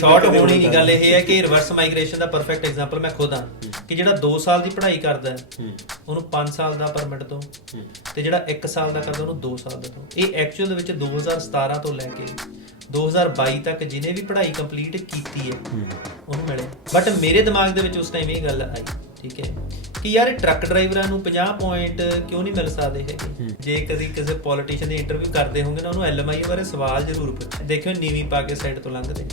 Short ਹੋਣੀ ਨਹੀਂ। ਗੱਲ ਇਹ ਹੈ ਕਿ ਰਿਵਰਸ ਮਾਈਗ੍ਰੇਸ਼ਨ ਦਾ ਪਰਫੈਕਟ ਐਗਜ਼ਾਮਪਲ ਮੈਂ ਖੁਦ ਹਾਂ ਕਿ ਜਿਹੜਾ 2 ਸਾਲ ਦੀ ਪੜ੍ਹਾਈ ਕਰਦਾ ਉਹਨੂੰ 5 ਸਾਲ ਦਾ ਪਰਮਿਟ ਦੋ ਤੇ ਜਿਹੜਾ 1 ਸਾਲ ਦਾ ਕਰਦਾ ਉਹਨੂੰ 2 ਸਾਲ ਦਾ ਦੋ। ਇਹ ਐਕਚੁਅਲ ਦੇ ਵਿੱਚ 2017 ਤੋਂ ਲੈ ਕੇ 2022 ਤੱਕ ਜਿਹਨੇ ਵੀ ਪੜ੍ਹਾਈ ਕੰਪਲੀਟ ਕੀਤੀ ਹੈ ਉਹਨੂੰ ਮਿਲੇ। ਬਟ ਮੇਰੇ ਦਿਮਾਗ ਦੇ ਵਿੱਚ ਉਸ ਟਾਈਮ ਇਹ ਗੱਲ ਆਈ, ਠੀਕ ਹੈ, ਕਿ ਯਾਰ ਇਹ ਟਰੱਕ ਡਰਾਈਵਰਾਂ ਨੂੰ 50 ਪੁਆਇੰਟ ਕਿਉਂ ਨਹੀਂ ਮਿਲ ਸਕਦੇ ਹੈਗੇ। ਜੇ ਕਦੀ ਕਿਸੇ ਪੋਲੀਟੀਸ਼ੀਅਨ ਦੀ ਇੰਟਰਵਿਊ ਕਰਦੇ ਹੋਗੇ ਨਾ ਉਹਨੂੰ LMI ਬਾਰੇ ਸਵਾਲ ਜ਼ਰੂਰ ਪੁੱਛੇ। ਦੇਖਿਓ ਨੀਵੀਂ ਪਾ ਕੇ ਸਾਈਡ ਤੋਂ ਲੰਘਦੇ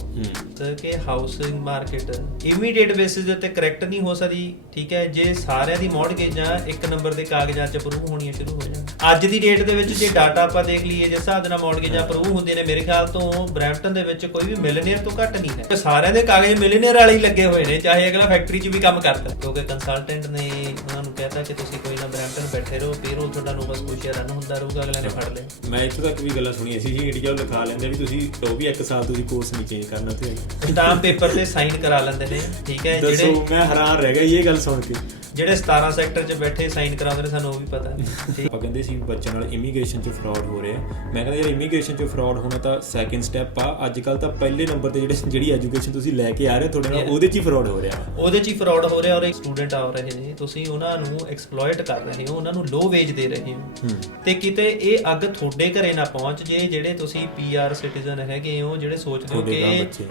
ਤਾਂ ਕਿ ਹਾਊਸਿੰਗ ਮਾਰਕੀਟ ਇਮੀਡੀਏਟ ਬੇਸਿਸ ਦੇ ਉੱਤੇ ਕਰੈਕਟ ਨਹੀਂ ਹੋ ਸਕਦੀ, ਠੀਕ ਹੈ, ਜੇ ਸਾਰਿਆਂ ਦੀ ਮੌਰਗੇਜਾਂ 1 ਨੰਬਰ ਦੇ ਕਾਗਜ਼ਾਂ 'ਚ ਅਪਰੂਵ ਹੋਣੀਆਂ ਸ਼ੁਰੂ ਹੋ ਜਾਣ। ਅੱਜ ਦੀ ਡੇਟ ਦੇ ਵਿੱਚ ਜੇ ਡਾਟਾ ਆਪਾਂ ਦੇਖ ਲਈਏ, ਜਿਸ ਹਿਸਾਬ ਦੇ ਨਾਲ ਮੌਰਗੇਜਾਂ ਅਪਰੂਵ ਹੁੰਦੀਆਂ ਨੇ, ਮੇਰੇ ਖਿਆਲ ਤੋਂ ਬਰੈਂਪਟਨ ਦੇ ਵਿੱਚ ਕੋਈ ਵੀ ਮਿਲੀਨੀਅਰ ਤੋਂ ਘੱਟ ਨਹੀਂ ਹੈ। ਸਾਰਿਆਂ ਦੇ ਕਾਗਜ਼ ਮਿਲੀਨੀਅਰ ਵਾਲੇ ਹੀ ਲੱਗੇ ਹੋਏ ਨੇ, ਚਾਹੇ ਅਗਲਾ ਫੈਕਟਰੀ 'ਚ ਵੀ ਕੰਮ ਕਰਦਾ, ਕਿਉਂਕਿ ਕੰਸਲਟੈਂਟ ਨੇ ਉਹਨਾਂ ਨੂੰ ਕਹਿਤਾ ਕਿ ਤੁਸੀਂ ਕੋਈ ਨਾ ਬਰੈਂਪਟਨ ਬੈਠੇ ਰਹੋ, ਪੇਰੋਲ ਤੁਹਾਡਾ ਨੋਵਾ ਸਕੋਸ਼ੀਆ ਰਨ ਹੁੰਦਾ ਰਹੂਗਾ, ਅਗਲੇ ਨੇ ਫੜ ਲਿਆ। ਮੈਂ ਇੱਥੋਂ ਤੱਕ ਵੀ ਗੱਲਾਂ ਸੁਣੀਆਂ ਸੀ ਜੀ, ਇੰਡੀਆ ਲਿਖਾ ਲੈਂਦੇ ਵੀ ਤੁਸੀਂ ਉਹ ਵੀ 1 ਸਾਲ ਤੁਸੀਂ ਕੋਰਸ ਨਹੀਂ ਚੇਂਜ ਕਰਨਾ ਤੇ ਸਟਾਂਪ ਪੇਪਰ ਤੇ ਸਾਈਨ ਕਰਾ ਲੈਂਦੇ ਨੇ, ਠੀਕ ਹੈ। ਦੱਸੋ, ਮੈਂ ਹੈਰਾਨ ਰਹਿ ਗਿਆ ਇਹ ਗੱਲ ਸੁਣ ਕੇ। ਜਿਹੜੇ 17 ਸੈਕਟਰ 'ਚ ਬੈਠੇ ਸਾਈਨ ਕਰਾਉਂਦੇ ਨੇ, ਸਾਨੂੰ ਉਹ ਵੀ ਪਤਾ ਨਹੀਂ। ਆਪਾਂ ਕਹਿੰਦੇ ਸੀ ਬੱਚਿਆਂ ਨਾਲ ਇਮੀਗ੍ਰੇਸ਼ਨ 'ਚ ਫਰਾਡ ਹੋ ਰਿਹਾ। ਮੈਂ ਕਹਿੰਦਾ ਯਾਰ ਇਮੀਗ੍ਰੇਸ਼ਨ 'ਚ ਫਰਾਡ ਹੋਣਾ ਤਾਂ ਸੈਕਿੰਡ ਸਟੈਪ ਆ। ਅੱਜ ਕੱਲ੍ਹ ਤਾਂ ਪਹਿਲੇ ਨੰਬਰ ਤੇ ਜਿਹੜੀ ਐਜੂਕੇਸ਼ਨ ਤੁਸੀਂ ਲੈ ਕੇ ਆ ਰਹੇ ਤੁਹਾਡੇ ਨਾਲ ਉਹਦੇ 'ਚ ਹੀ ਫਰਾਡ ਹੋ ਰਿਹਾ। ਉਹਦੇ 'ਚ ਹੀ ਫਰਾਡ ਹੋ ਰਿਹਾ। ਔਰ ਇੱਕ ਸਟੂਡੈਂਟ ਆ ਰਹੇ ਨੇ, ਤੁਸੀਂ ਉਹਨਾਂ ਨੂੰ ਐਕਸਪਲੋਇਟ ਕਰ ਰਹੇ ਹੋ, ਉਹਨਾਂ ਨੂੰ ਲੋ ਵੇਜ ਦੇ ਰਹੇ ਹੋ, ਤੇ ਕਿਤੇ ਇਹ ਅੱਗ ਤੁਹਾਡੇ ਘਰੇ ਨਾ ਪਹੁੰਚ ਜੇ। ਜਿਹੜੇ ਤੁਸੀਂ PR ਸਿਟੀਜ਼ਨ ਹੈਗੇ ਹੋ, ਜਿਹੜੇ ਸੋਚਦੇ ਹੋ ਕਿ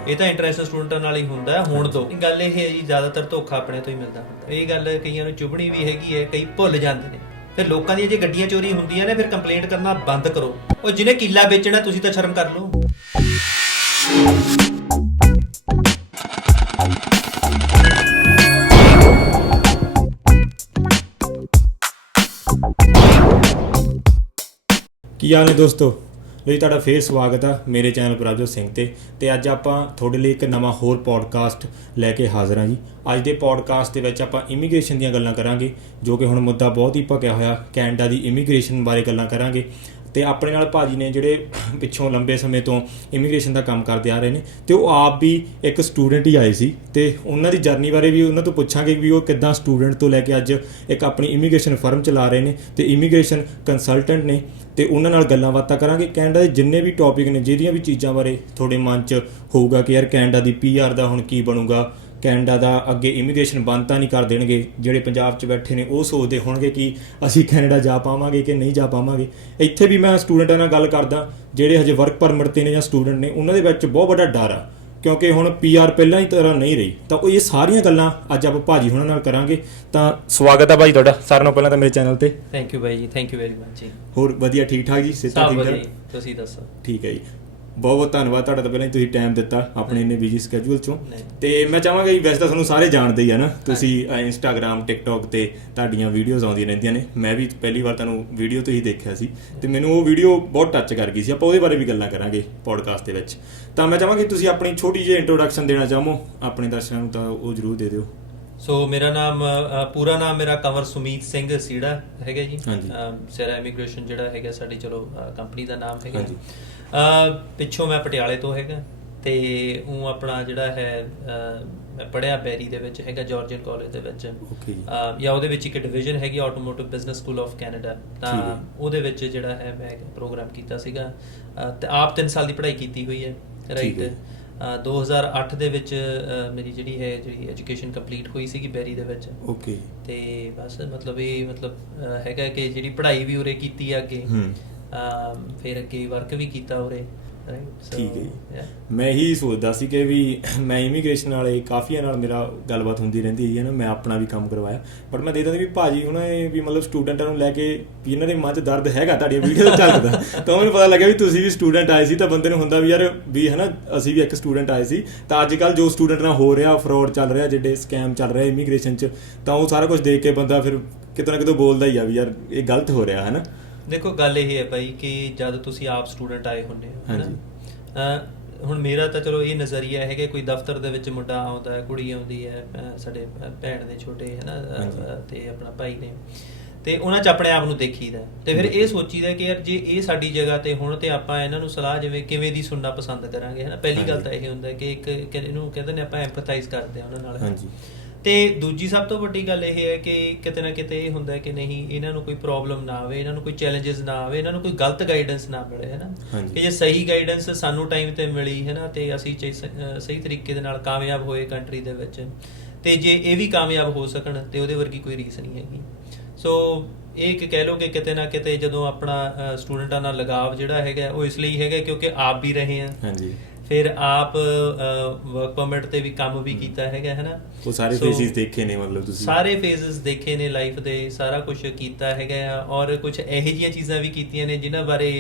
ਇਹ ਤਾਂ ਇੰਟਰਨੈਸ਼ਨਲ ਸਟੂਡੈਂਟਾਂ ਨਾਲ ਹੀ ਹੁੰਦਾ, ਹੋਣ ਦੋ। ਗੱਲ ਇਹ ਹੈ ਜੀ, ਜ਼ਿਆਦਾਤਰ ਧੋਖਾ ਆਪਣੇ ਤੋਂ ਹੀ ਮਿਲਦਾ ਹੁੰਦਾ। ਇਹ ਗੱਲ ਕਈਆਂ ਨੂੰ ਚੁਭਣੀ ਵੀ ਹੈਗੀ ਹੈ, ਕਈ ਭੁੱਲ ਜਾਂਦੇ ਨੇ। ਫਿਰ ਲੋਕਾਂ ਦੀਆਂ ਜੇ ਗੱਡੀਆਂ ਚੋਰੀ ਹੁੰਦੀਆਂ ਨੇ, ਫਿਰ ਕੰਪਲੇਂਟ ਕਰਨਾ ਬੰਦ ਕਰੋ। ਉਹ ਜਿਹਨੇ ਕਿੱਲਾ ਵੇਚਣਾ, ਤੁਸੀਂ ਤਾਂ ਸ਼ਰਮ ਕਰ ਲਓ। ਕੀ ਹਾਲ ਨੇ ਦੋਸਤੋ, ਜੀ ਤੁਹਾਡਾ ਫੇਰ ਸਵਾਗਤ ਆ ਮੇਰੇ ਚੈਨਲ ਪ੍ਰਭਜੋਤ ਸਿੰਘ ਤੇ ਅੱਜ ਆਪਾਂ ਤੁਹਾਡੇ ਲਈ ਇੱਕ ਨਵਾਂ ਹੋਰ ਪੋਡਕਾਸਟ ਲੈ ਕੇ ਹਾਜ਼ਰ ਹਾਂ ਜੀ। ਅੱਜ ਦੇ ਪੋਡਕਾਸਟ ਦੇ ਵਿੱਚ ਆਪਾਂ ਇਮੀਗ੍ਰੇਸ਼ਨ ਦੀਆਂ ਗੱਲਾਂ ਕਰਾਂਗੇ, ਜੋ ਕਿ ਹੁਣ ਮੁੱਦਾ ਬਹੁਤ ਹੀ ਭਖਿਆ ਹੋਇਆ। ਕੈਨੇਡਾ ਦੀ ਇਮੀਗ੍ਰੇਸ਼ਨ ਬਾਰੇ ਗੱਲਾਂ ਕਰਾਂਗੇ ਤੇ ਆਪਣੇ ਨਾਲ ਭਾਜੀ ਨੇ ਜਿਹੜੇ ਪਿੱਛੋਂ ਲੰਬੇ ਸਮੇਂ ਤੋਂ ਇਮੀਗ੍ਰੇਸ਼ਨ ਦਾ ਕੰਮ ਕਰਦੇ ਆ ਰਹੇ ਨੇ, ਤੇ ਉਹ ਆਪ ਵੀ ਇੱਕ ਸਟੂਡੈਂਟ ਹੀ ਆਏ ਸੀ, ਤੇ ਉਹਨਾਂ ਦੀ ਜਰਨੀ ਬਾਰੇ ਵੀ ਉਹਨਾਂ ਤੋਂ ਪੁੱਛਾਂਗੇ ਵੀ ਉਹ ਕਿੱਦਾਂ ਸਟੂਡੈਂਟ ਤੋਂ ਲੈ ਕੇ ਅੱਜ ਇੱਕ ਆਪਣੀ ਇਮੀਗ੍ਰੇਸ਼ਨ ਫਰਮ ਚਲਾ ਰਹੇ ਨੇ ਤੇ ਇਮੀਗ੍ਰੇਸ਼ਨ ਕੰਸਲਟੈਂਟ ਨੇ। ਤੇ ਉਹਨਾਂ ਨਾਲ ਗੱਲਾਂ ਬਾਤਾਂ ਕਰਾਂਗੇ। ਕੈਨੇਡਾ ਦੇ ਜਿੰਨੇ ਵੀ ਟੌਪਿਕ ਨੇ, ਜਿਹੜੀਆਂ ਵੀ ਚੀਜ਼ਾਂ ਬਾਰੇ ਤੁਹਾਡੇ ਮਨ 'ਚ ਹੋਊਗਾ ਕਿ ਯਾਰ ਕੈਨੇਡਾ ਦੀ PR ਦਾ ਹੁਣ ਕੀ ਬਣੂਗਾ, ਕੈਨੇਡਾ ਦਾ ਅੱਗੇ ਇਮੀਗ੍ਰੇਸ਼ਨ ਬੰਦ ਤਾਂ ਨਹੀਂ ਕਰ ਦੇਣਗੇ। ਜਿਹੜੇ ਪੰਜਾਬ 'ਚ ਬੈਠੇ ਨੇ ਉਹ ਸੋਚਦੇ ਹੋਣਗੇ ਕਿ ਅਸੀਂ ਕੈਨੇਡਾ ਜਾ ਪਾਵਾਂਗੇ ਕਿ ਨਹੀਂ ਜਾ ਪਾਵਾਂਗੇ। ਇੱਥੇ ਵੀ ਮੈਂ ਸਟੂਡੈਂਟਾਂ ਨਾਲ ਗੱਲ ਕਰਦਾ ਜਿਹੜੇ ਹਜੇ ਵਰਕ ਪਰਮਿਟ 'ਤੇ ਨੇ ਜਾਂ ਸਟੂਡੈਂਟ ਨੇ, ਉਹਨਾਂ ਦੇ ਵਿੱਚ ਬਹੁਤ ਵੱਡਾ ਡਰ ਆ, ਕਿਉਂਕਿ ਹੁਣ PR ਪਹਿਲਾਂ ਹੀ ਤਰ੍ਹਾਂ ਨਹੀਂ ਰਹੀ। ਤਾਂ ਉਹ ਇਹ ਸਾਰੀਆਂ ਗੱਲਾਂ ਅੱਜ ਆਪਾਂ ਭਾਜੀ ਹੁਣਾਂ ਨਾਲ ਕਰਾਂਗੇ। ਤਾਂ ਸਵਾਗਤ ਹੈ ਭਾਈ ਤੁਹਾਡਾ ਸਾਰਿਆਂ ਨਾਲੋਂ ਪਹਿਲਾਂ ਤਾਂ ਮੇਰੇ ਚੈਨਲ ਤੇ। ਥੈਂਕ ਯੂ ਬਾਈ ਜੀ, ਥੈਂਕ ਯੂ ਵੈਰੀ ਮਚ ਜੀ। ਹੋਰ ਵਧੀਆ, ਠੀਕ ਠਾਕ ਜੀ? ਸਿੱਧਾ ਠੀਕ ਠਾਕ, ਤੁਸੀਂ ਦੱਸੋ? ਠੀਕ ਹੈ ਜੀ, ਬਹੁਤ ਬਹੁਤ ਧੰਨਵਾਦ ਤੁਹਾਡਾ ਤਾਂ ਪਹਿਲਾਂ ਹੀ ਤੁਸੀਂ ਟਾਈਮ ਦਿੱਤਾ ਆਪਣੇ ਇੰਨੇ ਬਿਜੀ ਸਕੈਜੂਅਲ 'ਚੋਂ। ਤੇ ਮੈਂ ਚਾਹਾਂਗਾ ਜੀ, ਵੈਸੇ ਤਾਂ ਤੁਹਾਨੂੰ ਸਾਰੇ ਜਾਣਦੇ ਹੀ ਆ ਨਾ, ਤੁਸੀਂ ਇੰਸਟਾਗ੍ਰਾਮ TikTok ਤੇ ਤੁਹਾਡੀਆਂ ਵੀਡੀਓਜ਼ ਆਉਂਦੀਆਂ ਰਹਿੰਦੀਆਂ ਨੇ। ਮੈਂ ਵੀ ਪਹਿਲੀ ਵਾਰ ਤੁਹਾਨੂੰ ਵੀਡੀਓ ਤੋਂ ਹੀ ਦੇਖਿਆ ਸੀ ਤੇ ਮੈਨੂੰ ਉਹ ਵੀਡੀਓ ਬਹੁਤ ਟੱਚ ਕਰ ਗਈ ਸੀ। ਆਪਾਂ ਉਹਦੇ ਬਾਰੇ ਵੀ ਗੱਲਾਂ ਕਰਾਂਗੇ ਪੋਡਕਾਸਟ ਦੇ ਵਿੱਚ। ਤਾਂ ਮੈਂ ਚਾਹਾਂਗਾ ਕਿ ਤੁਸੀਂ ਆਪਣੀ ਛੋਟੀ ਜਿਹੀ ਇੰਟਰੋਡਕਸ਼ਨ ਦੇਣਾ ਚਾਹੋ ਆਪਣੇ ਦਰਸ਼ਕਾਂ ਨੂੰ, ਤਾਂ ਉਹ ਜ਼ਰੂਰ ਦੇ ਦਿਓ। ਸੋ ਮੇਰਾ ਨਾਮ, ਪੂਰਾ ਨਾਮ ਮੇਰਾ ਕੰਵਰ ਸੁਮੀਤ ਸਿੰਘ ਸੀੜਾ ਹੈਗਾ ਜੀ। ਸਿਰਾ ਇਮੀਗ੍ਰੇਸ਼ਨ ਜਿਹੜਾ ਹੈਗਾ ਸਾਡੀ, ਚਲੋ ਕੰਪਨੀ ਦਾ ਨਾਮ ਹੈਗਾ। ਪਿੱਛੋਂ ਮੈਂ ਪਟਿਆਲੇ ਤੋਂ ਹੈਗਾ ਤੇ ਉਹ ਆਪਣਾ ਜਿਹੜਾ ਹੈ ਮੈਂ ਪੜ੍ਹਿਆ ਬੈਰੀ ਦੇ ਵਿੱਚ ਹੈਗਾ, ਜਾਰਜੀਅਨ ਕਾਲਜ ਦੇ ਵਿੱਚ। ਜਾਂ ਉਹਦੇ ਵਿੱਚ ਇੱਕ ਡਿਵੀਜ਼ਨ ਹੈਗੀ automotive business school of Canada. ਤਾਂ ਉਹਦੇ ਵਿੱਚ ਜਿਹੜਾ ਹੈ ਮੈਂ ਪ੍ਰੋਗਰਾਮ ਕੀਤਾ ਸੀਗਾ ਤੇ ਆਪ 3 ਸਾਲ ਦੀ ਪੜ੍ਹਾਈ ਕੀਤੀ ਹੋਈ ਹੈ, ਰਾਈਟ। 2008 ਦੇ ਵਿੱਚ ਮੇਰੀ ਜਿਹੜੀ ਐਜੂਕੇਸ਼ਨ ਕੰਪਲੀਟ ਹੋਈ ਸੀਗੀ ਬੈਰੀ ਦੇ ਵਿੱਚ। ਤੇ ਬਸ ਮਤਲਬ ਇਹ ਹੈਗਾ ਕਿ ਜਿਹੜੀ ਪੜ੍ਹਾਈ ਵੀ ਉਰੇ ਕੀਤੀ ਆ ਅੱਗੇ, ਫਿਰ ਅੱਗੇ ਵਰਕ ਵੀ ਕੀਤਾ ਉਰੇ। ਠੀਕ ਹੈ ਜੀ। ਮੈਂ ਇਹੀ ਸੋਚਦਾ ਸੀ ਕਿ ਵੀ ਮੈਂ ਇਮੀਗ੍ਰੇਸ਼ਨ ਵਾਲੇ ਕਾਫੀਆਂ ਨਾਲ ਮੇਰਾ ਗੱਲਬਾਤ ਹੁੰਦੀ ਰਹਿੰਦੀ ਹੈ ਨਾ, ਮੈਂ ਆਪਣਾ ਵੀ ਕੰਮ ਕਰਵਾਇਆ। ਬਟ ਮੈਂ ਦੇਖਦਾ ਵੀ ਭਾਜੀ ਹੁਣ ਵੀ ਮਤਲਬ ਸਟੂਡੈਂਟਾਂ ਨੂੰ ਲੈ ਕੇ ਵੀ ਇਹਨਾਂ ਦੇ ਮਨ 'ਚ ਦਰਦ ਹੈਗਾ, ਤੁਹਾਡੀਆਂ ਵੀਡੀਓ ਤੋਂ ਚੱਲਦਾ। ਤਾਂ ਮੈਨੂੰ ਪਤਾ ਲੱਗਿਆ ਵੀ ਤੁਸੀਂ ਵੀ ਸਟੂਡੈਂਟ ਆਏ ਸੀ, ਤਾਂ ਬੰਦੇ ਨੂੰ ਹੁੰਦਾ ਵੀ ਯਾਰ ਵੀ ਹੈ ਨਾ, ਅਸੀਂ ਵੀ ਇੱਕ ਸਟੂਡੈਂਟ ਆਏ ਸੀ। ਤਾਂ ਅੱਜ ਕੱਲ੍ਹ ਜੋ ਸਟੂਡੈਂਟ ਨਾਲ ਹੋ ਰਿਹਾ, ਫਰੋਡ ਚੱਲ ਰਿਹਾ, ਜਿਹੜੇ ਸਕੈਮ ਚੱਲ ਰਿਹਾ ਇਮੀਗ੍ਰੇਸ਼ਨ 'ਚ, ਤਾਂ ਉਹ ਸਾਰਾ ਕੁਝ ਦੇਖ ਕੇ ਬੰਦਾ ਫਿਰ ਕਿਤੇ ਨਾ ਕਿਤੇ ਬੋਲਦਾ ਹੀ ਆ ਵੀ ਯਾਰ ਇਹ ਗਲਤ ਹੋ ਰਿਹਾ ਹੈ ਨਾ। ਦੇਖੋ ਗੱਲ ਇਹ ਹੈ ਭਾਈ ਕਿ ਜਦ ਤੁਸੀਂ ਆਪ ਸਟੂਡੈਂਟ ਆਏ ਹੁੰਦੇ ਹੋ, ਹੈ ਨਾ। ਹੁਣ ਮੇਰਾ ਤਾਂ ਚਲੋ ਇਹ ਨਜ਼ਰੀਆ ਹੈਗਾ, ਕੋਈ ਦਫ਼ਤਰ ਦੇ ਵਿੱਚ ਮੁੰਡਾ ਆਉਂਦਾ, ਕੁੜੀ ਆਉਂਦੀ ਹੈ, ਸਾਡੇ ਭੈਣ ਦੇ ਛੋਟੇ ਹੈ ਨਾ, ਤੇ ਆਪਣਾ ਭਾਈ ਨੇ, ਤੇ ਉਹਨਾਂ 'ਚ ਆਪਣੇ ਆਪ ਨੂੰ ਦੇਖੀਦਾ ਤੇ ਫਿਰ ਇਹ ਸੋਚੀਦਾ ਕਿ ਯਾਰ ਜੇ ਇਹ ਸਾਡੀ ਜਗ੍ਹਾ ਤੇ ਹੁਣ ਤੇ ਆਪਾਂ ਇਹਨਾਂ ਨੂੰ ਸਲਾਹ ਕਿਵੇਂ ਦੀ ਸੁਣਨਾ ਪਸੰਦ ਕਰਾਂਗੇ, ਹੈ ਨਾ। ਪਹਿਲੀ ਗੱਲ ਤਾਂ ਇਹ ਹੁੰਦਾ ਕਿ ਇੱਕ ਇਹਨੂੰ ਕਹਿੰਦੇ ਨੇ ਆਪਾਂ ਐਂਪਥਾਈਜ਼ ਕਰਦੇ ਹਾਂ ਉਹਨਾਂ ਨਾਲ। ਤੇ ਦੂਜੀ ਸਭ ਤੋਂ ਵੱਡੀ ਗੱਲ ਇਹ ਹੈ ਕਿ ਕਿਤੇ ਨਾ ਕਿਤੇ ਇਹ ਹੁੰਦਾ ਕਿ ਨਹੀਂ ਇਹਨਾਂ ਨੂੰ ਕੋਈ ਪ੍ਰੋਬਲਮ ਨਾ ਆਵੇ, ਇਹਨਾਂ ਨੂੰ ਕੋਈ ਚੈਲੰਜਸ ਨਾ ਆਵੇ, ਇਹਨਾਂ ਨੂੰ ਕੋਈ ਗਲਤ ਗਾਈਡੈਂਸ ਨਾ ਮਿਲੇ, ਹੈ ਨਾ। ਕਿ ਜੇ ਸਹੀ ਗਾਈਡੈਂਸ ਸਾਨੂੰ ਟਾਈਮ ਤੇ ਮਿਲੀ, ਹੈ ਨਾ, ਤੇ ਅਸੀਂ ਸਹੀ ਤਰੀਕੇ ਦੇ ਨਾਲ ਕਾਮਯਾਬ ਹੋਏ ਕੰਟਰੀ ਦੇ ਵਿੱਚ, ਤੇ ਜੇ ਇਹ ਵੀ ਕਾਮਯਾਬ ਹੋ ਸਕਣ ਤੇ ਉਹਦੇ ਵਰਗੀ ਕੋਈ ਰੀਸ ਨਹੀਂ ਹੈਗੀ। ਸੋ ਇਹ ਇੱਕ ਕਹਿ ਲਓ ਕਿ ਕਿਤੇ ਨਾ ਕਿਤੇ ਜਦੋਂ ਆਪਣਾ ਸਟੂਡੈਂਟਾਂ ਨਾਲ ਲਗਾਵ ਜਿਹੜਾ ਹੈਗਾ ਉਹ ਇਸ ਲਈ ਹੈਗਾ ਕਿਉਂਕਿ ਆਪ ਵੀ ਰਹੇ ਆ, ਫਿਰ ਆਪ ਵਰਕ ਪਰਮਿਟ ਤੇ ਵੀ ਕੰਮ ਵੀ ਕੀਤਾ ਹੈਗਾ, ਹੈ ਨਾ। ਉਹ ਸਾਰੇ ਫੇਜ਼ਸ ਦੇਖੇ ਨੇ, ਮਤਲਬ ਤੁਸੀਂ ਸਾਰੇ ਫੇਜ਼ਸ ਦੇਖੇ ਨੇ ਲਾਈਫ ਦੇ, ਸਾਰਾ ਕੁਝ ਕੀਤਾ ਹੈਗਾ ਆ, ਔਰ ਕੁਝ ਇਹੋ ਜਿਹੀਆਂ ਚੀਜ਼ਾਂ ਵੀ ਕੀਤੀਆਂ ਨੇ ਜਿਨ੍ਹਾਂ ਬਾਰੇ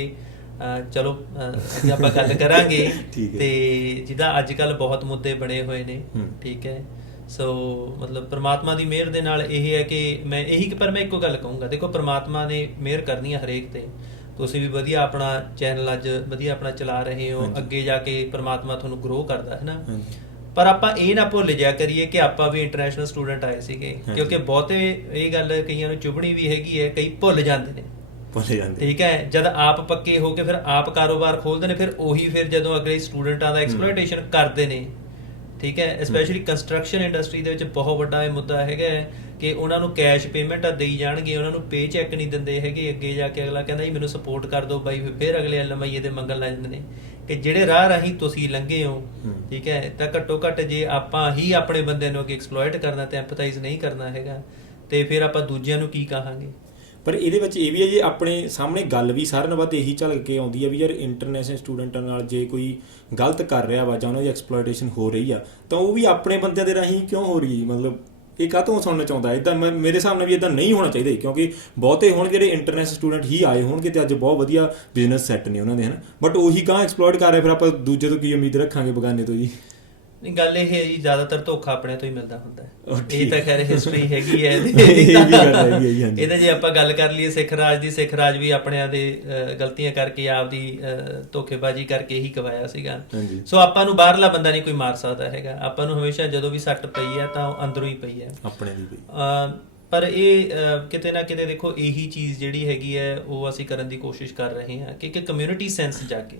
ਚਲੋ ਅਸੀਂ ਆਪਾਂ ਗੱਲ ਕਰਾਂਗੇ ਤੇ ਜਿਹਦਾ ਅੱਜ ਕੱਲ ਬਹੁਤ ਮੁੱਦੇ ਬਣੇ ਹੋਏ ਨੇ, ਠੀਕ ਹੈ। ਸੋ ਮਤਲਬ ਪ੍ਰਮਾਤਮਾ ਦੀ ਮਿਹਰ ਦੇ ਨਾਲ ਇਹ ਹੈ ਕਿ ਮੈਂ ਇੱਕੋ ਗੱਲ ਕਹੂੰਗਾ, ਦੇਖੋ ਪ੍ਰਮਾਤਮਾ ਨੇ ਮਿਹਰ ਕਰਨੀ ਹੈ ਹਰੇਕ ਤੇ। ਤੁਸੀਂ ਵੀ ਵਧੀਆ ਆਪਣਾ ਚੈਨਲ ਅੱਜ ਵਧੀਆ ਆਪਣਾ ਚਲਾ ਰਹੇ ਹੋ, ਅੱਗੇ ਜਾ ਕੇ ਪ੍ਰਮਾਤਮਾ ਤੁਹਾਨੂੰ ਗਰੋ ਕਰਦਾ, ਹੈ ਨਾ। ਪਰ ਆਪਾਂ ਇਹ ਨਾ ਭੁੱਲ ਜਾ ਕਰੀਏ ਕਿ ਆਪਾਂ ਵੀ ਇੰਟਰਨੈਸ਼ਨਲ ਸਟੂਡੈਂਟ ਆਏ ਸੀਗੇ, ਕਿਉਂਕਿ ਬਹੁਤੇ ਇਹ ਗੱਲ ਕਈਆਂ ਨੂੰ ਚੁਭਣੀ ਵੀ ਹੈਗੀ ਹੈ, ਕਈ ਭੁੱਲ ਜਾਂਦੇ ਨੇ, ਠੀਕ ਹੈ। ਜਦ ਆਪ ਪੱਕੇ ਹੋ ਕੇ ਫਿਰ ਆਪ ਕਾਰੋਬਾਰ ਖੋਲਦੇ ਨੇ, ਫਿਰ ਉਹੀ ਫਿਰ ਜਦੋਂ ਅਗਲੇ ਸਟੂਡੈਂਟਾਂ ਦਾ ਐਕਸਪਲੋਇਟੇਸ਼ਨ ਕਰਦੇ ਨੇ, ਠੀਕ ਹੈ। ਸਪੈਸ਼ਲੀ ਕੰਸਟਰਕਸ਼ਨ ਇੰਡਸਟਰੀ ਦੇ ਵਿੱਚ ਬਹੁਤ ਵੱਡਾ ਇਹ ਮੁੱਦਾ ਹੈਗਾ ਕਿ ਉਹਨਾਂ ਨੂੰ ਕੈਸ਼ ਪੇਮੈਂਟ ਦੇਈ ਜਾਣਗੇ, ਉਹਨਾਂ ਨੂੰ ਪੇ ਚੈੱਕ ਨਹੀਂ ਦਿੰਦੇ ਹੈਗੇ। ਅੱਗੇ ਜਾ ਕੇ ਅਗਲਾ ਕਹਿੰਦਾ ਜੀ ਮੈਨੂੰ ਸਪੋਰਟ ਕਰ ਦਿਓ ਬਾਈ, ਫਿਰ ਅਗਲੇ LMIA ਦੇ ਮੰਗਣ ਲੱਗ ਜਾਂਦੇ ਨੇ ਕਿ ਜਿਹੜੇ ਰਾਹ ਰਾਹੀਂ ਤੁਸੀਂ ਲੰਘੇ ਹੋ, ਠੀਕ ਹੈ, ਤਾਂ ਘੱਟੋ ਘੱਟ ਜੇ ਆਪਾਂ ਹੀ ਆਪਣੇ ਬੰਦੇ ਨੂੰ ਅੱਗੇ ਐਕਸਪਲੋਇਟ ਕਰਨਾ ਤੇ ਐਮਪਥਾਈਜ਼ ਨਹੀਂ ਕਰਨਾ ਹੈਗਾ, ਤੇ ਫਿਰ ਆਪਾਂ ਦੂਜਿਆਂ ਨੂੰ ਕੀ ਕਹਾਂਗੇ। ਪਰ ਇਹਦੇ ਵਿੱਚ ਇਹ ਵੀ ਹੈ ਜੀ, ਆਪਣੇ ਸਾਹਮਣੇ ਗੱਲ ਵੀ ਸਾਰਿਆਂ ਨਾਲੋਂ ਵੱਧ ਇਹੀ ਝਲਕ ਕੇ ਆਉਂਦੀ ਹੈ ਵੀ ਯਾਰ ਇੰਟਰਨੈਸ਼ਨਲ ਸਟੂਡੈਂਟਾਂ ਨਾਲ ਜੇ ਕੋਈ ਗਲਤ ਕਰ ਰਿਹਾ ਵਾ ਜਾਂ ਉਹਨਾਂ ਦੀ ਐਕਸਪਲੋਇਟੇਸ਼ਨ ਹੋ ਰਹੀ ਆ, ਤਾਂ ਉਹ ਵੀ ਆਪਣੇ ਬੰਦਿਆਂ ਦੇ ਰਾਹੀਂ ਕਿਉਂ ਹੋ ਰਹੀ, ਮਤਲਬ ਇਹ ਕਾਹਤੋਂ ਸੁਣਨਾ ਚਾਹੁੰਦਾ। ਇੱਦਾਂ ਮੇਰੇ ਹਿਸਾਬ ਨਾਲ ਵੀ ਇੱਦਾਂ ਨਹੀਂ ਹੋਣਾ ਚਾਹੀਦਾ, ਕਿਉਂਕਿ ਬਹੁਤੇ ਹੁਣ ਜਿਹੜੇ ਇੰਟਰਨੈਸ਼ਨਲ ਸਟੂਡੈਂਟ ਹੀ ਆਏ ਹੋਣਗੇ ਤੇ ਅੱਜ ਬਹੁਤ ਵਧੀਆ ਬਿਜ਼ਨਸ ਸੈੱਟ ਨੇ ਉਹਨਾਂ ਦੇ, ਹਨ, ਬਟ ਉਹੀ ਗਾਂ ਐਕਸਪਲੋਇਟ ਕਰ ਰਿਹਾ, ਫਿਰ ਆਪਾਂ ਦੂਜੇ ਤੋਂ ਕੀ ਉਮੀਦ ਰੱਖਾਂਗੇ ਬਗਾਨੇ ਤੋਂ ਜੀ। ਨਹੀਂ, ਗੱਲ ਇਹ ਹੈ ਜੀ, ਜ਼ਿਆਦਾਤਰ ਧੋਖਾ ਆਪਣੇ ਤੋਂ ਹੀ ਮਿਲਦਾ ਹੁੰਦਾ ਹੈ। ਇਹ ਤਾਂ ਖੈਰ ਹਿਸਟਰੀ ਹੈਗੀ ਹੈ ਇਹਦੇ ਜੇ ਆਪਾਂ ਗੱਲ ਕਰ ਲਈਏ ਸਿੱਖ ਰਾਜ ਦੀ, ਸਿੱਖ ਰਾਜ ਵੀ ਆਪਣਿਆਂ ਦੇ ਗਲਤੀਆਂ ਕਰਕੇ ਆਪਦੀ ਧੋਖੇਬਾਜ਼ੀ ਕਰਕੇ ਹੀ ਕਵਾਇਆ ਸੀਗਾ। ਸੋ ਆਪਾਂ ਨੂੰ ਬਾਹਰਲਾ ਬੰਦਾ ਨਹੀਂ ਕੋਈ ਮਾਰ ਸਕਦਾ ਹੈਗਾ, ਆਪਾਂ ਨੂੰ ਹਮੇਸ਼ਾ ਜਦੋਂ ਵੀ ਸੱਟ ਪਈ ਹੈ ਤਾਂ ਉਹ ਅੰਦਰੋਂ ਹੀ ਪਈ ਹੈ, ਆਪਣੇ ਦੀ ਪਈ। ਪਰ ਇਹ ਕਿਤੇ ਨਾ ਕਿਤੇ ਦੇਖੋ ਇਹੀ ਚੀਜ਼ ਜਿਹੜੀ ਹੈਗੀ ਹੈ ਉਹ ਅਸੀਂ ਕਰਨ ਦੀ ਕੋਸ਼ਿਸ਼ ਕਰ ਰਹੇ ਹਾਂ ਕਿ ਕਮਿਊਨਿਟੀ ਸੈਂਸ ਜਾਗੇ,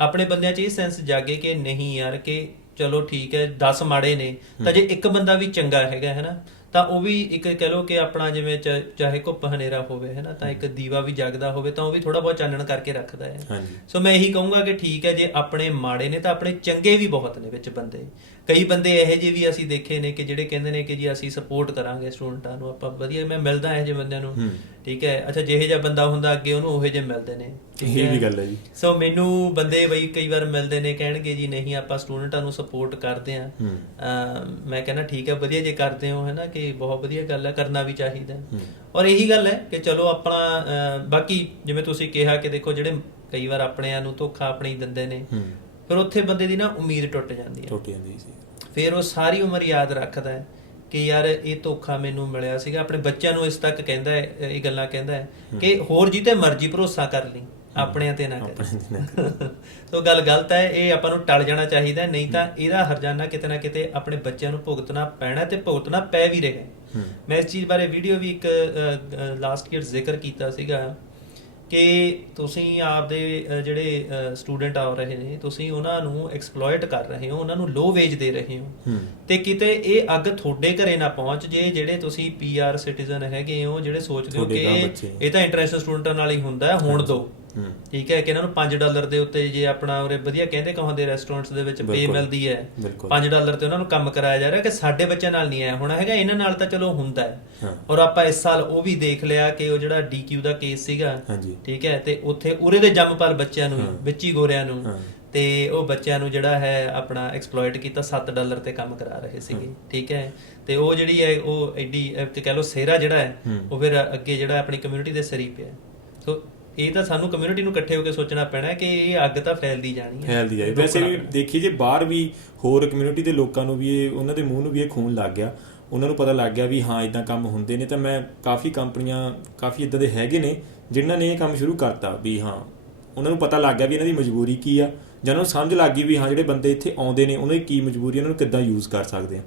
ਆਪਣੇ ਬੰਦਿਆਂ 'ਚ ਇਹ ਸੈਂਸ ਜਾਗੇ ਕਿ ਨਹੀਂ ਯਾਰ ਕਿ ਚਲੋ ਠੀਕ ਹੈ 10 ਮਾੜੇ ਨੇ ਤਾਂ ਜੇ ਇੱਕ ਬੰਦਾ ਵੀ ਚੰਗਾ ਹੈਗਾ, ਹੈ ਨਾ, ਤਾਂ ਉਹ ਵੀ ਇੱਕ ਕਹਿ ਲਓ ਕਿ ਆਪਣਾ ਜਿਵੇਂ ਚਾਹੇ ਘੁੱਪ ਹਨੇਰਾ ਹੋਵੇ, ਹੈ ਨਾ, ਤਾਂ ਇੱਕ ਦੀਵਾ ਵੀ ਜਗਦਾ ਹੋਵੇ ਤਾਂ ਉਹ ਵੀ ਥੋੜਾ ਬਹੁਤ ਚਾਨਣ ਕਰਕੇ ਰੱਖਦਾ ਹੈ। ਸੋ ਮੈਂ ਇਹੀ ਕਹੂੰਗਾ ਕਿ ਠੀਕ ਹੈ ਜੇ ਆਪਣੇ ਮਾੜੇ ਨੇ ਤਾਂ ਆਪਣੇ ਚੰਗੇ ਵੀ ਬਹੁਤ ਨੇ ਵਿੱਚ ਬੰਦੇ। ਕਈ ਬੰਦੇ ਇਹੋ ਜਿਹੇ ਵੀ ਅਸੀਂ ਦੇਖੇ ਨੇ ਕਿ ਜਿਹੜੇ ਕਹਿੰਦੇ ਨੇ ਕਿ ਜੀ ਅਸੀਂ ਸਪੋਰਟ ਕਰਾਂਗੇ ਸਟੂਡੈਂਟਾਂ ਨੂੰ, ਆਪਾਂ ਵਧੀਆ, ਮੈਂ ਮਿਲਦਾ ਇਹੋ ਜਿਹੇ ਬੰਦਿਆਂ ਨੂੰ, ਠੀਕ ਹੈ। ਅੱਛਾ, ਜਿਹੇ ਜਿਹਾ ਬੰਦਾ ਹੁੰਦਾ ਅੱਗੇ ਉਹਨੂੰ ਉਹੋ ਜਿਹੇ ਮਿਲਦੇ ਨੇ, ਇਹ ਵੀ ਗੱਲ ਹੈ ਜੀ। ਸੋ ਮੈਨੂੰ ਬੰਦੇ ਬਈ ਕਈ ਵਾਰ ਮਿਲਦੇ ਨੇ, ਕਹਿਣਗੇ ਜੀ ਨਹੀਂ ਆਪਾਂ ਸਟੂਡੈਂਟਾਂ ਨੂੰ ਸਪੋਰਟ ਕਰਦੇ ਹਾਂ। ਮੈਂ ਕਹਿੰਦਾ ਠੀਕ ਹੈ, ਵਧੀਆ ਜੇ ਕਰਦੇ ਹੋ, ਹੈ ਨਾ, ਕਿ ਬਹੁਤ ਵਧੀਆ ਗੱਲ ਹੈ, ਕਰਨਾ ਵੀ ਚਾਹੀਦਾ। ਔਰ ਇਹੀ ਗੱਲ ਹੈ ਕਿ ਚਲੋ ਆਪਣਾ ਬਾਕੀ ਜਿਵੇਂ ਤੁਸੀਂ ਕਿਹਾ ਕਿ ਦੇਖੋ ਜਿਹੜੇ ਕਈ ਵਾਰ ਆਪਣਿਆਂ ਨੂੰ ਧੋਖਾ ਆਪਣੇ ਹੀ ਦਿੰਦੇ ਨੇ, ਫਿਰ ਉੱਥੇ ਬੰਦੇ ਦੀ ਨਾ ਉਮੀਦ ਟੁੱਟ ਜਾਂਦੀ ਸੀ, ਫਿਰ ਉਹ ਸਾਰੀ ਉਮਰ ਯਾਦ ਰੱਖਦਾ ਹੈ ਕਿ ਯਾਰ ਇਹ ਧੋਖਾ ਮੈਨੂੰ ਮਿਲਿਆ ਸੀਗਾ। ਆਪਣੇ ਬੱਚਿਆਂ ਨੂੰ ਇਸ ਤੱਕ ਕਹਿੰਦਾ ਹੈ, ਇਹ ਗੱਲਾਂ ਕਹਿੰਦਾ ਹੈ ਕਿ ਹੋਰ ਜਿੱਤੇ ਮਰਜ਼ੀ ਭਰੋਸਾ ਕਰ ਲਈ, ਆਪਣਿਆਂ ਤੇ ਨਾ ਕਰ। ਸੋ ਗੱਲ ਗਲਤ ਹੈ, ਇਹ ਆਪਾਂ ਨੂੰ ਟਲ ਜਾਣਾ ਚਾਹੀਦਾ, ਨਹੀਂ ਤਾਂ ਇਹਦਾ ਹਰਜਾਨਾ ਕਿਤੇ ਨਾ ਕਿਤੇ ਆਪਣੇ ਬੱਚਿਆਂ ਨੂੰ ਭੁਗਤਣਾ ਪੈਣਾ ਤੇ ਭੁਗਤਣਾ ਪੈ ਵੀ ਰਿਹਾ। ਮੈਂ ਇਸ ਚੀਜ਼ ਬਾਰੇ ਵੀਡੀਓ ਵੀ ਇੱਕ ਲਾਸਟ ਈਅਰ ਜ਼ਿਕਰ ਕੀਤਾ ਸੀਗਾ ਕਿ ਤੁਸੀਂ ਆਪਦੇ ਜਿਹੜੇ ਸਟੂਡੈਂਟ ਆ ਰਹੇ ਨੇ, ਤੁਸੀਂ ਉਹਨਾਂ ਨੂੰ ਐਕਸਪਲੋਇਟ ਕਰ ਰਹੇ ਹੋ, ਉਹਨਾਂ ਨੂੰ ਲੋ ਵੇਜ ਦੇ ਰਹੇ ਹੋ, ਤੇ ਕਿਤੇ ਇਹ ਅੱਗ ਤੁਹਾਡੇ ਘਰੇ ਨਾ ਪਹੁੰਚ ਜੇ। ਜਿਹੜੇ ਤੁਸੀਂ PR ਸਿਟੀਜ਼ਨ ਹੈਗੇ ਹੋ, ਜਿਹੜੇ ਸੋਚਦੇ ਹੋ ਕਿ ਇਹ ਤਾਂ ਇੰਟਰਨੈਸ਼ਨਲ ਸਟੂਡੈਂਟਾਂ ਨਾਲ ਹੀ ਹੁੰਦਾ, ਹੋਣ ਦਿਓ, ਠੀਕ ਹੈ, ਕਿ ਇਹਨਾਂ ਨੂੰ $5 ਦੇ ਉੱਤੇ ਜੇ ਆਪਣਾ ਉਰੇ ਵਧੀਆ ਕਹਿੰਦੇ ਕਹਾਉਂਦੇ ਰੈਸਟੋਰੈਂਟਸ ਦੇ ਵਿੱਚ ਪੇ ਮਿਲਦੀ ਹੈ, $5 ਤੇ ਉਹਨਾਂ ਨੂੰ ਕੰਮ ਕਰਾਇਆ ਜਾ ਰਿਹਾ, ਕਿ ਸਾਡੇ ਬੱਚਿਆਂ ਨਾਲ ਨਹੀਂ ਆਇਆ ਹੋਣਾ ਹੈਗਾ, ਇਹਨਾਂ ਨਾਲ ਤਾਂ ਚਲੋ ਹੁੰਦਾ ਹੈ। ਔਰ ਆਪਾਂ ਇਸ ਸਾਲ ਉਹ ਵੀ ਦੇਖ ਲਿਆ ਕਿ ਉਹ ਜਿਹੜਾ DQ ਦਾ ਕੇਸ ਸੀਗਾ, ਠੀਕ ਹੈ, ਤੇ ਉੱਥੇ ਉਰੇ ਦੇ ਜੰਮਪਲ ਬੱਚਿਆਂ ਨੂੰ ਵਿੱਚ ਹੀ ਗੋਰਿਆਂ ਨੂੰ, ਤੇ ਉਹ ਬੱਚਿਆਂ ਨੂੰ ਜਿਹੜਾ ਹੈ ਆਪਣਾ ਐਕਸਪਲੋਇਟ ਕੀਤਾ, $7 ਤੇ ਕੰਮ ਕਰਾ ਰਹੇ ਸੀਗੇ, ਠੀਕ ਹੈ। ਤੇ ਉਹ ਜਿਹੜੀ ਹੈ ਉਹ ਐਡੀ ਕਹਿ ਲਓ ਸਿਹਰਾ ਜਿਹੜਾ ਹੈ ਉਹ ਫਿਰ ਅੱਗੇ ਜਿਹੜਾ ਆਪਣੀ ਕਮਿਊਨਿਟੀ ਦੇ ਸਿਰ ਹੀ ਪਿਆ। ਸੋ ਇਹ ਤਾਂ ਸਾਨੂੰ ਕਮਿਊਨਿਟੀ ਨੂੰ ਇਕੱਠੇ ਹੋ ਕੇ ਸੋਚਣਾ ਪੈਣਾ ਕਿ ਇਹ ਅੱਗ ਤਾਂ ਫੈਲਦੀ ਜਾਣੀ ਹੈ। ਵੈਸੇ ਵੀ ਦੇਖੀਏ ਜੇ ਬਾਹਰ ਵੀ ਹੋਰ ਕਮਿਊਨਿਟੀ ਦੇ ਲੋਕਾਂ ਨੂੰ ਵੀ ਇਹ, ਉਹਨਾਂ ਦੇ ਮੂੰਹ ਨੂੰ ਵੀ ਇਹ ਖੂਨ ਲੱਗ ਗਿਆ, ਉਹਨਾਂ ਨੂੰ ਪਤਾ ਲੱਗ ਗਿਆ ਵੀ ਹਾਂ ਇੱਦਾਂ ਕੰਮ ਹੁੰਦੇ ਨੇ। ਤਾਂ ਮੈਂ ਕਾਫੀ ਕੰਪਨੀਆਂ ਕਾਫੀ ਇੱਦਾਂ ਦੇ ਹੈਗੇ ਨੇ ਜਿਨ੍ਹਾਂ ਨੇ ਇਹ ਕੰਮ ਸ਼ੁਰੂ ਕਰਤਾ ਵੀ ਹਾਂ ਉਹਨਾਂ ਨੂੰ ਪਤਾ ਲੱਗ ਗਿਆ ਵੀ ਇਹਨਾਂ ਦੀ ਮਜਬੂਰੀ ਕੀ ਆ, ਜਾਂ ਉਹਨਾਂ ਨੂੰ ਸਮਝ ਲੱਗ ਗਈ ਵੀ ਹਾਂ ਜਿਹੜੇ ਬੰਦੇ ਇੱਥੇ ਆਉਂਦੇ ਨੇ ਉਹਨਾਂ ਦੀ ਕੀ ਮਜਬੂਰੀ, ਉਹਨਾਂ ਨੂੰ ਕਿੱਦਾਂ ਯੂਜ਼ ਕਰ ਸਕਦੇ ਆ।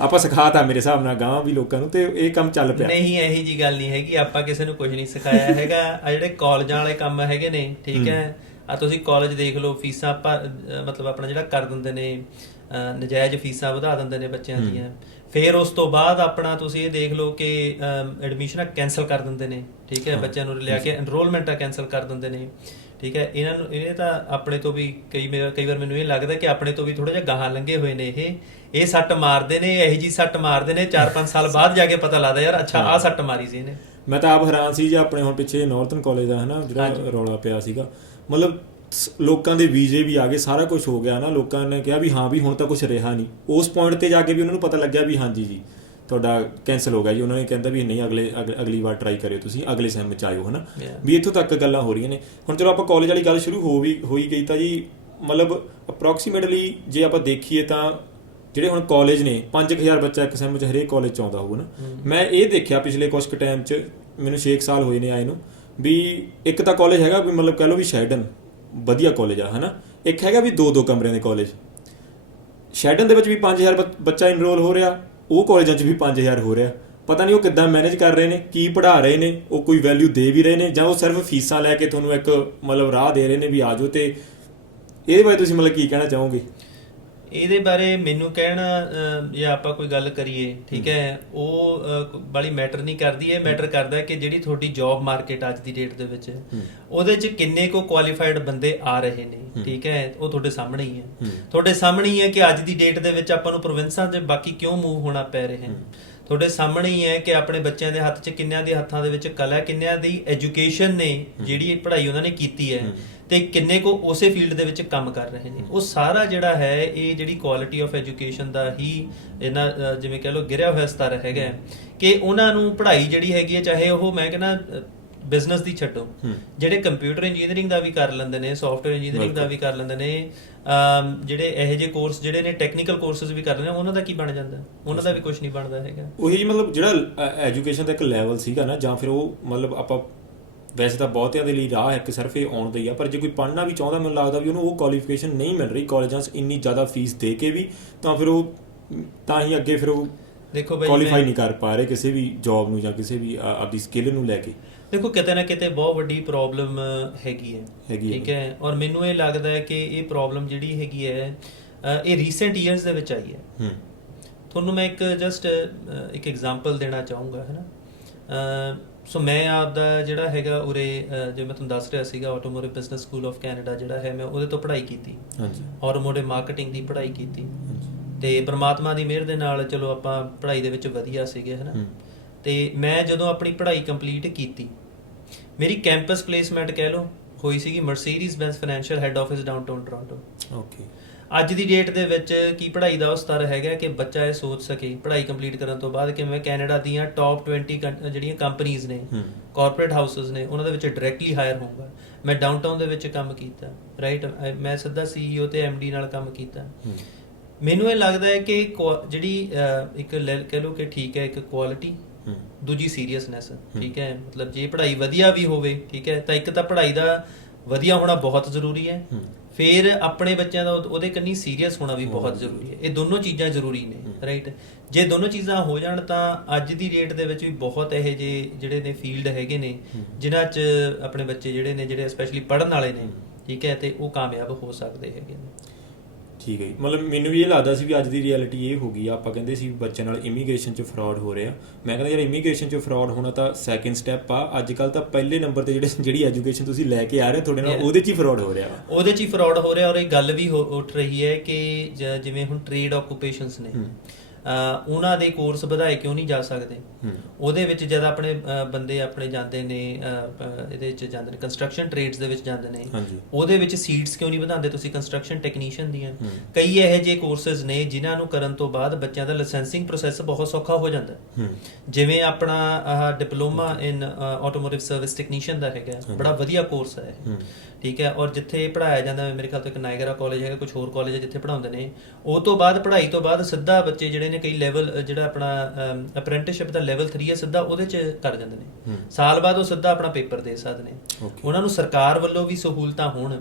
ਆਪਾਂ ਸਿਖਾਤਾ ਮੇਰੇ ਹਿਸਾਬ ਨਾਲ ਗਾਂ ਵੀ ਲੋਕਾਂ ਨੂੰ, ਤੇ ਇਹ ਕੰਮ ਚੱਲ ਪਿਆ। ਨਹੀਂ, ਇਹੀ ਜੀ ਗੱਲ ਨਹੀਂ ਹੈਗੀ, ਆਪਾਂ ਕਿਸੇ ਨੂੰ ਕੁਝ ਨਹੀਂ ਸਿਖਾਇਆ ਹੈਗਾ। ਆ ਜਿਹੜੇ ਕਾਲਜਾਂ ਵਾਲੇ ਕੰਮ ਹੈਗੇ ਨੇ, ਠੀਕ ਹੈ, ਆ ਤੁਸੀਂ ਕਾਲਜ ਦੇਖ ਲਓ, ਫੀਸਾਂ ਮਤਲਬ ਆਪਣਾ ਜਿਹੜਾ ਕਰ ਦਿੰਦੇ ਨੇ ਨਜਾਇਜ਼ ਫੀਸਾਂ ਵਧਾ ਦਿੰਦੇ ਨੇ ਬੱਚਿਆਂ ਦੀਆਂ। ਫਿਰ ਉਸ ਤੋਂ ਬਾਅਦ ਆਪਣਾ ਤੁਸੀਂ ਇਹ ਦੇਖ ਲਓ ਕਿ ਐਡਮਿਸ਼ਨਾਂ ਕੈਂਸਲ ਕਰ ਦਿੰਦੇ ਨੇ, ਠੀਕ ਹੈ, ਬੱਚਿਆਂ ਨੂੰ ਲਿਆ ਕੇ ਐਨਰੋਲਮੈਂਟਾਂ ਕੈਂਸਲ ਕਰ ਦਿੰਦੇ ਨੇ, ਠੀਕ ਹੈ। ਇਹਨਾਂ ਨੂੰ ਇਹ ਤਾਂ ਆਪਣੇ ਤੋਂ ਵੀ ਕਈ ਵਾਰ ਮੈਨੂੰ ਇਹ ਲੱਗਦਾ ਕਿ ਆਪਣੇ ਤੋਂ ਵੀ ਥੋੜਾ ਜਿਹਾ ਗਾਹਾਂ ਲੰਘੇ ਹੋਏ ਨੇ ਇਹ ਸੱਟ ਮਾਰਦੇ ਨੇ, ਇਹੋ ਜੀ ਸੱਟ ਮਾਰਦੇ ਨੇ 4-5 ਸਾਲ ਬਾਅਦ ਜਾ ਕੇ ਪਤਾ ਲੱਗਦਾ ਯਾਰ ਅੱਛਾ ਆਹ ਸੱਟ ਮਾਰੀ ਸੀ ਇਹਨੇ। ਮੈਂ ਤਾਂ ਆਪ ਹੈਰਾਨ ਸੀ ਜੇ ਆਪਣੇ ਹੁਣ ਪਿੱਛੇ ਨਾਰਥਰਨ ਕਾਲਜ ਦਾ ਹਨਾ ਜਿਹੜਾ ਰੌਲਾ ਪਿਆ ਸੀਗਾ, ਮਤਲਬ ਲੋਕਾਂ ਦੇ ਵੀਜ਼ੇ ਵੀ ਆ ਗਏ, ਸਾਰਾ ਕੁਝ ਹੋ ਗਿਆ ਨਾ, ਲੋਕਾਂ ਨੇ ਕਿਹਾ ਵੀ ਹਾਂ ਵੀ ਹੁਣ ਤਾਂ ਕੁਝ ਰਿਹਾ ਨਹੀਂ। ਉਸ ਪੁਆਇੰਟ ਤੇ ਜਾ ਕੇ ਵੀ ਉਹਨਾਂ ਨੂੰ ਪਤਾ ਲੱਗਿਆ ਵੀ ਹਾਂਜੀ ਜੀ ਤੁਹਾਡਾ ਕੈਂਸਲ ਹੋ ਗਿਆ ਜੀ। ਉਹਨਾਂ ਨੇ ਕਹਿੰਦਾ ਵੀ ਨਹੀਂ ਅਗਲੀ ਵਾਰ ਟਰਾਈ ਕਰਿਓ, ਤੁਸੀਂ ਅਗਲੇ ਸੈਮ ਵਿੱਚ ਆਇਓ ਹਨਾ। ਵੀ ਇੱਥੋਂ ਤੱਕ ਗੱਲਾਂ ਹੋ ਰਹੀਆਂ ਨੇ। ਹੁਣ ਚਲੋ ਆਪਾਂ ਕਾਲਜ ਵਾਲੀ ਗੱਲ ਸ਼ੁਰੂ ਹੋਈ ਗਈ ਤਾਂ ਜੀ ਮਤਲਬ ਅਪਰੋਕਸੀਮੇਟਲੀ ਜੇ ਆਪਾਂ ਦੇਖੀਏ ਤਾਂ ਜਿਹੜੇ ਹੁਣ ਕਾਲਜ ਨੇ 5000 ਬੱਚਾ ਇੱਕ ਸੈਮ ਵਿੱਚ ਹਰੇਕ ਕਾਲਜ 'ਚ ਆਉਂਦਾ ਹੋਊ ਨਾ। ਮੈਂ ਇਹ ਦੇਖਿਆ ਪਿਛਲੇ ਕੁਛ ਕੁ ਟਾਈਮ 'ਚ, ਮੈਨੂੰ 6 ਸਾਲ ਹੋਏ ਨੇ ਆਏ ਨੂੰ, ਵੀ ਇੱਕ ਤਾਂ ਕਾਲਜ ਹੈਗਾ ਵੀ ਮਤਲਬ ਕਹਿ ਲਓ ਵੀ ਸ਼ੈਡਨ ਵਧੀਆ ਕਾਲਜ ਆ ਹਨਾ, ਇੱਕ ਹੈਗਾ ਵੀ 2-2 ਕਮਰਿਆਂ ਦੇ ਕਾਲਜ। ਸ਼ੈਡਨ ਦੇ ਵਿੱਚ ਵੀ 5000 ਬੱਚਾ ਇਨਰੋਲ ਹੋ ਰਿਹਾ, ਉਹ ਕਾਲਜਾਂ 'ਚ ਵੀ 5000 ਹੋ ਰਿਹਾ। ਪਤਾ ਨਹੀਂ ਉਹ ਕਿੱਦਾਂ ਮੈਨੇਜ ਕਰ ਰਹੇ ਨੇ, ਕੀ ਪੜ੍ਹਾ ਰਹੇ ਨੇ, ਉਹ ਕੋਈ ਵੈਲਿਊ ਦੇ ਵੀ ਰਹੇ ਨੇ ਜਾਂ ਉਹ ਸਿਰਫ ਫੀਸਾਂ ਲੈ ਕੇ ਤੁਹਾਨੂੰ ਇੱਕ ਮਤਲਬ ਰਾਹ ਦੇ ਰਹੇ ਨੇ ਵੀ ਆ ਜਾਓ। ਤੇ ਇਹਦੇ ਬਾਰੇ ਤੁਸੀਂ ਮਤਲਬ ਕੀ ਕਹਿਣਾ ਚਾਹੋਗੇ? ਇਹਦੇ ਬਾਰੇ ਮੈਨੂੰ ਕਹਿਣਾ ਜੇ ਆਪਾਂ ਕੋਈ ਗੱਲ ਕਰੀਏ, ਠੀਕ ਹੈ, ਉਹ ਬੜੀ ਮੈਟਰ ਨਹੀਂ ਕਰਦੀ। ਇਹ ਮੈਟਰ ਕਰਦਾ ਕਿ ਜਿਹੜੀ ਤੁਹਾਡੀ ਜੌਬ ਮਾਰਕੀਟ ਅੱਜ ਦੀ ਡੇਟ ਦੇ ਵਿੱਚ ਉਹਦੇ 'ਚ ਕਿੰਨੇ ਕੁ ਕੁਆਲੀਫਾਈਡ ਬੰਦੇ ਆ ਰਹੇ ਨੇ, ਠੀਕ ਹੈ, ਉਹ ਤੁਹਾਡੇ ਸਾਹਮਣੇ ਹੀ ਹੈ। ਤੁਹਾਡੇ ਸਾਹਮਣੇ ਹੀ ਹੈ ਕਿ ਅੱਜ ਦੀ ਡੇਟ ਦੇ ਵਿੱਚ ਆਪਾਂ ਨੂੰ ਪ੍ਰੋਵਿੰਸਾਂ 'ਚ ਬਾਕੀ ਕਿਉਂ ਮੂਵ ਹੋਣਾ ਪੈ ਰਿਹਾ ਹੈ। ਤੁਹਾਡੇ ਸਾਹਮਣੇ ਹੀ ਹੈ ਕਿ ਆਪਣੇ ਬੱਚਿਆਂ ਦੇ ਹੱਥ 'ਚ ਕਿੰਨਿਆਂ ਦੇ ਹੱਥਾਂ ਦੇ ਵਿੱਚ ਕਲਾ, ਕਿੰਨਿਆਂ ਦੀ ਐਜੂਕੇਸ਼ਨ ਨੇ ਜਿਹੜੀ ਪੜ੍ਹਾਈ ਉਹਨਾਂ ਨੇ ਕੀਤੀ ਹੈ, ਤੇ ਕਿੰਨੇ ਕੋ ਉਸੇ ਫੀਲਡ ਦੇ ਵਿੱਚ ਕੰਮ ਕਰ ਰਹੇ ਨੇ। ਉਹ ਸਾਰਾ ਜਿਹੜਾ ਹੈ ਇਹ ਜਿਹੜੀ ਕੁਆਲਿਟੀ ਆਫ ਐਜੂਕੇਸ਼ਨ ਦਾ ਹੀ ਇਹਨਾਂ ਜਿਵੇਂ ਕਹਿ ਲਓ ਗਿਰਿਆ ਹੋਇਆ ਸਤਰ ਹੈਗਾ ਕਿ ਉਹਨਾਂ ਨੂੰ ਪੜ੍ਹਾਈ ਜਿਹੜੀ ਹੈਗੀ ਹੈ, ਚਾਹੇ ਉਹ ਮੈਂ ਕਹਿੰਦਾ ਬਿਜ਼ਨਸ ਦੀ ਛੱਡੋ, ਜਿਹੜੇ ਕੰਪਿਊਟਰ ਇੰਜੀਨੀਅਰਿੰਗ ਦਾ ਵੀ ਕਰ ਲੈਂਦੇ ਨੇ, ਸੌਫਟਵੇਅਰ ਇੰਜੀਨੀਅਰਿੰਗ ਦਾ ਵੀ ਕਰ ਲੈਂਦੇ ਨੇ, ਜਿਹੜੇ ਇਹੋ ਜਿਹੇ ਕੋਰਸ ਜਿਹੜੇ ਨੇ ਟੈਕਨੀਕਲ ਕੋਰਸਸ ਵੀ ਕਰ ਲੈਂਦੇ ਨੇ, ਉਹਨਾਂ ਦਾ ਕੀ ਬਣ ਜਾਂਦਾ? ਉਹਨਾਂ ਦਾ ਵੀ ਕੁਝ ਨਹੀਂ ਬਣਦਾ ਹੈਗਾ। ਉਹੀ ਮਤਲਬ ਜਿਹੜਾ ਐਜੂਕੇਸ਼ਨ ਦਾ ਇੱਕ ਲੈਵਲ ਸੀਗਾ ਨਾ, ਜਾਂ ਫਿਰ ਉਹ ਮਤਲਬ ਆਪਾਂ ਵੈਸੇ ਤਾਂ ਬਹੁਤਿਆਂ ਦੇ ਲਈ ਰਾਹ ਇੱਕ ਸਿਰਫ ਇਹ ਆਉਣ ਦਾ ਹੀ ਆ, ਪਰ ਜੇ ਕੋਈ ਪੜ੍ਹਨਾ ਵੀ ਚਾਹੁੰਦਾ ਮੈਨੂੰ ਲੱਗਦਾ ਵੀ ਉਹਨੂੰ ਉਹ ਕੁਆਲੀਫਿਕੇਸ਼ਨ ਨਹੀਂ ਮਿਲ ਰਹੀ ਕਾਲਜਾਂ 'ਚ ਇੰਨੀ ਜ਼ਿਆਦਾ ਫੀਸ ਦੇ ਕੇ ਵੀ, ਤਾਂ ਫਿਰ ਉਹ ਤਾਂ ਹੀ ਅੱਗੇ ਫਿਰ ਉਹ ਦੇਖੋ ਬਾਈ ਕੁਆਲੀਫਾਈ ਨਹੀਂ ਕਰ ਪਾ ਰਹੇ ਕਿਸੇ ਵੀ ਜੌਬ ਨੂੰ ਜਾਂ ਕਿਸੇ ਵੀ ਆਪਦੀ ਸਕਿੱਲ ਨੂੰ ਲੈ ਕੇ। ਦੇਖੋ ਕਿਤੇ ਨਾ ਕਿਤੇ ਬਹੁਤ ਵੱਡੀ ਪ੍ਰੋਬਲਮ ਹੈਗੀ ਹੈ, ਠੀਕ ਹੈ, ਔਰ ਮੈਨੂੰ ਇਹ ਲੱਗਦਾ ਹੈ ਕਿ ਇਹ ਪ੍ਰੋਬਲਮ ਜਿਹੜੀ ਹੈਗੀ ਹੈ ਇਹ ਰੀਸੈਂਟ ਈਅਰਸ ਦੇ ਵਿੱਚ ਆਈ ਹੈ। ਤੁਹਾਨੂੰ ਮੈਂ ਇੱਕ ਐਗਜ਼ਾਮਪਲ ਦੇਣਾ ਚਾਹੂੰਗਾ ਹੈ ਨਾ। ਸੋ ਮੈਂ ਆਪਦਾ ਜਿਹੜਾ ਹੈਗਾ ਉਰੇ ਜਿਵੇਂ ਮੈਂ ਤੁਹਾਨੂੰ ਦੱਸ ਰਿਹਾ ਸੀਗਾ automotive business school of Canada ਜਿਹੜਾ ਹੈ, ਮੈਂ ਉਹਦੇ ਤੋਂ ਪੜ੍ਹਾਈ ਕੀਤੀ, ਆਟੋਮੋਟਿਵ ਮਾਰਕੀਟਿੰਗ ਦੀ ਪੜ੍ਹਾਈ ਕੀਤੀ, ਤੇ ਪ੍ਰਮਾਤਮਾ ਦੀ ਮਿਹਰ ਦੇ ਨਾਲ ਚਲੋ ਆਪਾਂ ਪੜ੍ਹਾਈ ਦੇ ਵਿੱਚ ਵਧੀਆ ਸੀਗੇ ਹੈ ਨਾ। ਤੇ ਮੈਂ ਜਦੋਂ ਆਪਣੀ ਪੜ੍ਹਾਈ ਕੰਪਲੀਟ ਕੀਤੀ, ਮੇਰੀ ਕੈਂਪਸ ਪਲੇਸਮੈਂਟ ਕਹਿ ਲਓ ਹੋਈ ਸੀਗੀ Mercedes Benz financial head office downtown Toronto. Okay, ਅੱਜ ਦੀ ਡੇਟ ਦੇ ਵਿੱਚ ਕੀ ਪੜ੍ਹਾਈ ਦਾ ਉਹ ਸਤਰ ਹੈਗਾ ਕਿ ਬੱਚਾ ਇਹ ਸੋਚ ਸਕੇ ਪੜ੍ਹਾਈ ਕੰਪਲੀਟ ਕਰਨ ਤੋਂ ਬਾਅਦ ਕਿ ਮੈਂ ਕੈਨੇਡਾ ਦੀਆਂ ਟੌਪ 20 ਜਿਹੜੀਆਂ ਕੰਪਨੀਜ਼ ਨੇ, ਕਾਰਪੋਰੇਟ ਹਾਊਸਸ ਨੇ, ਉਹਨਾਂ ਦੇ ਵਿੱਚ ਡਾਇਰੈਕਟਲੀ ਹਾਇਰ ਹੋਊਗਾ। ਮੈਂ ਡਾਊਨਟਾਊਨ ਦੇ ਵਿੱਚ ਕੰਮ ਕੀਤਾ, ਰਾਈਟ, ਮੈਂ ਸਿੱਧਾ CEO ਤੇ MD ਨਾਲ ਕੰਮ ਕੀਤਾ। ਮੈਨੂੰ ਇਹ ਲੱਗਦਾ ਹੈ ਕਿ ਜਿਹੜੀ ਇੱਕ ਕਹਿ ਲਓ ਕਿ ਠੀਕ ਹੈ, ਇੱਕ ਕੁਆਲਿਟੀ, ਦੂਜੀ ਸੀਰੀਅਸਨੈਸ, ਠੀਕ ਹੈ। ਮਤਲਬ ਜੇ ਪੜ੍ਹਾਈ ਵਧੀਆ ਵੀ ਹੋਵੇ, ਠੀਕ ਹੈ, ਤਾਂ ਇੱਕ ਤਾਂ ਪੜ੍ਹਾਈ ਦਾ ਵਧੀਆ ਹੋਣਾ ਬਹੁਤ ਜ਼ਰੂਰੀ ਹੈ, ਫਿਰ ਆਪਣੇ ਬੱਚਿਆਂ ਦਾ ਉਹਦੇ ਕੰਨੀ ਸੀਰੀਅਸ ਹੋਣਾ ਵੀ ਬਹੁਤ ਜ਼ਰੂਰੀ ਹੈ। ਇਹ ਦੋਨੋਂ ਚੀਜ਼ਾਂ ਜ਼ਰੂਰੀ ਨੇ, ਰਾਈਟ। ਜੇ ਦੋਨੋਂ ਚੀਜ਼ਾਂ ਹੋ ਜਾਣ ਤਾਂ ਅੱਜ ਦੀ ਡੇਟ ਦੇ ਵਿੱਚ ਵੀ ਬਹੁਤ ਇਹੋ ਜਿਹੇ ਜਿਹੜੇ ਨੇ ਫੀਲਡ ਹੈਗੇ ਨੇ ਜਿਨ੍ਹਾਂ 'ਚ ਆਪਣੇ ਬੱਚੇ ਜਿਹੜੇ ਸਪੈਸ਼ਲੀ ਪੜ੍ਹਨ ਵਾਲੇ ਨੇ, ਠੀਕ ਹੈ, ਤੇ ਉਹ ਕਾਮਯਾਬ ਹੋ ਸਕਦੇ ਹੈਗੇ ਨੇ। ਠੀਕ ਹੈ ਜੀ, ਮਤਲਬ ਮੈਨੂੰ ਵੀ ਇਹ ਲੱਗਦਾ ਸੀ ਵੀ ਅੱਜ ਦੀ ਰਿਐਲਿਟੀ ਇਹ ਹੋ ਗਈ ਆ। ਆਪਾਂ ਕਹਿੰਦੇ ਸੀ ਬੱਚਿਆਂ ਨਾਲ ਇਮੀਗ੍ਰੇਸ਼ਨ 'ਚ ਫਰਾਡ ਹੋ ਰਿਹਾ। ਮੈਂ ਕਹਿੰਦਾ ਯਾਰ ਇਮੀਗ੍ਰੇਸ਼ਨ 'ਚ ਫਰਾਡ ਹੋਣਾ ਤਾਂ ਸੈਕਿੰਡ ਸਟੈਪ ਆ। ਅੱਜ ਕੱਲ੍ਹ ਤਾਂ ਪਹਿਲੇ ਨੰਬਰ ਤੇ ਜਿਹੜੀ ਐਜੂਕੇਸ਼ਨ ਤੁਸੀਂ ਲੈ ਕੇ ਆ ਰਹੇ ਤੁਹਾਡੇ ਨਾਲ ਉਹਦੇ 'ਚ ਹੀ ਫਰਾਡ ਹੋ ਰਿਹਾ ਵਾ। ਉਹਦੇ 'ਚ ਹੀ ਫਰਾਡ ਹੋ ਰਿਹਾ। ਔਰ ਇਹ ਗੱਲ ਵੀ ਉੱਠ ਰਹੀ ਹੈ ਕਿ ਜਿਵੇਂ ਹੁਣ ਟ੍ਰੇਡ ਆਕੂਪੇਸ਼ਨਸ ਨੇ, ਉਹਨਾਂ ਦੇ ਕੋਰਸ ਵਧਾਏ ਕਿਉਂ ਨਹੀਂ ਜਾ ਸਕਦੇ? ਉਹਦੇ ਵਿੱਚ ਜਦ ਆਪਣੇ ਬੰਦੇ ਆਪਣੇ ਜਾਂਦੇ ਨੇ, ਇਹਦੇ ਵਿੱਚ ਜਾਂਦੇ ਨੇ ਕੰਸਟਰਕਸ਼ਨ ਟ੍ਰੇਡਸ ਦੇ ਵਿੱਚ ਜਾਂਦੇ ਨੇ, ਉਹਦੇ ਵਿੱਚ ਸੀਟਸ ਕਿਉਂ ਨਹੀਂ ਵਧਾਉਂਦੇ ਤੁਸੀਂ ਕੰਸਟਰਕਸ਼ਨ ਟੈਕਨੀਸ਼ੀਅਨ ਦੀਆਂ? ਕਈ ਇਹੋ ਜਿਹੇ ਕੋਰਸਿਸ ਨੇ ਜਿਨ੍ਹਾਂ ਨੂੰ ਕਰਨ ਤੋਂ ਬਾਅਦ ਬੱਚਿਆਂ ਦਾ ਲਾਇਸੈਂਸਿੰਗ ਪ੍ਰੋਸੈਸ ਬਹੁਤ ਸੌਖਾ ਹੋ ਜਾਂਦਾ। ਜਿਵੇਂ ਆਪਣਾ ਆਹ diploma in automotive service technician ਦਾ ਹੈਗਾ, ਬੜਾ ਵਧੀਆ ਕੋਰਸ ਹੈ, ਠੀਕ ਹੈ। ਔਰ ਜਿੱਥੇ ਪੜ੍ਹਾਇਆ ਜਾਂਦਾ, ਮੇਰੇ ਖਿਆਲ ਤੋਂ ਇੱਕ ਨਾਇਗਰਾ ਕਾਲਜ ਹੈਗਾ, ਕੁਝ ਹੋਰ ਕਾਲਜ ਹੈ ਜਿੱਥੇ ਪੜ੍ਹਾਉਂਦੇ ਨੇ। ਉਹ ਤੋਂ ਬਾਅਦ ਪੜ੍ਹਾਈ ਤੋਂ ਬਾਅਦ ਸਿੱਧਾ ਬੱਚੇ ਜਿਹੜੇ ਨੇ ਕਈ ਲੈਵਲ ਜਿਹੜਾ ਆਪਣਾ ਅਪ੍ਰੈਂਟਿਸਸ਼ਿਪ ਦਾ ਲੈਵਲ 3 ਹੈ, ਸਿੱਧਾ ਉਹਦੇ 'ਚ ਕਰ ਜਾਂਦੇ ਨੇ। ਸਾਲ ਬਾਅਦ ਉਹ ਸਿੱਧਾ ਆਪਣਾ ਪੇਪਰ ਦੇ ਸਕਦੇ ਨੇ। ਉਹਨਾਂ ਨੂੰ ਸਰਕਾਰ ਵੱਲੋਂ ਵੀ ਸਹੂਲਤਾਂ ਹੋਣ,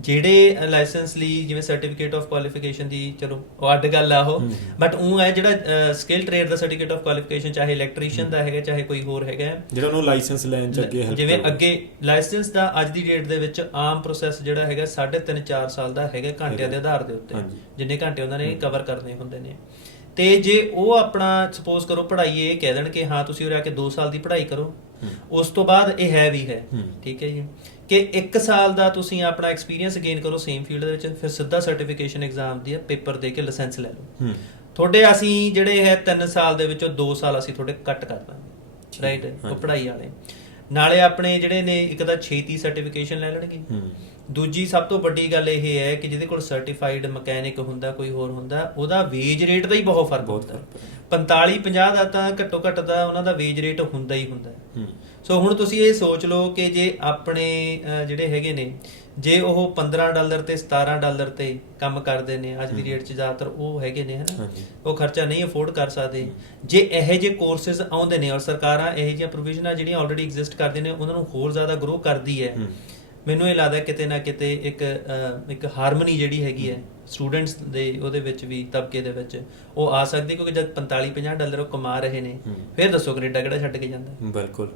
ਜਿਹੜੇ ਲਾਇਸੈਂਸ ਲਈ ਜਿਵੇਂ ਸਰਟੀਫਿਕੇਟ ਆਫ ਕੁਆਲੀਫਿਕੇਸ਼ਨ ਦੀ, ਚਲੋ ਉਹ ਅੱਡ ਗੱਲ ਆ ਉਹ, ਬਟ ਉਹ ਹੈ ਜਿਹੜਾ skill trade the certificate of qualification, ਚਾਹੇ ਇਲੈਕਟ੍ਰੀਸ਼ੀਅਨ ਦਾ ਹੈਗਾ ਚਾਹੇ ਕੋਈ ਹੋਰ ਹੈਗਾ, ਜਿਹੜਾ ਉਹਨੂੰ ਲਾਇਸੈਂਸ ਲੈਣ 'ਚ ਅੱਗੇ ਜਿਵੇਂ ਅੱਗੇ ਲਾਇਸੈਂਸ ਦਾ ਅੱਜ ਦੀ ਡੇਟ ਦੇ ਵਿੱਚ ਆਮ ਪ੍ਰੋਸੈਸ ਜਿਹੜਾ ਹੈਗਾ 3.5-4 ਸਾਲ ਦਾ ਹੈਗਾ ਘੰਟਿਆਂ ਦੇ ਆਧਾਰ ਦੇ ਉੱਤੇ, ਜਿੰਨੇ ਘੰਟੇ ਉਹਨਾਂ ਨੇ ਕਵਰ ਕਰਨੇ ਹੁੰਦੇ ਨੇ। ਤੇ ਜੇ ਉਹ ਆਪਣਾ ਸਪੋਜ਼ ਕਰੋ ਪੜ੍ਹਾਈ ਇਹ ਕਹਿ ਦੇਣ ਕਿ ਹਾਂ ਤੁਸੀਂ ਉਰੇ ਆ ਕੇ 2 ਸਾਲ ਦੀ ਪੜ੍ਹਾਈ ਕਰੋ, ਉਸ ਤੋਂ ਬਾਅਦ ਇਹ ਹੈ ਵੀ ਹੈ, ਠੀਕ ਹੈ ਜੀ, ਕਿ 1 ਸਾਲ ਦਾ ਤੁਸੀਂ ਆਪਣਾ ਐਕਸਪੀਰੀਅੰਸ ਗੇਨ ਕਰੋ ਸੇਮ ਫੀਲਡ ਦੇ ਵਿੱਚ, ਫਿਰ ਸਿੱਧਾ ਸਰਟੀਫਿਕੇਸ਼ਨ ਐਗਜ਼ਾਮ ਦੀ ਪੇਪਰ ਦੇ ਕੇ ਲਾਇਸੈਂਸ ਲੈ ਲਓ। ਤੁਹਾਡੇ ਅਸੀਂ ਜਿਹੜੇ ਹੈ 3 ਸਾਲ ਦੇ ਵਿੱਚੋਂ 2 ਸਾਲ ਅਸੀਂ ਤੁਹਾਡੇ ਕੱਟ ਕਰ ਦਾਂਗੇ, ਰਾਈਟ, ਉਹ ਪੜ੍ਹਾਈ ਵਾਲੇ। ਨਾਲੇ ਆਪਣੇ ਜਿਹੜੇ ਨੇ ਇੱਕ ਤਾਂ ਛੇਤੀ ਸਰਟੀਫਿਕੇਸ਼ਨ ਲੈ ਲੈਣਗੇ, ਦੂਜੀ ਸਭ ਤੋਂ ਵੱਡੀ ਗੱਲ ਇਹ ਹੈ ਕਿ ਜਿਹਦੇ ਕੋਲ ਸਰਟੀਫਾਈਡ ਮਕੈਨਿਕ ਹੁੰਦਾ, ਕੋਈ ਹੋਰ ਹੁੰਦਾ, ਉਹਦਾ ਵੇਜ ਰੇਟ ਦਾ ਹੀ ਬਹੁਤ ਫਰਕ ਹੁੰਦਾ। 45-50 ਦਾ ਤਾਂ ਘੱਟੋ ਘੱਟ ਦਾ ਉਹਨਾਂ ਦਾ ਵੇਜ ਰੇਟ ਹੁੰਦਾ ਹੀ ਹੁੰਦਾ। ਸੋ ਹੁਣ ਤੁਸੀਂ ਇਹ ਸੋਚ ਲਓ ਕਿ ਜੇ ਆਪਣੇ ਜਿਹੜੇ ਹੈਗੇ ਨੇ, ਜੇ ਉਹ $15 ਤੇ $17 ਤੇ ਕੰਮ ਕਰਦੇ ਨੇ ਅੱਜ ਦੀ ਡੇਟ 'ਚ, ਜ਼ਿਆਦਾਤਰ ਉਹ ਹੈਗੇ ਨੇ ਹਨਾ, ਉਹ ਖਰਚਾ ਨਹੀਂ ਅਫੋਰਡ ਕਰ ਸਕਦੇ। ਜੇ ਇਹੋ ਜਿਹੇ ਕੋਰਸਿਸ ਆਉਂਦੇ ਨੇ ਔਰ ਸਰਕਾਰਾਂ ਇਹੋ ਜਿਹੀਆਂ ਪ੍ਰੋਵੀਜ਼ਨਾਂ ਜਿਹੜੀਆਂ ਆਲਰੇਡੀ ਐਗਜ਼ਿਸਟ ਕਰਦੀਆਂ ਨੇ ਉਹਨਾਂ ਨੂੰ ਹੋਰ ਜ਼ਿਆਦਾ ਗਰੋ ਕਰਦੀ ਹੈ, ਮੈਨੂੰ ਇਹ ਲੱਗਦਾ ਕਿਤੇ ਨਾ ਕਿਤੇ ਇੱਕ ਹਾਰਮਨੀ ਜਿਹੜੀ ਹੈਗੀ ਹੈ ਸਟੂਡੈਂਟਸ ਦੇ ਉਹਦੇ ਵਿੱਚ ਵੀ, ਤਬਕੇ ਦੇ ਵਿੱਚ ਉਹ ਆ ਸਕਦੀ, ਕਿਉਂਕਿ ਜਦ $45-50 ਉਹ ਕਮਾ ਰਹੇ ਨੇ, ਫਿਰ ਦੱਸੋ ਕੈਨੇਡਾ ਕਿਹੜਾ ਛੱਡ ਕੇ ਜਾਂਦਾ। ਬਿਲਕੁਲ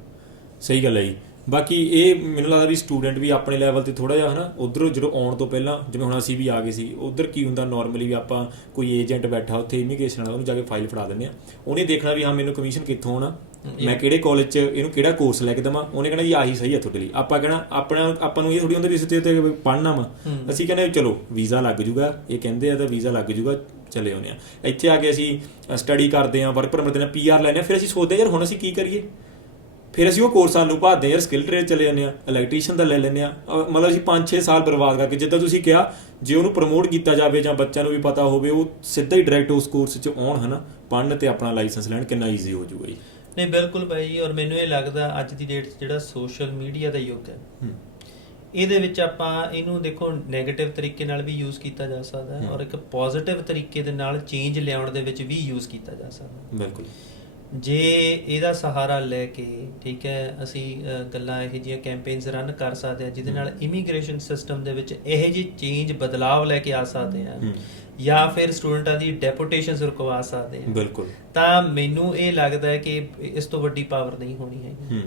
ਸਹੀ ਗੱਲ ਹੈ ਜੀ। ਬਾਕੀ ਇਹ ਮੈਨੂੰ ਲੱਗਦਾ ਵੀ ਸਟੂਡੈਂਟ ਵੀ ਆਪਣੇ ਲੈਵਲ ਤੇ ਥੋੜਾ ਜਿਹਾ ਹਨਾ ਉਧਰੋਂ ਜਦੋਂ ਆਉਣ ਤੋਂ ਪਹਿਲਾਂ, ਜਿਵੇਂ ਹੁਣ ਅਸੀਂ ਵੀ ਆ ਗਏ ਸੀ, ਉਧਰ ਕੀ ਹੁੰਦਾ ਨਾਰਮਲੀ ਵੀ ਆਪਾਂ ਕੋਈ ਏਜੰਟ ਬੈਠਾ ਉੱਥੇ ਇਮੀਗ੍ਰੇਸ਼ਨ ਵਾਲਾ, ਉਹਨੂੰ ਜਾ ਕੇ ਫਾਈਲ ਫੜਾ ਦਿੰਦੇ ਆ, ਉਹਨੇ ਦੇਖਣਾ ਵੀ ਹਾਂ ਮੈਨੂੰ ਕਮਿਸ਼ਨ ਕਿੱਥੋਂ ਆਉਣਾ, ਮੈਂ ਕਿਹੜੇ ਕਾਲਜ 'ਚ ਇਹਨੂੰ ਕਿਹੜਾ ਕੋਰਸ ਲੈ ਕੇ ਦੇਵਾਂ, ਉਹਨੇ ਕਹਿਣਾ ਜੀ ਆਹੀ ਸਹੀ ਹੈ ਤੁਹਾਡੇ ਲਈ। ਆਪਾਂ ਕਹਿਣਾ ਆਪਾਂ ਨੂੰ ਇਹ ਥੋੜੀ ਹੁੰਦਾ ਵੀ ਇਸ ਤੇ ਪੜ੍ਹਨਾ ਵਾ, ਅਸੀਂ ਕਹਿੰਦੇ ਚਲੋ ਵੀਜ਼ਾ ਲੱਗ ਜੂਗਾ, ਇਹ ਕਹਿੰਦੇ ਆ ਤਾਂ ਵੀਜ਼ਾ ਲੱਗ ਜੂਗਾ, ਚਲੇ ਆਉਂਦੇ ਆ। ਇੱਥੇ ਆ ਕੇ ਅਸੀਂ ਸਟੱਡੀ ਕਰਦੇ ਹਾਂ, ਵਰਕ ਪਰਮਿਟ ਨਾਲ PR ਲੈਂਦੇ ਹਾਂ, ਫਿਰ ਅਸੀਂ ਸੋਚਦੇ ਯਾਰ ਹੁਣ ਅਸੀਂ ਕੀ ਕਰੀਏ, ਫਿਰ ਅਸੀਂ ਉਹ ਕੋਰਸਾਂ ਨੂੰ ਭਾਲਦੇ ਯਾਰ, ਸਕਿੱਲ ਟ੍ਰੇਡ ਚਲੇ ਜਾਂਦੇ ਆ, ਇਲੈਕਟ੍ਰੀਸ਼ੀਅਨ ਦਾ ਲੈ ਲੈਂਦੇ ਆ, ਮਤਲਬ ਅਸੀਂ 5-6 ਸਾਲ ਬਰਬਾਦ ਕਰਕੇ। ਜਿੱਦਾਂ ਤੁਸੀਂ ਕਿਹਾ, ਜੇ ਉਹਨੂੰ ਪ੍ਰਮੋਟ ਕੀਤਾ ਜਾਵੇ ਜਾਂ ਬੱਚਿਆਂ ਨੂੰ ਵੀ ਪਤਾ ਹੋਵੇ, ਉਹ ਸਿੱਧਾ ਹੀ ਡਾਇਰੈਕਟ ਉਸ ਕੋਰਸ 'ਚ ਆਉਣ ਹਨਾ, ਪੜ੍ਹਨ ਤੇ ਆਪਣਾ ਲਾਇਸੈਂਸ ਲੈਣ, ਕਿੰਨਾ ਈਜ਼ੀ ਹੋ ਜਾਊਗਾ ਜੀ। ਨਹੀਂ ਬਿਲਕੁਲ ਬਾਈ ਜੀ, ਔਰ ਮੈਨੂੰ ਇਹ ਲੱਗਦਾ ਅੱਜ ਦੀ ਡੇਟ 'ਚ ਜਿਹੜਾ ਸੋਸ਼ਲ ਮੀਡੀਆ ਦਾ ਯੁੱਗ ਹੈ, ਇਹਦੇ ਵਿੱਚ ਆਪਾਂ ਇਹਨੂੰ ਦੇਖੋ ਨੈਗੇਟਿਵ ਤਰੀਕੇ ਨਾਲ ਵੀ ਯੂਜ਼ ਕੀਤਾ ਜਾ ਸਕਦਾ ਹੈ, ਔਰ ਇੱਕ ਪੋਜ਼ਿਟਿਵ ਤਰੀਕੇ ਦੇ ਨਾਲ ਚੇਂਜ ਲਿਆਉਣ ਦੇ ਵਿੱਚ ਵੀ ਯੂਜ਼ ਕੀਤਾ ਜਾ ਸਕਦਾ। ਬਿਲਕੁਲ, ਜੇ ਇਹਦਾ ਸਹਾਰਾ ਲੈ ਕੇ, ਠੀਕ ਹੈ, ਅਸੀਂ ਗੱਲਾਂ ਇਹੋ ਜਿਹੀਆਂ ਕੈਂਪੇਨਸ ਰਨ ਕਰ ਸਕਦੇ ਹਾਂ ਜਿਹਦੇ ਨਾਲ ਇਮੀਗ੍ਰੇਸ਼ਨ ਸਿਸਟਮ ਦੇ ਵਿੱਚ ਇਹੋ ਜਿਹੀ ਚੇਂਜ ਬਦਲਾਵ ਲੈ ਕੇ ਆ ਸਕਦੇ ਹਾਂ, ਜਾਂ ਫਿਰ ਸਟੂਡੈਂਟਾਂ ਦੀ ਡੈਪੂਟੇਸ਼ਨਸ ਰੁਕਵਾ ਸਕਦੇ ਹਾਂ, ਬਿਲਕੁਲ, ਤਾਂ ਮੈਨੂੰ ਇਹ ਲੱਗਦਾ ਹੈ ਕਿ ਇਸ ਤੋਂ ਵੱਡੀ ਪਾਵਰ ਨਹੀਂ ਹੋਣੀ ਹੈਗੀ।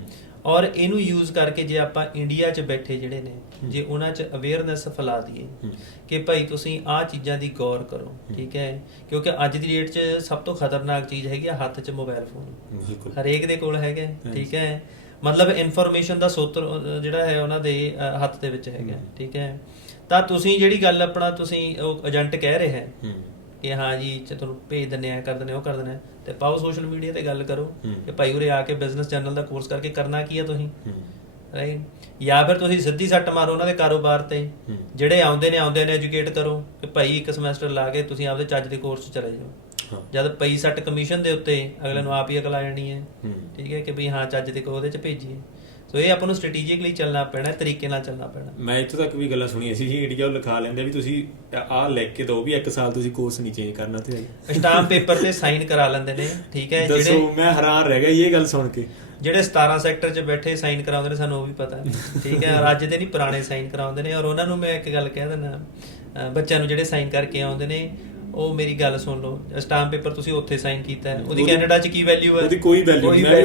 ਔਰ ਇਹਨੂੰ ਯੂਜ਼ ਕਰਕੇ ਜੇ ਆਪਾਂ ਇੰਡੀਆ 'ਚ ਬੈਠੇ ਜਿਹੜੇ ਨੇ, ਜੇ ਉਹਨਾਂ 'ਚ ਅਵੇਅਰਨੈਸ ਫੈਲਾ ਦਈਏ ਕਿ ਭਾਈ ਤੁਸੀਂ ਆਹ ਚੀਜ਼ਾਂ ਦੀ ਗੌਰ ਕਰੋ, ਠੀਕ ਹੈ, ਕਿਉਂਕਿ ਅੱਜ ਦੀ ਡੇਟ 'ਚ ਸਭ ਤੋਂ ਖਤਰਨਾਕ ਚੀਜ਼ ਹੈਗੀ ਆ ਹੱਥ 'ਚ ਮੋਬਾਈਲ ਫੋਨ, ਹਰੇਕ ਦੇ ਕੋਲ ਹੈਗਾ, ਠੀਕ ਹੈ, ਮਤਲਬ ਇਨਫੋਰਮੇਸ਼ਨ ਦਾ ਸੋਤਰ ਜਿਹੜਾ ਹੈ ਉਹਨਾਂ ਦੇ ਹੱਥ ਦੇ ਵਿੱਚ ਹੈਗਾ, ਠੀਕ ਹੈ। ਤਾਂ ਤੁਸੀਂ ਜਿਹੜੀ ਗੱਲ ਆਪਣਾ ਤੁਸੀਂ ਉਹ ਏਜੰਟ ਕਹਿ ਰਹੇ ਹੈ ਕਿ ਹਾਂ ਜੀ ਤੁਹਾਨੂੰ ਭੇਜ ਦਿੰਦੇ ਆ, ਕਰ ਦਿੰਦੇ, ਉਹ ਕਰ ਦਿੰਦੇ, ਤੇ ਪਾਓ ਸੋਸ਼ਲ ਮੀਡੀਆ ਤੇ ਗੱਲ ਕਰੋ ਕਿ ਭਾਈ ਉਰੇ ਆ ਕੇ ਬਿਜ਼ਨਸ ਜਰਨਲ ਦਾ ਕੋਰਸ ਕਰਕੇ ਕਰਨਾ ਕੀ ਆ ਤੁਸੀਂ, ਰਾਈਟ, ਜਾਂ ਫਿਰ ਤੁਸੀਂ ਸਿੱਧੀ ਸੱਟ ਮਾਰੋ ਉਹਨਾਂ ਦੇ ਕਾਰੋਬਾਰ ਤੇ, ਜਿਹੜੇ ਆਉਂਦੇ ਨੇ ਐਜੂਕੇਟ ਕਰੋ ਕਿ ਭਾਈ 1 ਸਮੈਸਟਰ ਲਾ ਕੇ ਤੁਸੀਂ ਆਪਦੇ ਚੱਜ ਦੇ ਕੋਰਸ 'ਚ ਚਲੇ ਜਾਓ। ਜਦ ਪਈ ਸੱਟ ਕਮਿਸ਼ਨ ਦੇ ਉੱਤੇ ਅਗਲੇ ਨੂੰ ਆਪ ਹੀ ਅਕਲ ਆ ਜਾਣੀ ਹੈ, ਠੀਕ ਹੈ, ਕਿ ਵੀ ਹਾਂ ਚੱਜ ਦੇ ਉਹਦੇ 'ਚ ਭੇਜੀਏ। ਸੋ ਇਹ ਆਪਾਂ ਨੂੰ ਸਟ੍ਰੈਟੇਜਿਕਲੀ ਚੱਲਣਾ ਪੈਣਾ, ਤਰੀਕੇ ਨਾਲ ਚੱਲਣਾ ਪੈਣਾ। ਮੈਂ ਇੱਥੋਂ ਤੱਕ ਵੀ ਗੱਲਾਂ ਸੁਣੀਆਂ ਸੀ ਜੀ, ਇੰਡੀਆ ਉਹ ਲਿਖਾ ਲੈਂਦੇ ਵੀ ਤੁਸੀਂ ਆਹ ਲਿਖ ਕੇ ਦਿਓ ਵੀ 1 ਸਾਲ ਤੁਸੀਂ ਕੋਰਸ ਨਹੀਂ ਚੇਂਜ ਕਰਨਾ, ਤੇ ਸਟਾਂਪ ਪੇਪਰ ਤੇ ਸਾਈਨ ਕਰਾ ਲੈਂਦੇ ਨੇ, ਠੀਕ ਹੈ। ਦੱਸੋ, ਮੈਂ ਹੈਰਾਨ ਰਹਿ ਗਿਆ ਇਹ ਗੱਲ ਸੁਣ ਕੇ। ਜਿਹੜੇ 17 ਸੈਕਟਰ 'ਚ ਬੈਠੇ ਸਾਈਨ ਕਰਾਉਂਦੇ ਨੇ, ਸਾਨੂੰ ਉਹ ਵੀ ਪਤਾ, ਠੀਕ ਹੈ, ਅੱਜ ਦੇ ਨਹੀਂ ਪੁਰਾਣੇ ਸਾਈਨ ਕਰਾਉਂਦੇ ਨੇ। ਔਰ ਉਹਨਾਂ ਨੂੰ ਮੈਂ ਇੱਕ ਗੱਲ ਕਹਿ ਦਿੰਦਾ, ਬੱਚਿਆਂ ਨੂੰ ਜਿਹੜੇ ਸਾਈਨ ਕਰਕੇ ਆਉਂਦੇ ਨੇ, ਉਹ ਮੇਰੀ ਗੱਲ ਸੁਣ ਲਓ, ਸਟਾਂਪ ਪੇਪਰ ਤੁਸੀਂ ਉੱਥੇ ਸਾਈਨ ਕੀਤਾ ਹੈ, ਉਹਦੀ ਕੈਨੇਡਾ 'ਚ ਕੀ ਵੈਲਿਊ ਹੈ? ਉਹਦੀ ਕੋਈ ਵੈਲਿਊ ਨਹੀਂ ਹੈ,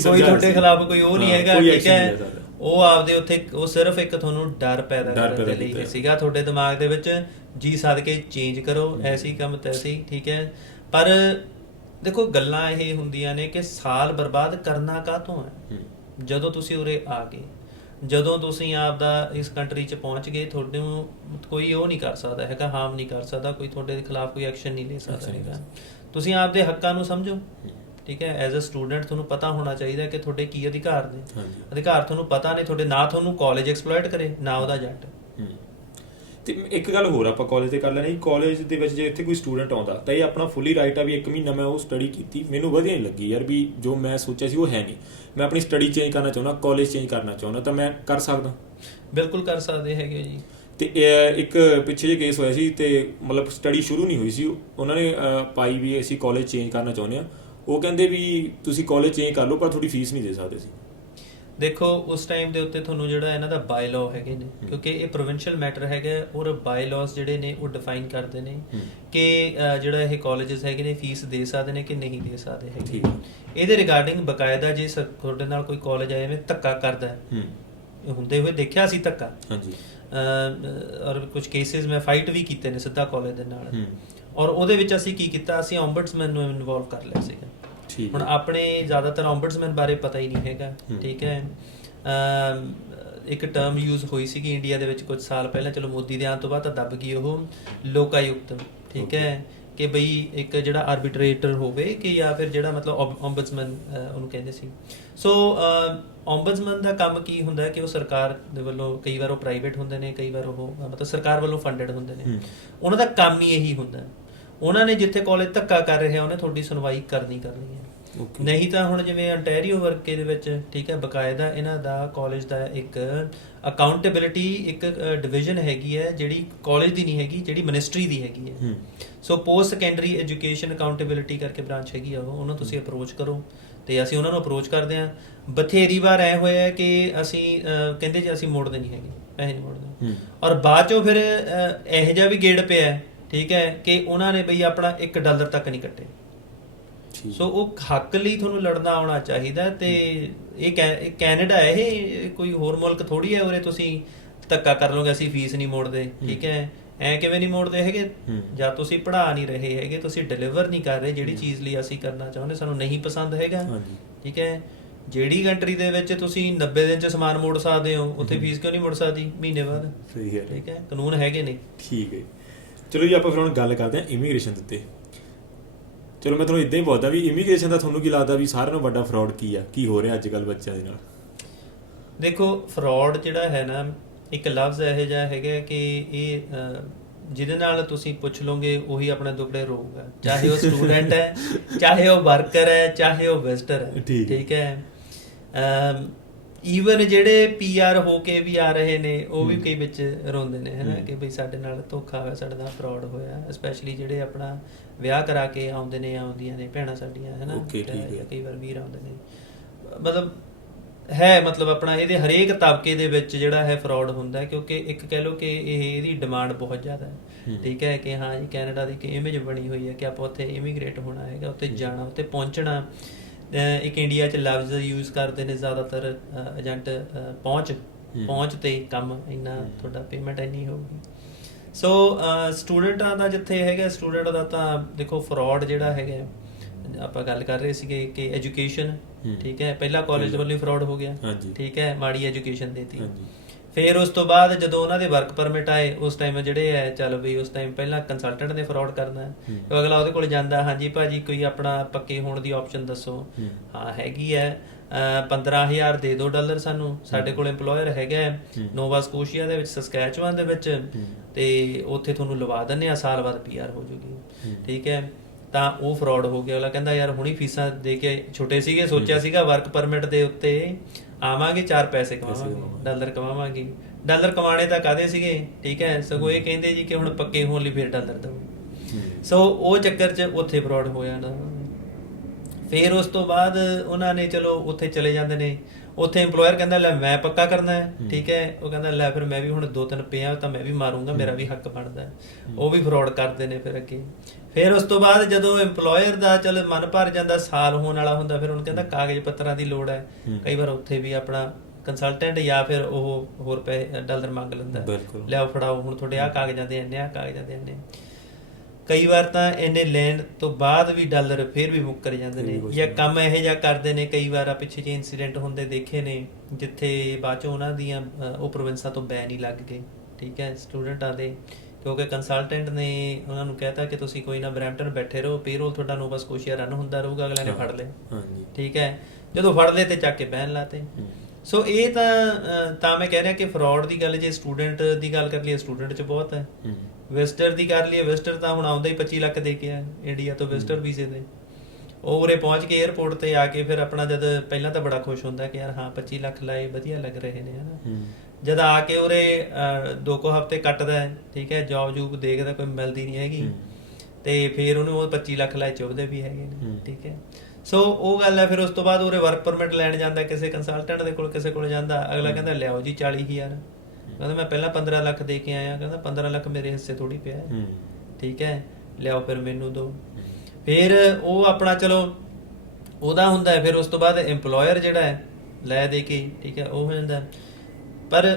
ਕੋਈ ਤੁਹਾਡੇ ਖਿਲਾਫ ਕੋਈ ਉਹ ਨਹੀਂ ਹੈਗਾ, ਠੀਕ ਹੈ। ਉਹ ਆਪਦੇ ਉੱਥੇ ਉਹ ਸਿਰਫ ਇੱਕ ਤੁਹਾਨੂੰ ਡਰ ਪੈਦਾ ਕਰਨ ਦੇ ਲਈ ਸੀਗਾ ਤੁਹਾਡੇ ਦਿਮਾਗ ਦੇ ਵਿੱਚ, ਜੀ ਸਦਕੇ ਚੇਂਜ ਕਰੋ, ਐਸੀ ਕੰਮ ਤੈਸੀ, ਠੀਕ ਹੈ। ਪਰ ਦੇਖੋ ਗੱਲਾਂ ਇਹ ਹੁੰਦੀਆਂ ਨੇ ਕਿ ਸਾਲ ਬਰਬਾਦ ਕਰਨਾ ਕਾਹਤੋਂ ਹੈ? ਜਦੋਂ ਤੁਸੀਂ ਉਰੇ ਆ ਗਏ, ਜਦੋਂ ਤੁਸੀਂ ਆਪਦਾ ਇਸ ਕੰਟਰੀ 'ਚ ਪਹੁੰਚ ਗਏ, ਤੁਹਾਨੂੰ ਕੋਈ ਉਹ ਨਹੀਂ ਕਰ ਸਕਦਾ ਹੈਗਾ, ਹਾਰਮ ਨਹੀਂ ਕਰ ਸਕਦਾ, ਕੋਈ ਤੁਹਾਡੇ ਦੇ ਖਿਲਾਫ ਕੋਈ ਐਕਸ਼ਨ ਨਹੀਂ ਲੈ ਸਕਦਾ ਹੈਗਾ। ਤੁਸੀਂ ਆਪਦੇ ਹੱਕਾਂ ਨੂੰ ਸਮਝੋ, ਠੀਕ ਹੈ। ਐਜ਼ ਅ ਸਟੂਡੈਂਟ ਤੁਹਾਨੂੰ ਪਤਾ ਹੋਣਾ ਚਾਹੀਦਾ ਕਿ ਤੁਹਾਡੇ ਕੀ ਅਧਿਕਾਰ ਨੇ। ਅਧਿਕਾਰ ਤੁਹਾਨੂੰ ਪਤਾ ਨੇ ਤੁਹਾਡੇ, ਨਾ ਤੁਹਾਨੂੰ ਕਾਲਜ ਐਕਸਪਲੋਇਟ ਕਰੇ, ਨਾ ਉਹਦਾ ਜੱਟ। ਤੇ ਇੱਕ ਗੱਲ ਹੋਰ ਆਪਾਂ ਕਾਲਜ ਤੇ ਕਰ ਲੈਣੀ, ਕਾਲਜ ਦੇ ਵਿੱਚ ਜੇ ਇੱਥੇ ਕੋਈ ਸਟੂਡੈਂਟ ਆਉਂਦਾ ਤਾਂ ਇਹ ਆਪਣਾ ਫੁੱਲੀ ਰਾਈਟ ਆ ਵੀ 1 ਮਹੀਨਾ ਮੈਂ ਉਹ ਸਟੱਡੀ ਕੀਤੀ, ਮੈਨੂੰ ਵਧੀਆ ਨਹੀਂ ਲੱਗੀ ਯਾਰ, ਵੀ ਜੋ ਮੈਂ ਸੋਚਿਆ ਸੀ ਉਹ ਹੈ ਨਹੀਂ, ਮੈਂ ਆਪਣੀ ਸਟੱਡੀ ਚੇਂਜ ਕਰਨਾ ਚਾਹੁੰਦਾ, ਕਾਲਜ ਚੇਂਜ ਕਰਨਾ ਚਾਹੁੰਦਾ, ਤਾਂ ਮੈਂ ਕਰ ਸਕਦਾ? ਬਿਲਕੁਲ ਕਰ ਸਕਦੇ ਹੈਗੇ ਜੀ। ਤੇ ਇੱਕ ਪਿੱਛੇ ਜਿਹੇ ਕੇਸ ਹੋਇਆ ਸੀ, ਤੇ ਮਤਲਬ ਸਟੱਡੀ ਸ਼ੁਰੂ ਨਹੀਂ ਹੋਈ ਸੀ, ਉਹਨਾਂ ਨੇ ਪਾਈ ਵੀ ਅਸੀਂ ਕਾਲਜ ਚੇਂਜ ਕਰਨਾ ਚਾਹੁੰਦੇ ਹਾਂ, ਉਹ ਕਹਿੰਦੇ ਵੀ ਤੁਸੀਂ ਕਾਲਜ ਚੇਂਜ ਕਰ ਲਓ ਪਰ ਤੁਹਾਡੀ ਫੀਸ ਨਹੀਂ ਦੇ ਸਕਦੇ ਸੀ। ਦੇਖੋ ਉਸ ਟਾਈਮ ਦੇ ਉੱਤੇ ਤੁਹਾਨੂੰ ਜਿਹੜਾ ਇਹਨਾਂ ਦਾ ਬਾਈ ਲਾਅ ਹੈਗੇ ਨੇ, ਕਿਉਂਕਿ ਇਹ ਪ੍ਰੋਵਿੰਸ਼ੀਅਲ ਮੈਟਰ ਹੈਗਾ, ਔਰ ਬਾਈ ਲਾਅਸ ਜਿਹੜੇ ਨੇ ਉਹ ਡਿਫਾਈਨ ਕਰਦੇ ਨੇ ਕਿ ਜਿਹੜਾ ਇਹ ਕਾਲਜਸ ਹੈਗੇ ਨੇ ਫੀਸ ਦੇ ਸਕਦੇ ਨੇ ਕਿ ਨਹੀਂ ਦੇ ਸਕਦੇ ਹੈਗੇ। ਇਹਦੇ ਰਿਗਾਰਡਿੰਗ ਬਕਾਇਦਾ ਜੇ ਤੁਹਾਡੇ ਨਾਲ ਕੋਈ ਕਾਲਜ ਆਇਆ ਧੱਕਾ ਕਰਦਾ, ਹੁੰਦੇ ਹੋਏ ਦੇਖਿਆ ਸੀ ਧੱਕਾ। ਹਾਂਜੀ। ਔਰ ਕੁਝ ਕੇਸਿਸ ਮੈਂ ਫਾਈਟ ਵੀ ਕੀਤੇ ਨੇ ਸਿੱਧਾ ਕਾਲਜ ਦੇ ਨਾਲ। ਔਰ ਉਹਦੇ ਵਿੱਚ ਅਸੀਂ ਕੀ ਕੀਤਾ, ਅਸੀਂ ਓਮਬਡਸਮੈਨ ਨੂੰ ਇਨਵੋਲਵ ਕਰ ਲਿਆ ਸੀਗਾ। ਹੁਣ ਆਪਣੇ ਜ਼ਿਆਦਾਤਰ ਓਮਬਡਸਮੈਨ ਬਾਰੇ ਪਤਾ ਹੀ ਨਹੀਂ ਹੈਗਾ, ਠੀਕ ਹੈ। ਇੱਕ ਟਰਮ ਯੂਜ਼ ਹੋਈ ਸੀਗੀ ਇੰਡੀਆ ਦੇ ਵਿੱਚ ਕੁਝ ਸਾਲ ਪਹਿਲਾਂ, ਚਲੋ ਮੋਦੀ ਦੇ ਆਉਣ ਤੋਂ ਬਾਅਦ ਤਾਂ ਦੱਬ ਗਈ ਉਹ, ਲੋਕਾਯੁਕਤ, ਠੀਕ ਹੈ, ਕਿ ਬਈ ਇੱਕ ਜਿਹੜਾ ਆਰਬਿਟਰੇਟਰ ਹੋਵੇ ਕਿ ਜਾਂ ਫਿਰ ਜਿਹੜਾ ਮਤਲਬ ਓਮਬਡਸਮੈਨ ਉਹਨੂੰ ਕਹਿੰਦੇ ਸੀ। ਸੋ ਓਮਬਡਸਮੈਨ ਦਾ ਕੰਮ ਕੀ ਹੁੰਦਾ ਕਿ ਉਹ ਸਰਕਾਰ ਦੇ ਵੱਲੋਂ, ਕਈ ਵਾਰ ਉਹ ਪ੍ਰਾਈਵੇਟ ਹੁੰਦੇ ਨੇ, ਕਈ ਵਾਰ ਉਹ ਮਤਲਬ ਸਰਕਾਰ ਵੱਲੋਂ ਫੰਡਡ ਹੁੰਦੇ ਨੇ, ਉਹਨਾਂ ਦਾ ਕੰਮ ਹੀ ਇਹੀ ਹੁੰਦਾ। ਉਹਨਾਂ ਨੇ ਜਿੱਥੇ ਕਾਲਜ ਧੱਕਾ ਕਰ ਰਿਹਾ ਉਹਨੇ ਤੁਹਾਡੀ ਸੁਣਵਾਈ ਕਰਨੀ ਹੈ। ਨਹੀਂ ਤਾਂ ਹੁਣ ਜਿਵੇਂ ਅੰਟੈਰੀਓ ਵਰਗੇ ਦੇ ਵਿੱਚ, ਠੀਕ ਹੈ, ਬਕਾਇਦਾ ਇਹਨਾਂ ਦਾ ਕਾਲਜ ਦਾ ਇੱਕ ਅਕਾਊਂਟੇਬਿਲਿਟੀ ਇੱਕ ਡਿਵੀਜ਼ਨ ਹੈਗੀ ਹੈ, ਜਿਹੜੀ ਕਾਲਜ ਦੀ ਨਹੀਂ ਹੈਗੀ, ਜਿਹੜੀ ਮਿਨਿਸਟਰੀ ਦੀ ਹੈਗੀ ਹੈ। ਸੋ ਪੋਸਟ ਸੈਕੰਡਰੀ ਐਜੂਕੇਸ਼ਨ ਅਕਾਊਂਟੇਬਿਲਿਟੀ ਕਰਕੇ ਬ੍ਰਾਂਚ ਹੈਗੀ ਆ, ਉਹਨਾਂ ਤੁਸੀਂ ਅਪਰੋਚ ਕਰੋ, ਤੇ ਅਸੀਂ ਉਹਨਾਂ ਨੂੰ ਅਪਰੋਚ ਕਰਦੇ ਹਾਂ। ਬਥੇਰੀ ਵਾਰ ਐ ਹੋਇਆ ਕਿ ਅਸੀਂ ਕਹਿੰਦੇ ਜੀ ਅਸੀਂ ਮੋੜਦੇ ਨਹੀਂ ਹੈਗੇ, ਪੈਸੇ ਨਹੀਂ ਮੋੜਦੇ, ਔਰ ਬਾਅਦ ਚੋਂ ਫਿਰ ਇਹੋ ਜਿਹਾ ਵੀ ਗੇੜ ਪਿਆ, ਠੀਕ ਹੈ, ਕਿ ਉਹਨਾਂ ਨੇ ਬਈ ਆਪਣਾ $1 ਤੱਕ ਨਹੀਂ ਕੱਟੇ। ਸੋ ਉਹ ਹੱਕ ਲਈ ਤੁਹਾਨੂੰ ਲੜਨਾ ਆਉਣਾ ਚਾਹੀਦਾ। ਤੇ ਇਹ ਕੈਨੇਡਾ ਹੈ, ਇਹ ਕੋਈ ਹੋਰ ਮੁਲਕ ਥੋੜੀ ਹੈ, ਉਰੇ ਤੁਸੀਂ ਧੱਕਾ ਕਰ ਲਓਗੇ ਅਸੀਂ ਫੀਸ ਨਹੀਂ ਮੋੜਦੇ, ਠੀਕ ਹੈ। ਐ ਕਿਵੇਂ ਨਹੀਂ ਮੋੜਦੇ ਹੈਗੇ? ਜਾਂ ਤੁਸੀਂ ਪੜ੍ਹਾ ਨਹੀਂ ਰਹੇ ਹੈਗੇ, ਤੁਸੀਂ ਡਿਲੀਵਰ ਨਹੀਂ ਕਰ ਰਹੇ ਜਿਹੜੀ ਚੀਜ਼ ਲਈ ਅਸੀਂ ਕਰਨਾ ਚਾਹੁੰਦੇ, ਸਾਨੂੰ ਨਹੀਂ ਪਸੰਦ ਹੈਗਾ, ਠੀਕ ਹੈ। ਜਿਹੜੀ ਕੰਟਰੀ ਦੇ ਵਿੱਚ ਤੁਸੀਂ 90 ਦਿਨ 'ਚ ਸਮਾਨ ਮੋੜ ਸਕਦੇ ਹੋ, ਉੱਥੇ ਫੀਸ ਕਿਉਂ ਨਹੀਂ ਮੋੜ ਸਕਦੀ ਮਹੀਨੇ ਬਾਅਦ? ਸਹੀ ਹੈ, ਠੀਕ ਹੈ, ਕਾਨੂੰਨ ਹੈਗੇ ਨੇ। ਠੀਕ ਹੈ, ਚਲੋ ਜੀ ਆਪਾਂ ਫਿਰ ਹੁਣ ਗੱਲ ਕਰਦੇ ਹਾਂ ਇਮੀਗ੍ਰੇਸ਼ਨ ਦੇ ਉੱਤੇ। ਚਲੋ ਮੈਂ ਤੁਹਾਨੂੰ ਇੱਦਾਂ ਹੀ ਪੁੱਛਦਾ ਵੀ ਇਮੀਗ੍ਰੇਸ਼ਨ ਦਾ ਤੁਹਾਨੂੰ ਕੀ ਲੱਗਦਾ ਵੀ ਸਾਰਿਆਂ ਨਾਲੋਂ ਵੱਡਾ ਫਰਾਡ ਕੀ ਹੋ ਰਿਹਾ ਅੱਜ ਕੱਲ੍ਹ ਬੱਚਿਆਂ ਦੇ ਨਾਲ? ਦੇਖੋ, ਫਰਾਡ ਜਿਹੜਾ ਹੈ ਨਾ, ਇੱਕ ਲਫ਼ਜ਼ ਇਹੋ ਜਿਹਾ ਹੈਗਾ ਕਿ ਇਹ ਜਿਹਦੇ ਨਾਲ ਤੁਸੀਂ ਪੁੱਛ ਲਓਗੇ ਉਹੀ ਆਪਣਾ ਦੁੱਖੜੇ ਰੋਊਗਾ, ਚਾਹੇ ਉਹ ਸਟੂਡੈਂਟ ਹੈ, ਚਾਹੇ ਉਹ ਵਰਕਰ ਹੈ, ਚਾਹੇ ਉਹ ਵਿਜ਼ਟਰ ਹੈ, ਠੀਕ ਹੈ। ਈਵਨ ਜਿਹੜੇ PR ਹੋ ਕੇ ਵੀ ਆ ਰਹੇ ਨੇ ਉਹ ਵੀ ਕਈ ਵਿੱਚ ਰੋਂਦੇ ਨੇ, ਹੈ ਨਾ, ਕਿ ਬਈ ਸਾਡੇ ਨਾਲ ਧੋਖਾ ਹੋਇਆ, ਸਾਡੇ ਨਾਲ ਫਰਾਡ ਹੋਇਆ। ਸਪੈਸ਼ਲੀ ਜਿਹੜੇ ਆਪਣਾ ਵਿਆਹ ਕਰਾ ਕੇ ਆਉਂਦੇ ਨੇ, ਆਉਂਦੀਆਂ ਨੇ ਭੈਣਾਂ ਸਾਡੀਆਂ, ਹੈ ਨਾ, ਕਈ ਵਾਰ ਵੀਰ ਆਉਂਦੇ ਨੇ, ਮਤਲਬ ਆਪਣਾ ਇਹਦੇ ਹਰੇਕ ਤਬਕੇ ਦੇ ਵਿੱਚ ਜਿਹੜਾ ਹੈ ਫਰਾਡ ਹੁੰਦਾ, ਕਿਉਂਕਿ ਇੱਕ ਕਹਿ ਲਓ ਕਿ ਇਹਦੀ ਡਿਮਾਂਡ ਬਹੁਤ ਜ਼ਿਆਦਾ ਹੈ, ਠੀਕ ਹੈ, ਕਿ ਹਾਂ ਜੀ ਕੈਨੇਡਾ ਦੀ ਇੱਕ ਇਮੇਜ ਬਣੀ ਹੋਈ ਹੈ ਕਿ ਆਪਾਂ ਉੱਥੇ ਇਮੀਗ੍ਰੇਟ ਹੋਣਾ ਹੈਗਾ, ਉੱਥੇ ਜਾਣਾ, ਉੱਥੇ ਪਹੁੰਚਣਾ। ਇੱਕ ਇੰਡੀਆ 'ਚ ਲਫ਼ਜ਼ ਯੂਜ਼ ਕਰਦੇ ਨੇ ਜ਼ਿਆਦਾਤਰ ਏਜੰਟ, ਪਹੁੰਚ ਤੇ ਕੰਮ ਇੰਨਾ, ਤੁਹਾਡਾ ਪੇਮੈਂਟ ਇੰਨੀ ਹੋਊਗੀ। ਸੋ ਸਟੂਡੈਂਟਾਂ ਦਾ ਜਿੱਥੇ ਹੈਗਾ, ਸਟੂਡੈਂਟ ਦਾ ਤਾਂ ਦੇਖੋ ਫਰਾਡ ਜਿਹੜਾ ਹੈਗਾ, ਆਪਾਂ ਗੱਲ ਕਰ ਰਹੇ ਸੀਗੇ ਕਿ ਐਜੂਕੇਸ਼ਨ, ਠੀਕ ਹੈ, ਪਹਿਲਾਂ ਕਾਲਜ ਵੱਲੋਂ ਫਰਾਡ ਹੋ ਗਿਆ, ਠੀਕ ਹੈ, ਮਾੜੀ ਐਜੂਕੇਸ਼ਨ ਦੇਤੀ। ਫਿਰ ਉਸ ਤੋਂ ਬਾਅਦ ਜਦੋਂ ਉਹਨਾਂ ਦੇ ਵਰਕ ਪਰਮਿਟ ਆਏ, ਉਸ ਟਾਈਮ ਜਿਹੜੇ ਹੈ ਚੱਲ ਵੀ ਉਸ ਟਾਈਮ ਪਹਿਲਾਂ ਕੰਸਲਟੈਂਟ ਨੇ ਫਰਾਡ ਕਰਨਾ, ਅਗਲਾ ਉਹਦੇ ਕੋਲ ਜਾਂਦਾ, ਹਾਂਜੀ ਭਾਜੀ ਕੋਈ ਆਪਣਾ ਪੱਕੇ ਹੋਣ ਦੀ ਆਪਸ਼ਨ ਦੱਸੋ, ਹਾਂ ਹੈਗੀ ਹੈ, 15,000 ਦੇ ਦਿਓ $, ਸਾਨੂੰ, ਸਾਡੇ ਕੋਲ EMPLOYER ਹੈਗਾ ਨੋਵਾ ਸਕੋਸ਼ੀਆ ਦੇ ਵਿੱਚ, ਸਸਕੈਚੁਆਨ ਦੇ ਵਿੱਚ, ਤੇ ਉੱਥੇ ਤੁਹਾਨੂੰ ਲਵਾ ਦਿੰਦੇ ਆ, ਸਾਲ ਬਾਅਦ PR ਹੋ ਜੂਗੀ, ਠੀਕ ਹੈ। ਤਾਂ ਉਹ ਫਰਾਡ ਹੋ ਗਿਆ। ਅਗਲਾ ਕਹਿੰਦਾ ਯਾਰ ਹੁਣੀ ਫੀਸਾਂ ਦੇ ਕੇ ਛੋਟੇ ਸੀਗੇ, ਸੋਚਿਆ ਸੀਗਾ ਵਰਕ ਪਰਮਿਟ ਦੇ ਉੱਤੇ ਆਵਾਂਗੇ, 4 ਪੈਸੇ ਕਮਾਵਾਂਗੇ, $, ਕਮਾਵਾਂਗੇ। $, ਕਮਾਣੇ ਤਾਂ ਕਾਹਦੇ ਸੀਗੇ, ਠੀਕ ਹੈ, ਸਗੋਂ ਇਹ ਕਹਿੰਦੇ ਜੀ ਕਿ ਹੁਣ ਪੱਕੇ ਹੋਣ ਲਈ ਫਿਰ $, ਦਿਓ। ਸੋ ਉਹ ਚੱਕਰ 'ਚ ਉੱਥੇ ਫਰਾਡ ਹੋਇਆ ਨਾ। ਫਿਰ ਉਸ ਤੋਂ ਬਾਅਦ ਉਹਨਾਂ ਨੇ ਚਲੋ ਉੱਥੇ ਚਲੇ ਜਾਂਦੇ ਨੇ, ਉੱਥੇ EMPLOYER ਕਹਿੰਦਾ ਲੈ ਮੈਂ ਪੱਕਾ ਕਰਨਾ ਹੈ, ਠੀਕ ਹੈ, ਉਹ ਕਹਿੰਦਾ ਲੈ ਫਿਰ ਮੈਂ ਵੀ ਹੁਣ 2-3 ਪਿਆ ਤਾਂ ਮੈਂ ਵੀ ਮਾਰੂੰਗਾ, ਮੇਰਾ ਵੀ ਹੱਕ ਬਣਦਾ। ਉਹ ਵੀ ਫਰਾਡ ਕਰਦੇ ਨੇ ਫਿਰ ਅੱਗੇ। ਫਿਰ ਉਸ ਤੋਂ ਬਾਅਦ ਜਦੋਂ EMPLOYER ਦਾ ਚਲ ਮਨ ਭਰ ਜਾਂਦਾ, ਸਾਲ ਹੋਣ ਵਾਲਾ ਹੁੰਦਾ, ਫਿਰ ਉਹਨੂੰ ਕਹਿੰਦਾ ਕਾਗਜ਼ ਪੱਤਰਾਂ ਦੀ ਲੋੜ ਹੈ, ਕਈ ਵਾਰ ਉੱਥੇ ਵੀ ਆਪਣਾ ਕੰਸਲਟੈਂਟ ਜਾਂ ਫਿਰ ਉਹ ਹੋਰ ਪੈਸੇ $, ਮੰਗ ਲੈਂਦਾ, ਲਿਆਓ ਫੜਾਓ ਹੁਣ ਤੁਹਾਡੇ ਆਹ ਕਾਗਜ਼ਾਂ ਦੇ ਇੰਨੇ, ਆਹ ਕਾਗਜ਼ਾਂ ਦੇ ਇੰਨੇ। ਕਈ ਵਾਰ ਤਾਂ ਇੰਨੇ ਲੈਣ ਤੋਂ ਬਾਅਦ ਵੀ $, ਫਿਰ ਵੀ ਮੁੱਕਰ ਜਾਂਦੇ ਨੇ, ਜਾਂ ਕੰਮ ਇਹੋ ਜਿਹਾ ਕਰਦੇ ਨੇ। ਕਈ ਵਾਰ ਪਿੱਛੇ ਜਿਹੇ ਇੰਸੀਡੈਂਟ ਹੁੰਦੇ ਦੇਖੇ ਨੇ, ਜਿੱਥੇ ਬਾਅਦ 'ਚੋਂ ਉਹਨਾਂ ਦੀਆਂ ਉਹ ਪ੍ਰੋਵਿੰਸਾਂ ਤੋਂ ਬੈਨ ਹੀ ਲੱਗ ਗਏ, ਠੀਕ ਹੈ, ਸਟੂਡੈਂਟਾਂ ਦੇ, ਕਿਉਂਕਿ ਕੰਸਲਟੈਂਟ ਨੇ ਉਹਨਾਂ ਨੂੰ ਕਹਿਤਾ ਕਿ ਤੁਸੀਂ ਕੋਈ ਨਾ ਬਰੈਂਪਟਨ ਬੈਠੇ ਰਹੋ, ਪੇਰੋਲ ਤੁਹਾਡਾ ਨੋਵਾ ਸਕੋਸ਼ੀਆ ਰਨ ਹੁੰਦਾ ਰਹੂਗਾ। ਅਗਲੇ ਨੇ ਫੜ ਲਿਆ, ਠੀਕ ਹੈ, ਜਦੋਂ ਫੜ ਲਏ ਤੇ ਚੱਕ ਕੇ ਬੈਨ ਲਾਤੇ। ਸੋ ਇਹ ਤਾਂ ਮੈਂ ਕਹਿ ਰਿਹਾ ਕਿ ਫਰਾਡ ਦੀ ਗੱਲ ਜੇ ਸਟੂਡੈਂਟ ਦੀ ਗੱਲ ਕਰ ਲਈਏ, ਸਟੂਡੈਂਟ 'ਚ ਬਹੁਤ ਹੈ। ਵਿਜ਼ਟਰ ਦੀ ਕਰ ਲਈਏ, ਵਿਜ਼ਟਰ ਤਾਂ ਹੁਣ ਆਉਂਦਾ ਹੀ 25 ਲੱਖ ਦੇ ਕੇ ਆ ਇੰਡੀਆ ਤੋਂ ਵਿਜ਼ਟਰ ਵੀਜ਼ੇ ਦੇ। ਉਹ ਉਰੇ ਪਹੁੰਚ ਕੇ ਏਅਰਪੋਰਟ ਤੇ ਆ ਕੇ ਫਿਰ ਆਪਣਾ ਜਦ ਪਹਿਲਾਂ ਤਾਂ ਬੜਾ ਖੁਸ਼ ਹੁੰਦਾ ਕਿ ਯਾਰ ਹਾਂ 25 ਲੱਖ ਲਾਏ, ਵਧੀਆ ਲੱਗ ਰਹੇ ਨੇ, ਹਨਾ। ਜਦ ਆ ਕੇ ਉਰੇ 2 ਹਫ਼ਤੇ ਕੱਟਦਾ, ਠੀਕ ਹੈ, ਜੋਬ ਜੂਬ ਦੇਖਦਾ, ਕੋਈ ਮਿਲਦੀ ਨਹੀਂ ਹੈਗੀ, ਤੇ ਫਿਰ ਉਹਨੂੰ ਉਹ 25 ਲੱਖ ਲਾਏ ਚੁੱਭਦੇ ਵੀ ਹੈਗੇ ਨੇ, ਠੀਕ ਹੈ। ਸੋ ਉਹ ਗੱਲ ਹੈ। ਫਿਰ ਉਸ ਤੋਂ ਬਾਅਦ ਉਰੇ ਵਰਕ ਪਰਮਿਟ ਲੈਣ ਜਾਂਦਾ, ਕਿਸੇ ਕੰਸਲਟੈਂਟ ਦੇ ਕੋਲ, ਕਿਸੇ ਕੋਲ ਜਾਂਦਾ, ਅਗਲਾ ਕਹਿੰਦਾ ਲਿਆਓ ਜੀ 40,000, ਕਹਿੰਦਾ ਮੈਂ ਪਹਿਲਾਂ 15 ਲੱਖ ਦੇ ਕੇ ਆਇਆ, ਕਹਿੰਦਾ 15 ਲੱਖ ਮੇਰੇ ਹਿੱਸੇ ਥੋੜੀ ਪਿਆ, ਠੀਕ ਹੈ, ਲਿਆਓ ਫਿਰ ਮੈਨੂੰ ਦਿਓ। ਫਿਰ ਉਹ ਆਪਣਾ ਚਲੋ ਉਹਦਾ ਹੁੰਦਾ। ਫਿਰ ਉਸ ਤੋਂ ਬਾਅਦ EMPLOYER ਜਿਹੜਾ ਹੈ ਲੈ ਦੇ ਕੇ, ਠੀਕ ਹੈ, ਉਹ ਹੋ ਜਾਂਦਾ। ਪਰ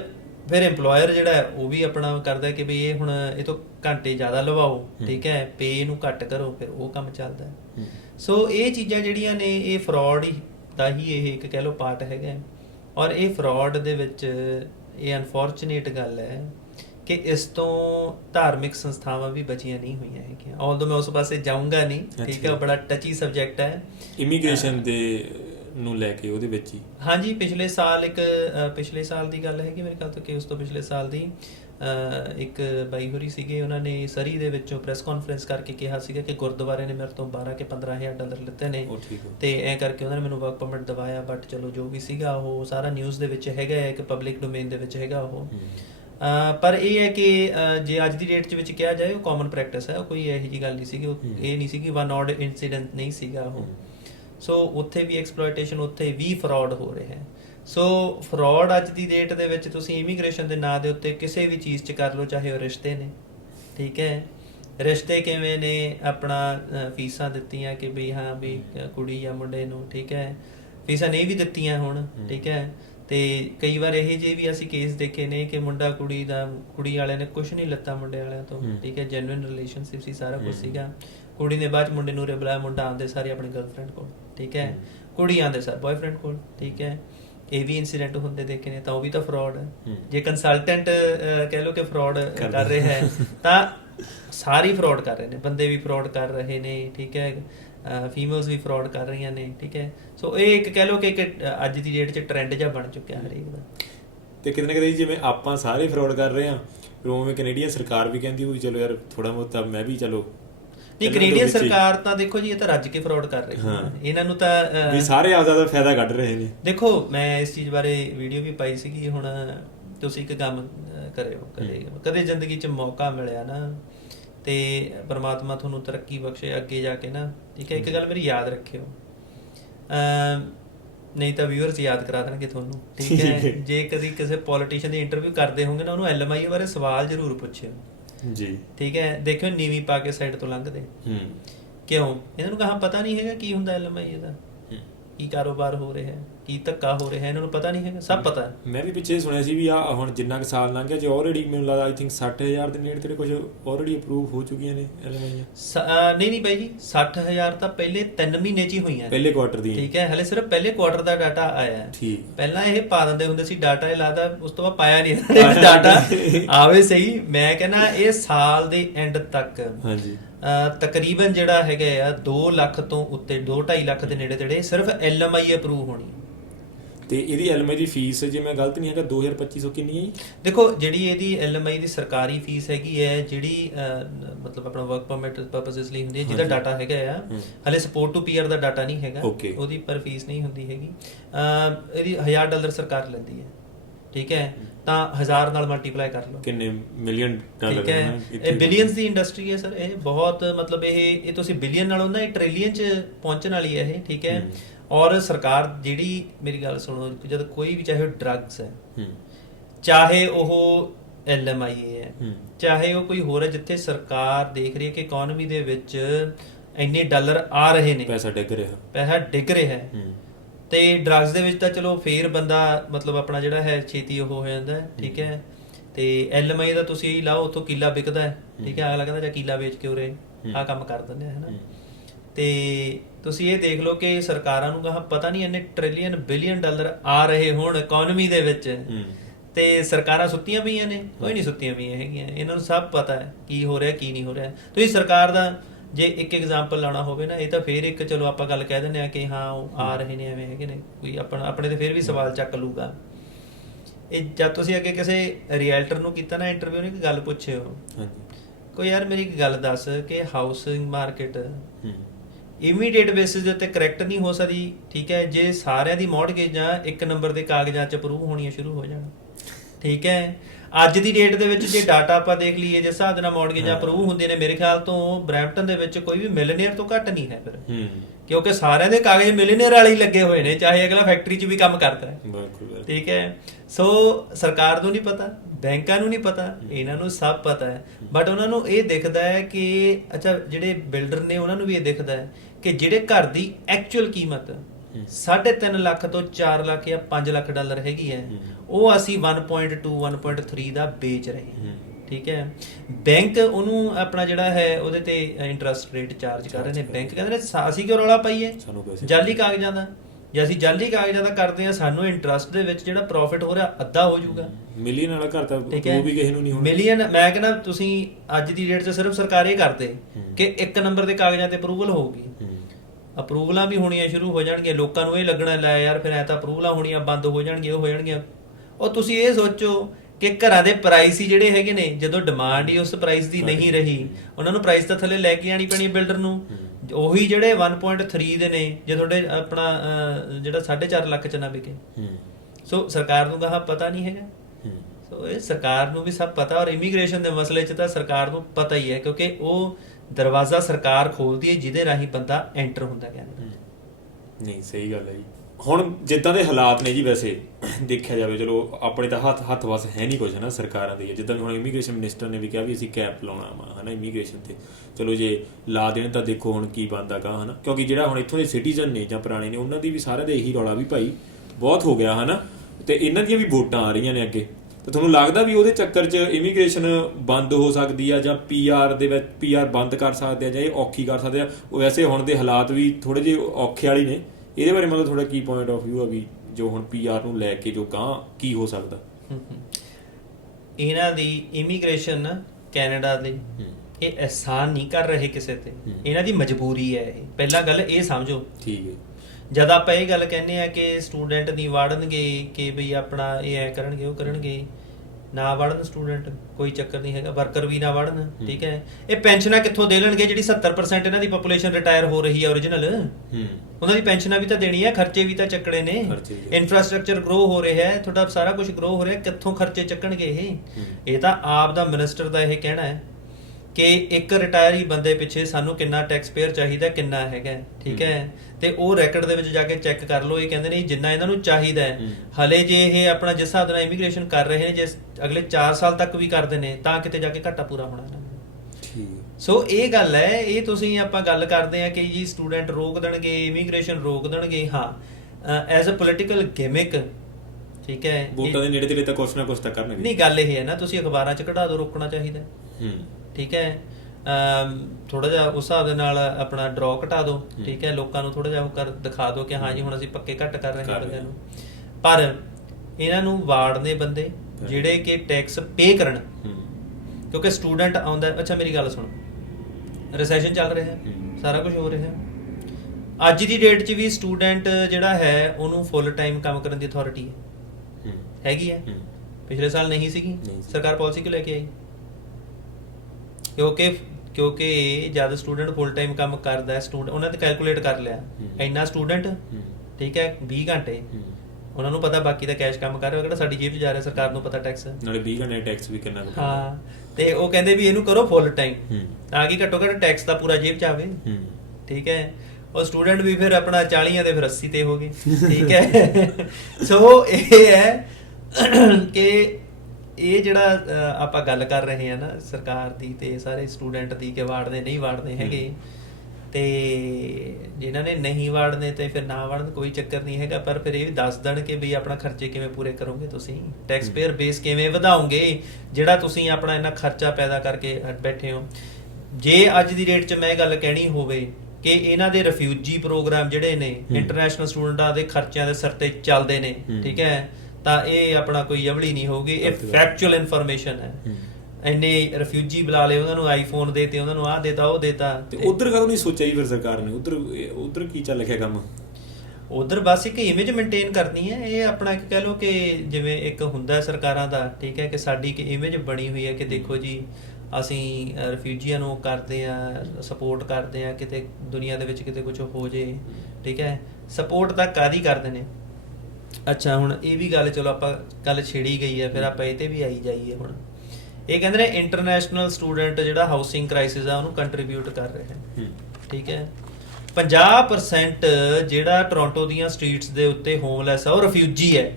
ਫਿਰ EMPLOYER ਜਿਹੜਾ ਹੈ ਉਹ ਵੀ ਆਪਣਾ ਕਰਦਾ ਕਿ ਵੀ ਇਹ ਹੁਣ ਇਹ ਤੋਂ ਘੰਟੇ ਜ਼ਿਆਦਾ ਲਵਾਓ, ਠੀਕ ਹੈ, ਪੇ ਨੂੰ ਘੱਟ ਕਰੋ, ਫਿਰ ਉਹ ਕੰਮ ਚੱਲਦਾ ਹੈ। ਸੋ ਇਹ ਚੀਜ਼ਾਂ ਜਿਹੜੀਆਂ ਨੇ ਇਹ ਫਰਾਡ ਦਾ ਹੀ ਇਹ ਇੱਕ ਕਹਿ ਲਓ ਪਾਰਟ ਹੈਗਾ, ਔਰ ਇਹ ਫਰਾਡ ਦੇ ਵਿੱਚ ਇਹ ਅਨਫੋਰਚੂਨੇਟ ਗੱਲ ਹੈ ਕਿ ਇਸ ਤੋਂ ਧਾਰਮਿਕ ਸੰਸਥਾਵਾਂ ਵੀ ਬਚੀਆਂ ਨਹੀਂ ਹੋਈਆਂ ਹੈਗੀਆਂ। ਆਲਦੋ ਮੈਂ ਉਸ ਪਾਸੇ ਜਾਊਂਗਾ ਨਹੀਂ, ਠੀਕ ਹੈ, ਬੜਾ ਟੱਚੀ ਸਬਜੈਕਟ ਹੈ ਇਮੀਗ੍ਰੇਸ਼ਨ ਦੇ ਨੂੰ ਲੈ ਕੇ ਉਹਦੇ ਵਿੱਚ ਹੀ। ਹਾਂਜੀ, ਪਿਛਲੇ ਸਾਲ ਦੀ ਗੱਲ ਹੈਗੀ ਮੇਰੇ ਖਿਆਲ ਤੋਂ, ਕਿ ਉਸ ਤੋਂ ਪਿਛਲੇ ਸਾਲ ਦੀ ਇੱਕ ਬਾਈ ਹੋਰੀ ਸੀਗੇ, ਉਹਨਾਂ ਨੇ ਸਰੀ ਦੇ ਵਿੱਚੋਂ ਪ੍ਰੈਸ ਕਾਨਫਰੰਸ ਕਰਕੇ ਕਿਹਾ ਸੀਗਾ ਕਿ ਗੁਰਦੁਆਰੇ ਨੇ ਮੇਰੇ ਤੋਂ 12 ਕਿ 15,000 ਡਾਲਰ ਲਿੱਤੇ ਨੇ ਤੇ ਐ ਕਰਕੇ ਉਹਨਾਂ ਨੇ ਮੈਨੂੰ ਵਰਕ ਪਰਮਿਟ ਦਿਵਾਇਆ। ਬਟ ਚਲੋ ਜੋ ਵੀ ਸੀਗਾ ਉਹ ਸਾਰਾ ਨਿਊਜ਼ ਦੇ ਵਿੱਚ ਹੈਗਾ, ਇੱਕ ਪਬਲਿਕ ਡੋਮੇਨ ਦੇ ਵਿੱਚ ਹੈਗਾ ਉਹ। ਪਰ ਇਹ ਹੈ ਕਿ ਜੇ ਅੱਜ ਦੀ ਡੇਟ 'ਚ ਵਿੱਚ ਕਿਹਾ ਜਾਏ ਉਹ ਕਾਮਨ ਪ੍ਰੈਕਟਿਸ ਹੈ, ਕੋਈ ਇਹੋ ਜਿਹੀ ਗੱਲ ਨਹੀਂ ਸੀਗੀ, ਇਹ ਨਹੀਂ ਸੀ ਕਿ ਵਨ ਆਡ ਇਨਸੀਡੈਂਟ ਨਹੀਂ ਸੀਗਾ ਉਹ। ਸੋ ਉੱਥੇ ਵੀ ਐਕਸਪਲੋਇਟੇਸ਼ਨ, ਉੱਥੇ ਵੀ ਫਰਾਡ ਹੋ ਰਿਹਾ ਹੈ। ਸੋ ਫਰਾਡ ਅੱਜ ਦੀ ਡੇਟ ਦੇ ਵਿੱਚ ਤੁਸੀਂ ਇਮੀਗ੍ਰੇਸ਼ਨ ਦੇ ਨਾਂ ਦੇ ਉੱਤੇ ਕਿਸੇ ਵੀ ਚੀਜ਼ 'ਚ ਕਰ ਲਓ, ਚਾਹੇ ਉਹ ਰਿਸ਼ਤੇ ਨੇ, ਠੀਕ ਹੈ, ਰਿਸ਼ਤੇ ਕਿਵੇਂ ਨੇ, ਆਪਣਾ ਫੀਸਾਂ ਦਿੱਤੀਆਂ ਕਿ ਵੀ ਹਾਂ ਵੀ ਕੁੜੀ ਜਾਂ ਮੁੰਡੇ ਨੂੰ, ਠੀਕ ਹੈ, ਫੀਸਾਂ ਨਹੀਂ ਵੀ ਦਿੱਤੀਆਂ ਹੁਣ, ਠੀਕ ਹੈ, ਤੇ ਕਈ ਵਾਰ ਇਹ ਜਿਹੇ ਵੀ ਅਸੀਂ ਕੇਸ ਦੇਖੇ ਨੇ ਕਿ ਕੁੜੀ ਵਾਲਿਆਂ ਨੇ ਕੁਝ ਨਹੀਂ ਲੱਤਾ ਮੁੰਡੇ ਵਾਲਿਆਂ ਤੋਂ, ਠੀਕ ਹੈ, ਜੈਨੂਇਨ ਰਿਲੇਸ਼ਨਸ਼ਿਪ ਸੀ, ਸਾਰਾ ਕੁਝ ਸੀਗਾ। ਕੁੜੀ ਨੇ ਬਾਅਦ 'ਚ ਮੁੰਡੇ ਨੂੰ ਬੁਲਾਇਆ, ਮੁੰਡਾ ਆਉਂਦੇ ਸਾਰੇ ਆਪਣੀ ਗਰਲਫ੍ਰੈਂਡ ਕੋਲ, ਠੀਕ ਹੈ, ਕੁੜੀ ਆਉਂਦੇ ਸਾਰੇ ਬॉयਫ੍ਰੈਂਡ ਕੋਲ, ਠੀਕ ਹੈ। ਇਹ ਵੀ ਇਨਸੀਡੈਂਟ ਹੁੰਦੇ ਦੇਖੇ ਨੇ, ਤਾਂ ਉਹ ਵੀ ਤਾਂ ਫਰਾਡ ਹੈ। ਜੇ ਕੰਸਲਟੈਂਟ ਕਹਿ ਲਓ ਕਿ ਫਰਾਡ ਕਰ ਰਿਹਾ ਹੈ ਤਾਂ ਸਾਰੇ ਫਰਾਡ ਕਰ ਰਹੇ ਨੇ, ਬੰਦੇ ਵੀ ਫਰਾਡ ਕਰ ਰਹੇ ਨੇ, ਠੀਕ ਹੈ, ਫੀਮੇਲਸ ਵੀ ਫਰਾਡ ਕਰ ਰਹੀਆਂ ਨੇ, ਠੀਕ ਹੈ। ਸੋ ਇਹ ਇੱਕ ਕਹਿ ਲਓ ਕਿ ਅੱਜ ਦੀ ਡੇਟ 'ਚ ਟ੍ਰੈਂਡ ਜਿਹਾ ਬਣ ਚੁੱਕਿਆ ਹਰੇਕ ਦਾ। ਤੇ ਕਿਤੇ ਨਾ ਕਿਤੇ ਜਿਵੇਂ ਆਪਾਂ ਸਾਰੇ ਫਰਾਡ ਕਰ ਰਹੇ ਹਾਂ, ਫਿਰ ਉਵੇਂ ਕੈਨੇਡੀਅਨ ਸਰਕਾਰ ਵੀ ਕਹਿੰਦੀ ਹੋਈ ਚਲੋ ਯਾਰ ਥੋੜਾ ਬਹੁਤਾ ਮੈਂ ਵੀ ਚਲੋ। ਨਹੀਂ, ਕੈਨੇਡੀਅਨ ਸਰਕਾਰ ਤਾਂ ਦੇਖੋ ਜੀ ਇਹ ਤਾਂ ਰੱਜ ਕੇ ਫਰਾਡ ਕਰ ਰਹੀ ਹੈ, ਇਹਨਾਂ ਨੂੰ ਤਾਂ ਵੀ ਸਾਰੇ ਆਪ ਜ਼ਿਆਦਾ ਫਾਇਦਾ ਕੱਢ ਰਹੇ ਨੇ। ਦੇਖੋ ਮੈਂ ਇਸ ਚੀਜ਼ ਬਾਰੇ ਵੀਡੀਓ ਵੀ ਪਾਈ ਸੀਗੀ। ਹੁਣ ਤੁਸੀਂ ਇੱਕ ਕੰਮ ਕਰਿਓ, ਕਦੇ ਜ਼ਿੰਦਗੀ 'ਚ ਮੌਕਾ ਮਿਲਿਆ ਨਾ ਤੇ ਪਰਮਾਤਮਾ ਤੁਹਾਨੂੰ ਤਰੱਕੀ ਬਖਸ਼ੇ ਅੱਗੇ ਜਾ ਕੇ ਨਾ, ਠੀਕ ਹੈ, ਇੱਕ ਗੱਲ ਮੇਰੀ ਯਾਦ ਰੱਖਿਓ, ਨਹੀਂ ਤਾਂ ਵਿਊਅਰਸ ਯਾਦ ਕਰਾ ਦੇਣਗੇ ਤੁਹਾਨੂੰ, ਠੀਕ ਹੈ। ਜੇ ਕਦੀ ਕਿਸੇ ਪੋਲੀਟੀਸ਼ੀਅਨ ਦੀ ਇੰਟਰਵਿਊ ਕਰਦੇ ਹੋਗੇ ਨਾ, ਉਹਨੂੰ LMI ਬਾਰੇ ਸਵਾਲ ਜ਼ਰੂਰ ਪੁੱਛਿਓ ਜੀ, ਠੀਕ ਹੈ। ਦੇਖਿਓ ਨੀਵੀਂ ਪਾ ਕੇ ਸਾਈਡ ਤੋਂ ਲੰਘਦੇ, ਕਿਉਂ? ਇਹਨਾਂ ਨੂੰ ਕਹਾਂ ਪਤਾ ਨਹੀਂ ਹੈਗਾ ਕੀ ਹੁੰਦਾ LMI ਦਾ, ਕੀ ਕਾਰੋਬਾਰ ਹੋ ਰਿਹਾ ਹੈ, ਕੀ ਧੱਕਾ ਹੋ ਰਿਹਾ ਹੈ, ਇਹਨਾਂ ਨੂੰ ਪਤਾ ਨਹੀਂ ਹੈਗਾ। ਸਭ ਪਤਾ ਹੈ। ਮੈਂ ਵੀ ਪਿੱਛੇ ਸੁਣਿਆ ਸੀ ਵੀ ਆ ਹੁਣ ਜਿੰਨਾ ਕੁ ਸਾਲ ਲੰਘ ਗਿਆ, ਜੇ ਆਲਰੇਡੀ ਮੈਨੂੰ ਲੱਗਦਾ ਆਈ ਥਿੰਕ 60,000 ਦੇ ਨੇੜੇ ਤੇੜੇ ਕੁਝ ਆਲਰੇਡੀ ਅਪਰੂਵ ਹੋ ਚੁੱਕੀਆਂ ਨੇ LMI। ਨਹੀਂ ਬਾਈ ਜੀ, 60,000 ਤਾਂ ਪਹਿਲੇ 3 ਮਹੀਨੇ 'ਚ ਹੀ ਹੋਈਆਂ, ਪਹਿਲੇ ਕੁਆਟਰ ਦੀ, ਠੀਕ ਹੈ। ਹਲੇ ਸਿਰਫ ਪਹਿਲੇ ਕੁਆਟਰ ਦਾ ਡਾਟਾ ਆਇਆ ਹੈ। ਠੀਕ, ਪਹਿਲਾਂ ਇਹ ਪਾ ਦਿੰਦੇ ਹੁੰਦੇ ਸੀ ਡਾਟਾ, ਇਹ ਲੱਗਦਾ ਉਸ ਤੋਂ ਬਾਅਦ ਪਾਇਆ ਨਹੀਂ ਡਾਟਾ ਆਵੇ ਸਹੀ। ਮੈਂ ਕਹਿੰਦਾ ਇਹ ਸਾਲ ਦੇ ਐਂਡ ਤੱਕ ਹਾਂਜੀ ਤਕਰੀਬਨ ਜਿਹੜਾ ਹੈਗਾ ਆ 2 ਲੱਖ ਤੋਂ ਉੱਤੇ, 2-2.5 ਲੱਖ ਦੇ ਨੇੜੇ ਤੇੜੇ ਸਿਰਫ LMI ਅਪਰੂਵ ਹੋਣੀ। ਤੇ ਇਹਦੀ LMI ਦੀ ਫੀਸ, ਜੇ ਮੈਂ ਗਲਤ ਨਹੀਂ ਹੈਗਾ, 2,000-2,500 ਕਿੰਨੀ ਹੈ ਜੀ? ਦੇਖੋ ਜਿਹੜੀ ਇਹਦੀ LMI ਦੀ ਸਰਕਾਰੀ ਫੀਸ ਹੈਗੀ ਹੈ, ਜਿਹੜੀ ਮਤਲਬ ਆਪਣਾ ਵਰਕ ਪਰਮਿਟ ਪਰਪਸਸ ਲਈ ਹੁੰਦੀ ਹੈ, ਜਿਹਦਾ ਡਾਟਾ ਹੈਗਾ ਆ, ਹਲੇ ਸਪੋਰਟ ਟੂ PR ਦਾ ਡਾਟਾ ਨਹੀਂ ਹੈਗਾ, ਉਹਦੀ ਪਰ ਫੀਸ ਨਹੀਂ ਹੁੰਦੀ ਹੈਗੀ। ਇਹਦੀ $1,000 ਸਰਕਾਰ ਲੈਂਦੀ ਹੈ, ਠੀਕ ਹੈ, ਤਾਂ 1000 ਨਾਲ ਮਲਟੀਪਲਾਈ ਕਰ ਲਓ, ਕਿੰਨੇ ਮਿਲੀਅਨ ਡਾਲਰ, ਠੀਕ ਹੈ। ਇਹ ਬਿਲੀਅਨਸ ਦੀ ਇੰਡਸਟਰੀ ਹੈ ਸਰ, ਇਹ ਬਹੁਤ ਮਤਲਬ ਇਹ ਤੁਸੀਂ ਬਿਲੀਅਨ ਨਾਲੋਂ ਨਾ ਇਹ ਟ੍ਰਿਲੀਅਨ 'ਚ ਪਹੁੰਚਣ ਵਾਲੀ ਹੈ ਇਹ, ਠੀਕ ਹੈ। ਔਰ ਸਰਕਾਰ ਜਿਹੜੀ, ਮੇਰੀ ਗੱਲ ਸੁਣੋ, ਜਦ ਕੋਈ ਵੀ, ਚਾਹੇ ਉਹ ਡਰੱਗਸ ਹੈ, ਚਾਹੇ ਉਹ LMI ਹੈ, ਚਾਹੇ ਉਹ ਕੋਈ ਹੋਰ ਹੈ, ਜਿੱਥੇ ਸਰਕਾਰ ਦੇਖ ਰਹੀ ਹੈ ਕਿ ਇਕਨੋਮੀ ਦੇ ਵਿੱਚ ਇੰਨੇ ਡਾਲਰ ਆ ਰਹੇ ਨੇ, ਪੈਸਾ ਡਿੱਗ ਰਿਹਾ ਹੈ, ਤੇ ਡਰੱਗਸ ਦੇ ਵਿੱਚ ਤਾਂ ਚਲੋ ਫੇਰ ਬੰਦਾ ਮਤਲਬ ਆਪਣਾ ਜਿਹੜਾ ਹੈ ਛੇਤੀ ਉਹ ਹੋ ਜਾਂਦਾ ਹੈ, ਠੀਕ ਹੈ। ਤੇ LMI ਦਾ ਤੁਸੀਂ ਲਾਓ, ਉੱਥੋਂ ਕਿੱਲਾ ਵਿਕਦਾ ਹੈ, ਠੀਕ ਹੈ, ਅਗਲਾ ਕਹਿੰਦਾ ਜਾਂ ਕਿੱਲਾ ਵੇਚ ਕੇ ਉਰੇ ਆਹ ਕੰਮ ਕਰ ਦਿੰਦੇ ਹੈ ਨਾ। ਤੇ ਤੁਸੀਂ ਇਹ ਦੇਖ ਲਓ ਕਿ ਸਰਕਾਰਾਂ ਨੂੰ ਕਹਾਂ ਪਤਾ ਨਹੀਂ ਇੰਨੇ ਟ੍ਰਿਲੀਅਨ ਬਿਲੀਅਨ ਡਾਲਰ ਆ ਰਹੇ ਹੋਣ ਇਕਨੋਮੀ ਦੇ ਵਿੱਚ, ਤੇ ਸਰਕਾਰਾਂ ਸੁੱਤੀਆਂ ਪਈਆਂ ਨੇ? ਕੋਈ ਨਹੀਂ ਸੁੱਤੀਆਂ ਪਈਆਂ ਹੈਗੀਆਂ, ਇਹਨਾਂ ਨੂੰ ਸਭ ਪਤਾ ਹੈ ਕੀ ਹੋ ਰਿਹਾ ਕੀ ਨਹੀਂ ਹੋ ਰਿਹਾ। ਤੁਸੀਂ ਸਰਕਾਰ ਦਾ ਜੇ ਇੱਕ ਐਗਜ਼ਾਮਪਲ ਲਾਉਣਾ ਹੋਵੇ ਨਾ, ਇਹ ਤਾਂ ਫੇਰ ਇੱਕ ਚਲੋ ਆਪਾਂ ਗੱਲ ਕਹਿ ਦਿੰਦੇ ਆ ਕਿ ਹਾਂ ਉਹ ਆ ਰਹੇ ਨੇ, ਐਵੇਂ ਹੈਗੇ ਨੇ, ਕੋਈ ਆਪਣੇ ਤੇ ਫੇਰ ਵੀ ਸਵਾਲ ਚੱਕ ਲੂਗਾ। ਇਹ ਜਦ ਤੁਸੀਂ ਅੱਗੇ ਕਿਸੇ ਰੀਅਲਟਰ ਨੂੰ ਕੀਤਾ ਨਾ ਇੰਟਰਵਿਊ, ਨੇ ਇੱਕ ਗੱਲ ਪੁੱਛਿਓ, ਕੋਈ ਯਾਰ ਮੇਰੀ ਇੱਕ ਗੱਲ ਦੱਸ ਕਿ ਹਾਊਸਿੰਗ ਮਾਰਕੀਟ ਇਮੀਡੀਏਟ ਬੇਸਿਸ ਦੇ ਉੱਤੇ ਕਰੈਕਟ ਨਹੀਂ ਹੋ ਸਕਦੀ, ਠੀਕ ਹੈ, ਜੇ ਸਾਰਿਆਂ ਦੀ ਮੌਰਗੇਜਾਂ 1 ਨੰਬਰ ਦੇ ਕਾਗਜ਼ਾਂ 'ਚ ਅਪਰੂਵ ਹੋਣੀਆਂ ਸ਼ੁਰੂ ਹੋ ਜਾਣ, ਠੀਕ ਹੈ। ਅੱਜ ਦੀ ਡੇਟ ਦੇ ਵਿੱਚ ਜੇ ਡਾਟਾ ਆਪਾਂ ਦੇਖ ਲਈਏ, ਜਿਸ ਹਿਸਾਬ ਦੇ ਨਾਲ ਮੌਰਗੇਜਾਂ ਅਪਰੂਵ ਹੁੰਦੀਆਂ ਨੇ, ਮੇਰੇ ਖਿਆਲ ਤੋਂ ਬਰੈਂਪਟਨ ਦੇ ਵਿੱਚ ਕੋਈ ਵੀ ਮਿਲੀਨੀਅਰ ਤੋਂ ਘੱਟ ਨਹੀਂ ਹੈ ਫਿਰ, ਕਿਉਂਕਿ ਸਾਰਿਆਂ ਦੇ ਕਾਗਜ਼ ਮਿਲੀਨੀਅਰ ਵਾਲੇ ਹੀ ਲੱਗੇ ਹੋਏ ਨੇ, ਚਾਹੇ ਅਗਲਾ ਫੈਕਟਰੀ 'ਚ ਵੀ ਕੰਮ ਕਰਦਾ ਹੈ, ਠੀਕ ਹੈ। ਸੋ ਸਰਕਾਰ ਨੂੰ ਨਹੀਂ ਪਤਾ, ਬੈਂਕਾਂ ਨੂੰ ਨਹੀਂ ਪਤਾ, ਇਹਨਾਂ ਨੂੰ ਸਭ ਪਤਾ ਹੈ, ਬਟ ਉਹਨਾਂ ਨੂੰ ਇਹ ਦਿਖਦਾ ਹੈ ਕਿ ਅੱਛਾ ਜਿਹੜੇ ਬਿਲਡਰ ਨੇ ਉਹਨਾਂ ਨੂੰ ਵੀ ਇਹ ਦਿਖਦਾ ਹੈ ਕਿ ਜਿਹੜੇ ਘਰ ਦੀ ਐਕਚੁਅਲ ਕੀਮਤ 3.5 ਲੱਖ ਤੋਂ 4 ਲੱਖ ਜਾਂ 5 ਲੱਖ ਡਾਲਰ ਹੈਗੀ ਹੈ, ਉਹ ਅਸੀਂ 1.2 1.3 ਦਾ ਵੇਚ ਰਹੇ ਹਾਂ। ਠੀਕ ਹੈ, ਬੈਂਕ ਉਹਨੂੰ ਆਪਣਾ ਜਿਹੜਾ ਹੈ ਉਹਦੇ ਤੇ ਇੰਟਰਸਟ ਰੇਟ ਚਾਰਜ ਕਰ ਰਹੇ ਨੇ। ਬੈਂਕ ਕਹਿੰਦੇ ਨੇ ਅਸੀਂ ਕਿਉਂ ਰੌਲਾ ਪਾਈਏ ਜਾਲੀ ਕਾਗਜ਼ਾਂ ਦਾ, ਜੇ ਅਸੀਂ ਜਾਲੀ ਕਾਗਜ਼ਾਂ ਦਾ ਕਰਦੇ ਆ ਸਾਨੂੰ ਇੰਟਰਸਟ ਦੇ ਵਿੱਚ ਜਿਹੜਾ ਪ੍ਰੋਫਿਟ ਹੋ ਰਿਹਾ ਅੱਧਾ ਹੋ ਜਾਊਗਾ। ਮਿਲੀਅਨ ਵਾਲਾ ਘਰ ਤਾਂ ਉਹ ਵੀ ਕਿਸੇ ਨੂੰ ਨਹੀਂ ਹੋਣਾ। ਮਿਲੀਅਨ ਮੈਂ ਕਹਿੰਦਾ ਤੁਸੀਂ ਅੱਜ ਦੀ ਡੇਟ 'ਚ ਸਿਰਫ ਸਰਕਾਰ ਇਹ ਕਰਦੇ ਕਿ 1 ਨੰਬਰ ਦੇ ਕਾਗਜ਼ਾਂ ਤੇ ਅਪਰੂਵਲ ਹੋਊਗੀ, ਅਪਰੂਵਲਾਂ ਵੀ ਹੋਣੀਆਂ ਸ਼ੁਰੂ ਹੋ ਜਾਣਗੀਆਂ, ਲੋਕਾਂ ਨੂੰ ਇਹ ਲੱਗਣਾ ਲੈ ਯਾਰ ਫਿਰ ਐ ਤਾਂ ਅਪਰੂਵਲਾਂ ਹੋਣੀਆਂ ਬੰਦ ਹੋ ਜਾਣਗੀਆਂ, ਉਹ ਹੋ ਜਾਣਗੀਆਂ। ਉਹ ਤੁਸੀਂ ਇਹ ਸੋਚੋ ਕਿ ਘਰਾਂ ਦੇ ਪ੍ਰਾਈਸ ਹੀ ਜਿਹੜੇ ਹੈਗੇ ਨੇ, ਜਦੋਂ ਡਿਮਾਂਡ ਹੀ ਉਸ ਪ੍ਰਾਈਸ ਦੀ ਨਹੀਂ ਰਹੀ, ਉਹਨਾਂ ਨੂੰ ਪ੍ਰਾਈਸ ਤਾਂ ਥੱਲੇ ਲੈ ਕੇ ਆਣੀ ਪੈਣੀ ਬਿਲਡਰ ਨੂੰ। ਉਹੀ ਜਿਹੜੇ 1.3 ਦੇ ਨੇ ਜੇ ਤੁਹਾਡੇ ਆਪਣਾ ਜਿਹੜਾ 4.5 ਲੱਖ ਚ ਨਾ ਵਿਕੇ, ਸੋ ਸਰਕਾਰ ਨੂੰ ਕਹਾ ਪਤਾ ਨਹੀਂ ਹੈਗਾ। ਸੋ ਇਹ ਸਰਕਾਰ ਨੂੰ ਵੀ ਸਭ ਪਤਾ, ਔਰ ਇਮੀਗ੍ਰੇਸ਼ਨ ਦੇ ਮਸਲੇ 'ਚ ਤਾਂ ਸਰਕਾਰ ਨੂੰ ਪਤਾ ਹੀ ਹੈ, ਕਿਉਂਕਿ ਉਹ ਦਰਵਾਜ਼ਾ ਸਰਕਾਰ ਖੋਲਦੀ ਹੈ ਜਿਹਦੇ ਰਾਹੀਂ ਬੰਦਾ ਐਂਟਰ ਹੁੰਦਾ ਕੈਨੇਡਾ। ਨਹੀਂ ਸਹੀ ਗੱਲ ਹੈ ਜੀ। ਹੁਣ ਜਿੱਦਾਂ ਦੇ ਹਾਲਾਤ ਨੇ ਜੀ, ਵੈਸੇ ਦੇਖਿਆ ਜਾਵੇ ਚਲੋ ਆਪਣੇ ਤਾਂ ਹੱਥ ਵਸ ਹੈ ਨਹੀਂ ਕੁਝ ਹੈ ਨਾ ਸਰਕਾਰਾਂ ਦੇ। ਜਿੱਦਾਂ ਹੁਣ ਇਮੀਗ੍ਰੇਸ਼ਨ ਮਿਨਿਸਟਰ ਨੇ ਵੀ ਕਿਹਾ ਵੀ ਅਸੀਂ ਕੈਪ ਲਾਉਣਾ ਵਾ ਹੈ ਨਾ ਇਮੀਗ੍ਰੇਸ਼ਨ ਤੇ, ਚਲੋ ਜੇ ਲਾ ਦੇਣ ਤਾਂ ਦੇਖੋ ਹੁਣ ਕੀ ਬਣਦਾ ਗਾ ਹੈ ਨਾ। ਕਿਉਂਕਿ ਜਿਹੜਾ ਹੁਣ ਇੱਥੋਂ ਦੇ ਸਿਟੀਜ਼ਨ ਨੇ ਜਾਂ ਪੁਰਾਣੇ ਨੇ ਉਹਨਾਂ ਦੀ ਵੀ ਸਾਰਿਆਂ ਦੇ ਇਹੀ ਰੌਲਾ ਵੀ ਭਾਈ ਬਹੁਤ ਹੋ ਗਿਆ ਹੈ ਨਾ, ਤੇ ਇਹਨਾਂ ਦੀਆਂ ਵੀ ਵੋਟਾਂ ਆ ਰਹੀਆਂ ਨੇ ਅੱਗੇ। ਤਾਂ ਤੁਹਾਨੂੰ ਲੱਗਦਾ ਵੀ ਉਹਦੇ ਚੱਕਰ 'ਚ ਇਮੀਗ੍ਰੇਸ਼ਨ ਬੰਦ ਹੋ ਸਕਦੀ ਆ, ਜਾਂ PR ਦੇ ਵਿੱਚ PR ਬੰਦ ਕਰ ਸਕਦੇ ਆ, ਜਾਂ ਇਹ ਔਖੀ ਕਰ ਸਕਦੇ ਆ? ਉਹ ਵੈਸੇ ਹੁਣ ਦੇ ਹਾਲਾਤ ਵੀ ਥੋੜੇ ਜਿਹੇ ਔਖੇ ਵਾਲੀ ਨੇ, ਇਹਦੇ ਬਾਰੇ ਮਤਲਬ ਥੋੜਾ ਕੀ ਪੁਆਇੰਟ ਆਫ ਵਿਊ ਆ ਵੀ ਜੋ ਹੁਣ PR ਨੂੰ ਲੈ ਕੇ ਜੋ ਗਾਂ ਕੀ ਹੋ ਸਕਦਾ? ਇਹਨਾਂ ਦੀ ਇਮੀਗ੍ਰੇਸ਼ਨ ਕੈਨੇਡਾ ਦੇ ਇਹ ਅਹਿਸਾਨ ਨਹੀਂ ਕਰ ਰਹੇ ਕਿਸੇ ਤੇ, ਇਹਨਾਂ ਦੀ ਮਜਬੂਰੀ ਹੈ ਇਹ। ਪਹਿਲਾਂ ਗੱਲ ਇਹ ਸਮਝੋ। ਠੀਕ ਹੈ। ਜਦ ਆਪਾਂ ਇਹ ਗੱਲ ਕਹਿੰਦੇ ਆ ਕਿ ਸਟੂਡੈਂਟ ਨਹੀਂ ਵੜਨਗੇ, ਕਿ ਬਈ ਆਪਣਾ ਇਹ ਐ ਕਰਨਗੇ ਉਹ ਕਰਨਗੇ, ਨਾ ਵੜਨ ਸਟੂਡੈਂਟ ਕੋਈ ਚੱਕਰ ਨਹੀਂ ਹੈਗਾ, ਵਰਕਰ ਵੀ ਨਾ ਵੜਨ, ਠੀਕ ਹੈ। ਇਹ ਪੈਨਸ਼ਨਾਂ ਕਿੱਥੋਂ ਦੇ ਲੈਣਗੇ? ਜਿਹੜੀ 70% ਇਹਨਾਂ ਦੀ ਪੋਪੂਲੇਸ਼ਨ ਰਿਟਾਇਰ ਹੋ ਰਹੀ ਹੈ ਓਰੀਜਨਲ, ਉਹਨਾਂ ਦੀ ਪੈਨਸ਼ਨਾਂ ਵੀ ਤਾਂ ਦੇਣੀ ਹੈ, ਖਰਚੇ ਵੀ ਤਾਂ ਚੱਕਣੇ ਨੇ। ਇਨਫਰਾਸਟ੍ਰਕਚਰ ਗਰੋ ਹੋ ਰਿਹਾ ਹੈ, ਤੁਹਾਡਾ ਸਾਰਾ ਕੁਝ ਗਰੋ ਹੋ ਰਿਹਾ, ਕਿੱਥੋਂ ਖਰਚੇ ਚੱਕਣਗੇ ਇਹ ਤਾਂ ਆਪ ਦਾ ਮਿਨਿਸਟਰ ਦਾ ਇਹ ਕਹਿਣਾ ਹੈ ਕਿ ਇੱਕ ਰਿਟਾਇਰੀ ਬੰਦੇ ਪਿੱਛੇ ਸਾਨੂੰ ਕਿੰਨਾ ਟੈਕਸ ਪੇਅਰ ਚਾਹੀਦਾ, ਕਿੰਨਾ ਹੈਗਾ, ਠੀਕ ਹੈ। ਤੇ ਉਹ ਰੈਕਡ ਦੇ ਵਿੱਚ ਜਾ ਕੇ ਚੈੱਕ ਕਰ ਲਓ। ਇਹ ਕਹਿੰਦੇ ਨੇ ਜਿੰਨਾ ਇਹਨਾਂ ਨੂੰ ਚਾਹੀਦਾ ਹੈ, ਹਲੇ ਜੇ ਇਹ ਆਪਣਾ ਜਿਸ ਹਿਸਾਬ ਨਾਲ ਇਮੀਗ੍ਰੇਸ਼ਨ ਕਰ ਰਹੇ ਨੇ, ਜੇ ਅਗਲੇ 4 ਸਾਲ ਤੱਕ ਵੀ ਕਰਦੇ ਨੇ ਤਾਂ ਕਿਤੇ ਜਾ ਕੇ ਘਾਟਾ ਪੂਰਾ ਹੋਣਾ ਇਹਨਾਂ ਨੂੰ। ਸੋ ਇਹ ਗੱਲ ਹੈ। ਇਹ ਤੁਸੀਂ ਆਪਾਂ ਗੱਲ ਕਰਦੇ ਆ ਕਿ ਜੀ ਸਟੂਡੈਂਟ ਰੋਕ ਦੇਣਗੇ, ਇਮੀਗ੍ਰੇਸ਼ਨ ਰੋਕ ਦੇਣਗੇ, ਹਾਂ ਐਜ਼ ਅ ਪੋਲੀਟੀਕਲ ਗਿਮਿਕ, ਠੀਕ ਹੈ। ਵੋਟਾਂ ਦੇ ਨੇੜੇ ਤੇੜੇ ਤਾਂ ਕੁਛ ਨਾ ਕੁਛ ਤਾਂ ਕਰਨਗੇ। ਨਹੀਂ, ਗੱਲ ਇਹ ਹੈ ਨਾ, ਤੁਸੀਂ ਅਖਬਾਰਾਂ 'ਚ ਕਢਾ ਦਿਓ ਰੋਕਣਾ ਚਾਹੀਦਾ, ਠੀਕ ਹੈ। ਥੋੜਾ ਜਿਹਾ ਉਸ ਹਿਸਾਬ ਦੇ ਨਾਲ ਆਪਣਾ ਡਰਾ ਘਟਾ ਦਿਓ, ਠੀਕ ਹੈ। ਲੋਕਾਂ ਨੂੰ ਥੋੜਾ ਜਿਹਾ ਉਹ ਕਰ ਦਿਖਾ ਦਿਓ ਕਿ ਹਾਂ ਜੀ ਹੁਣ ਅਸੀਂ ਪੱਕੇ ਘੱਟ ਕਰ ਰਹੇ ਹਾਂ ਬੰਦਿਆਂ ਨੂੰ। ਪਰ ਇਹਨਾਂ ਨੂੰ ਵਾਰਡ ਨੇ ਬੰਦੇ ਜਿਹੜੇ ਕਿ ਟੈਕਸ ਪੇ ਕਰਨ, ਕਿਉਂਕਿ ਸਟੂਡੈਂਟ ਆਉਂਦਾ। ਅੱਛਾ ਮੇਰੀ ਗੱਲ ਸੁਣੋ, ਰਿਸੈਸ਼ਨ ਚੱਲ ਰਿਹਾ, ਸਾਰਾ ਕੁਝ ਹੋ ਰਿਹਾ, ਅੱਜ ਦੀ ਡੇਟ 'ਚ ਵੀ ਸਟੂਡੈਂਟ ਜਿਹੜਾ ਹੈ ਉਹਨੂੰ ਫੁੱਲ ਟਾਈਮ ਕੰਮ ਕਰਨ ਦੀ ਅਥਾਰਟੀ ਹੈਗੀ ਹੈ। ਪਿਛਲੇ ਸਾਲ ਨਹੀਂ ਸੀਗੀ, ਸਰਕਾਰ ਪਾਲਿਸੀ ਕਿਉਂ ਲੈ ਕੇ ਆਈ? ਕਿਉਂਕਿ ਜਦ ਸਟੂਡੈਂਟ ਫੁੱਲ ਟਾਈਮ ਕੰਮ ਕਰਦਾ, ਸਟੂਡੈਂਟ ਉਹਨਾਂ ਨੇ ਕੈਲਕੂਲੇਟ ਕਰ ਲਿਆ ਇੰਨਾ ਸਟੂਡੈਂਟ, ਠੀਕ ਹੈ, 20 ਘੰਟੇ ਉਹਨਾਂ ਨੂੰ ਪਤਾ ਬਾਕੀ ਦਾ ਕੈਸ਼ ਕੰਮ ਕਰ ਰਿਹਾ, ਕਿਹੜਾ ਸਾਡੀ ਜੇਬ 'ਚ ਜਾ ਰਿਹਾ, ਸਰਕਾਰ ਨੂੰ ਪਤਾ ਟੈਕਸ ਨਾਲੇ 20 ਘੰਟੇ ਟੈਕਸ ਵੀ ਕਿੰਨਾ। ਹਾਂ, ਤੇ ਉਹ ਕਹਿੰਦੇ ਵੀ ਇਹਨੂੰ ਕਰੋ ਫੁੱਲ ਟਾਈਮ ਤਾਂ ਕਿ ਘੱਟੋ ਘੱਟ ਟੈਕਸ ਦਾ ਪੂਰਾ ਜੇਬ 'ਚ ਆਵੇ, ਠੀਕ ਹੈ। ਉਹ ਸਟੂਡੈਂਟ ਵੀ ਫਿਰ ਆਪਣਾ 40 ਤੇ ਫਿਰ 80 ਤੇ ਹੋ ਗਏ, ਠੀਕ ਹੈ। ਸੋ ਇਹ ਹੈ ਕਿ ਇਹ ਜਿਹੜਾ ਆਪਾਂ ਗੱਲ ਕਰ ਰਹੇ ਹਾਂ ਨਾ ਸਰਕਾਰ ਦੀ ਤੇ ਸਾਰੇ ਸਟੂਡੈਂਟ ਦੀ, ਕਿ ਵਾੜਦੇ ਨਹੀਂ ਵਾੜਦੇ ਹੈਗੇ, ਤੇ ਜਿਨ੍ਹਾਂ ਨੇ ਨਹੀਂ ਵਾੜਨੇ ਤੇ ਫਿਰ ਨਾ ਵਾੜਨ, ਕੋਈ ਚੱਕਰ ਨਹੀਂ ਹੈਗਾ। ਪਰ ਫਿਰ ਇਹ ਵੀ ਦੱਸ ਦੇਣ ਕਿ ਬਈ ਆਪਣਾ ਖਰਚੇ ਕਿਵੇਂ ਪੂਰੇ ਕਰੋਗੇ, ਤੁਸੀਂ ਟੈਕਸ ਪੇਅਰ ਬੇਸ ਕਿਵੇਂ ਵਧਾਓਗੇ, ਜਿਹੜਾ ਤੁਸੀਂ ਆਪਣਾ ਇੰਨਾ ਖਰਚਾ ਪੈਦਾ ਕਰਕੇ ਬੈਠੇ ਹੋ। ਜੇ ਅੱਜ ਦੀ ਡੇਟ 'ਚ ਮੈਂ ਗੱਲ ਕਹਿਣੀ ਹੋਵੇ ਕਿ ਇਹਨਾਂ ਦੇ ਰਿਫਿਊਜੀ ਪ੍ਰੋਗਰਾਮ ਜਿਹੜੇ ਨੇ ਇੰਟਰਨੈਸ਼ਨਲ ਸਟੂਡੈਂਟਾਂ ਦੇ ਖਰਚਿਆਂ ਦੇ ਸਿਰ ਤੇ ਚੱਲਦੇ ਨੇ, ਠੀਕ ਹੈ, ਤਾਂ ਇਹ ਆਪਣਾ ਕੋਈ ਅਵਲੀ ਨਹੀਂ ਹੋਊਗੀ, ਇਹ ਫੈਕਚੁਅਲ ਇਨਫੋਰਮੇਸ਼ਨ ਹੈ। ਇੰਨੇ ਰਿਫਿਊਜੀ ਬੁਲਾ ਲਏ, ਉਹਨਾਂ ਨੂੰ ਆਈਫੋਨ ਦੇਤੇ, ਉਹਨਾਂ ਨੂੰ ਆਹ ਦੇਤਾ ਉਹ ਦੇਤਾ। ਤੇ ਉਧਰ ਕਦੋਂ ਨਹੀਂ ਸੋਚਿਆ ਜੀ ਫਿਰ ਸਰਕਾਰ ਨੇ? ਉਧਰ ਕੀ ਚੱਲ ਰਿਹਾ ਕੰਮ? ਉਧਰ ਬਸ ਇੱਕ ਇਮੇਜ ਮੇਨਟੇਨ ਕਰਨੀ ਹੈ। ਇਹ ਆਪਣਾ ਇੱਕ ਕਹਿ ਲਓ ਕਿ ਜਿਵੇਂ ਇੱਕ ਹੁੰਦਾ ਸਰਕਾਰਾਂ ਦਾ, ਠੀਕ ਹੈ, ਕਿ ਸਾਡੀ ਇੱਕ ਇਮੇਜ ਬਣੀ ਹੋਈ ਹੈ ਕਿ ਦੇਖੋ ਜੀ ਅਸੀਂ ਰਿਫਿਊਜੀਆਂ ਨੂੰ ਕਰਦੇ ਹਾਂ, ਸਪੋਰਟ ਕਰਦੇ ਹਾਂ, ਕਿਤੇ ਦੁਨੀਆ ਦੇ ਵਿੱਚ ਕਿਤੇ ਕੁਝ ਹੋ ਜੇ, ਠੀਕ ਹੈ। ਸਪੋਰਟ ਤਾਂ ਕਾਹਦੀ ਕਰਦੇ ਨੇ? ਅੱਛਾ ਹੁਣ ਇਹ ਵੀ ਗੱਲ, ਚਲੋ ਆਪਾਂ ਗੱਲ ਛੇੜੀ ਗਈ ਹੈ, ਫਿਰ ਆਪਾਂ ਇਹ ਤੇ ਵੀ ਆਈ ਜਾਈਏ। ਹੁਣ ਇਹ ਕਹਿੰਦੇ ਨੇ ਇੰਟਰਨੈਸ਼ਨਲ ਸਟੂਡੈਂਟ ਜਿਹੜਾ ਹਾਊਸਿੰਗ ਕ੍ਰਾਈਸਿਸ ਆ ਉਹਨੂੰ ਕੰਟਰੀਬਿਊਟ ਕਰ ਰਹੇ ਹਨ, ਠੀਕ ਹੈ। 50% ਜਿਹੜਾ ਟੋਰਾਂਟੋ ਦੀਆਂ ਸਟਰੀਟਸ ਦੇ ਉੱਤੇ ਹੋਮਲੈਸ ਆ ਉਹ ਰਿਫਿਊਜੀ ਹੈ,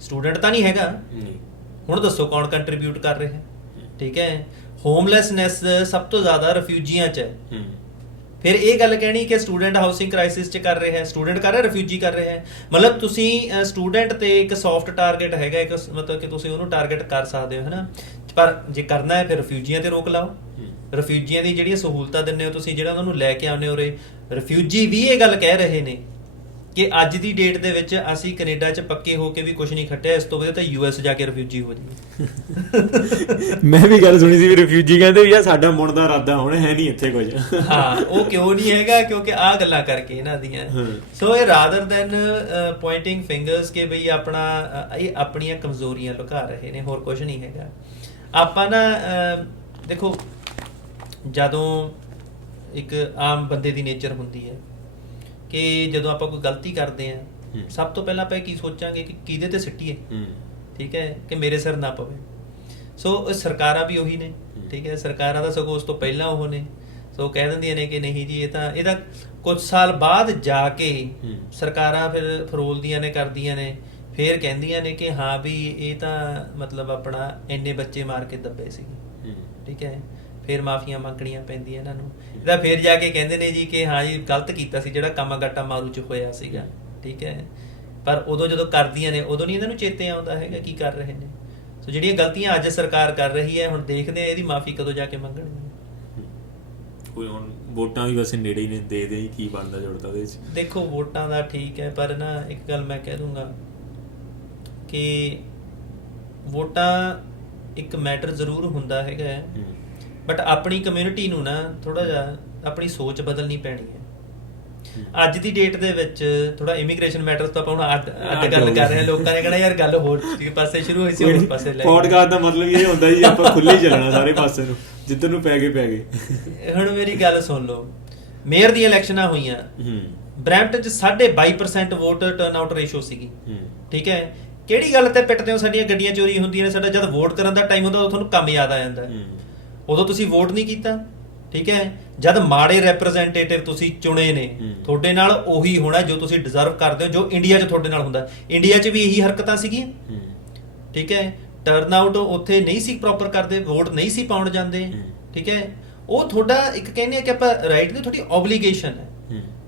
ਸਟੂਡੈਂਟ ਤਾਂ ਨਹੀਂ ਹੈਗਾ। ਹੁਣ ਦੱਸੋ ਕੌਣ ਕੰਟਰੀਬਿਊਟ ਕਰ ਰਿਹਾ, ਠੀਕ ਹੈ। ਹੋਮਲੈਸਨੈਸ ਸਭ ਤੋਂ ਜ਼ਿਆਦਾ ਰਿਫਿਊਜੀਆਂ 'ਚ ਹੈ। ਫਿਰ ਇਹ ਗੱਲ ਕਹਿਣੀ ਕਿ ਸਟੂਡੈਂਟ ਹਾਊਸਿੰਗ ਕ੍ਰਾਈਸਿਸ 'ਚ ਕਰ ਰਿਹਾ ਹੈ, ਸਟੂਡੈਂਟ ਕਰ ਰਿਹਾ, ਰਿਫਿਊਜੀ ਕਰ ਰਿਹਾ ਹੈ। ਮਤਲਬ ਤੁਸੀਂ ਸਟੂਡੈਂਟ ਤੇ ਇੱਕ ਸੌਫਟ ਟਾਰਗੇਟ ਹੈਗਾ, ਇੱਕ ਮਤਲਬ ਕਿ ਤੁਸੀਂ ਉਹਨੂੰ ਟਾਰਗੇਟ ਕਰ ਸਕਦੇ ਹੋ, ਹਨਾ। ਪਰ ਜੇ ਕਰਨਾ ਹੈ ਫਿਰ ਰਿਫਿਊਜੀਆਂ ਤੇ ਰੋਕ ਲਾਓ। ਰਿਫਿਊਜੀਆਂ ਦੀ ਜਿਹੜੀਆਂ ਸਹੂਲਤਾਂ ਦਿੰਦੇ ਹੋ ਤੁਸੀਂ, ਜਿਹੜਾ ਉਹਨਾਂ ਨੂੰ ਲੈ ਕੇ ਆਉਂਦੇ ਹੋ ਉਰੇ, ਰਿਫਿਊਜੀ ਵੀ ਇਹ ਗੱਲ ਕਹਿ ਰਹੇ ਨੇ ਕਿ ਅੱਜ ਦੀ ਡੇਟ ਦੇ ਵਿੱਚ ਅਸੀਂ ਕੈਨੇਡਾ 'ਚ ਪੱਕੇ ਹੋ ਕੇ ਵੀ ਕੁਝ ਨਹੀਂ ਖੱਟਿਆ, ਇਸ ਤੋਂ ਵਧੀਆ ਤਾਂ US ਜਾ ਕੇ ਰਿਫਿਊਜੀ ਹੋ ਜਾਈਏ। ਮੈਂ ਵੀ ਗੱਲ ਸੁਣੀ ਸੀ ਵੀ ਰਿਫਿਊਜੀ ਕਹਿੰਦੇ ਵੀ ਆ ਸਾਡਾ ਮੁੜ ਦਾ ਇਰਾਦਾ ਹੁਣ ਹੈ ਨਹੀਂ ਇੱਥੇ ਕੁਝ। ਹਾਂ, ਉਹ ਕਿਉਂ ਨਹੀਂ ਹੈਗਾ? ਕਿਉਂਕਿ ਆਹ ਗੱਲਾਂ ਕਰਕੇ ਇਹਨਾਂ ਦੀਆਂ। ਸੋ ਇਹ ਰਾਦਰ ਦੈਨ ਪੁਆਇੰਟਿੰਗ ਫਿੰਗਰਸ ਕਿ ਬਈ ਇਹ ਆਪਣੀਆਂ ਕਮਜ਼ੋਰੀਆਂ ਲੁਕਾ ਰਹੇ ਨੇ, ਹੋਰ ਕੁਝ ਨਹੀਂ ਹੈਗਾ। ਆਪਾਂ ਨਾ ਦੇਖੋ, ਜਦੋਂ ਇੱਕ ਆਮ ਬੰਦੇ ਦੀ ਨੇਚਰ ਹੁੰਦੀ ਹੈ ਕਿ ਜਦੋਂ ਆਪਾਂ ਕੋਈ ਗਲਤੀ ਕਰਦੇ ਆ, ਸਭ ਤੋਂ ਪਹਿਲਾਂ ਆਪਾਂ ਕੀ ਸੋਚਾਂਗੇ ਕਿ ਕਿਹਦੇ ਤੇ ਸਿੱਟੀਏ, ਠੀਕ ਹੈ, ਕਿ ਮੇਰੇ ਸਿਰ ਨਾ ਪਵੇ। ਸੋ ਸਰਕਾਰਾਂ ਵੀ ਉਹੀ ਨੇ, ਠੀਕ ਹੈ, ਸਰਕਾਰਾਂ ਦਾ ਸਗੋਂ ਉਸ ਤੋਂ ਪਹਿਲਾਂ ਉਹ ਨੇ। ਸੋ ਕਹਿ ਦਿੰਦੀਆਂ ਨੇ ਕਿ ਨਹੀਂ ਜੀ ਇਹਦਾ ਕੁਝ ਸਾਲ ਬਾਅਦ ਜਾ ਕੇ ਸਰਕਾਰਾਂ ਫਿਰ ਫਰੋਲਦੀਆਂ ਨੇ, ਕਰਦੀਆਂ ਨੇ, ਫਿਰ ਕਹਿੰਦੀਆਂ ਨੇ ਕਿ ਹਾਂ ਵੀ ਇਹ ਤਾਂ ਮਤਲਬ ਆਪਣਾ ਇੰਨੇ ਬੱਚੇ ਮਾਰ ਕੇ ਦੱਬੇ ਸੀਗੇ, ਠੀਕ ਹੈ, ਫਿਰ ਮਾਫੀਆਂ ਮੰਗਣੀਆਂ ਪੈਂਦੀਆਂ ਇਹਨਾਂ ਨੂੰ। ਇਹਦਾ ਫਿਰ ਜਾ ਕੇ ਕਹਿੰਦੇ ਨੇ ਜੀ ਕਿ ਹਾਂ ਜੀ ਗਲਤ ਕੀਤਾ ਸੀ ਜਿਹੜਾ ਕਾਮਾਗਾਟਾ ਮਾਰੂ 'ਚ ਹੋਇਆ ਸੀਗਾ, ਠੀਕ ਹੈ। ਪਰ ਉਦੋਂ ਜਦੋਂ ਕਰਦੀਆਂ ਨੇ ਉਦੋਂ ਨਹੀਂ ਇਹਨਾਂ ਨੂੰ ਚੇਤੇ ਆਉਂਦਾ ਹੈਗਾ ਕੀ ਕਰ ਰਹੇ ਨੇ। ਸੋ ਜਿਹੜੀਆਂ ਗਲਤੀਆਂ ਅੱਜ ਸਰਕਾਰ ਕਰ ਰਹੀ ਹੈ, ਹੁਣ ਦੇਖਦੇ ਆ ਇਹਦੀ ਮਾਫੀ ਕਦੋਂ ਜਾ ਕੇ ਮੰਗਣਗੇ। ਕੋਈ ਹੁਣ ਵੋਟਾਂ ਵੀ ਵੈਸੇ ਨੇੜੇ ਹੀ ਨੇ, ਦੇ ਕੀ ਬਣਦਾ ਜੁੜਦਾ ਉਹਦੇ 'ਚ। ਦੇਖੋ ਵੋਟਾਂ ਦਾ ਠੀਕ ਹੈ, ਪਰ ਨਾ ਇੱਕ ਗੱਲ ਮੈਂ ਕਹਿ ਦੂੰਗਾ ਕਿ ਵੋਟਾਂ ਇੱਕ ਮੈਟਰ ਜ਼ਰੂਰ ਹੁੰਦਾ ਹੈਗਾ, ਬਟ ਆਪਣੀ ਕਮਿਊਨਿਟੀ ਨੂੰ ਨਾ ਥੋੜਾ ਜਿਹਾ ਆਪਣੀ ਸੋਚ ਬਦਲਣੀ ਪੈਣੀ ਹੈ। ਅੱਜ ਦੀ ਡੇਟ ਦੇ ਵਿੱਚ ਥੋੜਾ ਇਮੀਗ੍ਰੇਸ਼ਨ ਮੈਟਰਸ ਤੋਂ ਆਪਾਂ ਹੁਣ ਅੱਡ ਗੱਲ ਕਰ ਰਹੇ ਹਾਂ। ਲੋਕਾਂ ਨੇ ਕਹਿਣਾ ਯਾਰ ਗੱਲ ਹੋਰ ਪਾਸੇ ਸ਼ੁਰੂ ਹੋਈ ਸੀ, ਉਸ ਪਾਸੇ ਲੈ ਪੋਡਕਾਸਟ ਦਾ ਮਤਲਬ ਇਹ ਹੁੰਦਾ ਜੀ ਆਪਾਂ ਖੁੱਲੇ ਚੱਲਣਾ ਸਾਰੇ ਪਾਸੇ ਨੂੰ, ਜਿੱਧਰ ਨੂੰ ਪੈ ਗਏ। ਹੁਣ ਮੇਰੀ ਗੱਲ ਸੁਣ ਲਓ, ਮੇਅਰ ਦੀਆਂ ਇਲੈਕਸ਼ਨਾਂ ਹੋਈਆਂ, ਬਰੈਂਪਟਨ 'ਚ 22% ਵੋਟ ਟਰਨ ਆਊਟ ਰੇਸ਼ੋ ਸੀਗੀ, ਠੀਕ ਹੈ। ਕਿਹੜੀ ਗੱਲ ਤੇ ਪਿੱਟਦੇ ਹੋ ਸਾਡੀਆਂ ਗੱਡੀਆਂ ਚੋਰੀ ਹੁੰਦੀਆਂ ਨੇ? ਸਾਡਾ ਜਦ ਵੋਟ ਕਰਨ ਦਾ ਟਾਈਮ ਹੁੰਦਾ ਉਦੋਂ ਤੁਹਾਨੂੰ ਕੰਮ ਯਾਦ ਆ ਜਾਂਦਾ, ਉਦੋਂ ਤੁਸੀਂ ਵੋਟ ਨਹੀਂ ਕੀਤਾ, ਠੀਕ ਹੈ। ਜਦ ਮਾੜੇ ਰੈਪਰੈਜ਼ੈਂਟੇਟਿਵ ਤੁਸੀਂ ਚੁਣੇ ਨੇ, ਤੁਹਾਡੇ ਨਾਲ ਉਹੀ ਹੋਣਾ ਜੋ ਤੁਸੀਂ ਡਿਜ਼ਰਵ ਕਰਦੇ ਹੋ, ਜੋ ਇੰਡੀਆ 'ਚ ਤੁਹਾਡੇ ਨਾਲ ਹੁੰਦਾ। ਇੰਡੀਆ 'ਚ ਵੀ ਇਹੀ ਹਰਕਤਾਂ ਸੀਗੀਆਂ, ਠੀਕ ਹੈ। ਟਰਨ ਆਊਟ ਉੱਥੇ ਨਹੀਂ ਸੀ ਪ੍ਰੋਪਰ ਕਰਦੇ, ਵੋਟ ਨਹੀਂ ਸੀ ਪਾਉਣ ਜਾਂਦੇ, ਠੀਕ ਹੈ। ਉਹ ਤੁਹਾਡਾ ਇੱਕ ਕਹਿੰਦੇ ਆ ਕਿ ਆਪਾਂ ਰਾਈਟ ਨਹੀਂ, ਤੁਹਾਡੀ ਓਬਲੀਗੇਸ਼ਨ ਹੈ।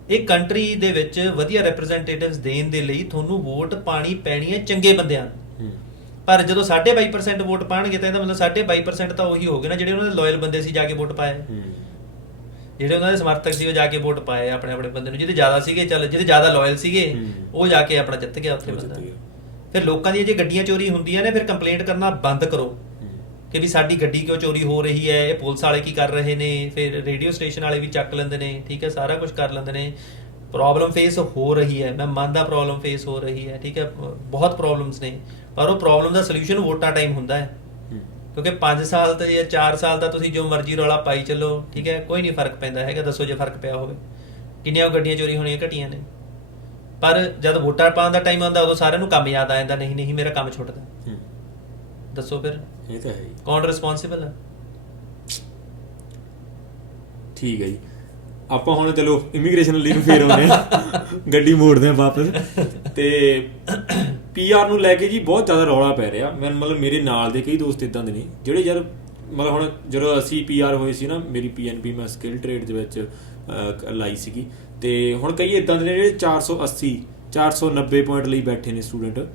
ਇਹ ਕੰਟਰੀ ਦੇ ਵਿੱਚ ਵਧੀਆ ਰੈਪਰੈਜ਼ੈਂਟੇਟਿਵਸ ਦੇਣ ਦੇ ਲਈ ਤੁਹਾਨੂੰ ਵੋਟ ਪਾਣੀ ਪੈਣੀ ਹੈ ਚੰਗੇ ਬੰਦਿਆਂ ਨੂੰ। ਪਰ ਜਦੋਂ 22% ਵੋਟ ਪਾਣਗੇ ਤਾਂ ਇਹਦਾ ਮਤਲਬ 22% ਤਾਂ ਉਹੀ ਹੋ ਗਏ ਨਾ ਜਿਹੜੇ ਉਹਨਾਂ ਦੇ ਲਾਇਲ ਬੰਦੇ ਸੀ, ਜਾ ਕੇ ਵੋਟ ਪਾਏ, ਜਿਹੜੇ ਉਹਨਾਂ ਦੇ ਸਮਰਥਕ ਸੀ ਉਹ ਜਾ ਕੇ ਵੋਟ ਪਾਏ ਆਪਣੇ ਆਪਣੇ ਬੰਦੇ ਨੂੰ। ਜਿਹਦੇ ਜ਼ਿਆਦਾ ਸੀਗੇ, ਚੱਲ ਜਿਹਦੇ ਜ਼ਿਆਦਾ ਲਾਇਲ ਸੀਗੇ ਉਹ ਜਾ ਕੇ ਆਪਣਾ ਜਿੱਤ ਗਿਆ ਉੱਥੇ ਬੰਦਾ। ਫਿਰ ਲੋਕਾਂ ਦੀਆਂ ਜੇ ਗੱਡੀਆਂ ਚੋਰੀ ਹੁੰਦੀਆਂ ਨੇ, ਫਿਰ ਕੰਪਲੇਂਟ ਕਰਨਾ ਬੰਦ ਕਰੋ ਕਿ ਵੀ ਸਾਡੀ ਗੱਡੀ ਕਿਉਂ ਚੋਰੀ ਹੋ ਰਹੀ ਹੈ, ਇਹ ਪੁਲਿਸ ਵਾਲੇ ਕੀ ਕਰ ਰਹੇ ਨੇ। ਫਿਰ ਰੇਡੀਓ ਸਟੇਸ਼ਨ ਵਾਲੇ ਵੀ ਚੱਕ ਲੈਂਦੇ ਨੇ, ਠੀਕ ਹੈ, ਸਾਰਾ ਕੁਝ ਕਰ ਲੈਂਦੇ ਨੇ। ਪ੍ਰੋਬਲਮ ਫੇਸ ਹੋ ਰਹੀ ਹੈ, ਮੈਂ ਮੰਨਦਾ ਪ੍ਰੋਬਲਮ ਫੇਸ ਹੋ ਰਹੀ ਹੈ, ਠੀਕ ਹੈ, ਬਹੁਤ ਪ੍ਰੋਬਲਮਸ ਨੇ, ਪਰ ਉਹ ਪ੍ਰੋਬਲਮ ਦਾ ਸੋਲੂਸ਼ਨ ਵੋਟਾਂ ਟਾਈਮ ਹੁੰਦਾ ਹੈ। ਕਿਉਂਕਿ 5 ਸਾਲ ਤੇ ਜਾਂ 4 ਸਾਲ ਦਾ ਤੁਸੀਂ ਜੋ ਮਰਜ਼ੀ ਰੌਲਾ ਪਾਈ ਚੱਲੋ, ਠੀਕ ਹੈ, ਕੋਈ ਨਹੀਂ ਫਰਕ ਪੈਂਦਾ ਹੈਗਾ। ਦੱਸੋ ਜੇ ਫਰਕ ਪਿਆ ਹੋਵੇ, ਕਿੰਨੀਆਂ ਗੱਡੀਆਂ ਚੋਰੀ ਹੋਣੀਆਂ ਘਟੀਆਂ ਨੇ। ਪਰ ਜਦ ਵੋਟਾਂ ਪਾਉਣ ਦਾ ਟਾਈਮ ਆਉਂਦਾ ਉਦੋਂ ਸਾਰਿਆਂ ਨੂੰ ਕੰਮ ਯਾਦ ਆ ਜਾਂਦਾ, ਨਹੀਂ ਮੇਰਾ ਕੰਮ ਛੁੱਟਦਾ। ਦੱਸੋ ਫਿਰ ਇਹ ਤਾਂ ਹੈ ਕੌਣ ਰਿਸਪੌਂਸਿਬਲ ਹੈ? ਠੀਕ ਹੈ ਜੀ, ਆਪਾਂ ਹੁਣ ਚਲੋ ਇਮੀਗ੍ਰੇਸ਼ਨ ਲਈ ਫੇਰ ਆਉਂਦੇ ਆ, ਗੱਡੀ ਮੋੜਦੇ ਆ ਵਾਪਸ। ਤੇ PR ਨੂੰ ਲੈ ਕੇ ਜੀ ਬਹੁਤ ਜ਼ਿਆਦਾ ਰੌਲਾ ਪੈ ਰਿਹਾ। ਮਤਲਬ ਮੇਰੇ ਨਾਲ ਦੇ ਕਈ ਦੋਸਤ ਇਦਾਂ ਦੇ ਨੇ ਜਿਹੜੇ ਯਾਰ ਮਤਲਬ ਹੁਣ ਜਦੋਂ ਅਸੀਂ PR ਹੋਏ ਸੀ ਨਾ, ਮੇਰੀ PNP ਮੈਂ ਸਕਿੱਲ ਟ੍ਰੇਡ ਦੇ ਵਿੱਚ ਲਾਈ ਸੀਗੀ, ਤੇ ਹੁਣ ਕਈ ਇਦਾਂ ਦੇ ਨੇ ਜਿਹੜੇ 480 490 ਪੁਆਇੰਟ ਲਈ ਬੈਠੇ ਨੇ ਸਟੂਡੈਂਟ,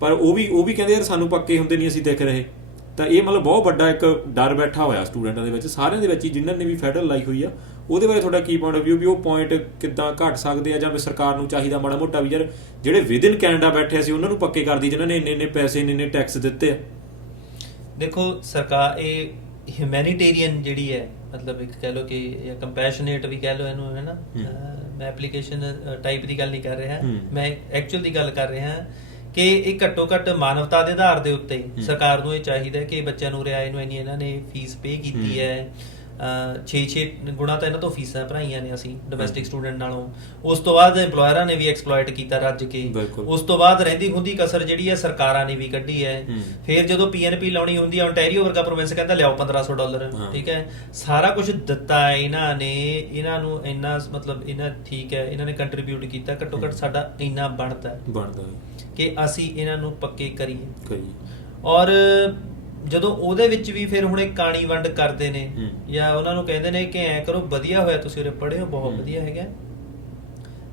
ਪਰ ਉਹ ਵੀ ਕਹਿੰਦੇ ਯਾਰ ਸਾਨੂੰ ਪੱਕੇ ਹੁੰਦੇ ਨਹੀਂ ਅਸੀਂ ਦਿਖ ਰਹੇ। ਤਾਂ ਇਹ ਮਤਲਬ ਬਹੁਤ ਵੱਡਾ ਇੱਕ ਡਰ ਬੈਠਾ ਹੋਇਆ ਸਟੂਡੈਂਟਾਂ ਦੇ ਵਿੱਚ, ਸਾਰਿਆਂ ਦੇ ਵਿੱਚ ਹੀ, ਜਿਨ੍ਹਾਂ ਨੇ ਵੀ ਫੈਡਰਲ ਲਾਈ ਹੋਈ ਆ। ਉਹਦੇ ਬਾਰੇ ਤੁਹਾਡਾ ਕੀ ਪੁਆਇੰਟ ਆਫ ਵਿਊ ਵੀ ਉਹ ਪੁਆਇੰਟ ਕਿੱਦਾਂ ਘਟ ਸਕਦੇ ਆ, ਜਾਂ ਫਿਰ ਸਰਕਾਰ ਨੂੰ ਚਾਹੀਦਾ ਮਾੜਾ ਮੋਟਾ ਵੀ ਯਾਰ ਜਿਹੜੇ ਵਿਦਿਨ ਕੈਨੇਡਾ ਬੈਠੇ ਸੀ ਉਹਨਾਂ ਨੂੰ ਪੱਕੇ ਕਰਦੀ, ਜਿਨ੍ਹਾਂ ਨੇ ਇੰਨੇ ਪੈਸੇ ਇੰਨੇ ਟੈਕਸ ਦਿੱਤੇ ਆ। ਦੇਖੋ ਸਰਕਾਰ ਇਹ ਹਿਊਮੈਨਿਟੇਰੀਅਨ ਜਿਹੜੀ ਹੈ, ਮਤਲਬ ਇੱਕ ਕਹਿ ਲਓ ਕਿ ਜਾਂ ਕੰਪੈਸ਼ਨੇਟ ਵੀ ਕਹਿ ਲਓ ਇਹਨੂੰ, ਹੈ ਨਾ। ਮੈਂ ਐਪਲੀਕੇਸ਼ਨ ਟਾਈਪ ਦੀ ਗੱਲ ਨਹੀਂ ਕਰ ਰਿਹਾ, ਮੈਂ ਐਕਚੁਅਲ ਦੀ ਗੱਲ ਕਰ ਰਿਹਾ ਕਿ ਇਹ ਘੱਟੋ ਘੱਟ ਮਾਨਵਤਾ ਦੇ ਆਧਾਰ ਦੇ ਉੱਤੇ ਸਰਕਾਰ ਨੂੰ ਇਹ ਚਾਹੀਦਾ ਕਿ ਬੱਚਿਆਂ ਨੂੰ ਰਿਆਏ ਨੂੰ ਇੰਨੀ ਇਹਨਾਂ ਨੇ ਫੀਸ ਪੇ ਕੀਤੀ ਹੈ, 6 ਗੁਣਾ ਤਾਂ ਇਹਨਾਂ ਤੋਂ ਫੀਸਾਂ ਭਰਾਈਆਂ ਨੇ ਅਸੀਂ ਡੋਮੈਸਟਿਕ ਸਟੂਡੈਂਟ ਨਾਲੋਂ। ਉਸ ਤੋਂ ਬਾਅਦ ਇੰਪਲੋਇਰਾਂ ਨੇ ਵੀ ਐਕਸਪਲੋਇਟ ਕੀਤਾ ਰੱਜ ਕੇ। ਉਸ ਤੋਂ ਬਾਅਦ ਰਹਿੰਦੀ ਖੁੰਦੀ ਕਸਰ ਜਿਹੜੀ ਹੈ ਸਰਕਾਰਾਂ ਨੇ ਵੀ ਕੱਢੀ ਹੈ। ਫਿਰ ਜਦੋਂ PNP ਲਾਉਣੀ ਹੁੰਦੀ ਹੈ, ontario ਵਰਗਾ ਪ੍ਰੋਵਿੰਸ ਕਹਿੰਦਾ ਲਿਆਓ $1500, ਠੀਕ ਹੈ, ਸਾਰਾ ਕੁਝ ਦਿੱਤਾ ਇਹਨਾਂ ਨੇ, ਇਹਨਾਂ ਨੂੰ ਇੰਨਾ ਮਤਲਬ ਇਹਨਾਂ ਠੀਕ ਹੈ ਇਹਨਾਂ ਨੇ ਕੰਟਰੀਬਿਊਟ ਕੀਤਾ, ਘੱਟੋ ਘੱਟ ਸਾਡਾ ਇੰਨਾ ਬਣਦਾ ਕਿ ਅਸੀਂ ਇਹਨਾਂ ਨੂੰ ਪੱਕੇ ਕਰੀਏ। ਔਰ ਜਦੋਂ ਉਹਦੇ ਵਿੱਚ ਵੀ ਫਿਰ ਹੁਣ ਇੱਕ ਕਾਣੀ ਵੰਡ ਕਰਦੇ ਨੇ ਜਾਂ ਉਹਨਾਂ ਨੂੰ ਕਹਿੰਦੇ ਨੇ ਕਿ ਐਂ ਕਰੋ ਵਧੀਆ ਹੋਇਆ ਤੁਸੀਂ ਉਰੇ ਪੜ੍ਹੇ ਹੋ ਬਹੁਤ ਵਧੀਆ ਹੈਗਾ,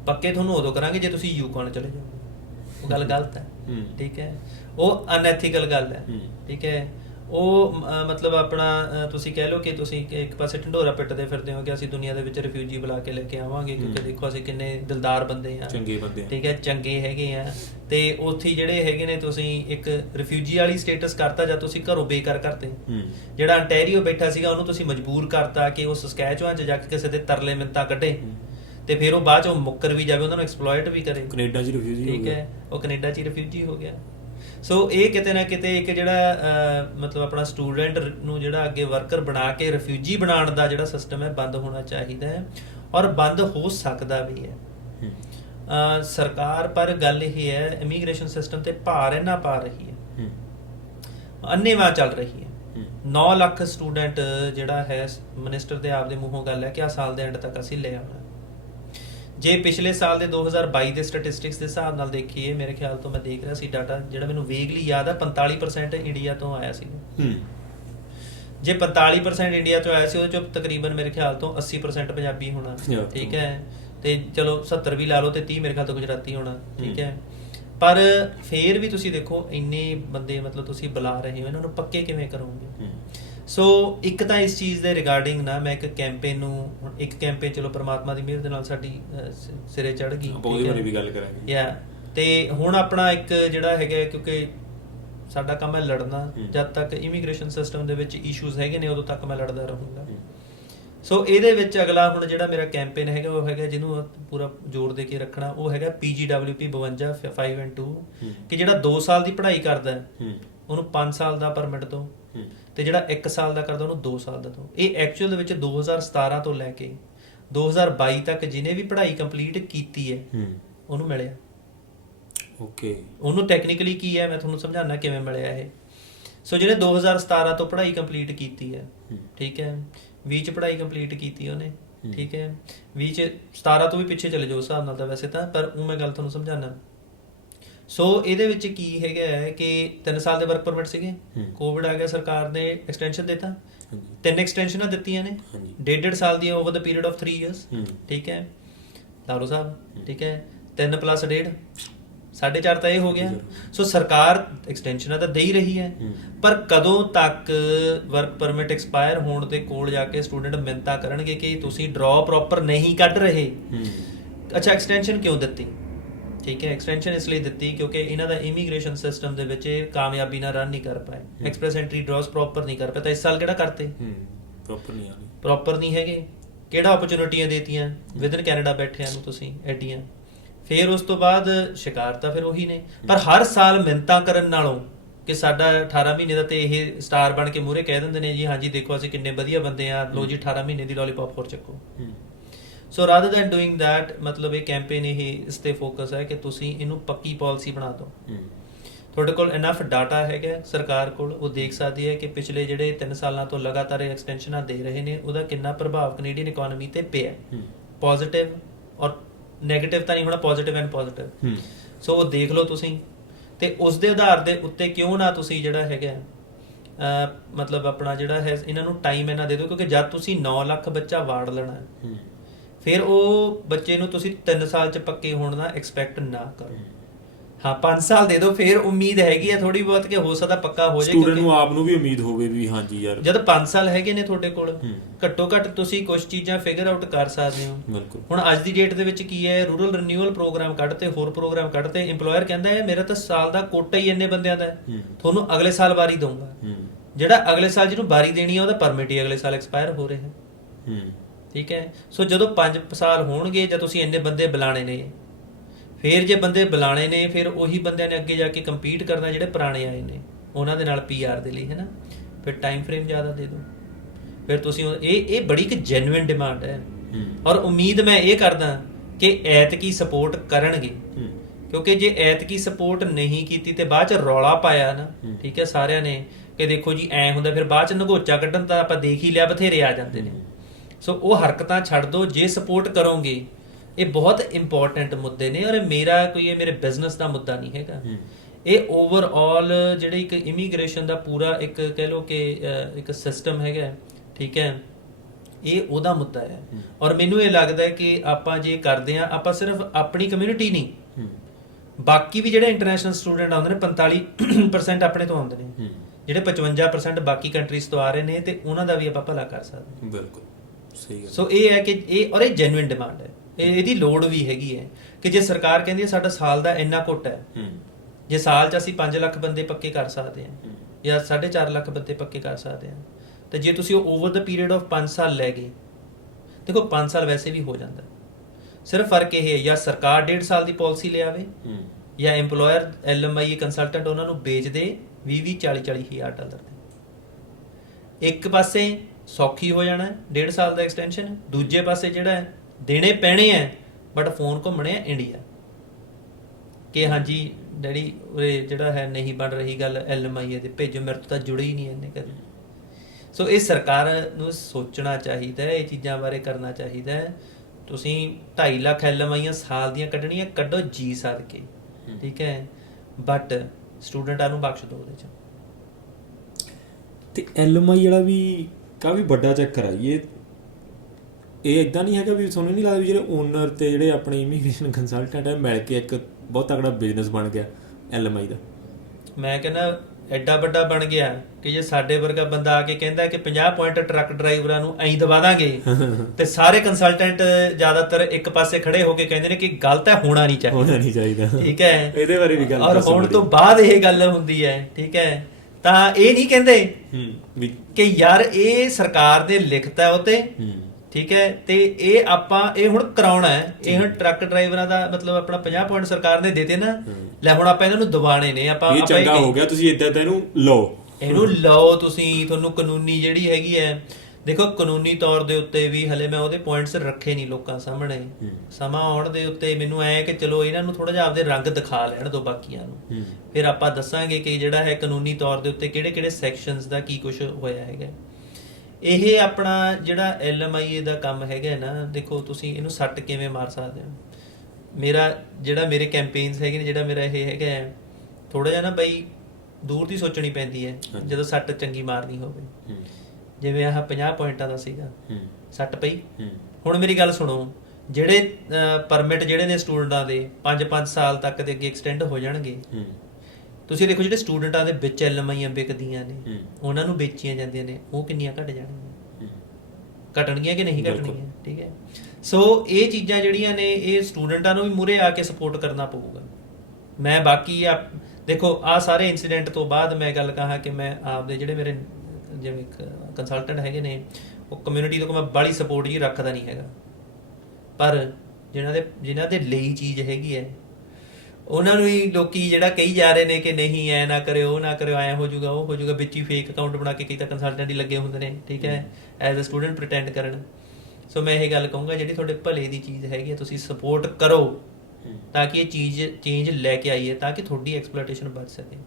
ਪੱਕੇ ਤੁਹਾਨੂੰ ਉਦੋਂ ਕਰਾਂਗੇ ਜੇ ਤੁਸੀਂ ਯੂਕਨ ਚਲੇ ਜਾਓ। ਉਹ ਗੱਲ ਗਲਤ ਹੈ, ਠੀਕ ਹੈ, ਉਹ ਅਨਐਥੀਕਲ ਗੱਲ ਹੈ, ਠੀਕ ਹੈ। ਉਹ ਮਤਲਬ ਆਪਣਾ ਤੁਸੀਂ ਕਹਿ ਲਓ ਕਿ ਤੁਸੀਂ ਇੱਕ ਪਾਸੇ ਢੰਡੋਰਾ ਪਿੱਟਦੇ ਫਿਰਦੇ ਹੋ ਕਿ ਅਸੀਂ ਦੁਨੀਆ ਦੇ ਵਿੱਚ ਰਿਫਿਊਜੀ ਬੁਲਾ ਕੇ ਲੈ ਕੇ ਆਵਾਂਗੇ ਕਿਉਂਕਿ ਦੇਖੋ ਅਸੀਂ ਕਿੰਨੇ ਦਿਲਦਾਰ ਬੰਦੇ ਆ, ਚੰਗੇ ਬੰਦੇ, ਠੀਕ ਹੈ, ਚੰਗੇ ਹੈਗੇ ਆ, ਤੇ ਉੱਥੇ ਜਿਹੜੇ ਹੈਗੇ ਨੇ ਤੁਸੀਂ ਇੱਕ ਰਿਫਿਊਜੀ ਵਾਲੀ ਸਟੇਟਸ ਕਰਤਾ ਜਾਂ ਤੁਸੀਂ ਘਰੋਂ ਬੇਕਾਰ ਕਰਤੇ। ਜਿਹੜਾ ਅੰਟੈਰੀਓ ਬੈਠਾ ਸੀਗਾ ਉਹਨੂੰ ਤੁਸੀਂ ਮਜਬੂਰ ਕਰਤਾ ਕਿ ਉਹ ਸਸਕੈਚੁਆਨ ਚ ਜਾ ਕੇ ਕਿਸੇ ਦੇ ਤਰਲੇ ਮਿੰਨਤਾਂ ਕੱਢੇ, ਤੇ ਫਿਰ ਉਹ ਬਾਅਦ ਚ ਮੁੱਕਰ ਵੀ ਜਾਵੇ, ਉਹਨਾਂ ਨੂੰ ਐਕਸਪਲੋਇਟ ਵੀ ਕਰੇ। ਕੈਨੇਡਾ 'ਚ ਰਿਫਿਊਜੀ, ਠੀਕ ਹੈ, ਉਹ ਕੈਨੇਡਾ 'ਚ ਹੀ ਰਿਫਿਊਜੀ ਹੋ ਗਿਆ। ਸੋ ਇਹ ਕਿਤੇ ਨਾ ਕਿਤੇ ਇੱਕ ਜਿਹੜਾ ਮਤਲਬ ਆਪਣਾ ਸਟੂਡੈਂਟ ਨੂੰ ਜਿਹੜਾ ਅੱਗੇ ਵਰਕਰ ਬਣਾ ਕੇ ਰਿਫਿਊਜੀ ਬਣਾਉਣ ਦਾ ਜਿਹੜਾ ਸਿਸਟਮ ਹੈ ਬੰਦ ਹੋਣਾ ਚਾਹੀਦਾ ਹੈ, ਔਰ ਬੰਦ ਹੋ ਸਕਦਾ ਵੀ ਹੈ। ਸਰਕਾਰ ਪਰ ਗੱਲ ਇਹ ਹੈ ਇਮੀਗ੍ਰੇਸ਼ਨ ਸਿਸਟਮ ਤੇ ਭਾਰ ਇੰਨਾ ਪਾ ਰਹੀ ਹੈ, ਅੰਨ੍ਹੇਵਾਹ ਚੱਲ ਰਹੀ ਹੈ। 9 ਲੱਖ ਸਟੂਡੈਂਟ ਜਿਹੜਾ ਹੈ, ਮਿਨਿਸਟਰ ਦੇ ਆਪ ਦੇ ਮੂੰਹੋਂ ਗੱਲ ਹੈ ਕਿ ਆਹ ਸਾਲ ਦੇ ਐਂਡ ਤੱਕ ਅਸੀਂ ਲੈ ਆਉਣਾ। ਜੇ ਪਿਛਲੇ ਸਾਲ ਦੇ 2022 ਦੇ ਸਟੈਟਿਸਟਿਕਸ ਦੇ ਹਿਸਾਬ ਨਾਲ ਦੇਖੀਏ, ਮੇਰੇ ਖਿਆਲ ਤੋਂ ਮੈਂ ਦੇਖ ਰਿਹਾ ਸੀ ਡਾਟਾ ਜਿਹੜਾ ਮੈਨੂੰ ਵੇਗਲੀ ਯਾਦ ਆ, 45% ਇੰਡੀਆ ਤੋਂ ਆਇਆ ਸੀ। ਜੇ 45% ਇੰਡੀਆ ਤੋਂ ਆਇਆ ਸੀ, ਉਹਦੇ ਚੋਂ ਤਕਰੀਬਨ ਮੇਰੇ ਖਿਆਲ ਤੋਂ 80% ਪੰਜਾਬੀ ਹੋਣਾ, ਠੀਕ ਹੈ, ਤੇ ਚਲੋ 70 ਵੀ ਲਾ ਲਓ ਤੇ 30 ਮੇਰੇ ਖਿਆਲ ਤੋਂ ਗੁਜਰਾਤੀ ਹੋਣਾ, ਠੀਕ ਹੈ। ਪਰ ਫੇਰ ਵੀ ਤੁਸੀਂ ਦੇਖੋ ਇੰਨੇ ਬੰਦੇ ਮਤਲਬ ਤੁਸੀਂ ਬੁਲਾ ਰਹੇ ਹੋ, ਇਹਨਾਂ ਨੂੰ ਪੱਕੇ ਕਿਵੇਂ ਕਰੋਗੇ? ਸੋ ਇੱਕ ਤਾਂ ਇਸ ਚੀਜ਼ ਦੇ ਰਿਗਾਰਡਿੰਗ ਨਾ ਮੈਂ ਇੱਕ ਕੈਂਪੇਨ ਨੂੰ, ਇੱਕ ਕੈਂਪੇਨ ਚਲੋ ਪ੍ਰਮਾਤਮਾ ਦੀ ਮਿਹਰ ਦੇ ਨਾਲ ਸਾਡੀ ਸਿਰੇ ਚੜ੍ਹ ਗਈ, ਉਹਦੇ ਬਾਰੇ ਵੀ ਗੱਲ ਕਰਾਂਗੇ ਯਾ, ਤੇ ਹੁਣ ਆਪਣਾ ਇੱਕ ਜਿਹੜਾ ਹੈਗਾ, ਕਿਉਂਕਿ ਸਾਡਾ ਕੰਮ ਹੈ ਲੜਨਾ, ਜਦ ਤੱਕ ਇਮੀਗ੍ਰੇਸ਼ਨ ਸਿਸਟਮ ਦੇ ਵਿੱਚ ਇਸ਼ੂਜ਼ ਹੈਗੇ ਨੇ ਉਦੋਂ ਤੱਕ ਮੈਂ ਲੜਦਾ ਰਹੂੰਗਾ। ਸੋ ਇਹਦੇ ਵਿੱਚ ਅਗਲਾ ਹੁਣ ਜਿਹੜਾ ਮੇਰਾ ਕੈਂਪੇਨ ਹੈਗਾ ਉਹ ਹੈਗਾ, ਜਿਹਨੂੰ ਪੂਰਾ ਜ਼ੋਰ ਦੇ ਕੇ ਰੱਖਣਾ, ਉਹ ਹੈਗਾ PGWP 52 5&2, ਕਿ ਜਿਹੜਾ 2 ਸਾਲ ਦੀ ਪੜ੍ਹਾਈ ਕਰਦਾ ਉਹਨੂੰ 5 ਸਾਲ ਦਾ ਪਰਮਿਟ ਦੋ, ਤੇ ਜਿਹੜਾ 1 ਸਾਲ ਦਾ ਕਰਦਾ ਉਹਨੂੰ 2 ਸਾਲ ਦਾ ਦੋ। ਇਹ ਐਕਚੁਅਲ ਦੇ ਵਿੱਚ 2017 ਤੋਂ ਲੈ ਕੇ 2022 ਤੱਕ ਜਿਹਨੇ ਵੀ ਪੜ੍ਹਾਈ ਕੰਪਲੀਟ ਕੀਤੀ ਹੈ ਉਹਨੂੰ ਮਿਲਿਆ। ਓਕੇ, ਉਹਨੂੰ ਟੈਕਨੀਕਲੀ ਕੀ ਹੈ ਮੈਂ ਤੁਹਾਨੂੰ ਸਮਝਾਉਣਾ ਕਿਵੇਂ ਮਿਲਿਆ ਇਹ। ਸੋ ਜਿਹੜੇ 2017 ਤੋਂ ਪੜ੍ਹਾਈ ਕੰਪਲੀਟ ਕੀਤੀ ਹੈ, ਠੀਕ ਹੈ, 20 ਚ ਪੜ੍ਹਾਈ ਕੰਪਲੀਟ ਕੀਤੀ ਉਹਨੇ, ਠੀਕ ਹੈ, 20 ਚ 17 ਤੋਂ ਵੀ ਪਿੱਛੇ ਚਲੇ ਜਾਓ ਹਿਸਾਬ ਨਾਲ ਤਾਂ ਵੈਸੇ ਤਾਂ, ਪਰ ਉਹ ਮੈਂ ਗੱਲ ਤੁਹਾਨੂੰ ਸਮਝਾਉਣਾ। ਸੋ ਇਹਦੇ ਵਿੱਚ ਕੀ ਹੈਗਾ ਕਿ 3 ਸਾਲ ਦੇ ਵਰਕ ਪਰਮਿਟ ਸੀਗੇ, ਕੋਵਿਡ ਆ ਗਿਆ, ਸਰਕਾਰ ਨੇ ਐਕਸਟੈਂਸ਼ਨ ਦਿੱਤਾ, 3 ਐਕਸਟੈਂਸ਼ਨਾਂ ਦਿੱਤੀਆਂ ਨੇ, 1.5 ਸਾਲ ਦੀਆਂ over the period of 3 years, ਠੀਕ ਹੈ, ਲਾਰੋ ਸਾਹਿਬ, ਠੀਕ ਹੈ, 3 + 1.5 4.5 ਤਾਂ ਇਹ ਹੋ ਗਿਆ। ਸੋ ਸਰਕਾਰ ਐਕਸਟੈਂਸ਼ਨਾਂ ਤਾਂ ਦੇ ਹੀ ਰਹੀ ਹੈ, ਪਰ ਕਦੋਂ ਤੱਕ ਵਰਕ ਪਰਮਿਟ ਐਕਸਪਾਇਰ ਹੋਣ ਦੇ ਕੋਲ ਜਾ ਕੇ ਸਟੂਡੈਂਟ ਮਿੰਨਤਾਂ ਕਰਨਗੇ ਕਿ ਤੁਸੀਂ ਡਰਾਅ ਪ੍ਰੋਪਰ ਨਹੀਂ ਕੱਢ ਰਹੇ। ਅੱਛਾ, ਐਕਸਟੈਂਸ਼ਨ ਕਿਉਂ ਦਿੱਤੀ? ਠੀਕ ਹੈ, ਐਕਸਟੈਂਸ਼ਨ ਇਸ ਲਈ ਦਿੱਤੀ ਕਿਉਂਕਿ ਇਹਨਾਂ ਦਾ ਇਮੀਗ੍ਰੇਸ਼ਨ ਸਿਸਟਮ ਦੇ ਵਿੱਚ ਕਾਮਯਾਬੀ ਨਾਲ ਰਨ ਨਹੀਂ ਕਰ ਪਾਏ, ਐਕਸਪ੍ਰੈਸ ਐਂਟਰੀ ਡਰਾਸ ਪ੍ਰੋਪਰ ਨਹੀਂ ਕਰ ਪਾਏ। ਤਾਂ ਇਸ ਸਾਲ ਕਿਹੜਾ ਕਰਤੇ? ਪ੍ਰੋਪਰ ਨਹੀਂ ਹੈਗੇ। ਕਿਹੜਾ ਓਪਰਚੁਨਿਟੀਆਂ ਦੇਤੀਆਂ ਵਿਦਨ ਕੈਨੇਡਾ ਬੈਠਿਆਂ ਨੂੰ ਤੁਸੀਂ ਐਡੀਆਂ। ਫਿਰ ਉਸ ਤੋਂ ਬਾਅਦ ਸ਼ਿਕਾਰ ਤਾਂ ਫਿਰ ਉਹੀ ਨੇ, ਪਰ ਹਰ ਸਾਲ ਮਿੰਨਤਾਂ ਕਰਨ ਨਾਲੋਂ ਕਿ ਸਾਡਾ 18 ਮਹੀਨੇ ਦਾ, ਤੇ ਇਹ ਸਟਾਰ ਬਣ ਕੇ ਮੂਹਰੇ ਕਹਿ ਦਿੰਦੇ ਨੇ ਜੀ ਹਾਂਜੀ ਦੇਖੋ ਅਸੀਂ ਕਿੰਨੇ ਵਧੀਆ ਬੰਦੇ ਆ, ਲੋ ਜੀ 18 ਮਹੀਨੇ ਦੀ ਲੋਲੀਪੌਪ ਹੋਰ ਚੱਕੋ। ਸੋ ਰਾਦਰ ਦੈਨ ਡੂਇੰਗ ਦੈਟ, ਮਤਲਬ ਇਹ ਕੈਂਪੇਨ ਇਹ ਇਸ ਤੇ ਫੋਕਸ ਹੈ ਕਿ ਤੁਸੀਂ ਇਹਨੂੰ ਪੱਕੀ ਪਾਲਿਸੀ ਬਣਾ ਦਿਓ। ਤੁਹਾਡੇ ਕੋਲ ਇਨਫ ਡਾਟਾ ਹੈਗਾ ਸਰਕਾਰ ਕੋਲ, ਉਹ ਦੇਖ ਸਕਦੀ ਹੈ ਕਿ ਪਿਛਲੇ ਜਿਹੜੇ 3 ਸਾਲਾਂ ਤੋਂ ਲਗਾਤਾਰ ਐਕਸਟੈਂਸ਼ਨਾਂ ਦੇ ਰਹੇ ਨੇ ਉਹਦਾ ਕਿੰਨਾ ਪ੍ਰਭਾਵ ਕੈਨੇਡੀਅਨ ਇਕਨੋਮੀ ਤੇ ਪਿਆ, ਪੋਜ਼ਿਟਿਵ ਔਰ ਨੈਗੇਟਿਵ ਤਾਂ ਨਹੀਂ ਹੋਣਾ, ਪੋਜ਼ਿਟਿਵ ਐਂਡ ਪੋਜ਼ਿਟਿਵ। ਸੋ ਉਹ ਦੇਖ ਲਓ ਤੁਸੀਂ, ਤੇ ਉਸ ਦੇ ਆਧਾਰ ਦੇ ਉੱਤੇ ਕਿਉਂ ਨਾ ਤੁਸੀਂ ਜਿਹੜਾ ਹੈਗਾ ਮਤਲਬ ਆਪਣਾ ਜਿਹੜਾ ਹੈ ਇਹਨਾਂ ਨੂੰ ਟਾਈਮ ਇਹਨਾਂ ਦੇ ਦਿਓ, ਕਿਉਂਕਿ ਜਦ ਤੁਸੀਂ 9 ਲੱਖ ਬੱਚਾ ਵਾੜ ਲੈਣਾ ਫਿਰ ਉਹ ਬੱਚੇ ਨੂੰ ਤੁਸੀਂ 3 ਸਾਲ 'ਚ ਪੱਕੇ ਹੋਣ ਦਾ ਐਕਸਪੈਕਟ ਨਾ ਕਰੋ। ਹਾਂ 5 ਸਾਲ ਦੇ ਦਿਓ, ਫਿਰ ਉਮੀਦ ਹੈਗੀ ਆ ਥੋੜੀ ਬਹੁਤ ਕਿ ਹੋ ਸਕਦਾ ਪੱਕਾ ਹੋ ਜਾਏ। ਸਟੂਡੈਂਟ ਨੂੰ ਆਪ ਨੂੰ ਵੀ ਉਮੀਦ ਹੋਵੇ ਵੀ ਹਾਂਜੀ ਯਾਰ, ਜਦ 5 ਸਾਲ ਹੈਗੇ ਨੇ ਤੁਹਾਡੇ ਕੋਲ, ਘੱਟੋ ਘੱਟ ਤੁਸੀਂ ਕੁਝ ਚੀਜ਼ਾਂ ਫਿਗਰ ਆਊਟ ਕਰ ਸਕਦੇ ਹੋ। ਬਿਲਕੁਲ। ਹੁਣ ਅੱਜ ਦੀ ਡੇਟ ਦੇ ਵਿੱਚ ਕੀ ਹੈ, ਰੂਰਲ ਰਿਨਿਊਅਲ ਪ੍ਰੋਗਰਾਮ ਕੱਢਤੇ, ਹੋਰ ਪ੍ਰੋਗਰਾਮ ਕੱਢਤੇ, EMPLOYER ਕਹਿੰਦਾ ਹੈ ਮੇਰਾ ਤਾਂ ਸਾਲ ਦਾ ਕੋਟਾ ਹੀ ਇੰਨੇ ਬੰਦਿਆਂ ਦਾ, ਤੁਹਾਨੂੰ ਅਗਲੇ ਸਾਲ ਵਾਰੀ ਦਊਂਗਾ। ਜਿਹੜਾ ਅਗਲੇ ਸਾਲ ਜਿਹਨੂੰ ਵਾਰੀ ਦੇਣੀ ਹੈ ਉਹਦਾ ਪਰਮਿਟ ਹੀ ਅਗਲੇ ਸਾਲ ਐਕਸਪਾਇਰ ਹੋ ਰਿਹਾ ਹੈ। ਠੀਕ ਹੈ, ਸੋ ਜਦੋਂ 5 ਸਾਲ ਹੋਣਗੇ ਜਾਂ ਤੁਸੀਂ ਇੰਨੇ ਬੰਦੇ ਬੁਲਾਣੇ ਨੇ, ਫਿਰ ਜੇ ਬੰਦੇ ਬੁਲਾਣੇ ਨੇ ਫਿਰ ਉਹੀ ਬੰਦਿਆਂ ਨੇ ਅੱਗੇ ਜਾ ਕੇ ਕੰਪੀਟ ਕਰਨਾ ਜਿਹੜੇ ਪੁਰਾਣੇ ਆਏ ਨੇ ਉਹਨਾਂ ਦੇ ਨਾਲ PR ਦੇ ਲਈ, ਹੈ ਨਾ। ਫਿਰ ਟਾਈਮ ਫਰੇਮ ਜ਼ਿਆਦਾ ਦੇ ਦਿਓ। ਫਿਰ ਤੁਸੀਂ ਇਹ ਬੜੀ ਇੱਕ ਜੈਨੂਇਨ ਡਿਮਾਂਡ ਹੈ, ਔਰ ਉਮੀਦ ਮੈਂ ਇਹ ਕਰਦਾ ਕਿ ਐਤਕੀ ਸਪੋਰਟ ਕਰਨਗੇ, ਕਿਉਂਕਿ ਜੇ ਐਤਕੀ ਸਪੋਰਟ ਨਹੀਂ ਕੀਤੀ ਤੇ ਬਾਅਦ ਚ ਰੌਲਾ ਪਾਇਆ ਨਾ, ਠੀਕ ਹੈ, ਸਾਰਿਆਂ ਨੇ ਕਿ ਦੇਖੋ ਜੀ ਐ ਹੁੰਦਾ, ਫਿਰ ਬਾਅਦ ਚ ਨਗੋਚਾ ਕੱਢਣ ਤਾਂ ਆਪਾਂ ਦੇਖ ਹੀ ਲਿਆ, ਬਥੇਰੇ ਆ ਜਾਂਦੇ ਨੇ। ਸੋ ਉਹ ਹਰਕਤਾਂ ਛੱਡ ਦਿਓ। ਜੇ ਸਪੋਰਟ ਕਰੋਗੇ, ਇਹ ਬਹੁਤ ਇੰਪੋਰਟੈਂਟ ਮੁੱਦੇ ਨੇ, ਔਰ ਮੇਰਾ ਕੋਈ ਇਹ ਮੇਰੇ ਬਿਜ਼ਨਸ ਦਾ ਮੁੱਦਾ ਨਹੀਂ ਹੈਗਾ, ਇਹ ਓਵਰਆਲ ਜਿਹੜੇ ਇੱਕ ਇਮੀਗ੍ਰੇਸ਼ਨ ਦਾ ਪੂਰਾ ਇੱਕ ਕਹਿ ਲਓ ਕਿ ਇੱਕ ਸਿਸਟਮ ਹੈਗਾ, ਠੀਕ ਹੈ, ਇਹ ਉਹਦਾ ਮੁੱਦਾ ਹੈ। ਔਰ ਮੈਨੂੰ ਇਹ ਲੱਗਦਾ ਹੈ ਕਿ ਆਪਾਂ ਜੇ ਕਰਦੇ ਆ, ਆਪਾਂ ਸਿਰਫ ਆਪਣੀ ਕਮਿਊਨਿਟੀ ਨਹੀਂ, ਬਾਕੀ ਵੀ ਜਿਹੜੇ ਇੰਟਰਨੈਸ਼ਨਲ ਸਟੂਡੈਂਟ ਆਉਂਦੇ ਨੇ 45% ਆਪਣੇ ਤੋਂ ਆਉਂਦੇ ਨੇ, ਜਿਹੜੇ 55% ਬਾਕੀ ਕੰਟਰੀਜ਼ ਤੋਂ ਆ ਰਹੇ ਨੇ, ਤੇ ਉਹਨਾਂ ਦਾ ਵੀ ਆਪਾਂ ਭਲਾ ਕਰ ਸਕਦੇ ਹਾਂ। ਬਿਲਕੁਲ ਸਹੀ ਗੱਲ। ਸੋ ਇਹ ਹੈ ਕਿ ਇਹ ਜੈਨੂਇਨ ਡਿਮਾਂਡ ਹੈ, ਇਹਦੀ ਲੋੜ ਵੀ ਹੈਗੀ ਹੈ ਕਿ ਜੇ ਸਰਕਾਰ ਕਹਿੰਦੀ ਹੈ ਸਾਡਾ ਸਾਲ ਦਾ ਇੰਨਾ ਕੁੱਟ ਹੈ, ਜੇ ਸਾਲ 'ਚ ਅਸੀਂ 5 ਲੱਖ ਬੰਦੇ ਪੱਕੇ ਕਰ ਸਕਦੇ ਹਾਂ ਜਾਂ 4.5 ਲੱਖ ਬੰਦੇ ਪੱਕੇ ਕਰ ਸਕਦੇ ਹਾਂ, ਤੇ ਜੇ ਤੁਸੀਂ ਉਹ ਓਵਰ ਦਾ ਪੀਰੀਅਡ ਆਫ 5 ਸਾਲ ਲੈ ਗਏ, ਦੇਖੋ 5 ਸਾਲ ਵੈਸੇ ਵੀ ਹੋ ਜਾਂਦਾ, ਸਿਰਫ ਫਰਕ ਇਹ ਹੈ ਜਾਂ ਸਰਕਾਰ 1.5 ਸਾਲ ਦੀ ਪਾਲਿਸੀ ਲਿਆਵੇ ਜਾਂ EMPLOYER LMI ਕੰਸਲਟੈਂਟ ਉਹਨਾਂ ਨੂੰ ਵੇਚ ਦੇ 20 40 ਹਜ਼ਾਰ ਡਾਲਰ ਦੇ। ਇੱਕ ਪਾਸੇ ਸੌਖੀ ਹੋ ਜਾਣਾ 1.5 ਸਾਲ ਦਾ ਐਕਸਟੈਂਸ਼ਨ, ਦੂਜੇ ਪਾਸੇ ਜਿਹੜਾ ਹੈ ਦੇਣੇ ਪੈਣੇ ਹੈ ਬਟ ਫੋਨ ਘੁੰਮਣੇ ਆ ਇੰਡੀਆ ਕਿ ਹਾਂਜੀ ਡੈਡੀ ਉਰੇ ਜਿਹੜਾ ਹੈ ਨਹੀਂ ਬਣ ਰਹੀ ਗੱਲ LMI ਦੇ ਭੇਜੋ, ਮੇਰੇ ਤੋਂ ਤਾਂ ਜੁੜੇ ਹੀ ਨਹੀਂ ਇੰਨੇ ਕਦੇ। ਸੋ ਇਹ ਸਰਕਾਰ ਨੂੰ ਸੋਚਣਾ ਚਾਹੀਦਾ ਹੈ, ਇਹ ਚੀਜ਼ਾਂ ਬਾਰੇ ਕਰਨਾ ਚਾਹੀਦਾ ਹੈ। ਤੁਸੀਂ 2.5 ਲੱਖ LMI ਸਾਲ ਦੀਆਂ ਕੱਢਣੀਆਂ, ਕੱਢੋ ਜੀ ਸਦ ਕੇ, ਠੀਕ ਹੈ, ਬਟ ਸਟੂਡੈਂਟਾਂ ਨੂੰ ਬਖਸ਼ ਦਿਓ ਉਹਦੇ 'ਚ। ਤੇ LMI ਵਾਲਾ ਵੀ ਕਾਫੀ ਵੱਡਾ ਚੱਕਰ ਆ ਜੀ। ਇਹ ਇਦਾਂ ਨਹੀਂ ਹੈਗਾ ਵੀ ਤੁਹਾਨੂੰ ਨਹੀਂ ਲੱਗਦਾ ਵੀ ਜਿਹੜੇ ਓਨਰ ਤੇ ਜਿਹੜੇ ਆਪਣੇ ਇਮੀਗ੍ਰੇਸ਼ਨ ਕੰਸਲਟੈਂਟ ਹੈ ਮਿਲ ਕੇ ਇੱਕ ਬਹੁਤ ਤਕੜਾ ਬਿਜ਼ਨਸ ਬਣ ਗਿਆ LMI ਦਾ? ਮੈਂ ਕਹਿੰਦਾ ਐਡਾ ਵੱਡਾ ਬਣ ਗਿਆ ਕਿ ਜੇ ਸਾਡੇ ਵਰਗਾ ਬੰਦਾ ਆ ਕੇ ਕਹਿੰਦਾ ਕਿ 50 ਪੁਆਇੰਟ ਟਰੱਕ ਡਰਾਈਵਰਾਂ ਨੂੰ ਐਂ ਦਬਾ ਦਾਂਗੇ ਤੇ ਸਾਰੇ ਕੰਸਲਟੈਂਟ ਜ਼ਿਆਦਾਤਰ ਇੱਕ ਪਾਸੇ ਖੜੇ ਹੋ ਕੇ ਕਹਿੰਦੇ ਨੇ ਕਿ ਗਲਤ ਹੈ, ਹੋਣਾ ਨਹੀਂ ਚਾਹੀਦਾ, ਠੀਕ ਹੈ, ਇਹਦੇ ਬਾਰੇ ਵੀ ਗੱਲ ਔਰ ਹੋਣ ਤੋਂ ਬਾਅਦ ਇਹ ਗੱਲ ਹੁੰਦੀ ਹੈ, ਠੀਕ ਹੈ। ਤਾਂ ਇਹ ਨਹੀਂ ਕਹਿੰਦੇ ਕਿ ਯਾਰ ਇਹ ਸਰਕਾਰ ਦੇ ਲਿਖਤ ਹੈ ਉਤੇ, ਠੀਕ ਹੈ, ਤੇ ਇਹ ਆਪਾਂ ਇਹ ਹੁਣ ਕਰਾਉਣਾ ਹੈ, ਇਹ ਹੁਣ ਟਰੱਕ ਡਰਾਈਵਰਾਂ ਦਾ ਮਤਲਬ ਆਪਣਾ 50 ਪੁਆਇੰਟ ਸਰਕਾਰ ਨੇ ਦੇਤੇ ਨਾ, ਲੈ ਹੁਣ ਆਪਾਂ ਇਹਨਾਂ ਨੂੰ ਦਿਵਾਣੇ ਨੇ, ਆਪਾਂ ਇਹ ਚੰਗਾ ਹੋ ਗਿਆ, ਤੁਸੀਂ ਇਦਾਂ ਇਹਨੂੰ ਲਓ ਤੁਸੀਂ, ਤੁਹਾਨੂੰ ਕਾਨੂੰਨੀ ਜਿਹੜੀ ਹੈਗੀ ਹੈ, ਦੇਖੋ ਕਾਨੂੰਨੀ ਤੌਰ ਦੇ ਉੱਤੇ ਵੀ ਹਲੇ ਮੈਂ ਉਹਦੇ ਪੁਆਇੰਟਸ ਰੱਖੇ ਨਹੀਂ ਲੋਕਾਂ ਸਾਹਮਣੇ, ਸਮਾਂ ਆਉਣ ਦੇ ਉੱਤੇ ਮੈਨੂੰ ਐ ਕਿ ਚਲੋ ਇਹਨਾਂ ਨੂੰ ਥੋੜਾ ਜਿਹਾ ਆਪਦੇ ਰੰਗ ਦਿਖਾ ਲੈਣ ਦੋ ਬਾਕੀਆਂ ਨੂੰ, ਫਿਰ ਆਪਾਂ ਦੱਸਾਂਗੇ ਕਿ ਜਿਹੜਾ ਹੈ ਕਾਨੂੰਨੀ ਤੌਰ ਦੇ ਉੱਤੇ ਕਿਹੜੇ ਕਿਹੜੇ ਸੈਕਸ਼ਨਸ ਦਾ ਕੀ ਕੁਝ ਹੋਇਆ ਹੈਗਾ। ਇਹ ਆਪਣਾ ਜਿਹੜਾ LMI ਦਾ ਕੰਮ ਹੈਗਾ ਨਾ, ਦੇਖੋ ਤੁਸੀਂ ਇਹਨੂੰ ਸੱਟ ਕਿਵੇਂ ਮਾਰ ਸਕਦੇ ਹੋ। ਮੇਰੇ ਕੈਂਪੇਨਸ ਹੈਗੇ ਨੇ, ਜਿਹੜਾ ਮੇਰਾ ਇਹ ਹੈਗਾ ਥੋੜਾ ਜਿਹਾ ਨਾ ਬਈ ਦੂਰ ਦੀ ਸੋਚਣੀ ਪੈਂਦੀ ਹੈ ਜਦੋਂ ਸੱਟ ਚੰਗੀ ਮਾਰਨੀ ਹੋਵੇ। ਜਿਵੇਂ ਆਹ 50 ਪੁਆਇੰਟਾਂ ਦਾ ਸੀਗਾ, ਸੱਟ ਪਈ। ਹੁਣ ਮੇਰੀ ਗੱਲ ਸੁਣੋ, ਜਿਹੜੇ ਪਰਮਿਟ ਜਿਹੜੇ ਨੇ ਸਟੂਡੈਂਟਾਂ ਦੇ 5-5 ਸਾਲ ਤੱਕ ਦੇ ਅੱਗੇ ਐਕਸਟੈਂਡ ਹੋ ਜਾਣਗੇ। ਤੁਸੀਂ ਦੇਖੋ ਜਿਹੜੇ ਸਟੂਡੈਂਟਾਂ ਦੇ ਵਿੱਚ LMI ਵਿਕਦੀਆਂ ਨੇ, ਉਹਨਾਂ ਨੂੰ ਵੇਚੀਆਂ ਜਾਂਦੀਆਂ ਨੇ, ਉਹ ਕਿੰਨੀਆਂ ਘਟ ਜਾਣਗੀਆਂ, ਘਟਣਗੀਆਂ ਕਿ ਨਹੀਂ ਘਟਣਗੀਆਂ, ਠੀਕ ਹੈ। ਸੋ ਇਹ ਚੀਜ਼ਾਂ ਜਿਹੜੀਆਂ ਨੇ ਇਹ ਸਟੂਡੈਂਟਾਂ ਨੂੰ ਵੀ ਮੂਹਰੇ ਆ ਕੇ ਸਪੋਰਟ ਕਰਨਾ ਪਊਗਾ। ਮੈਂ ਬਾਕੀ ਦੇਖੋ ਆਹ ਸਾਰੇ ਇੰਸੀਡੈਂਟ ਤੋਂ ਬਾਅਦ ਮੈਂ ਗੱਲ ਕਹਾਂ ਕਿ ਮੈਂ ਆਪਦੇ ਜਿਹੜੇ ਮੇਰੇ ਜਿਵੇਂ ਕੰਸਲਟੈਂਟ ਹੈਗੇ ਨੇ, ਉਹ ਕਮਿਊਨਿਟੀ ਤੋਂ ਮੈਂ ਬੜੀ ਸਪੋਰਟ ਜੀ ਰੱਖਦਾ ਨਹੀਂ ਹੈਗਾ, ਪਰ ਜਿਨ੍ਹਾਂ ਦੇ ਲਈ ਚੀਜ਼ ਹੈਗੀ ਹੈ ਉਹਨਾਂ ਨੂੰ ਹੀ ਲੋਕੀ ਜਿਹੜਾ ਕਹੀ ਜਾ ਰਹੇ ਨੇ ਕਿ ਨਹੀਂ ਐ ਨਾ ਕਰਿਓ, ਉਹ ਨਾ ਕਰਿਓ, ਐ ਹੋ ਜਾਊਗਾ, ਉਹ ਹੋ ਜਾਊਗਾ, ਵਿੱਚ ਹੀ ਫੇਕ ਅਕਾਊਂਟ ਬਣਾ ਕੇ ਕਈ ਤਾਂ ਕੰਸਲਟੈਂਟ ਹੀ ਲੱਗੇ ਹੁੰਦੇ ਨੇ, ਠੀਕ ਹੈ, ਐਜ਼ ਅ ਸਟੂਡੈਂਟ ਪ੍ਰੀਟੈਂਡ ਕਰਨ। ਸੋ ਮੈਂ ਇਹ ਗੱਲ ਕਹੂੰਗਾ ਜਿਹੜੀ ਤੁਹਾਡੇ ਭਲੇ ਦੀ ਚੀਜ਼ ਹੈਗੀ ਹੈ ਤੁਸੀਂ ਸਪੋਰਟ ਕਰੋ, ਤਾਂ ਕਿ ਇਹ ਚੀਜ਼ ਚੇਂਜ ਲੈ ਕੇ ਆਈਏ, ਤਾਂ ਕਿ ਤੁਹਾਡੀ ਐਕਸਪਲੋਇਟੇਸ਼ਨ ਬਚ ਸਕੇ।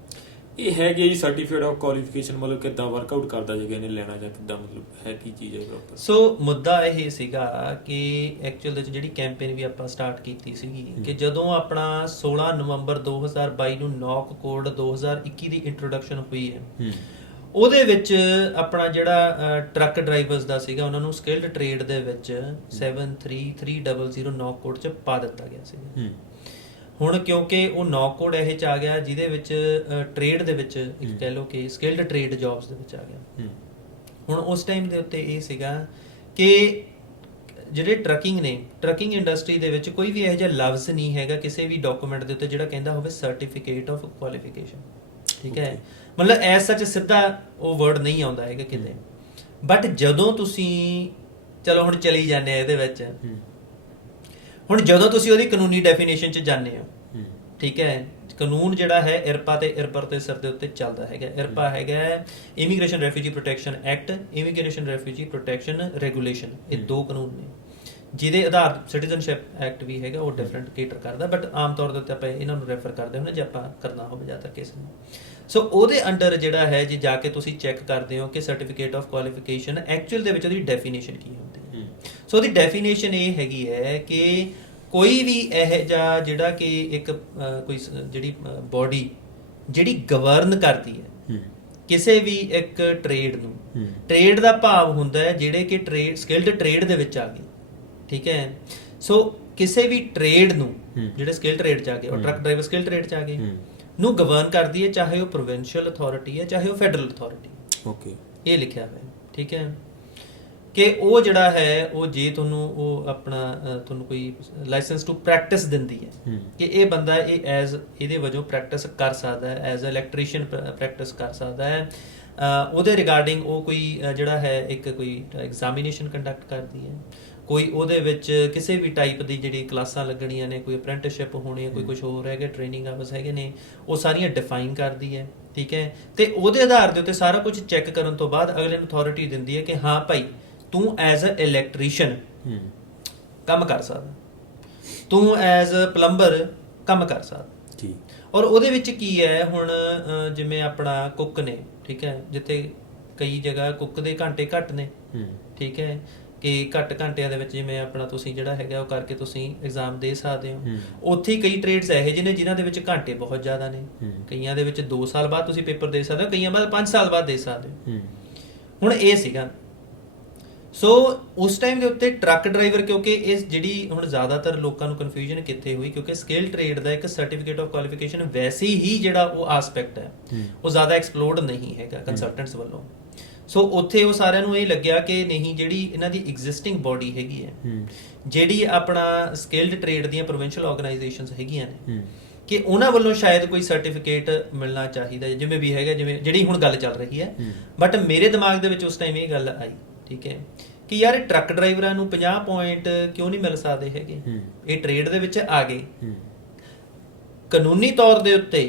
ਇਹ ਹੈਗੀ ਜੀ ਸਰਟੀਫਿਕੇਟ ਆਫ ਕੁਆਲੀਫਿਕੇਸ਼ਨ, ਮਤਲਬ ਕਿੱਦਾਂ ਵਰਕਆਊਟ ਕਰਦਾ ਜੇ ਇਹਨੇ ਲੈਣਾ ਜਾਂ ਕਿੱਦਾਂ, ਮਤਲਬ ਹੈ ਕੀ ਚੀਜ਼ ਹੈ ਪ੍ਰੋਪਰ? ਸੋ ਮੁੱਦਾ ਇਹ ਸੀਗਾ ਕਿ ਐਕਚੁਅਲ ਵਿੱਚ ਜਿਹੜੀ ਕੈਂਪੇਨ ਵੀ ਆਪਾਂ ਸਟਾਰਟ ਕੀਤੀ ਸੀਗੀ ਕਿ ਜਦੋਂ ਆਪਣਾ 16 ਨਵੰਬਰ 2022 ਨੂੰ ਨੌਕ ਕੋਡ 2021 ਦੀ ਇੰਟਰੋਡਕਸ਼ਨ ਹੋਈ ਹੈ, ਉਹਦੇ ਵਿੱਚ ਆਪਣਾ ਜਿਹੜਾ ਟਰੱਕ ਡਰਾਈਵਰਸ ਦਾ ਸੀਗਾ ਉਹਨਾਂ ਨੂੰ ਸਕਿਲਡ ਟ੍ਰੇਡ ਦੇ ਵਿੱਚ 73300 ਨੌਕ ਕੋਡ 'ਚ ਪਾ ਦਿੱਤਾ ਗਿਆ ਸੀ। ਹੁਣ ਕਿਉਂਕਿ ਉਹ ਨੌਕ ਕੋਡ ਇਹ 'ਚ ਆ ਗਿਆ ਜਿਹਦੇ ਵਿੱਚ ਟ੍ਰੇਡ ਦੇ ਵਿੱਚ ਇੱਕ ਕਹਿ ਲਓ ਕਿ ਸਕਿਲਡ ਟ੍ਰੇਡ ਜੌਬਸ ਦੇ ਵਿੱਚ ਆ ਗਿਆ। ਹੁਣ ਉਸ ਟਾਈਮ ਦੇ ਉੱਤੇ ਇਹ ਸੀਗਾ ਕਿ ਜਿਹੜੇ ਟਰੱਕਿੰਗ ਇੰਡਸਟਰੀ ਦੇ ਵਿੱਚ ਕੋਈ ਵੀ ਇਹੋ ਜਿਹਾ ਲਫ਼ਜ਼ ਨਹੀਂ ਹੈਗਾ ਕਿਸੇ ਵੀ ਡਾਕੂਮੈਂਟ ਦੇ ਉੱਤੇ ਜਿਹੜਾ ਕਹਿੰਦਾ ਹੋਵੇ ਸਰਟੀਫਿਕੇਟ ਆਫ ਕੁਆਲੀਫਿਕੇਸ਼ਨ, ਠੀਕ ਹੈ, ਮਤਲਬ ਐਸ ਸੱਚ ਸਿੱਧਾ ਉਹ ਵਰਡ ਨਹੀਂ ਆਉਂਦਾ ਹੈਗਾ ਕਿਤੇ। ਬਟ ਜਦੋਂ ਤੁਸੀਂ ਚਲੋ ਹੁਣ ਚਲੀ ਜਾਂਦੇ ਆ ਇਹਦੇ ਵਿੱਚ, ਹੁਣ ਜਦੋਂ ਤੁਸੀਂ ਉਹਦੀ ਕਾਨੂੰਨੀ ਡੈਫੀਨੇਸ਼ਨ 'ਚ ਜਾਂਦੇ ਹੋ, ਠੀਕ ਹੈ, ਕਾਨੂੰਨ ਜਿਹੜਾ ਹੈ IRPA ਤੇ IRPR ਦੇ ਸਿਰ ਦੇ ਉੱਤੇ ਚੱਲਦਾ ਹੈਗਾ। IRPA ਹੈਗਾ immigration refugee protection act, immigration refugee protection regulation, ਇਹ ਦੋ ਕਾਨੂੰਨ ਨੇ ਜਿਹਦੇ ਆਧਾਰ ਸਿਟੀਜ਼ਨਸ਼ਿਪ ਐਕਟ ਵੀ ਹੈਗਾ, ਉਹ ਡਿਫਰੈਂਟ ਕੇਟਰ ਕਰਦਾ, ਬਟ ਆਮ ਤੌਰ ਦੇ ਉੱਤੇ ਆਪਾਂ ਇਹਨਾਂ ਨੂੰ ਰੈਫਰ ਕਰਦੇ ਹਾਂ ਜੇ ਆਪਾਂ ਕਰਨਾ ਹੋਵੇ ਜ਼ਿਆਦਾ ਕੇਸ ਨੂੰ। ਸੋ ਉਹਦੇ ਅੰਡਰ ਜਿਹੜਾ ਹੈ ਜੇ ਜਾ ਕੇ ਤੁਸੀਂ ਚੈੱਕ ਕਰਦੇ ਹੋ ਕਿ ਸਰਟੀਫਿਕੇਟ ਆਫ ਕੁਆਲੀਫਿਕੇਸ਼ਨ ਐਕਚੁਅਲ ਦੇ ਵਿੱਚ ਉਹਦੀ ਡੈਫੀਨੇਸ਼ਨ ਕੀ ਹੁੰਦੀ ਹੈ। ਸੋ ਉਹਦੀ ਡੈਫੀਨੇਸ਼ਨ ਇਹ ਹੈਗੀ ਹੈ ਕਿ ਕੋਈ ਵੀ ਇਹ ਜਿਹੜਾ ਕਿ ਇੱਕ ਕੋਈ ਜਿਹੜੀ ਬੋਡੀ ਜਿਹੜੀ ਗਵਰਨ ਕਰਦੀ ਹੈ ਕਿਸੇ ਵੀ ਇੱਕ ਟ੍ਰੇਡ ਨੂੰ। ਟ੍ਰੇਡ ਦਾ ਭਾਵ ਹੁੰਦਾ ਹੈ ਜਿਹੜੇ ਕਿ ਸਕਿਲਡ ਟ੍ਰੇਡ ਦੇ ਵਿੱਚ ਆ ਗਏ, ਠੀਕ ਹੈ। ਸੋ ਕਿਸੇ ਵੀ ਟ੍ਰੇਡ ਨੂੰ ਜਿਹੜੇ ਸਕਿਲ ਟ੍ਰੇਡ ਚ ਆ ਗਏ, ਔਰ ਟਰੱਕ ਡਰਾਈਵਰ ਸਕਿਲ ਟ੍ਰੇਡ ਚ ਆ ਗਏ, ਨੂੰ ਗਵਰਨ ਕਰਦੀ ਹੈ, ਚਾਹੇ ਉਹ ਪ੍ਰੋਵਿੰਸ਼ੀਅਲ ਅਥਾਰਟੀ ਹੈ ਚਾਹੇ ਉਹ ਫੈਡਰਲ ਅਥਾਰਟੀ। ਓਕੇ, ਇਹ ਲਿਖਿਆ ਹੋਇਆ, ਠੀਕ ਹੈ, ਕਿ ਉਹ ਜਿਹੜਾ ਹੈ ਉਹ ਜੇ ਤੁਹਾਨੂੰ ਉਹ ਆਪਣਾ ਤੁਹਾਨੂੰ ਕੋਈ ਲਾਇਸੈਂਸ ਟੂ ਪ੍ਰੈਕਟਿਸ ਦਿੰਦੀ ਹੈ ਕਿ ਇਹ ਬੰਦਾ ਇਹ ਇਹਦੇ ਵਜੋਂ ਪ੍ਰੈਕਟਿਸ ਕਰ ਸਕਦਾ ਹੈ, ਐਜ਼ ਅ ਇਲੈਕਟ੍ਰੀਸ਼ੀਅਨ ਪ੍ਰੈਕਟਿਸ ਕਰ ਸਕਦਾ ਹੈ, ਉਹਦੇ ਰਿਗਾਰਡਿੰਗ ਉਹ ਕੋਈ ਜਿਹੜਾ ਹੈ ਇੱਕ ਕੋਈ ਐਗਜ਼ਾਮੀਨੇਸ਼ਨ ਕੰਡਕਟ ਕਰਦੀ ਹੈ, ਕੋਈ ਉਹਦੇ ਵਿੱਚ ਕਿਸੇ ਵੀ ਟਾਈਪ ਦੀ ਜਿਹੜੀ ਕਲਾਸਾਂ ਲੱਗਣੀਆਂ ਨੇ, ਕੋਈ ਅਪ੍ਰੈਂਟਿਸਸ਼ਿਪ ਹੋਣੀ ਹੈ, ਕੋਈ ਕੁਝ ਹੋਰ ਹੈਗਾ, ਟ੍ਰੇਨਿੰਗ ਆਵਰਸ ਹੈਗੇ ਨੇ, ਉਹ ਸਾਰੀਆਂ ਡਿਫਾਈਨ ਕਰਦੀ ਹੈ, ਠੀਕ ਹੈ। ਤੇ ਉਹਦੇ ਆਧਾਰ ਦੇ ਉੱਤੇ ਸਾਰਾ ਕੁਝ ਚੈੱਕ ਕਰਨ ਤੋਂ ਬਾਅਦ ਅਗਲੇ ਨੂੰ ਅਥਾਰਟੀ ਦਿੰਦੀ ਹੈ ਕਿ ਹਾਂ ਭਾਈ ਤੂੰ ਐਜ਼ ਅ ਇਲੈਕਟ੍ਰੀਸ਼ੀਅਨ ਕੰਮ ਕਰ ਸਕਦਾ, ਤੂੰ ਐਜ਼ ਅ ਪਲੰਬਰ ਕੰਮ ਕਰ ਸਕਦਾ। ਔਰ ਉਹਦੇ ਵਿੱਚ ਕੀ ਹੈ, ਹੁਣ ਜਿਵੇਂ ਆਪਣਾ ਕੁੱਕ ਨੇ, ਠੀਕ ਹੈ, ਜਿੱਥੇ ਕਈ ਜਗ੍ਹਾ ਕੁੱਕ ਦੇ ਘੰਟੇ ਘੱਟ ਨੇ, ਠੀਕ ਹੈ, ਕਿ ਘੱਟ ਘੰਟਿਆਂ ਦੇ ਵਿੱਚ ਜਿਵੇਂ ਆਪਣਾ ਤੁਸੀਂ ਜਿਹੜਾ ਹੈਗਾ ਉਹ ਕਰਕੇ ਤੁਸੀਂ ਐਗਜ਼ਾਮ ਦੇ ਸਕਦੇ ਹੋ। ਉੱਥੇ ਕਈ ਟ੍ਰੇਡਸ ਇਹੋ ਜਿਹੇ ਨੇ ਜਿਨ੍ਹਾਂ ਦੇ ਵਿੱਚ ਘੰਟੇ ਬਹੁਤ ਜ਼ਿਆਦਾ ਨੇ, ਕਈਆਂ ਦੇ ਵਿੱਚ 2 ਸਾਲ ਬਾਅਦ ਤੁਸੀਂ ਪੇਪਰ ਦੇ ਸਕਦੇ ਹੋ, ਕਈਆਂ ਬਾਅਦ 5 ਸਾਲ ਬਾਅਦ ਦੇ ਸਕਦੇ ਹੋ। ਹੁਣ ਇਹ ਸੀਗਾ, ਸੋ ਉਸ ਟਾਈਮ ਦੇ ਉੱਤੇ ਟਰੱਕ ਡਰਾਈਵਰ, ਕਿਉਂਕਿ ਇਸ ਜਿਹੜੀ ਹੁਣ ਜ਼ਿਆਦਾਤਰ ਲੋਕਾਂ ਨੂੰ ਕਨਫਿਊਜ਼ਨ ਕਿੱਥੇ ਹੋਈ, ਕਿਉਂਕਿ ਸਕਿਲ ਟ੍ਰੇਡ ਦਾ ਇੱਕ ਸਰਟੀਫਿਕੇਟ ਆਫ ਕੁਆਲੀਫਿਕੇਸ਼ਨ ਵੈਸੇ ਹੀ ਜਿਹੜਾ ਉਹ ਆਸਪੈਕਟ ਹੈ ਉਹ ਜ਼ਿਆਦਾ ਐਕਸਪਲੋਰਡ ਨਹੀਂ ਹੈਗਾ ਕੰਸਲਟੈਂਟਸ ਵੱਲੋਂ। ਸੋ ਉੱਥੇ ਉਹ ਸਾਰਿਆਂ ਨੂੰ ਇਹ ਲੱਗਿਆ ਕਿ ਨਹੀਂ, ਜਿਹੜੀ ਇਹਨਾਂ ਦੀ ਐਗਜ਼ਿਸਟਿੰਗ ਬੋਡੀ ਹੈਗੀ ਹੈ, ਜਿਹੜੀ ਆਪਣਾ ਸਕਿਲਡ ਟ੍ਰੇਡ ਦੀਆਂ ਪ੍ਰੋਵਿੰਸ਼ੀਅਲ ਆਰਗੇਨਾਈਜੇਸ਼ਨਸ ਹੈਗੀਆਂ ਨੇ, ਕਿ ਉਹਨਾਂ ਵੱਲੋਂ ਸ਼ਾਇਦ ਕੋਈ ਸਰਟੀਫਿਕੇਟ ਮਿਲਣਾ ਚਾਹੀਦਾ ਹੈ, ਜਿਵੇਂ ਵੀ ਹੈਗਾ, ਜਿਵੇਂ ਜਿਹੜੀ ਹੁਣ ਗੱਲ ਚੱਲ ਰਹੀ ਹੈ। ਬਟ ਮੇਰੇ ਦਿਮਾਗ ਦੇ ਵਿੱਚ ਉਸ ਟਾਈਮ ਇਹ ਗੱਲ ਆਈ, ਠੀਕ ਹੈ, ਕਿ ਯਾਰ ਇਹ ਟਰੱਕ ਡਰਾਈਵਰਾਂ ਨੂੰ 50 ਪੁਆਇੰਟ ਕਿਉਂ ਨਹੀਂ ਮਿਲ ਸਕਦੇ ਹੈਗੇ, ਇਹ ਟ੍ਰੇਡ ਦੇ ਵਿੱਚ ਆ ਗਏ, ਕਾਨੂੰਨੀ ਤੌਰ ਦੇ ਉੱਤੇ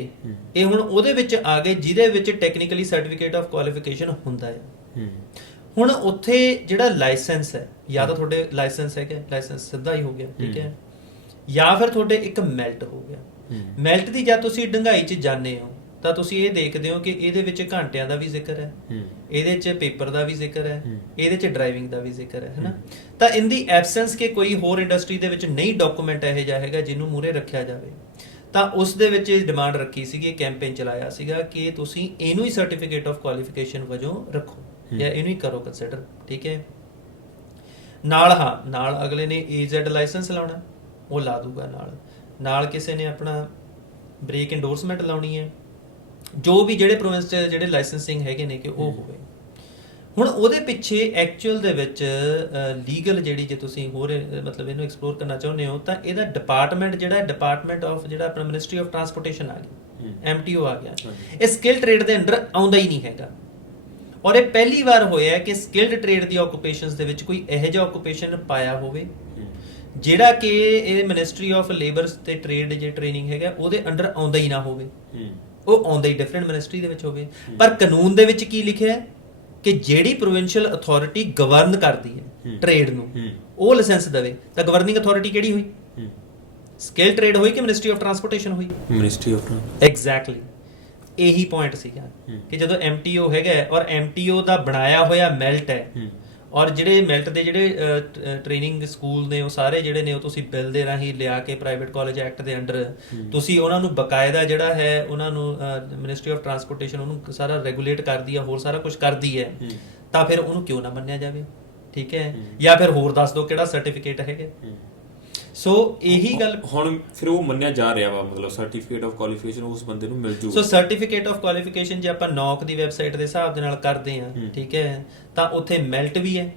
ਇਹ ਹੁਣ ਉਹਦੇ ਵਿੱਚ ਆ ਗਏ ਜਿਹਦੇ ਵਿੱਚ ਟੈਕਨੀਕਲੀ ਸਰਟੀਫਿਕੇਟ ਆਫ ਕੁਆਲੀਫਿਕੇਸ਼ਨ ਹੁੰਦਾ ਹੈ। ਹੁਣ ਉੱਥੇ ਜਿਹੜਾ ਲਾਇਸੈਂਸ ਹੈ, ਜਾਂ ਤਾਂ ਤੁਹਾਡੇ ਲਾਇਸੈਂਸ ਹੈ ਕਿ ਲਾਇਸੈਂਸ ਸਿੱਧਾ ਹੀ ਹੋ ਗਿਆ, ਠੀਕ ਹੈ, ਜਾਂ ਫਿਰ ਤੁਹਾਡੇ ਇੱਕ ਮੈਲਟ ਹੋ ਗਿਆ। ਮੈਲਟ ਦੀ ਜਦ ਤੁਸੀਂ ਡੰਗਾਈ 'ਚ ਜਾਂਦੇ ਹੋ ਤਾਂ ਤੁਸੀਂ ਇਹ ਦੇਖਦੇ ਹੋ ਕਿ ਇਹਦੇ ਵਿੱਚ ਘੰਟਿਆਂ ਦਾ ਵੀ ਜ਼ਿਕਰ ਹੈ, ਇਹਦੇ 'ਚ ਪੇਪਰ ਦਾ ਵੀ ਜ਼ਿਕਰ ਹੈ, ਇਹਦੇ 'ਚ ਡਰਾਈਵਿੰਗ ਦਾ ਵੀ ਜ਼ਿਕਰ ਹੈ, ਹਨਾ। ਤਾਂ ਇਨ ਦੀ ਐਬਸੈਂਸ ਕਿ ਕੋਈ ਹੋਰ ਇੰਡਸਟਰੀ ਦੇ ਵਿੱਚ ਨਹੀਂ ਡਾਕੂਮੈਂਟ ਇਹੋ ਜਿਹਾ ਹੈਗਾ ਜਿਹਨੂੰ ਮੂਹਰੇ ਰੱਖਿਆ ਜਾਵੇ, ਤਾਂ ਉਸ ਦੇ ਵਿੱਚ ਡਿਮਾਂਡ ਰੱਖੀ ਸੀਗੀ, ਕੈਂਪੇਨ ਚਲਾਇਆ ਸੀਗਾ ਕਿ ਤੁਸੀਂ ਇਹਨੂੰ ਹੀ ਸਰਟੀਫਿਕੇਟ ਆਫ ਕੁਆਲੀਫਿਕੇਸ਼ਨ ਵਜੋਂ ਰੱਖੋ ਜਾਂ ਇਹਨੂੰ ਹੀ ਕਰੋ ਕੰਸੀਡਰ, ਠੀਕ ਹੈ। ਨਾਲ ਅਗਲੇ ਨੇ AZ ਲਾਇਸੈਂਸ ਲਾਉਣਾ, ਉਹ ਲਾ ਦੂਗਾ, ਨਾਲ ਕਿਸੇ ਨੇ ਆਪਣਾ ਬ੍ਰੇਕ ਇੰਡੋਰਸਮੈਂਟ ਲਾਉਣੀ ਹੈ, ਜੋ ਵੀ ਜਿਹੜੇ ਪ੍ਰੋਵਿੰਸ 'ਚ ਜਿਹੜੇ ਲਾਇਸੈਂਸਿੰਗ ਹੈਗੇ ਨੇ ਕਿ ਉਹ ਹੋਵੇ। ਹੁਣ ਉਹਦੇ ਪਿੱਛੇ ਐਕਚੁਅਲ ਦੇ ਵਿੱਚ ਲੀਗਲ ਜਿਹੜੀ, ਜੇ ਤੁਸੀਂ ਹੋਰ ਮਤਲਬ ਇਹਨੂੰ ਐਕਸਪਲੋਰ ਕਰਨਾ ਚਾਹੁੰਦੇ ਹੋ, ਤਾਂ ਇਹਦਾ ਡਿਪਾਰਟਮੈਂਟ ਜਿਹੜਾ ਡਿਪਾਰਟਮੈਂਟ ਆਫ ਜਿਹੜਾ ਆਪਣਾ ਮਿਨਿਸਟਰੀ ਆਫ ਟਰਾਂਸਪੋਰਟੇਸ਼ਨ ਆ ਗਈ, MTO ਆ ਗਿਆ। ਇਹ ਸਕਿਲ ਟ੍ਰੇਡ ਦੇ ਅੰਡਰ ਆਉਂਦਾ ਹੀ ਨਹੀਂ ਹੈਗਾ। ਔਰ ਇਹ ਪਹਿਲੀ ਵਾਰ ਹੋਇਆ ਕਿ ਸਕਿਲਡ ਟ੍ਰੇਡ ਦੀ ਆਕੂਪੇਸ਼ਨਸ ਦੇ ਵਿੱਚ ਕੋਈ ਇਹੋ ਜਿਹਾ ਆਕੂਪੇਸ਼ਨ ਪਾਇਆ ਹੋਵੇ ਜਿਹੜਾ ਕਿ ਇਹ ਮਿਨਿਸਟਰੀ ਆਫ ਲੇਬਰ ਤੇ ਟ੍ਰੇਡ ਜੇ ਟ੍ਰੇਨਿੰਗ ਹੈਗਾ ਉਹਦੇ ਅੰਡਰ ਆਉਂਦਾ ਹੀ ਨਾ ਹੋਵੇ, ਉਹ ਆਉਂਦਾ ਹੀ ਡਿਫਰੈਂਟ ਮਿਨਿਸਟਰੀ ਦੇ ਵਿੱਚ ਹੋਵੇ। ਪਰ ਕਾਨੂੰਨ ਦੇ ਵਿੱਚ ਕੀ ਲਿਖਿਆ ਹੈ ਕਿ ਜਿਹੜੀ ਪ੍ਰੋਵਿੰਸ਼ੀਅਲ ਅਥਾਰਟੀ ਗਵਰਨ ਕਰਦੀ ਹੈ ਟ੍ਰੇਡ ਨੂੰ, ਉਹ ਲਾਇਸੈਂਸ ਦੇਵੇ। ਤਾਂ ਗਵਰਨਿੰਗ ਅਥਾਰਟੀ ਕਿਹੜੀ ਹੋਈ? ਸਕਿਲ ਟ੍ਰੇਡ ਹੋਈ ਕਿ ਮਿਨਿਸਟਰੀ ਆਫ ਟਰਾਂਸਪੋਰਟੇਸ਼ਨ ਹੋਈ? ਮਿਨਿਸਟਰੀ ਆਫ ਐਗਜ਼ੈਕਟਲੀ ਇਹੀ ਪੁਆਇੰਟ ਸੀਗਾ ਕਿ ਜਦੋਂ MTO ਹੈਗਾ ਔਰ MTO ਦਾ ਬਣਾਇਆ ਹੋਇਆ ਮੈਲਟ ਹੈ, ਔਰ ਜਿਹੜੇ ਮੈਲਟ ਦੇ ਜਿਹੜੇ ਟ੍ਰੇਨਿੰਗ ਸਕੂਲ ਨੇ ਉਹ ਸਾਰੇ ਜਿਹੜੇ ਨੇ ਉਹ ਤੁਸੀਂ ਬਿੱਲ ਦੇ ਰਾਹੀਂ ਲਿਆ ਕੇ ਪ੍ਰਾਈਵੇਟ ਕਾਲਜ ਐਕਟ ਦੇ ਅੰਡਰ ਤੁਸੀਂ ਉਹਨਾਂ ਨੂੰ ਬਕਾਇਦਾ ਜਿਹੜਾ ਹੈ ਉਹਨਾਂ ਨੂੰ ਮਿਨਿਸਟਰੀ ਆਫ ਟਰਾਂਸਪੋਰਟੇਸ਼ਨ ਉਹਨੂੰ ਸਾਰਾ ਰੈਗੂਲੇਟ ਕਰਦੀ ਆ, ਹੋਰ ਸਾਰਾ ਕੁਝ ਕਰਦੀ ਹੈ, ਤਾਂ ਫਿਰ ਉਹਨੂੰ ਕਿਉਂ ਨਾ ਮੰਨਿਆ ਜਾਵੇ, ਠੀਕ ਹੈ। ਜਾਂ ਫਿਰ ਹੋਰ ਦੱਸ ਦਿਓ ਕਿਹੜਾ ਸਰਟੀਫਿਕੇਟ ਹੈਗਾ। ਸੋ ਇਹੀ ਗੱਲ ਹੁਣ ਫਿਰ ਉਹ ਮੰਨਿਆ ਜਾ ਰਿਹਾ ਵਾ, ਮਤਲਬ ਸਰਟੀਫਿਕੇਟ ਆਫ ਕੁਆਲੀਫਿਕੇਸ਼ਨ ਉਸ ਬੰਦੇ ਨੂੰ ਮਿਲ ਜੂਗਾ। ਸੋ ਸਰਟੀਫਿਕੇਟ ਆਫ ਕੁਆਲੀਫਿਕੇਸ਼ਨ ਜੇ ਆਪਾਂ ਨੌਕ ਦੀ ਵੈਬਸਾਈਟ ਦੇ ਹਿਸਾਬ ਦੇ ਨਾਲ ਕਰਦੇ ਆ, ਠੀਕ ਹੈ, ਤਾਂ ਉੱਥੇ ਮੈਲਟ ਵੀ ਹੈ,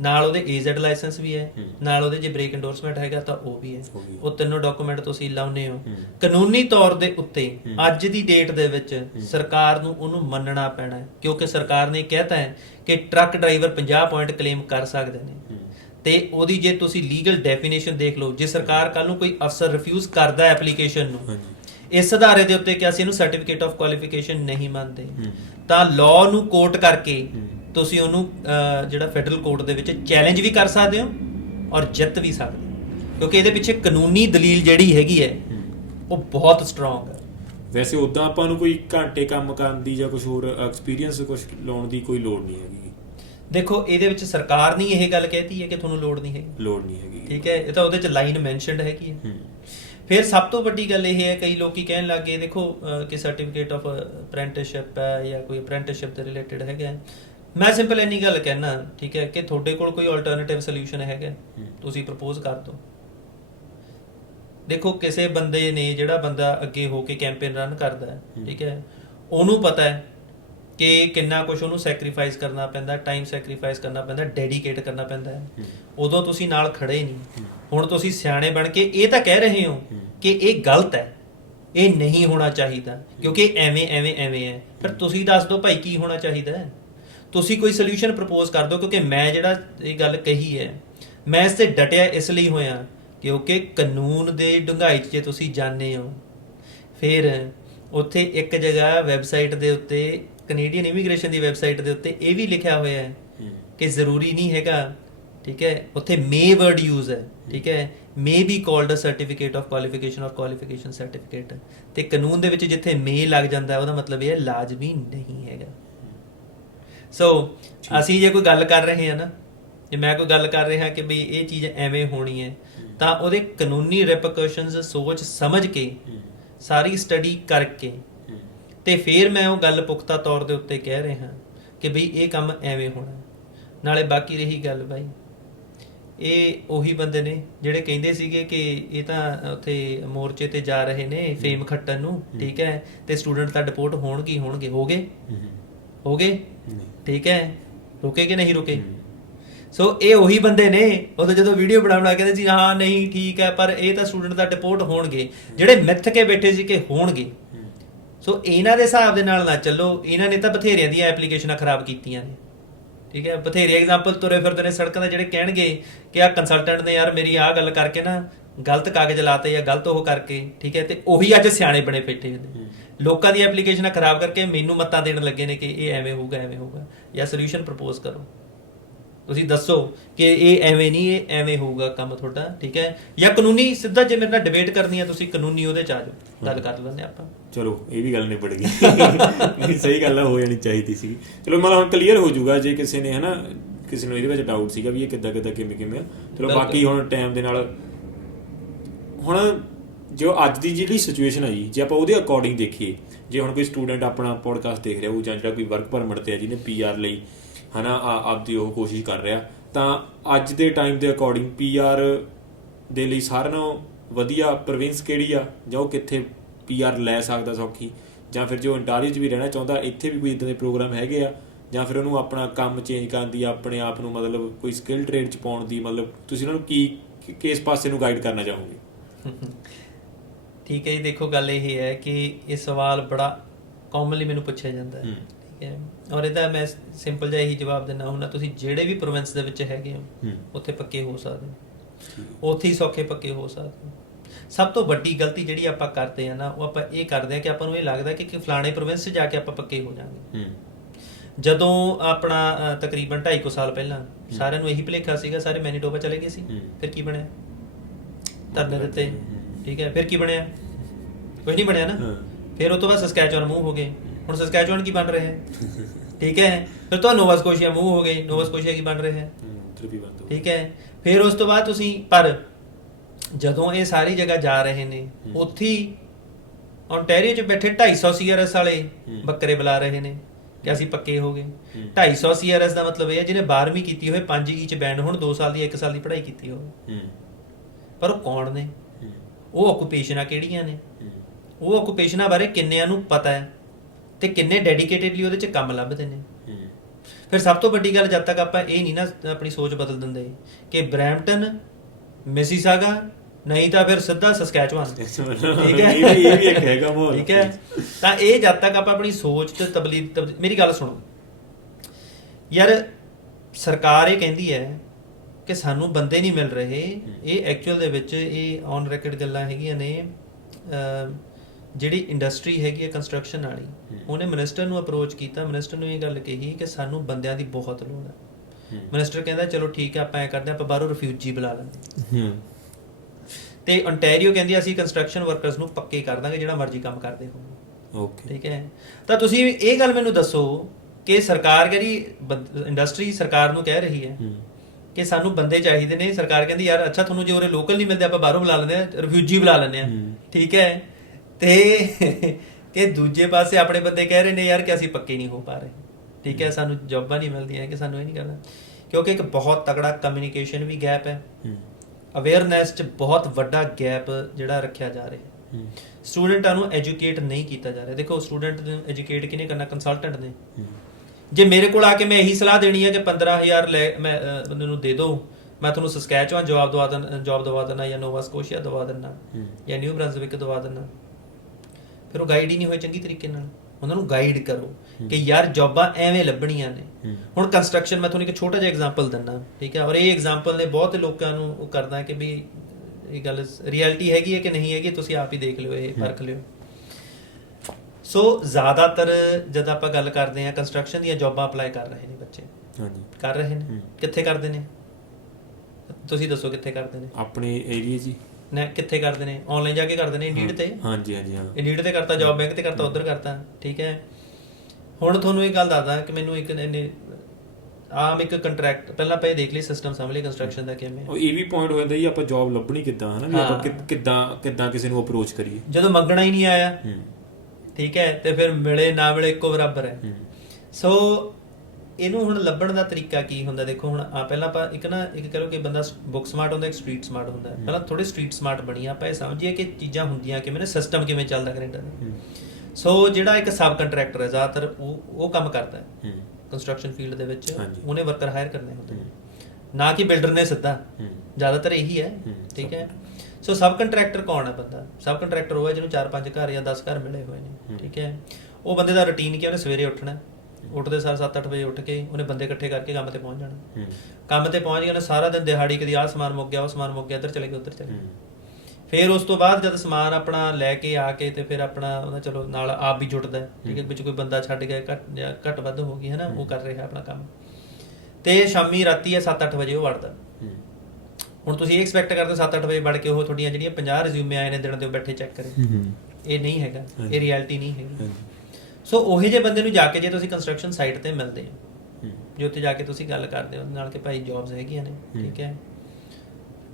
ਨਾਲ ਉਹਦੇ AZ ਲਾਇਸੈਂਸ ਵੀ ਹੈ, ਨਾਲ ਉਹਦੇ ਜੇ ਬ੍ਰੇਕ ਇੰਡੋਰਸਮੈਂਟ ਹੈਗਾ ਤਾਂ ਉਹ ਵੀ ਹੈ। ਉਹ ਤਿੰਨੋਂ ਡਾਕੂਮੈਂਟ ਤੁਸੀਂ ਲਾਉਨੇ ਹੋ। ਕਾਨੂੰਨੀ ਤੌਰ ਦੇ ਉੱਤੇ ਅੱਜ ਦੀ ਡੇਟ ਦੇ ਵਿੱਚ ਸਰਕਾਰ ਨੂੰ ਉਹਨੂੰ ਮੰਨਣਾ ਪੈਣਾ ਹੈ, ਕਿਉਂਕਿ ਸਰਕਾਰ ਨੇ ਕਹਿਤਾ ਹੈ ਕਿ ਟਰੱਕ ਡਰਾਈਵਰ 50 ਪੁਆਇੰਟ ਕਲੇਮ ਕਰ ਸਕਦੇ ਨੇ। ਤੇ ਉਹਦੀ ਜੇ ਤੁਸੀਂ ਲੀਗਲ ਡੈਫੀਨੇਸ਼ਨ ਦੇਖ ਲਓ, ਜੇ ਸਰਕਾਰ ਕੱਲ ਨੂੰ ਕੋਈ ਅਫਸਰ ਰਿਫਿਊਜ਼ ਕਰਦਾ ਐਪਲੀਕੇਸ਼ਨ ਨੂੰ ਇਸ ਅਧਾਰੇ ਦੇ ਉੱਤੇ ਕਿ ਅਸੀਂ ਇਹਨੂੰ ਸਰਟੀਫਿਕੇਟ ਆਫ ਕੁਆਲੀਫਿਕੇਸ਼ਨ ਨਹੀਂ ਮੰਨਦੇ, ਤਾਂ ਲਾਅ ਨੂੰ ਕੋਰਟ ਕਰਕੇ ਤੁਸੀਂ ਉਹਨੂੰ ਜਿਹੜਾ ਫੈਡਰਲ ਕੋਰਟ ਦੇ ਵਿੱਚ ਚੈਲੰਜ ਵੀ ਕਰ ਸਕਦੇ ਹੋ ਔਰ ਜਿੱਤ ਵੀ ਸਕਦੇ ਹੋ, ਕਿਉਂਕਿ ਇਹਦੇ ਪਿੱਛੇ ਕਾਨੂੰਨੀ ਦਲੀਲ ਜਿਹੜੀ ਹੈਗੀ ਹੈ ਉਹ ਬਹੁਤ ਸਟਰੋਂਗ ਹੈ। ਵੈਸੇ ਉਦਾਂ ਆਪਾਂ ਨੂੰ ਕੋਈ ਘੰਟੇ ਕੰਮ ਕਰਨ ਦੀ ਜਾਂ ਕੁਝ ਹੋਰ ਐਕਸਪੀਰੀਅੰਸ ਕੁਝ ਲਾਉਣ ਦੀ ਕੋਈ ਲੋੜ ਨਹੀਂ ਹੈਗੀ। ਦੇਖੋ ਇਹਦੇ ਵਿੱਚ ਸਰਕਾਰ ਨੇ ਇਹ ਗੱਲ ਕਹਿਤੀ ਹੈ ਕਿ ਤੁਹਾਨੂੰ ਲੋੜ ਨਹੀਂ ਹੈਗੀ, ਠੀਕ ਹੈ, ਇਹ ਤਾਂ ਉਹਦੇ ਚ ਲਾਈਨ ਮੈਂਸ਼ਨਡ ਹੈਗੀ ਹੈ। ਫਿਰ ਸਭ ਤੋਂ ਵੱਡੀ ਗੱਲ ਇਹ ਹੈ, ਕਈ ਲੋਕੀ ਕਹਿਣ ਲੱਗ ਗਏ ਦੇਖੋ ਕਿ ਸਰਟੀਫਿਕੇਟ ਆਫ ਅਪ੍ਰੈਂਟਿਸਸ਼ਿਪ ਹੈ ਜਾਂ ਕੋਈ ਅਪ੍ਰੈਂਟਿਸਸ਼ਿਪ ਦੇ ਰਿਲੇਟਡ ਹੈਗਾ। ਮੈਂ ਸਿੰਪਲ ਇੰਨੀ ਗੱਲ ਕਹਿਣਾ, ਠੀਕ ਹੈ, ਕਿ ਤੁਹਾਡੇ ਕੋਲ ਕੋਈ ਆਲਟਰਨੇਟਿਵ ਸੋਲੂਸ਼ਨ ਹੈਗਾ, ਤੁਸੀਂ ਪ੍ਰਪੋਜ਼ ਕਰ ਦਿਓ। ਦੇਖੋ ਕਿਸੇ ਬੰਦੇ ਨੇ, ਜਿਹੜਾ ਬੰਦਾ ਅੱਗੇ ਹੋ ਕੇ ਕੈਂਪੇਨ ਰਨ ਕਰਦਾ ਹੈ, ਠੀਕ ਹੈ, ਉਹਨੂੰ ਪਤਾ ਹੈ ਕਿ ਕਿੰਨਾ ਕੁਝ ਉਹਨੂੰ ਸੈਕਰੀਫਾਈਸ ਕਰਨਾ ਪੈਂਦਾ, ਟਾਈਮ ਸੈਕਰੀਫਾਈਸ ਕਰਨਾ ਪੈਂਦਾ, ਡੈਡੀਕੇਟ ਕਰਨਾ ਪੈਂਦਾ ਹੈ। ਉਦੋਂ ਤੁਸੀਂ ਨਾਲ ਖੜੇ ਨਹੀਂ। ਹੁਣ ਤੁਸੀਂ ਸਿਆਣੇ ਬਣ ਕੇ ਇਹ ਤਾਂ ਕਹਿ ਰਹੇ ਹੋ ਕਿ ਇਹ ਗਲਤ ਹੈ, ਇਹ ਨਹੀਂ ਹੋਣਾ ਚਾਹੀਦਾ ਕਿਉਂਕਿ ਐਵੇਂ ਐਵੇਂ ਐਵੇਂ ਹੈ। ਫਿਰ ਤੁਸੀਂ ਦੱਸ ਦਿਓ ਭਾਈ ਕੀ ਹੋਣਾ ਚਾਹੀਦਾ ਹੈ। ਤੁਸੀਂ ਕੋਈ ਸੋਲੂਸ਼ਨ ਪ੍ਰਪੋਜ਼ ਕਰ ਦਿਓ, ਕਿਉਂਕਿ ਮੈਂ ਜਿਹੜਾ ਇਹ ਗੱਲ ਕਹੀ ਹੈ, ਮੈਂ ਇਸ ਤੇ ਡਟਿਆ ਇਸ ਲਈ ਹੋਇਆ ਕਿਉਂਕਿ ਕਾਨੂੰਨ ਦੇ ਡੂੰਘਾਈ 'ਚ ਜੇ ਤੁਸੀਂ ਜਾਣਦੇ ਹੋ, ਫਿਰ ਉੱਥੇ ਇੱਕ ਜਗ੍ਹਾ ਵੈਬਸਾਈਟ ਦੇ ਉੱਤੇ, ਕੈਨੇਡੀਅਨ ਇਮੀਗ੍ਰੇਸ਼ਨ ਦੀ ਵੈਬਸਾਈਟ ਦੇ ਉੱਤੇ ਇਹ ਵੀ ਲਿਖਿਆ ਹੋਇਆ ਹੈ ਕਿ ਜ਼ਰੂਰੀ ਨਹੀਂ ਹੈਗਾ, ਠੀਕ ਹੈ, ਉੱਥੇ ਮੇ ਵਰਡ ਯੂਜ਼ ਹੈ, ਠੀਕ ਹੈ, may be called a certificate of qualification or qualification certificate. ਤੇ ਕਾਨੂੰਨ ਦੇ ਵਿੱਚ ਜਿੱਥੇ ਮੇ ਲੱਗ ਜਾਂਦਾ ਉਹਦਾ ਮਤਲਬ ਇਹ ਹੈ ਲਾਜ਼ਮੀ ਨਹੀਂ ਹੈਗਾ। ਸੋ ਅਸੀਂ ਜੇ ਕੋਈ ਗੱਲ ਕਰ ਰਹੇ ਹਾਂ ਨਾ, ਜੇ ਮੈਂ ਕੋਈ ਗੱਲ ਕਰ ਰਿਹਾ ਕਿ ਬਈ ਇਹ ਚੀਜ਼ ਐਵੇਂ ਹੋਣੀ ਹੈ, ਤਾਂ ਉਹਦੇ ਕਾਨੂੰਨੀ ਰਿਪਰਕਸ਼ਨਸ ਸੋਚ ਸਮਝ ਕੇ, ਸਾਰੀ ਸਟੱਡੀ ਕਰਕੇ, ਤੇ ਫਿਰ ਮੈਂ ਉਹ ਗੱਲ ਪੁਖਤਾ ਤੌਰ ਦੇ ਉੱਤੇ ਕਹਿ ਰਿਹਾ ਕਿ ਬਈ ਇਹ ਕੰਮ ਐਵੇਂ ਹੋਣਾ। ਨਾਲੇ ਬਾਕੀ ਰਹੀ ਗੱਲ ਬਾਈ, ਇਹ ਉਹੀ ਬੰਦੇ ਨੇ ਜਿਹੜੇ ਕਹਿੰਦੇ ਸੀਗੇ ਕਿ ਇਹ ਤਾਂ ਉੱਥੇ ਮੋਰਚੇ ਤੇ ਜਾ ਰਹੇ ਨੇ ਫੇਮ ਖੱਟਣ ਨੂੰ, ਠੀਕ ਹੈ, ਤੇ ਸਟੂਡੈਂਟ ਤਾਂ ਡਿਪੋਰਟ ਹੋਣਗੇ ਹੋ ਗਏ, ਠੀਕ ਹੈ, ਰੁਕੇ ਕਿ ਨਹੀਂ ਰੁਕੇ। ਸੋ ਇਹ ਉਹੀ ਬੰਦੇ ਨੇ ਉਦੋਂ ਜਦੋਂ ਵੀਡੀਓ ਬਣਾ ਕਹਿੰਦੇ ਸੀ ਹਾਂ ਨਹੀਂ ਠੀਕ ਹੈ, ਪਰ ਇਹ ਤਾਂ ਸਟੂਡੈਂਟ ਤਾਂ ਡਿਪੋਰਟ ਹੋਣਗੇ, ਜਿਹੜੇ ਮਿੱਥ ਕੇ ਬੈਠੇ ਸੀ ਕਿ ਹੋਣਗੇ। ਸੋ ਇਹਨਾਂ ਦੇ ਹਿਸਾਬ ਦੇ ਨਾਲ ਨਾ ਚੱਲੋ। ਇਹਨਾਂ ਨੇ ਤਾਂ ਬਥੇਰਿਆਂ ਦੀਆਂ ਐਪਲੀਕੇਸ਼ਨਾਂ ਖਰਾਬ ਕੀਤੀਆਂ ਨੇ, ਠੀਕ ਹੈ, ਬਥੇਰੇ ਐਗਜ਼ਾਮਪਲ ਤੁਰੇ ਫਿਰਦੇ ਨੇ ਸੜਕਾਂ ਦੇ, ਜਿਹੜੇ ਕਹਿਣਗੇ ਕਿ ਆਹ ਕੰਸਲਟੈਂਟ ਨੇ ਯਾਰ ਮੇਰੀ ਆਹ ਗੱਲ ਕਰਕੇ ਨਾ ਗਲਤ ਕਾਗਜ਼ ਲਾਤੇ ਜਾਂ ਗਲਤ ਉਹ ਕਰਕੇ, ਠੀਕ ਹੈ, ਤੇ ਉਹੀ ਅੱਜ ਸਿਆਣੇ ਬਣੇ ਬੈਠੇ ਨੇ। ਲੋਕਾਂ ਦੀ ਐਪਲੀਕੇਸ਼ਨਾਂ ਖਰਾਬ ਕਰਕੇ ਮੈਨੂੰ ਮੱਤਾਂ ਦੇਣ ਲੱਗੇ ਨੇ ਕਿ ਇਹ ਐਵੇਂ ਹੋਊਗਾ। ਜਾਂ ਸੋਲੂਸ਼ਨ ਪ੍ਰਪੋਜ਼ ਕਰੋ, ਤੁਸੀਂ ਦੱਸੋ ਕਿ ਇਹ ਐਵੇਂ ਨਹੀਂ, ਇਹ ਐਵੇਂ ਹੋਊਗਾ ਕੰਮ ਤੁਹਾਡਾ, ਠੀਕ ਹੈ। ਜਾਂ ਕਾਨੂੰਨੀ ਸਿੱਧਾ ਜੇ ਮੇਰੇ ਨਾਲ ਡਿਬੇਟ ਕਰਨੀ ਹੈ ਤੁਸੀਂ ਕਾਨੂੰਨੀ ਉਹਦੇ 'ਚ ਆ ਜਾਓ, ਗੱਲ ਕਰ ਲੈਂਦੇ ਆਪਾਂ। ਚਲੋ ਇਹ ਵੀ ਗੱਲ ਨਿਬੜ ਗਈ। ਸਹੀ ਗੱਲ ਹੋ ਜਾਣੀ ਚਾਹੀਦੀ ਸੀ। ਚਲੋ ਮਤਲਬ ਹੁਣ ਕਲੀਅਰ ਹੋ ਜਾਊਗਾ ਜੇ ਕਿਸੇ ਨੇ, ਹਨਾ, ਕਿਸੇ ਨੂੰ ਇਹਦੇ ਵਿੱਚ ਡਾਊਟ ਸੀਗਾ ਵੀ ਇਹ ਕਿੱਦਾਂ ਕਿਵੇਂ ਆ। ਚਲੋ ਬਾਕੀ ਹੁਣ ਟਾਈਮ ਦੇ ਨਾਲ, ਹੁਣ ਜੋ ਅੱਜ ਦੀ ਜਿਹੜੀ ਸਿਚੁਏਸ਼ਨ ਹੈ ਜੀ, ਜੇ ਆਪਾਂ ਉਹਦੇ ਅਕੋਰਡਿੰਗ ਦੇਖੀਏ, ਜੇ ਹੁਣ ਕੋਈ ਸਟੂਡੈਂਟ ਆਪਣਾ ਪੋਡਕਾਸਟ ਦੇਖ ਰਿਹਾ ਹੋਊ ਜਾਂ ਜਿਹੜਾ ਕੋਈ ਵਰਕ ਪਰਮਿਟ ਤੇ ਹੈ ਜਿਹਨੇ PR ਲਈ, ਹਨਾ, ਆਪਦੀ ਉਹ ਕੋਸ਼ਿਸ਼ ਕਰ ਰਿਹਾ, ਤਾਂ ਅੱਜ ਦੇ ਟਾਈਮ ਦੇ ਅਕੋਰਡਿੰਗ PR ਦੇ ਲਈ ਸਾਰਿਆਂ ਨਾਲੋਂ ਵਧੀਆ ਪ੍ਰੋਵਿੰਸ ਕਿਹੜੀ ਆ, ਜਾਂ ਉਹ ਕਿੱਥੇ PR ਲੈ ਸਕਦਾ ਸੌਖੀ, ਜਾਂ ਫਿਰ ਜੋ ਅੰਟਾਰੀਓ 'ਚ ਵੀ ਰਹਿਣਾ ਚਾਹੁੰਦਾ ਇੱਥੇ ਵੀ ਕੋਈ ਇੱਦਾਂ ਦੇ ਪ੍ਰੋਗਰਾਮ ਹੈਗੇ ਆ, ਜਾਂ ਫਿਰ ਉਹਨੂੰ ਆਪਣਾ ਕੰਮ ਚੇਂਜ ਕਰਨ ਦੀ, ਆਪਣੇ ਆਪ ਨੂੰ ਮਤਲਬ ਕੋਈ ਸਕਿੱਲ ਟ੍ਰੇਡ 'ਚ ਪਾਉਣ ਦੀ, ਮਤਲਬ ਤੁਸੀਂ ਉਹਨਾਂ ਨੂੰ ਕਿਸ ਪਾਸੇ ਨੂੰ ਗਾਈਡ ਕਰਨਾ ਚਾਹੋਗੇ? ਠੀਕ ਹੈ ਜੀ, ਦੇਖੋ ਗੱਲ ਇਹ ਹੈ ਕਿ ਇਹ ਸਵਾਲ ਬੜਾ ਕਾਮਨਲੀ ਮੈਨੂੰ ਪੁੱਛਿਆ ਜਾਂਦਾ ਹੈ, ਠੀਕ ਹੈ, ਔਰ ਇਹਦਾ ਮੈਂ ਸਿੰਪਲ ਜਿਹਾ ਇਹੀ ਜਵਾਬ ਦਿੰਦਾ ਹੁੰਦਾ, ਤੁਸੀਂ ਜਿਹੜੇ ਵੀ ਪ੍ਰੋਵਿੰਸ ਦੇ ਵਿੱਚ ਹੈਗੇ ਹੋ ਉੱਥੇ ਪੱਕੇ ਹੋ ਸਕਦੇ ਹੋ, ਉੱਥੇ ਹੀ ਸੌਖੇ ਪੱਕੇ ਹੋ ਸਕਦੇ ਹੋ। ਸਭ ਤੋਂ ਵੱਡੀ ਗਲਤੀ ਜਿਹੜੀ ਆਪਾਂ ਕਰਦੇ ਆ ਨਾ, ਉਹ ਆਪਾਂ ਇਹ ਕਰਦੇ ਆ ਕਿ ਆਪਾਂ ਨੂੰ ਇਹ ਲੱਗਦਾ ਕਿ ਫਲਾਣੇ ਪ੍ਰੋਵਿੰਸ 'ਚ ਜਾ ਕੇ ਆਪਾਂ ਪੱਕੇ ਹੋ ਜਾਵਾਂਗੇ। ਜਦੋਂ ਆਪਣਾ ਤਕਰੀਬਨ 2.5 ਸਾਲ ਪਹਿਲਾਂ ਸਾਰਿਆਂ ਨੂੰ ਇਹੀ ਭੁਲੇਖਾ ਸੀਗਾ, ਸਾਰੇ ਮੈਨੀਟੋਬਾ ਚਲੇ ਗਏ ਸੀ, ਫਿਰ ਕੀ ਬਣਿਆ? ਧਰਨੇ ਦਿੱਤੇ, ਠੀਕ ਹੈ, ਫਿਰ ਕੀ ਬਣਿਆ? ਕੁਝ ਨਹੀਂ ਬਣਿਆ ਨਾ। ਫਿਰ ਉਹ ਤੋਂ ਬਾਅਦ ਸਸਕੈਚੁਅਨ ਮੂਵ ਹੋ ਗਏ, ਹੁਣ ਸਸਕੈਚੁਅਨ ਕੀ ਬਣ ਰਿਹਾ ਹੈ, ਠੀਕ ਹੈ। ਫਿਰ ਤਾਂ ਨੋਵਾ ਸਕੋਸ਼ੀਆ ਮੂਵ ਹੋ ਗਏ, ਨੋਵਾ ਸਕੋਸ਼ੀਆ ਕੀ ਬਣ ਰਿਹਾ ਹੈ, ਠੀਕ ਹੈ। ਫਿਰ ਉਸ ਤੋਂ ਬਾਅਦ ਤੁਸੀਂ, ਪਰ ਜਦੋਂ ਇਹ ਸਾਰੀ ਜਗ੍ਹਾ ਜਾ ਰਹੇ ਨੇ, ਉੱਥੇ ontario 'ਚ ਬੈਠੇ 250 CRS ਵਾਲੇ ਬੱਕਰੇ ਬੁਲਾ ਰਹੇ ਨੇ ਕਿ ਅਸੀਂ ਪੱਕੇ ਹੋ ਗਏ। 250 CRS ਦਾ ਮਤਲਬ ਇਹ ਹੈ ਜਿਹਨੇ 12ਵੀਂ ਕੀਤੀ ਹੋਵੇ, 5 each ਬੈਂਡ ਹੋਣ, 2 ਸਾਲ ਦੀ 1 ਸਾਲ ਦੀ ਪੜ੍ਹਾਈ ਕੀਤੀ ਹੋਵੇ। ਪਰ ਉਹ ਕੌਣ ਨੇ? ਉਹ ਆਕੂਪੇਸ਼ਨਾਂ ਕਿਹੜੀਆਂ ਨੇ? ਉਹ ਆਕੂਪੇਸ਼ਨਾਂ ਬਾਰੇ ਕਿੰਨਿਆਂ ਨੂੰ ਪਤਾ ਹੈ ਤੇ ਕਿੰਨੇ ਡੈਡੀਕੇਟਿਡਲੀ ਉਹਦੇ 'ਚ ਕੰਮ ਲੱਭਦੇ ਨੇ। ਫਿਰ ਸਭ ਤੋਂ ਵੱਡੀ ਗੱਲ, ਜਦ ਤੱਕ ਆਪਾਂ ਇਹ ਨਹੀਂ ਨਾ ਆਪਣੀ ਸੋਚ ਬਦਲ ਦਿੰਦੇ ਕਿ ਬਰੈਂਪਟਨ, ਮਿਸੀਸਾਗਾ, ਨਹੀਂ ਤਾਂ ਫਿਰ ਸਿੱਧਾ ਸਸਕੈਚੁਅਨ, ਠੀਕ ਹੈ, ਇਹ ਵੀ ਇੱਕ ਹੈਗਾ ਮਾਹੌਲ, ਠੀਕ ਹੈ। ਤਾਂ ਇਹ ਜਦ ਤੱਕ ਆਪਾਂ ਆਪਣੀ ਸੋਚ 'ਚ ਤਬਦੀਲ, ਮੇਰੀ ਗੱਲ ਸੁਣੋ ਯਾਰ, ਸਰਕਾਰ ਇਹ ਕਹਿੰਦੀ ਹੈ ਕਿ ਸਾਨੂੰ ਬੰਦੇ ਨਹੀਂ ਮਿਲ ਰਹੇ। ਇਹ ਐਕਚੁਅਲ ਦੇ ਵਿੱਚ ਇਹ ਔਨ ਰੈਕਡ ਗੱਲਾਂ ਹੈਗੀਆਂ ਨੇ। ਜਿਹੜੀ ਇੰਡਸਟਰੀ ਹੈਗੀ ਹੈ ਕੰਸਟਰਕਸ਼ਨ ਵਾਲੀ, ਉਹਨੇ ਮਿਨਿਸਟਰ ਨੂੰ ਅਪਰੋਚ ਕੀਤਾ, ਮਿਨਿਸਟਰ ਨੂੰ ਇਹ ਗੱਲ ਕਹੀ ਕਿ ਸਾਨੂੰ ਬੰਦਿਆਂ ਦੀ ਬਹੁਤ ਲੋੜ ਹੈ। ਮਿਨਿਸਟਰ ਕਹਿੰਦਾ ਚਲੋ ਠੀਕ ਹੈ, ਆਪਾਂ ਐਂ ਕਰਦੇ ਆਪਾਂ ਬਾਹਰੋਂ ਰਿਫਿਊਜੀ ਬੁਲਾ ਲੈਂਦੇ। ਤੇ ontario ਕਹਿੰਦੀ ਅਸੀਂ ਕੰਸਟਰਕਸ਼ਨ ਵਰਕਰਸ ਨੂੰ ਪੱਕੇ ਕਰ ਦਾਂਗੇ ਜਿਹੜਾ ਮਰਜ਼ੀ ਕੰਮ ਕਰਦੇ ਹੋਣ, ਠੀਕ ਹੈ। ਤਾਂ ਤੁਸੀਂ ਇਹ ਗੱਲ ਮੈਨੂੰ ਦੱਸੋ ਕਿ ਸਰਕਾਰ ਜਿਹੜੀ ਇੰਡਸਟਰੀ ਸਰਕਾਰ ਨੂੰ ਕਹਿ ਰਹੀ ਹੈ ਕਿ ਸਾਨੂੰ ਬੰਦੇ ਚਾਹੀਦੇ ਨੇ। ਸਰਕਾਰ ਕਹਿੰਦੀ ਯਾਰ ਅੱਛਾ ਤੁਹਾਨੂੰ ਜੇ ਉਰੇ ਲੋਕਲ ਨਹੀਂ ਮਿਲਦੇ ਆਪਾਂ ਬਾਹਰੋਂ ਬੁਲਾ ਲੈਂਦੇ ਆ, ਰਿਫਿਊਜੀ ਬੁਲਾ ਲੈਂਦੇ ਆ, ਠੀਕ ਹੈ। ਤੇ ਦੂਜੇ ਪਾਸੇ ਆਪਣੇ ਬੰਦੇ ਕਹਿ ਰਹੇ ਨੇ ਯਾਰ ਕਿ ਅਸੀਂ ਪੱਕੇ ਨਹੀਂ ਹੋ ਪਾ ਰਹੇ, ਠੀਕ ਹੈ, ਸਾਨੂੰ ਜੌਬਾਂ ਨਹੀਂ ਮਿਲਦੀਆਂ, ਕਿ ਸਾਨੂੰ ਇਹ ਨਹੀਂ ਕਰਨਾ, ਕਿਉਂਕਿ ਇੱਕ ਬਹੁਤ ਤਕੜਾ ਕਮਿਊਨੀਕੇਸ਼ਨ ਵੀ ਗੈਪ ਹੈ, ਅਵੇਅਰਨੈਸ 'ਚ ਬਹੁਤ ਵੱਡਾ ਗੈਪ ਜਿਹੜਾ ਰੱਖਿਆ ਜਾ ਰਿਹਾ। ਸਟੂਡੈਂਟਾਂ ਨੂੰ ਐਜੂਕੇਟ ਨਹੀਂ ਕੀਤਾ ਜਾ ਰਿਹਾ। ਦੇਖੋ ਸਟੂਡੈਂਟ ਨੂੰ ਐਜੂਕੇਟ ਕਿਹਨੇ ਕਰਨਾ? ਕੰਸਲਟੈਂਟ ਨੇ। ਜੇ ਮੇਰੇ ਕੋਲ ਆ ਕੇ ਮੈਂ ਇਹੀ ਸਲਾਹ ਦੇਣੀ ਹੈ ਕਿ 15,000 ਮੈਂ ਬੰਦੇ ਨੂੰ ਦੇ ਦਿਓ, ਮੈਂ ਤੁਹਾਨੂੰ ਸਸਕੈਚੁਆਨ ਜੌਬ ਦਵਾ ਦੇਣਾ, ਜਾਂ ਨੋਵਾ ਸਕੋਸ਼ੀਆ ਦਵਾ ਦੇਣਾ, ਜਾਂ ਨਿਊ ਬ੍ਰੰਜ਼ਵਿਕ ਦਵਾ ਦੇਣਾ, ਫਿਰ ਉਹ ਗਾਈਡ ਹੀ ਨਹੀਂ ਹੋਏ ਚੰਗੀ ਤਰੀਕੇ ਨਾਲ। ਉਹਨਾਂ ਨੂੰ ਗਾਈਡ ਕਰੋ ਕਿ ਯਾਰ ਜੌਬਾਂ ਐਵੇਂ ਲੱਭਣੀਆਂ ਨੇ। ਹੁਣ ਕੰਸਟਰਕਸ਼ਨ, ਮੈਂ ਤੁਹਾਨੂੰ ਇੱਕ ਛੋਟਾ ਜਿਹਾ ਐਗਜ਼ਾਮਪਲ ਦਿੰਦਾ, ਠੀਕ ਹੈ, ਔਰ ਇਹ ਐਗਜ਼ਾਮਪਲ ਨੇ ਬਹੁਤ ਲੋਕਾਂ ਨੂੰ ਉਹ ਕਰਦਾ ਕਿ ਵੀ ਇਹ ਗੱਲ ਰਿਐਲਿਟੀ ਹੈਗੀ ਹੈ ਕਿ ਨਹੀਂ ਹੈਗੀ, ਤੁਸੀਂ ਆਪ ਹੀ ਦੇਖ ਲਿਓ, ਇਹ ਪਰਖ ਲਿਓ। ਸੋ ਜ਼ਿਆਦਾਤਰ ਜਦ ਆਪਾਂ ਗੱਲ ਕਰਦੇ ਹਾਂ ਕੰਸਟਰਕਸ਼ਨ ਦੀਆਂ ਜੌਬਾਂ ਅਪਲਾਈ ਕਰ ਰਹੇ ਨੇ ਬੱਚੇ, ਕਰ ਰਹੇ ਨੇ। ਕਿੱਥੇ ਕਰਦੇ ਨੇ? ਤੁਸੀਂ ਦੱਸੋ ਕਿੱਥੇ ਕਰਦੇ ਨੇ? ਆਪਣੇ ਏਰੀਆ 'ਚ ਨੇ। ਕਿੱਥੇ ਕਰਦੇ ਨੇ? ਆਨਲਾਈਨ ਜਾ ਕੇ ਕਰਦੇ ਨੇ, ਇੰਡੀਡ ਤੇ। ਹਾਂਜੀ ਹਾਂਜੀ ਹਾਂ, ਇੰਡੀਡ ਤੇ ਕਰਤਾ, ਜੌਬ ਬੈਂਕ ਤੇ ਕਰਤਾ, ਉੱਧਰ ਕਰਤਾ, ਠੀਕ ਹੈ। ਹੁਣ ਤੁਹਾਨੂੰ ਇਹ ਗੱਲ ਦੱਸਦਾ ਕਿ ਮੈਨੂੰ ਇੱਕ ਆਮ ਇੱਕ ਕੰਟਰੈਕਟ, ਪਹਿਲਾਂ ਆਪਾਂ ਇਹ ਦੇਖ ਲਈ ਸਿਸਟਮ ਸਮਝ ਲਈ ਕੰਸਟਰਕਸ਼ਨ ਦਾ ਕਿਵੇਂ। ਉਹ ਇਹ ਵੀ ਪੁਆਇੰਟ ਹੋ ਜਾਂਦਾ ਜੀ, ਆਪਾਂ ਜੌਬ ਲੱਭਣੀ ਕਿੱਦਾਂ, ਹਨਾ ਵੀ ਆਪਾਂ ਕਿੱਦਾਂ ਕਿਸੇ ਨੂੰ ਅਪਰੋਚ ਕਰੀਏ। ਜਦੋਂ ਮੰਗਣਾ ਹੀ ਨਹੀਂ ਆਇਆ, ਠੀਕ ਹੈ, ਤੇ ਫਿਰ ਮਿਲੇ ਨਾ ਮਿਲੇ ਇੱਕੋ ਬਰਾਬਰ ਹੈ। ਸੋ ਇਹਨੂੰ ਹੁਣ ਲੱਭਣ ਦਾ ਤਰੀਕਾ ਕੀ ਹੁੰਦਾ? ਦੇਖੋ ਹੁਣ ਪਹਿਲਾਂ ਆਪਾਂ ਇੱਕ ਕਹ ਲਓ ਕਿ ਬੰਦਾ ਬੁੱਕ ਸਮਾਰਟ ਹੁੰਦਾ, ਇੱਕ ਸਟਰੀਟ ਸਮਾਰਟ ਹੁੰਦਾ। ਪਹਿਲਾਂ ਥੋੜੇ ਸਟਰੀਟ ਸਮਾਰਟ ਬਣੀ, ਆਪਾਂ ਇਹ ਸਮਝੀਏ ਕਿ ਚੀਜ਼ਾਂ ਹੁੰਦੀਆਂ ਕਿਵੇਂ ਨੇ, ਸਿਸਟਮ ਕਿਵੇਂ ਚੱਲਦਾ ਕੈਨੇਡਾ ਦਾ। ਸੋ ਜਿਹੜਾ ਇੱਕ ਸਬ ਕੰਟਰੈਕਟਰ ਹੈ ਜ਼ਿਆਦਾਤਰ ਉਹ ਕੰਮ ਕਰਦਾ ਹੈ ਕੰਸਟਰਕਸ਼ਨ ਫੀਲਡ ਦੇ ਵਿੱਚ, ਉਹਨੇ ਵਰਕਰ ਹਾਇਰ ਕਰਨੇ ਹੁੰਦੇ, ਨਾ ਕਿ ਬਿਲਡਰ ਨੇ ਸਿੱਧਾ, ਜ਼ਿਆਦਾਤਰ ਇਹੀ ਹੈ, ਠੀਕ ਹੈ। ਸੋ ਸਬ ਕੰਟਰੈਕਟਰ ਕੌਣ ਹੈ ਬੰਦਾ? ਸਬ ਕੰਟਰੈਕਟਰ ਉਹ ਹੈ ਜਿਹਨੂੰ 4-5 ਘਰ ਜਾਂ 10 ਘਰ ਮਿਲੇ ਹੋਏ ਨੇ, ਠੀਕ ਹੈ। ਉਹ ਬੰਦੇ ਦਾ ਰੂਟੀਨ ਕੀ? ਉਹਨੇ ਸਵੇਰੇ ਉੱਠਣਾ, ਉੱਠਦੇ ਸਾਰ 7-8 ਵਜੇ ਉੱਠ ਕੇ ਉਹਨੇ ਬੰਦੇ ਇਕੱਠੇ ਕਰਕੇ ਕੰਮ ਤੇ ਪਹੁੰਚ ਜਾਣਾ। ਕੰਮ ਤੇ ਪਹੁੰਚ ਗਿਆ, ਉਹਨੇ ਸਾਰਾ ਦਿਨ ਦਿਹਾੜੀ, ਕਦੀ ਆਹ ਸਮਾਨ ਮੁੱਕ ਗਿਆ, ਉਹ ਸਮਾਨ ਮੁੱਕ ਗਿਆ, ਇੱਧਰ ਚਲੇ ਗਏ, ਉੱਧਰ ਚਲੇ ਗਏ। ਫਿਰ ਉਸ ਤੋਂ ਬਾਅਦ ਜਦ ਸਮਾਨ ਆਪਣਾ ਲੈ ਕੇ ਆ ਕੇ ਤੇ ਫਿਰ ਆਪਣਾ ਉਹਦਾ ਚਲੋ ਨਾਲ ਆਪ ਵੀ ਜੁੜਦਾ, ਠੀਕ ਹੈ, ਵਿੱਚ ਕੋਈ ਬੰਦਾ ਛੱਡ ਗਿਆ, ਘੱਟ ਵੱਧ ਹੋ ਗਈ ਹੈ ਨਾ, ਉਹ ਕਰ ਰਿਹਾ ਆਪਣਾ ਕੰਮ। ਤੇ ਸ਼ਾਮੀ ਰਾਤੀ 7-8 ਵਜੇ ਉਹ ਵੜਦਾ। ਹੁਣ ਤੁਸੀਂ ਇਹ ਐਕਸਪੈਕਟ ਕਰਦੇ 7-8 ਵਜੇ ਵੜ ਕੇ ਉਹ ਤੁਹਾਡੀਆਂ ਜਿਹੜੀਆਂ 50 ਰਿਜ਼ਿਊਮੇ ਆਏ ਨੇ ਦਿਨ ਦੇ, ਉਹ ਬੈਠੇ ਚੈੱਕ ਕਰੇ। ਇਹ ਨਹੀਂ ਹੈਗਾ, ਇਹ ਰਿਐਲਿਟੀ ਨਹੀਂ ਹੈਗੀ। ਸੋ ਉਹੇ ਜਿਹੇ ਬੰਦੇ ਨੂੰ ਜਾ ਕੇ ਜੇ ਤੁਸੀਂ ਕੰਸਟਰਕਸ਼ਨ ਸਾਈਟ ਤੇ ਮਿਲਦੇ ਹੋ, ਜੇ ਉੱਥੇ ਜਾ ਕੇ ਤੁਸੀਂ ਗੱਲ ਕਰਦੇ ਹੋ ਉਹਦੇ ਨਾਲ ਕਿ ਭਾਈ ਜੌਬਸ ਹੈਗੀਆਂ ਨੇ,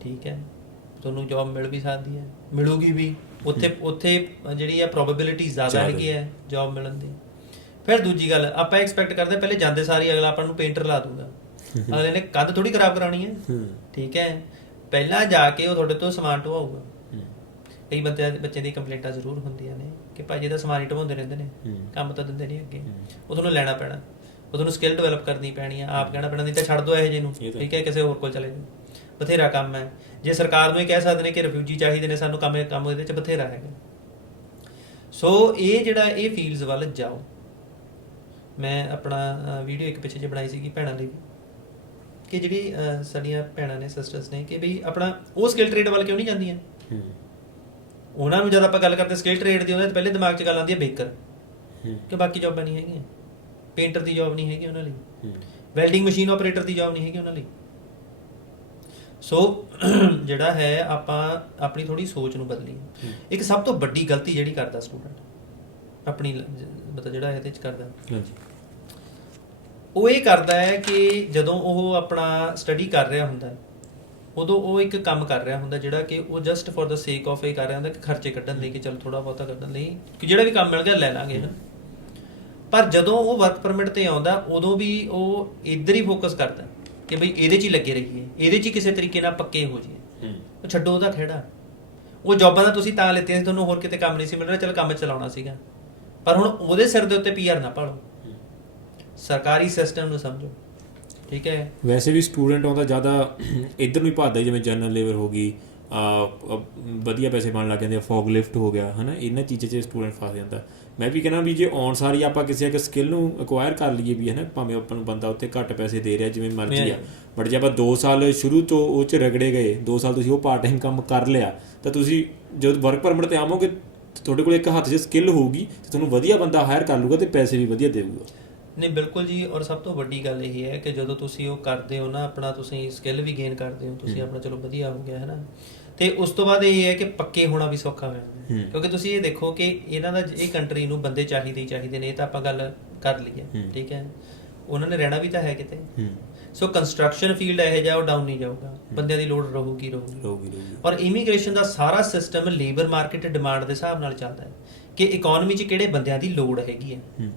ਠੀਕ ਹੈ, ਤੁਹਾਨੂੰ ਜੌਬ ਮਿਲ ਵੀ ਸਕਦੀ ਹੈ, ਮਿਲੂਗੀ ਵੀ। ਉੱਥੇ ਜਿਹੜੀ ਆ ਪ੍ਰੋਬੇਬਿਲਿਟੀ ਜ਼ਿਆਦਾ ਹੈਗੀ ਹੈ ਜੌਬ ਮਿਲਣ ਦੀ। ਫਿਰ ਦੂਜੀ ਗੱਲ, ਆਪਾਂ ਐਕਸਪੈਕਟ ਕਰਦੇ ਪਹਿਲੇ ਜਾਂਦੇ ਸਾਰੀ ਅਗਲਾ ਆਪਾਂ ਨੂੰ ਪੇਂਟਰ ਲਾ ਦੂਗਾ, ਅਗਲੇ ਨੇ ਕੰਧ ਥੋੜੀ ਖਰਾਬ ਕਰਾਉਣੀ ਹੈ, ਠੀਕ ਹੈ। ਪਹਿਲਾਂ ਜਾ ਕੇ ਉਹ ਤੁਹਾਡੇ ਤੋਂ ਸਮਾਨ ਢਵਾਊਗਾ। ਕਈ ਬੱਚੇ ਦੀ ਕੰਪਲੇਂਟਾਂ ਜ਼ਰੂਰ ਹੁੰਦੀਆਂ ਨੇ ਕਿ ਭਾਜੀ ਇਹਦਾ ਸਮਾਨ ਹੀ ਢਵਾਉਂਦੇ ਰਹਿੰਦੇ ਨੇ, ਕੰਮ ਤਾਂ ਦਿੰਦੇ ਨਹੀਂ ਅੱਗੇ। ਉਹ ਤੁਹਾਨੂੰ ਲੈਣਾ ਪੈਣਾ, ਉਹ ਤੁਹਾਨੂੰ ਸਕਿੱਲ ਡਿਵੈਲਪ ਕਰਨੀ ਪੈਣੀ ਆ, ਆਪ ਕਹਿਣਾ ਪੈਣਾ, ਨਹੀਂ ਤਾਂ ਛੱਡ ਦਿਓ ਇਹੋ ਜਿਹੇ ਨੂੰ, ਠੀਕ ਹੈ, ਕਿਸੇ ਹੋਰ ਕੋਲ ਚਲੇ ਜਾਓ। ਬਥੇਰਾ ਕੰਮ ਹੈ। ਜੇ ਸਰਕਾਰ ਨੂੰ ਇਹ ਕਹਿ ਸਕਦੇ ਨੇ ਕਿ ਰਿਫਿਊਜੀ ਚਾਹੀਦੇ ਨੇ ਸਾਨੂੰ, ਕੰਮ ਇਹਦੇ 'ਚ ਬਥੇਰਾ ਹੈਗਾ। ਸੋ ਇਹ ਜਿਹੜਾ ਇਹ ਫੀਲਡਸ ਵੱਲ ਜਾਓ। ਮੈਂ ਆਪਣਾ ਵੀਡੀਓ ਇੱਕ ਪਿੱਛੇ ਜਿਹੀ ਬਣਾਈ ਸੀਗੀ ਭੈਣਾਂ ਲਈ, ਕਿ ਜਿਹੜੀ ਸਾਡੀਆਂ ਭੈਣਾਂ ਨੇ, ਸਿਸਟਰਸ ਨੇ, ਕਿ ਬਈ ਆਪਣਾ ਉਹ ਸਕਿੱਲ ਟ੍ਰੇਡ ਵੱਲ ਕਿਉਂ ਨਹੀਂ ਜਾਂਦੀਆਂ। ਉਹਨਾਂ ਨੂੰ ਜਦ ਆਪਾਂ ਗੱਲ ਕਰਦੇ ਸਕਿੱਲ ਟ੍ਰੇਡ ਦੀ, ਉਹਨਾਂ ਦੇ ਪਹਿਲੇ ਦਿਮਾਗ 'ਚ ਗੱਲ ਆਉਂਦੀ ਹੈ ਬੇਕਰ, ਕਿ ਬਾਕੀ ਜੌਬਾਂ ਨਹੀਂ ਹੈਗੀਆਂ। ਪੇਂਟਰ ਦੀ ਜੌਬ ਨਹੀਂ ਹੈਗੀ ਉਹਨਾਂ ਲਈ, ਵੈਲਡਿੰਗ ਮਸ਼ੀਨ ਆਪਰੇਟਰ ਦੀ ਜੌਬ ਨਹੀਂ ਹੈਗੀ ਉਹਨਾਂ ਲਈ। ਸੋ ਜਿਹੜਾ ਹੈ ਆਪਾਂ ਆਪਣੀ ਥੋੜੀ ਸੋਚ ਨੂੰ ਬਦਲੀਏ। ਇੱਕ ਸਭ ਤੋਂ ਵੱਡੀ ਗਲਤੀ ਜਿਹੜੀ ਕਰਦਾ ਸਟੂਡੈਂਟ ਆਪਣੀ, ਮਤਲਬ ਜਿਹੜਾ ਇਹਦੇ 'ਚ ਕਰਦਾ, ਉਹ ਇਹ ਕਰਦਾ ਹੈ ਕਿ ਜਦੋਂ ਉਹ ਆਪਣਾ ਸਟੱਡੀ ਕਰ ਰਿਹਾ ਹੁੰਦਾ, ਉਦੋਂ ਉਹ ਇੱਕ ਕੰਮ ਕਰ ਰਿਹਾ ਹੁੰਦਾ ਜਿਹੜਾ ਕਿ ਉਹ ਜਸਟ ਫॉर द ਸੇਕ ਆਫ ਇਹ ਕਰ ਰਿਹਾ ਹੁੰਦਾ ਕਿ ਖਰਚੇ ਕੱਢਣ ਲਈ, ਕਿ ਚਲ ਥੋੜਾ ਬਹੁਤਾ ਕੱਢਣ ਲਈ, ਕਿ ਜਿਹੜਾ ਵੀ ਕੰਮ ਮਿਲ ਗਿਆ ਲੈ ਲਾਂਗੇ ਨਾ। ਪਰ ਜਦੋਂ ਉਹ ਵਰਕ ਪਰਮਿਟ ਤੇ ਆਉਂਦਾ, ਉਦੋਂ ਵੀ ਉਹ ਇੱਧਰ ਹੀ ਫੋਕਸ ਕਰਦਾ ਕਿ ਬਈ ਇਹਦੇ 'ਚ ਹੀ ਲੱਗੇ ਰਹੀਏ, ਇਹਦੇ 'ਚ ਹੀ ਕਿਸੇ ਤਰੀਕੇ ਨਾਲ ਪੱਕੇ ਹੋ ਜਾਈਏ। ਉਹ ਛੱਡੋ ਉਹਦਾ ਖੇੜਾ। ਉਹ ਜੌਬਾਂ ਦਾ ਤੁਸੀਂ ਤਾਂ ਲਿੱਤੀਆਂ ਸੀ, ਤੁਹਾਨੂੰ ਹੋਰ ਕਿਤੇ ਕੰਮ ਨਹੀਂ ਸੀ ਮਿਲ ਰਿਹਾ, ਚਲ ਕੰਮ ਚਲਾਉਣਾ ਸੀਗਾ, ਪਰ ਹੁਣ ਉਹਦੇ ਸਿਰ ਦੇ ਉੱਤੇ PR ਨਾ ਪਾਲੋ। ਸਰਕਾਰੀ ਸਿਸਟਮ ਨੂੰ ਸਮਝੋ, ਠੀਕ ਹੈ। ਵੈਸੇ ਵੀ ਸਟੂਡੈਂਟ ਆਉਂਦਾ ਜ਼ਿਆਦਾ ਇੱਧਰ ਨੂੰ ਹੀ ਭੱਜਦਾ, ਜਿਵੇਂ ਜਨਰਲ ਲੇਬਰ ਹੋ ਗਈ, ਵਧੀਆ ਪੈਸੇ ਬਣਨ ਲੱਗ ਜਾਂਦੇ ਆ, ਫੌਗ ਲਿਫਟ ਹੋ ਗਿਆ, ਹੈ ਨਾ, ਇਹਨਾਂ ਚੀਜ਼ਾਂ 'ਚ ਸਟੂਡੈਂਟ ਫਸ ਜਾਂਦਾ। ਮੈਂ ਵੀ ਕਹਿੰਦਾ ਵੀ ਜੇ ਆਉਣ ਸਾਰੀ ਆਪਾਂ ਕਿਸੇ ਇੱਕ ਸਕਿੱਲ ਨੂੰ ਐਕਵਾਇਰ ਕਰ ਲਈਏ ਵੀ, ਹੈ ਨਾ, ਭਾਵੇਂ ਆਪਾਂ ਨੂੰ ਬੰਦਾ ਉੱਥੇ ਘੱਟ ਪੈਸੇ ਦੇ ਰਿਹਾ ਜਿਵੇਂ ਮਰਜ਼ੀ ਆ, ਬਟ ਜੇ ਆਪਾਂ 2 ਸਾਲ ਸ਼ੁਰੂ ਤੋਂ ਉਹ 'ਚ ਰਗੜੇ ਗਏ, 2 ਸਾਲ ਤੁਸੀਂ ਉਹ ਪਾਰਟ ਟਾਈਮ ਕੰਮ ਕਰ ਲਿਆ, ਤਾਂ ਤੁਸੀਂ ਜਦੋਂ ਵਰਕ ਪਰਮਿਟ 'ਤੇ ਆਵੋਗੇ ਤੁਹਾਡੇ ਕੋਲ ਇੱਕ ਹੱਥ 'ਚ ਸਕਿੱਲ ਹੋਊਗੀ ਤੇ ਤੁਹਾਨੂੰ ਵਧੀਆ ਬੰਦਾ ਹਾਇਰ ਕਰ ਲੂਗਾ ਤੇ ਪੈਸੇ ਵੀ ਵਧੀਆ ਦੇਊਗਾ। ਨਹੀਂ ਬਿਲਕੁਲ ਜੀ। ਔਰ ਸਭ ਤੋਂ ਵੱਡੀ ਗੱਲ ਇਹ ਹੈ ਕਿ ਜਦੋਂ ਤੁਸੀਂ ਉਹ ਕਰਦੇ ਹੋ ਨਾ, ਆਪਣਾ ਤੁਸੀਂ ਸਕਿੱਲ ਵੀ ਗੇਨ ਕਰਦੇ ਹੋ, ਤੁਸੀਂ ਆਪਣਾ ਚਲੋ ਵਧੀਆ ਹੋ ਗਿਆ, ਹੈ ਨਾ, ਤੇ ਉਸ ਤੋਂ ਬਾਅਦ ਇਹ ਹੈ ਕਿ ਪੱਕੇ ਹੋਣਾ ਵੀ ਸੌਖਾ ਹੋ ਜਾਂਦਾ। ਕਿਉਂਕਿ ਤੁਸੀਂ ਇਹ ਦੇਖੋ ਕਿ ਇਹਨਾਂ ਦਾ ਇਹ ਕੰਟਰੀ ਨੂੰ ਬੰਦੇ ਚਾਹੀਦੇ ਹੀ ਚਾਹੀਦੇ ਨੇ, ਇਹ ਤਾਂ ਆਪਾਂ ਗੱਲ ਕਰ ਲਈਏ, ਠੀਕ ਹੈ। ਉਹਨਾਂ ਨੇ ਰਹਿਣਾ ਵੀ ਤਾਂ ਹੈ ਕਿਤੇ, ਸੋ ਕੰਸਟਰਕਸ਼ਨ ਫੀਲਡ ਇਹੋ ਜਿਹਾ ਉਹ ਡਾਊਨ ਨਹੀਂ ਜਾਊਗਾ, ਬੰਦਿਆਂ ਦੀ ਲੋੜ ਰਹੂਗੀ। ਔਰ ਇਮੀਗ੍ਰੇਸ਼ਨ ਦਾ ਸਾਰਾ ਸਿਸਟਮ ਲੇਬਰ ਮਾਰਕੀਟ ਡਿਮਾਂਡ ਦੇ ਹਿਸਾਬ ਨਾਲ ਚੱਲਦਾ ਹੈ ਕਿ ਇਕਨੋਮੀ 'ਚ ਕਿਹੜੇ ਬੰਦਿਆਂ ਦੀ ਲੋੜ ਹੈਗੀ ਹੈ।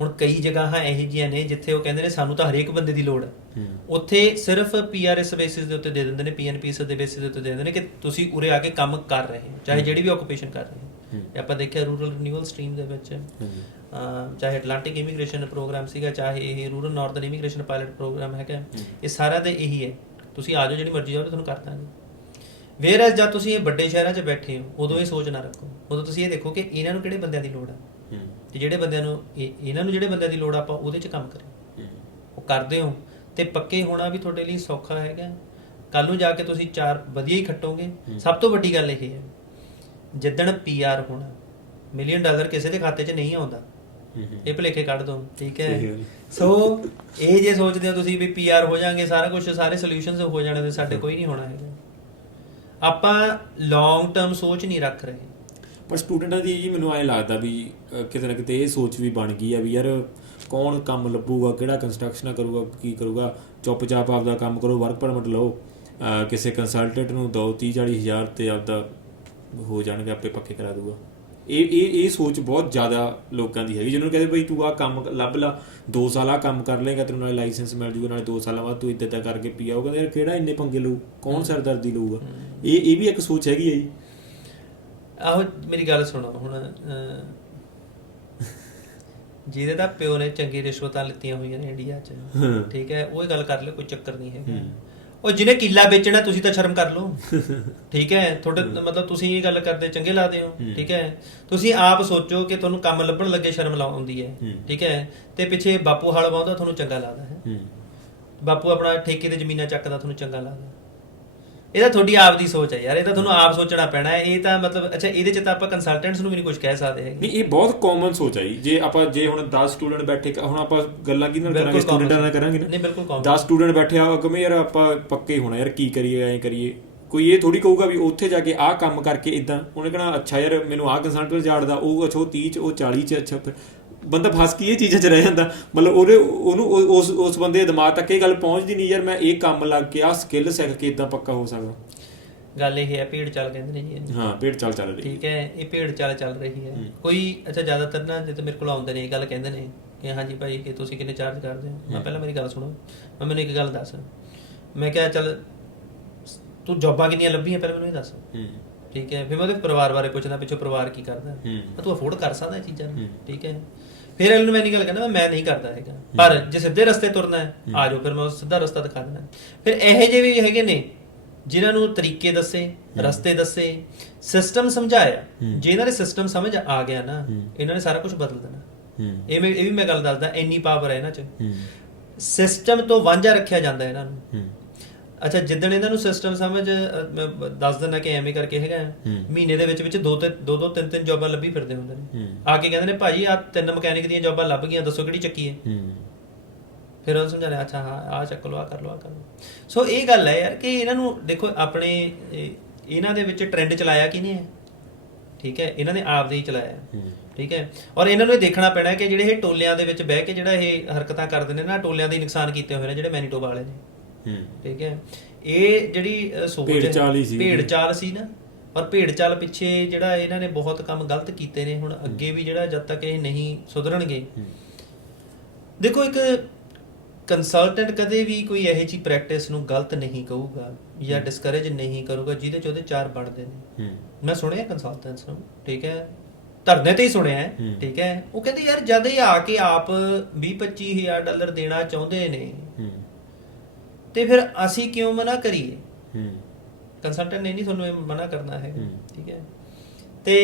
ਹੁਣ ਕਈ ਜਗ੍ਹਾ ਇਹੋ ਜਿਹੀਆਂ ਨੇ ਜਿੱਥੇ ਉਹ ਕਹਿੰਦੇ ਨੇ ਸਾਨੂੰ ਤਾਂ ਹਰੇਕ ਬੰਦੇ ਦੀ ਲੋੜ ਹੈ, ਉੱਥੇ ਸਿਰਫ ਪੀਆਰਐਸ ਬੇਸਿਸ ਦੇ ਉੱਤੇ ਦੇ ਦਿੰਦੇ ਨੇ, ਪੀਐਨਪੀਐਸ ਦੇ ਬੇਸਿਸ ਦੇ ਉੱਤੇ ਦੇ ਦਿੰਦੇ ਨੇ ਕਿ ਤੁਸੀਂ ਉਰੇ ਆ ਕੇ ਕੰਮ ਕਰ ਰਹੇ ਹੋ, ਚਾਹੇ ਜਿਹੜੀ ਵੀ ਆਕੂਪੇਸ਼ਨ ਕਰ ਰਹੇ ਹੋ। ਆਪਾਂ ਦੇਖਿਆ ਰੂਰਲ ਰਿਨਿਊਅਲ ਸਟਰੀਮ ਦੇ ਵਿੱਚ ਚਾਹੇ ਅਟਲਾਂਟਿਕ ਇਮੀਗ੍ਰੇਸ਼ਨ ਪ੍ਰੋਗਰਾਮ ਸੀਗਾ, ਚਾਹੇ ਇਹ rural northern immigration pilot programme ਹੈਗਾ, ਇਹ ਸਾਰਾ ਦੇ ਇਹੀ ਹੈ, ਤੁਸੀਂ ਆ ਜਾਓ ਜਿਹੜੀ ਮਰਜ਼ੀ ਆਓ ਤੁਹਾਨੂੰ ਕਰ ਦਾਂਗੇ। ਵੇਅਰ ਜਦ ਤੁਸੀਂ ਇਹ ਵੱਡੇ ਸ਼ਹਿਰਾਂ 'ਚ ਬੈਠੇ ਹੋ ਉਦੋਂ ਇਹ ਸੋਚ ਨਾ ਰੱਖੋ, ਉਦੋਂ ਤੁਸੀਂ ਇਹ ਦੇਖੋ ਕਿ ਇਹਨਾਂ ਨੂੰ ਕਿਹੜੇ ਬੰਦਿਆਂ ਦੀ ਲੋੜ ਹੈ ਤੇ ਜਿਹੜੇ ਬੰਦਿਆਂ ਨੂੰ ਇਹਨਾਂ ਨੂੰ ਜਿਹੜੇ ਬੰਦਿਆਂ ਦੀ ਲੋੜ ਆਪਾਂ ਉਹਦੇ 'ਚ ਕੰਮ ਕਰੀਏ। ਉਹ ਕਰਦੇ ਹੋ ਤੇ ਪੱਕੇ ਹੋਣਾ ਵੀ ਤੁਹਾਡੇ ਲਈ ਸੌਖਾ ਹੈਗਾ। ਕੱਲ ਨੂੰ ਜਾ ਕੇ ਤੁਸੀਂ ਚਾਰ ਵਧੀਆ ਹੀ ਖੱਟੋਗੇ। ਸਭ ਤੋਂ ਵੱਡੀ ਗੱਲ ਇਹ ਹੈ, ਜਿੱਦਣ ਪੀਆਰ ਹੋਣਾ, $1 ਮਿਲੀਅਨ ਕਿਸੇ ਦੇ ਖਾਤੇ 'ਚ ਨਹੀਂ ਆਉਂਦਾ, ਇਹ ਭੁਲੇਖੇ ਕੱਢ ਦੋ, ਠੀਕ ਹੈ। ਸੋ ਇਹ ਜੇ ਸੋਚਦੇ ਹੋ ਤੁਸੀਂ ਵੀ ਪੀਆਰ ਹੋ ਜਾਣਗੇ, ਸਾਰਾ ਕੁਝ ਸਾਰੇ ਸੋਲੂਸ਼ਨਸ ਹੋ ਜਾਣੇ, ਤੇ ਸਾਡੇ ਕੋਈ ਨਹੀਂ ਹੋਣਾ ਹੈਗਾ। ਆਪਾਂ ਲੌਂਗ ਟਰਮ ਸੋਚ ਨਹੀਂ ਰੱਖ ਰਹੇ। ਪਰ ਸਟੂਡੈਂਟਾਂ ਦੀ ਜੀ ਮੈਨੂੰ ਐਂ ਲੱਗਦਾ ਵੀ ਕਿਤੇ ਨਾ ਕਿਤੇ ਇਹ ਸੋਚ ਵੀ ਬਣ ਗਈ ਆ ਵੀ ਯਾਰ ਕੌਣ ਕੰਮ ਲੱਭੂਗਾ, ਕਿਹੜਾ ਕੰਸਟਰਕਸ਼ਨ ਕਰੂਗਾ, ਕੀ ਕਰੂਗਾ, ਚੁੱਪ ਚਾਪ ਆਪਦਾ ਕੰਮ ਕਰੋ, ਵਰਕ ਪਰਮਿਟ ਲਓ, ਕਿਸੇ ਕੰਸਲਟੈਂਟ ਨੂੰ ਦਿਓ 30-40 ਹਜ਼ਾਰ ਤੇ ਆਪਦਾ ਹੋ ਜਾਣਗੇ, ਆਪੇ ਪੱਕੇ ਕਰਾ ਦੂਗਾ। ਇਹ ਸੋਚ ਬਹੁਤ ਜ਼ਿਆਦਾ ਲੋਕਾਂ ਦੀ ਹੈਗੀ, ਜਿਹਨਾਂ ਨੂੰ ਕਹਿੰਦੇ ਬਈ ਤੂੰ ਆਹ ਕੰਮ ਲੱਭ ਲਾ, 2 ਸਾਲ ਆਹ ਕੰਮ ਕਰ ਲਏਗਾ, ਤੈਨੂੰ ਨਾਲੇ ਲਾਇਸੈਂਸ ਮਿਲ ਜੂਗਾ, ਨਾਲੇ 2 ਸਾਲਾਂ ਬਾਅਦ ਤੂੰ ਇੱਦਾਂ ਇੱਦਾਂ ਕਰਕੇ ਪੀ ਆਊਗਾ। ਯਾਰ ਕਿਹੜਾ ਇੰਨੇ ਪੰਗੇ ਲਊ, ਕੌਣ ਸਿਰਦਰਦੀ ਲਊਗਾ? ਇਹ ਵੀ ਇੱਕ ਸੋਚ ਹੈਗੀ ਹੈ ਜੀ। ਆਹੋ ਮੇਰੀ ਗੱਲ ਸੁਣੋ, ਹੁਣ ਜਿਹਦੇ ਦਾ ਪਿਓ ਨੇ ਚੰਗੀ ਰਿਸ਼ਵਤਾਂ ਲਿੱਤੀਆਂ ਹੋਈਆਂ ਨੇ ਇੰਡੀਆ 'ਚ, ਠੀਕ ਹੈ, ਉਹ ਗੱਲ ਕਰ ਲੈ, ਕੋਈ ਚੱਕਰ ਨਹੀਂ ਹੈਗਾ। ਉਹ ਜਿਹਨੇ ਕਿੱਲਾ ਵੇਚਣਾ, ਤੁਸੀਂ ਤਾਂ ਸ਼ਰਮ ਕਰ ਲਓ, ਠੀਕ ਹੈ। ਤੁਹਾਡੇ ਮਤਲਬ ਤੁਸੀਂ ਇਹ ਗੱਲ ਕਰਦੇ ਚੰਗੇ ਲੱਗਦੇ ਹੋ, ਠੀਕ ਹੈ। ਤੁਸੀਂ ਆਪ ਸੋਚੋ ਕਿ ਤੁਹਾਨੂੰ ਕੰਮ ਲੱਭਣ ਲੱਗੇ ਸ਼ਰਮ ਆਉਂਦੀ ਹੈ, ਠੀਕ ਹੈ, ਤੇ ਪਿੱਛੇ ਬਾਪੂ ਹਲ ਵਾਹੁੰਦਾ ਤੁਹਾਨੂੰ ਚੰਗਾ ਲੱਗਦਾ ਹੈ, ਬਾਪੂ ਆਪਣਾ ਠੇਕੇ ਤੇ ਜ਼ਮੀਨਾਂ ਚੱਕਦਾ ਤੁਹਾਨੂੰ ਚੰਗਾ ਲੱਗਦਾ। ਇਹ ਤਾਂ ਤੁਹਾਡੀ ਆਪ ਦੀ ਸੋਚ ਹੈ ਯਾਰ, ਇਹ ਤਾਂ ਤੁਹਾਨੂੰ ਆਪ ਸੋਚਣਾ ਪੈਣਾ ਹੈ। ਇਹ ਤਾਂ ਮਤਲਬ ਅੱਛਾ, ਇਹਦੇ 'ਚ ਤਾਂ ਆਪਾਂ ਕੰਸਲਟੈਂਟਸ ਨੂੰ ਵੀ ਨਹੀਂ ਕੁਝ ਕਹਿ ਸਕਦੇ ਹੈਗੇ। ਨਹੀਂ, ਇਹ ਬਹੁਤ ਕਾਮਨ ਸੋਚ ਹੈ ਜੀ। ਜੇ ਹੁਣ 10 ਸਟੂਡੈਂਟ ਬੈਠੇ, ਹੁਣ ਆਪਾਂ ਗੱਲਾਂ ਕਿਹਦੇ ਨਾਲ ਕਰਾਂਗੇ, ਸਟੂਡੈਂਟਾਂ ਨਾਲ ਕਰਾਂਗੇ ਨਾ। ਨਹੀਂ, ਬਿਲਕੁਲ ਕਾਮਨ। 10 ਸਟੂਡੈਂਟ ਬੈਠੇ ਆ ਕਿ ਯਾਰ ਆਪਾਂ ਪੱਕੇ ਹੋਣਾ, ਯਾਰ ਕੀ ਕਰੀਏ, ਐਂ ਕਰੀਏ। ਕੋਈ ਇਹ ਥੋੜੀ ਕਹੂਗਾ ਵੀ ਉੱਥੇ ਜਾ ਕੇ ਆਹ ਕੰਮ ਕਰਕੇ ਇਦਾਂ, ਉਹਨੇ ਕਹਿਣਾ ਅੱਛਾ ਯਾਰ ਮੈਨੂੰ ਆਹ ਕੰਸਲਟੈਂਟ ਜਾੜਦਾ, ਉਹ ਅੱਛਾ ਉਹ 30 'ਚ, ਉਹ 40 'ਚ, ਅੱਛਾ ਫਿਰ ਬੰਦਾ ਫਸ ਕੇ ਇਹ ਚੀਜ਼ਾਂ 'ਚ ਰਹਿ ਜਾਂਦਾ। ਮਤਲਬ ਉਹਨੂੰ ਉਸ ਬੰਦੇ ਦੇ ਦਿਮਾਗ ਤੱਕ ਇਹ ਗੱਲ ਪਹੁੰਚਦੀ ਨਹੀਂ ਯਾਰ ਮੈਂ ਇਹ ਕੰਮ ਲੱਗ ਕੇ ਆਹ ਸਕਿੱਲ ਸਿੱਖ ਕੇ ਇਦਾਂ ਪੱਕਾ ਹੋ ਸਕਦਾ। ਗੱਲ ਇਹ ਹੈ, ਭੇਡ ਚਾਲ ਕਹਿੰਦੇ ਨੇ ਜੀ। ਹਾਂ, ਭੇਡ ਚਾਲ ਚੱਲ ਰਹੀ, ਠੀਕ ਹੈ, ਇਹ ਭੇਡ ਚਾਲ ਚੱਲ ਰਹੀ ਹੈ। ਕੋਈ ਅੱਛਾ ਜ਼ਿਆਦਾਤਰ ਨਾ ਜਿੱਥੇ ਮੇਰੇ ਕੋਲ ਆਉਂਦੇ ਨੇ ਇਹ ਗੱਲ ਕਹਿੰਦੇ ਨੇ ਕਿ ਹਾਂਜੀ ਭਾਈ ਕਿ ਤੁਸੀਂ ਕਿੰਨੇ ਚਾਰਜ ਕਰਦੇ ਹੋ। ਮੈਂ ਪਹਿਲਾਂ ਮੇਰੀ ਗੱਲ ਸੁਣੋ, ਮੈਂ ਮੈਨੂੰ ਇੱਕ ਗੱਲ ਦੱਸ। ਮੈਂ ਕਿਹਾ ਚੱਲ ਤੂੰ ਜੌਬਾਂ ਕਿੰਨੀਆਂ ਲੱਭੀਆਂ ਪਹਿਲਾਂ ਮੈਨੂੰ ਇਹ ਦੱਸ, ਠੀਕ ਹੈ। ਫਿਰ ਮੈਂ ਉਹਦੇ ਪਰਿਵਾਰ ਬਾਰੇ ਪੁੱਛਦਾ, ਪਿੱਛੋਂ ਪਰਿਵਾਰ ਕੀ ਕਰਦਾ, ਤੂੰ ਅਫੋਰਡ ਕਰ ਸਕਦਾ ਇਹ ਚੀਜ਼ਾਂ ਨੂੰ, ਠੀਕ ਹੈ। ਫਿਰ ਅਗਲੇ ਨੂੰ ਮੈਂ ਨਹੀਂ ਗੱਲ ਕਹਿੰਦਾ ਮੈਂ ਨਹੀਂ ਕਰਦਾ ਹੈਗਾ, ਪਰ ਜੇ ਸਿੱਧੇ ਰਸਤੇ ਤੁਰਨਾ ਹੈ ਆ ਜਾਓ, ਫਿਰ ਮੈਂ ਸਿੱਧਾ ਰਸਤਾ ਦਿਖਾ ਦੇਣਾ। ਫਿਰ ਇਹੋ ਜਿਹੇ ਵੀ ਹੈਗੇ ਨੇ ਜਿਨ੍ਹਾਂ ਨੂੰ ਤਰੀਕੇ ਦੱਸੇ, ਰਸਤੇ ਦੱਸੇ, ਸਿਸਟਮ ਸਮਝਾਇਆ। ਜੇ ਇਹਨਾਂ ਦੇ ਸਿਸਟਮ ਸਮਝ ਆ ਗਿਆ ਨਾ, ਇਹਨਾਂ ਨੇ ਸਾਰਾ ਕੁਝ ਬਦਲ ਦੇਣਾ। ਇਹ ਵੀ ਮੈਂ ਗੱਲ ਦੱਸਦਾ, ਇੰਨੀ ਪਾਵਰ ਹੈ ਇਹਨਾਂ 'ਚ। ਸਿਸਟਮ ਤੋਂ ਵਾਂਝਾ ਰੱਖਿਆ ਜਾਂਦਾ ਇਹਨਾਂ ਨੂੰ। ਅੱਛਾ, ਜਿੱਦਣ ਇਹਨਾਂ ਨੂੰ ਸਿਸਟਮ ਸਮਝ, ਮੈਂ ਦੱਸ ਦਿੰਦਾ ਕਿ ਐਵੇਂ ਕਰਕੇ ਹੈਗਾ, ਮਹੀਨੇ ਦੇ ਵਿੱਚ 2 3 ਜੌਬਾਂ ਲੱਭੀ ਫਿਰਦੇ ਹੁੰਦੇ ਨੇ। ਆ ਕੇ ਕਹਿੰਦੇ ਨੇ ਭਾਜੀ ਆਹ 3 ਮਕੈਨਿਕ ਦੀਆਂ ਜੌਬਾਂ ਲੱਭ ਗਈਆਂ, ਦੱਸੋ ਕਿਹੜੀ ਚੱਕੀ ਹੈ। ਫਿਰ ਉਹ ਸਮਝਾ ਰਿਹਾ, ਅੱਛਾ ਹਾਂ ਆਹ ਚੱਕ ਲਓ, ਆਹ ਕਰ ਲਓ, ਆਹ ਕਰ ਲਓ। ਸੋ ਇਹ ਗੱਲ ਹੈ ਯਾਰ ਕਿ ਇਹਨਾਂ ਨੂੰ ਦੇਖੋ, ਆਪਣੇ ਇਹਨਾਂ ਦੇ ਵਿੱਚ ਟ੍ਰੈਂਡ ਚਲਾਇਆ ਕਿਹਨੇ ਹੈ, ਠੀਕ ਹੈ, ਇਹਨਾਂ ਨੇ ਆਪ ਦੇ ਹੀ ਚਲਾਇਆ, ਠੀਕ ਹੈ। ਔਰ ਇਹਨਾਂ ਨੂੰ ਇਹ ਦੇਖਣਾ ਪੈਣਾ ਕਿ ਜਿਹੜੇ ਇਹ ਟੋਲਿਆਂ ਦੇ ਵਿੱਚ ਬਹਿ ਕੇ ਜਿਹੜਾ ਇਹ ਹਰਕਤਾਂ ਕਰਦੇ ਨੇ ਨਾ, ਟੋਲਿਆਂ ਦੇ ਨੁਕਸਾਨ ਕੀਤੇ ਹੋਏ ਨੇ ਜਿਹੜੇ ਮੈਨੀਟੋਬਾ ਵਾਲੇ ਨੇ, ਠੀਕ ਹੈ। ਇਹ ਜਿਹੜੀ ਸੋਚ ਭੇਡ ਚਾਲ ਸੀ ਨਾ, ਔਰ ਭੇਡ ਚਾਲ ਪਿੱਛੇ ਜਿਹੜਾ ਇਹਨਾਂ ਨੇ ਬਹੁਤ ਕੰਮ ਗਲਤ ਕੀਤੇ ਨੇ। ਹੁਣ ਅੱਗੇ ਵੀ ਜਿਹੜਾ ਜਦ ਤੱਕ ਇਹ ਨਹੀਂ ਸੁਧਰਨਗੇ, ਦੇਖੋ ਇੱਕ ਕੰਸਲਟੈਂਟ ਕਦੇ ਵੀ ਕੋਈ ਇਹੋ ਜਿਹੀ ਪ੍ਰੈਕਟਿਸ ਨੂੰ ਗਲਤ ਨਹੀਂ ਕਹੂਗਾ ਜਾਂ ਡਿਸਕਰੇਜ ਨਹੀਂ ਕਰੂਗਾ ਜਿਹਦੇ 'ਚ ਉਹਦੇ 4 ਬਣਦੇ ਨੇ। ਮੈਂ ਸੁਣਿਆ ਕੰਸਲਟੈਂਟਸ ਨੂੰ, ਠੀਕ ਹੈ, ਧਰਨੇ ਤੇ ਹੀ ਸੁਣਿਆ ਹੈ, ਠੀਕ ਹੈ। ਉਹ ਕਹਿੰਦੇ ਯਾਰ ਜਦ ਇਹ ਆ ਕੇ ਆਪ $20-25 ਹਜ਼ਾਰ ਦੇਣਾ ਚਾਹੁੰਦੇ ਨੇ ਤੇ ਫਿਰ ਅਸੀਂ ਕਿਉਂ ਮਨਾ ਕਰੀਏ। ਕੰਸਲਟੈਂਟ ਨੇ ਨਹੀਂ ਤੁਹਾਨੂੰ ਮਨਾ ਕਰਨਾ ਹੈ, ਠੀਕ ਹੈ। ਤੇ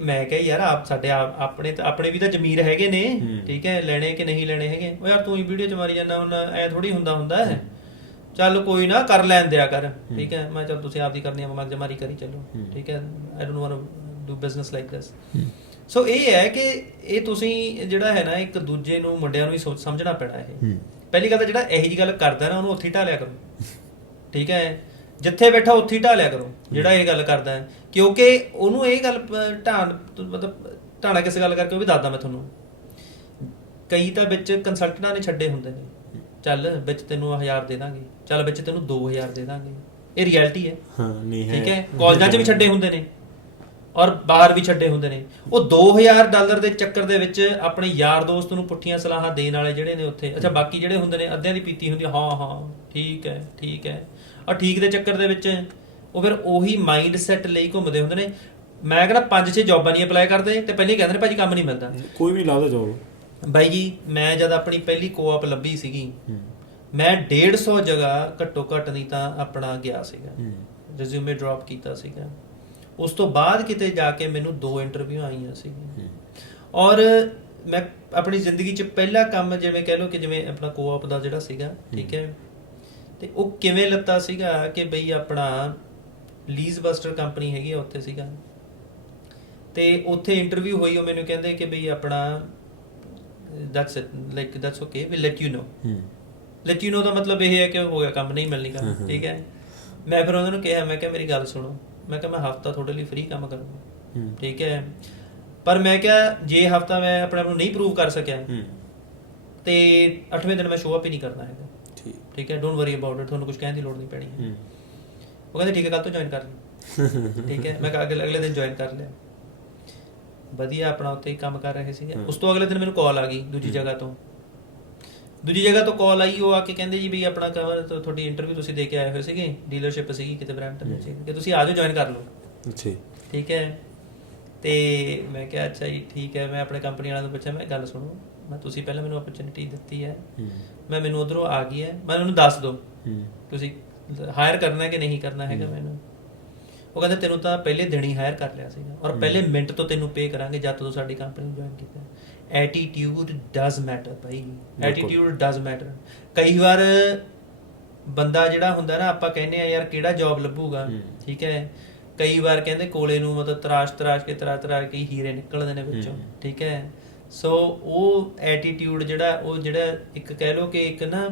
ਮੈਂ ਕਿਹਾ ਯਾਰ ਆਪ ਸਾਡੇ ਆਪਣੇ ਵੀ ਤਾਂ ਜ਼ਮੀਰ ਹੈਗੇ ਨੇ, ਠੀਕ ਹੈ, ਲੈਣੇ ਕਿ ਨਹੀਂ ਲੈਣੇ ਹੈਗੇ। ਉਹ ਯਾਰ ਤੂੰ ਹੀ ਵੀਡੀਓ 'ਚ ਮਾਰੀ ਜਾਂਦਾ, ਹੁਣ ਐ ਥੋੜੀ ਹੁੰਦਾ ਹੈ, ਚੱਲ ਕੋਈ ਨਾ ਕਰ ਲੈਣ ਦਿਆ ਕਰ, ਠੀਕ ਹੈ। ਮੈਂ ਚੱਲ ਤੁਸੀਂ ਆਪਦੀ ਕਰਨੀ ਆ, ਮਗਜ ਮਾਰੀ ਕਰੀ ਚੱਲੋ, ਠੀਕ ਹੈ। I don't want to do business like this. So ਇਹ ਹੈ ਕਿ ਇਹ ਤੁਸੀਂ ਜਿਹੜਾ ਹੈ ਨਾ, ਇੱਕ ਦੂਜੇ ਨੂੰ, ਮੁੰਡਿਆਂ ਨੂੰ ਵੀ ਸੋਚ ਸਮਝਣਾ ਪੈਣਾ। ਇਹ ਪਹਿਲੀ ਗੱਲ ਤਾਂ ਜਿਹੜਾ ਇਹੋ ਜਿਹੀ ਗੱਲ ਕਰਦਾ ਨਾ, ਉਹਨੂੰ ਉੱਥੇ ਢਾਲਿਆ ਕਰੋ, ਠੀਕ ਹੈ। ਜਿੱਥੇ ਬੈਠਾ ਉੱਥੇ ਹੀ ਢਾਲਿਆ ਕਰੋ ਜਿਹੜਾ ਇਹ ਗੱਲ ਕਰਦਾ ਹੈ, ਕਿਉਂਕਿ ਉਹਨੂੰ ਇਹ ਗੱਲ ਢਾਣਾ ਕਿਸ ਗੱਲ ਕਰਕੇ ਉਹ ਵੀ ਦੱਸਦਾ ਮੈਂ ਤੁਹਾਨੂੰ। ਕਈ ਤਾਂ ਵਿੱਚ ਕੰਸਲਟੈਂਟਾਂ ਨੇ ਛੱਡੇ ਹੁੰਦੇ ਨੇ, ਚੱਲ ਵਿੱਚ ਤੈਨੂੰ 1000 ਦੇ ਦਾਂਗੇ, ਚੱਲ ਵਿੱਚ ਤੈਨੂੰ 2000 ਦੇ ਦਾਂਗੇ। ਇਹ ਰਿਐਲਿਟੀ ਹੈ। ਹਾਂ ਨਹੀਂ ਹੈ, ਠੀਕ ਹੈ। ਕਾਲਜਾਂ 'ਚ ਵੀ ਛੱਡੇ ਹੁੰਦੇ ਨੇ ਔਰ ਬਾਹਰ ਵੀ ਛੱਡੇ ਹੁੰਦੇ ਨੇ। ਉਹ $2000 ਦੇ ਚੱਕਰ ਦੇ ਵਿੱਚ ਆਪਣੇ ਯਾਰ ਦੋਸਤ ਨੂੰ ਪੁੱਠੀਆਂ ਸਲਾਹਾਂ ਦੇਣ ਵਾਲੇ ਜਿਹੜੇ ਨੇ ਉੱਥੇ, ਅੱਛਾ ਬਾਕੀ ਜਿਹੜੇ ਹੁੰਦੇ ਨੇ ਅੱਧਿਆਂ ਦੀ ਪੀਤੀ ਹੁੰਦੀ, ਹਾਂ ਹਾਂ ਠੀਕ ਹੈ ਠੀਕ ਹੈ, ਔਰ ਠੀਕ ਦੇ ਚੱਕਰ ਦੇ ਵਿੱਚ ਉਹ ਫਿਰ ਉਹੀ ਮਾਈਂਡ ਸੈਟ ਲਈ ਘੁੰਮਦੇ ਹੁੰਦੇ ਨੇ। ਮੈਂ ਕਹਿੰਦਾ 5-6 ਜੌਬਾਂ ਨਹੀਂ ਅਪਲਾਈ ਕਰਦੇ ਤੇ ਪਹਿਲੇ ਕਹਿੰਦੇ ਨੇ ਭਾਜੀ ਕੰਮ ਨਹੀਂ ਮਿਲਦਾ। ਕੋਈ ਵੀ ਲਾਦਾ ਜੋਬ। ਬਾਈ ਜੀ ਮੈਂ ਜਦ ਆਪਣੀ ਪਹਿਲੀ ਕੋਆਪ ਲੱਭੀ ਸੀਗੀ, ਮੈਂ 150 ਜਗ੍ਹਾ ਘੱਟੋ ਘੱਟ ਨਹੀਂ ਤਾਂ ਆਪਣਾ ਗਿਆ ਸੀਗਾ, ਰਿਜ਼ਿਊਮੇ ਡ੍ਰੌਪ ਕੀਤਾ ਸੀਗਾ। ਉਸ ਤੋਂ ਬਾਅਦ ਕਿਤੇ ਜਾ ਕੇ ਮੈਨੂੰ 2 ਇੰਟਰਵਿਊ ਆਈਆਂ ਸੀਗੀਆਂ। ਔਰ ਮੈਂ ਆਪਣੀ ਜ਼ਿੰਦਗੀ 'ਚ ਪਹਿਲਾ ਕੰਮ ਜਿਵੇਂ ਕਹਿ ਲਓ ਕਿ ਜਿਵੇਂ ਆਪਣਾ ਕੋਆਪ ਦਾ ਜਿਹੜਾ ਸੀਗਾ, ਠੀਕ ਹੈ, ਤੇ ਉਹ ਕਿਵੇਂ ਲੱਤਾ ਸੀਗਾ ਕਿ ਬਈ ਆਪਣਾ ਲੀਜ਼ ਬਸਟਰ ਕੰਪਨੀ ਹੈਗੀ ਆ ਉੱਥੇ ਸੀਗਾ, ਤੇ ਉੱਥੇ ਇੰਟਰਵਿਊ ਹੋਈ। ਉਹ ਮੈਨੂੰ ਕਹਿੰਦੇ ਕਿ ਬਈ ਆਪਣਾ that's okay, we'll let you know। let you know ਦਾ ਮਤਲਬ ਇਹ ਹੈ ਕਿ ਹੋ ਗਿਆ ਕੰਮ, ਨਹੀਂ ਮਿਲਣੀ ਕੰਮ, ਠੀਕ ਹੈ। ਮੈਂ ਫਿਰ ਉਹਨਾਂ ਨੂੰ ਕਿਹਾ, ਮੈਂ ਕਿਹਾ ਮੇਰੀ ਗੱਲ ਸੁਣੋ, ਮੈਂ ਕਿਹਾ ਮੈਂ ਹਫਤਾ ਤੁਹਾਡੇ ਲਈ ਫ੍ਰੀ ਕੰਮ ਕਰੂੰਗਾ, ਠੀਕ ਹੈ, ਪਰ ਮੈਂ ਕਿਹਾ ਜੇ ਹਫਤਾ ਮੈਂ ਆਪਣੇ ਆਪ ਨੂੰ ਨਹੀਂ ਪ੍ਰੂਵ ਕਰ ਸਕਿਆ ਤੇ 8ਵੇਂ ਦਿਨ ਮੈਂ ਸ਼ੋਅ ਅਪ ਹੀ ਨਹੀਂ ਕਰਨਾ ਹੈਗਾ, ਠੀਕ ਹੈ। ਡੋਂਟ ਵਰੀ ਅਬਾਊਟ ਇਟ, ਤੁਹਾਨੂੰ ਕੁਝ ਕਹਿਣ ਦੀ ਲੋੜ ਨਹੀਂ ਪੈਣੀ। ਉਹ ਕਹਿੰਦੇ ਠੀਕ ਹੈ ਕੱਲ ਤੋਂ ਜੁਆਇਨ ਕਰ ਲਈ, ਠੀਕ ਹੈ। ਮੈਂ ਅਗਲੇ ਦਿਨ ਜੁਆਇਨ ਕਰ ਲਿਆ, ਵਧੀਆ ਆਪਣਾ ਉੱਥੇ ਹੀ ਕੰਮ ਕਰ ਰਹੇ ਸੀਗੇ। ਉਸ ਤੋਂ ਅਗਲੇ ਦਿਨ ਮੈਨੂੰ ਕਾਲ ਆ ਗਈ ਦੂਜੀ ਜਗ੍ਹਾ ਤੋਂ ਕਾਲ ਆਈ। ਉਹ ਆ ਕੇ ਕਹਿੰਦੇ ਜੀ ਵੀ ਆਪਣਾ ਤੁਹਾਡੀ ਇੰਟਰਵਿਊ ਤੁਸੀਂ ਦੇ ਕੇ ਆਏ ਹੋਏ ਸੀਗੇ, ਡੀਲਰਸ਼ਿਪ ਸੀਗੀ ਕਿਤੇ ਬਰੈਂਪਟਨ ਵਿੱਚ, ਕਿ ਤੁਸੀਂ ਆ ਜਾਓ ਜੁਆਇਨ ਕਰ ਲਓ, ਅੱਛਾ ਠੀਕ ਹੈ। ਤੇ ਮੈਂ ਕਿਹਾ ਅੱਛਾ ਜੀ ਠੀਕ ਹੈ। ਮੈਂ ਆਪਣੇ ਕੰਪਨੀ ਵਾਲਿਆਂ ਤੋਂ ਪੁੱਛਿਆ, ਮੈਂ ਗੱਲ ਸੁਣੋ, ਮੈਂ ਤੁਸੀਂ ਪਹਿਲਾਂ ਮੈਨੂੰ ਓਪਰਚੁਨਿਟੀ ਦਿੱਤੀ ਹੈ, ਮੈਨੂੰ ਉੱਧਰੋਂ ਆ ਗਈ ਹੈ, ਮੈਂ ਉਹਨੂੰ ਦੱਸ ਦਿਓ ਤੁਸੀਂ ਹਾਇਰ ਕਰਨਾ ਕਿ ਨਹੀਂ ਕਰਨਾ ਹੈਗਾ ਮੈਨੂੰ। ਉਹ ਕਹਿੰਦੇ ਤੈਨੂੰ ਤਾਂ ਪਹਿਲੇ ਦਿਨ ਹੀ ਹਾਇਰ ਕਰ ਲਿਆ ਸੀਗਾ ਔਰ ਪਹਿਲੇ ਮਿੰਟ ਤੋਂ ਤੈਨੂੰ ਪੇ ਕਰਾਂਗੇ ਜਦ ਤੋਂ ਸਾਡੀ ਕੰਪਨੀ ਜੁਆਇਨ ਕੀਤਾ। Attitude does matter Bhai, attitude does matter. ਕਈ ਵਾਰ ਬੰਦਾ ਜਿਹੜਾ ਹੁੰਦਾ ਨਾ, ਆਪਾਂ ਕਹਿੰਦੇ ਆ ਯਾਰ ਕਿਹੜਾ ਜੌਬ ਲੱਭੂਗਾ, ਠੀਕ ਹੈ, ਕਈ ਵਾਰ ਕਹਿੰਦੇ ਕੋਲੇ ਨੂੰ ਮਤਲਬ ਤਰਾਸ਼ ਕੇ ਹੀਰੇ ਨਿਕਲਦੇ ਨੇ ਵਿੱਚੋਂ, ਠੀਕ ਹੈ। ਸੋ ਉਹ ਐਟੀਟਿਊਡ ਜਿਹੜਾ ਉਹ ਜਿਹੜਾ ਇੱਕ ਕਹਿ ਲਓ ਕਿ ਇੱਕ ਨਾ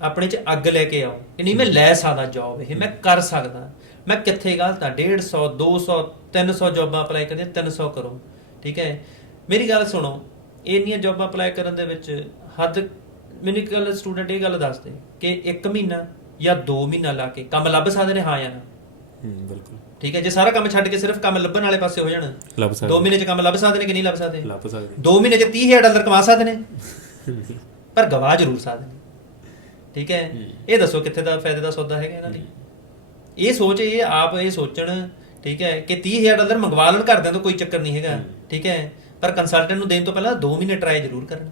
ਆਪਣੇ 'ਚ ਅੱਗ ਲੈ ਕੇ ਆਓ ਕਿ ਨਹੀਂ ਮੈਂ ਲੈ ਸਕਦਾ ਜੌਬ, ਇਹ ਮੈਂ ਕਰ ਸਕਦਾ, ਮੈਂ ਕਿੱਥੇ ਗਲਤ ਆ। 150 200 300 ਜੌਬਾਂ ਅਪਲਾਈ ਕਰਨੀਆਂ, 300 ਕਰੋ, ਠੀਕ ਹੈ। ਮੇਰੀ ਗੱਲ ਸੁਣੋ, ਇੰਨੀਆਂ ਜੌਬਾਂ ਅਪਲਾਈ ਕਰਨ ਦੇ ਵਿੱਚ ਹੱਦ, ਮੈਨੂੰ ਇੱਕ ਗੱਲ ਸਟੂਡੈਂਟ ਇਹ ਗੱਲ ਦੱਸਦੇ ਕਿ 1 ਮਹੀਨਾ ਜਾਂ 2 ਮਹੀਨਾ ਲਾ ਕੇ ਕੰਮ ਲੱਭ ਸਕਦੇ ਨੇ, ਹਾਂ ਜਾਂ ਨਾ? ਬਿਲਕੁਲ, ਠੀਕ ਹੈ। ਜੇ ਸਾਰਾ ਕੰਮ ਛੱਡ ਕੇ ਸਿਰਫ ਕੰਮ ਲੱਭਣ ਵਾਲੇ ਪਾਸੇ ਹੋ ਜਾਣ, 2 ਮਹੀਨੇ 'ਚ ਕੰਮ ਲੱਭ ਸਕਦੇ ਨੇ ਕਿ ਨਹੀਂ ਲੱਭ ਸਕਦੇ? 2 ਮਹੀਨੇ 'ਚ $30,000 ਕਮਾ ਸਕਦੇ ਨੇ, ਪਰ ਗਵਾ ਜ਼ਰੂਰ ਸਕਦੇ ਨੇ, ਠੀਕ ਹੈ। ਇਹ ਦੱਸੋ ਕਿੱਥੇ ਦਾ ਫਾਇਦੇ ਦਾ ਸੌਦਾ ਹੈਗਾ ਇਹਨਾਂ ਦੀ? ਇਹ ਸੋਚ, ਇਹ ਆਪ ਇਹ ਸੋਚਣ, ਠੀਕ ਹੈ, ਕਿ $30,000 ਮੰਗਵਾ ਲੈਣ ਘਰਦਿਆਂ ਤੋਂ, ਕੋਈ ਚੱਕਰ ਨਹੀਂ ਹੈਗਾ, ਠੀਕ ਹੈ, ਪਰ ਕੰਸਲਟੈਂਟ ਨੂੰ ਦੇਣ ਤੋਂ ਪਹਿਲਾਂ 2 ਮਹੀਨੇ ਟਰਾਈ ਜ਼ਰੂਰ ਕਰਨ,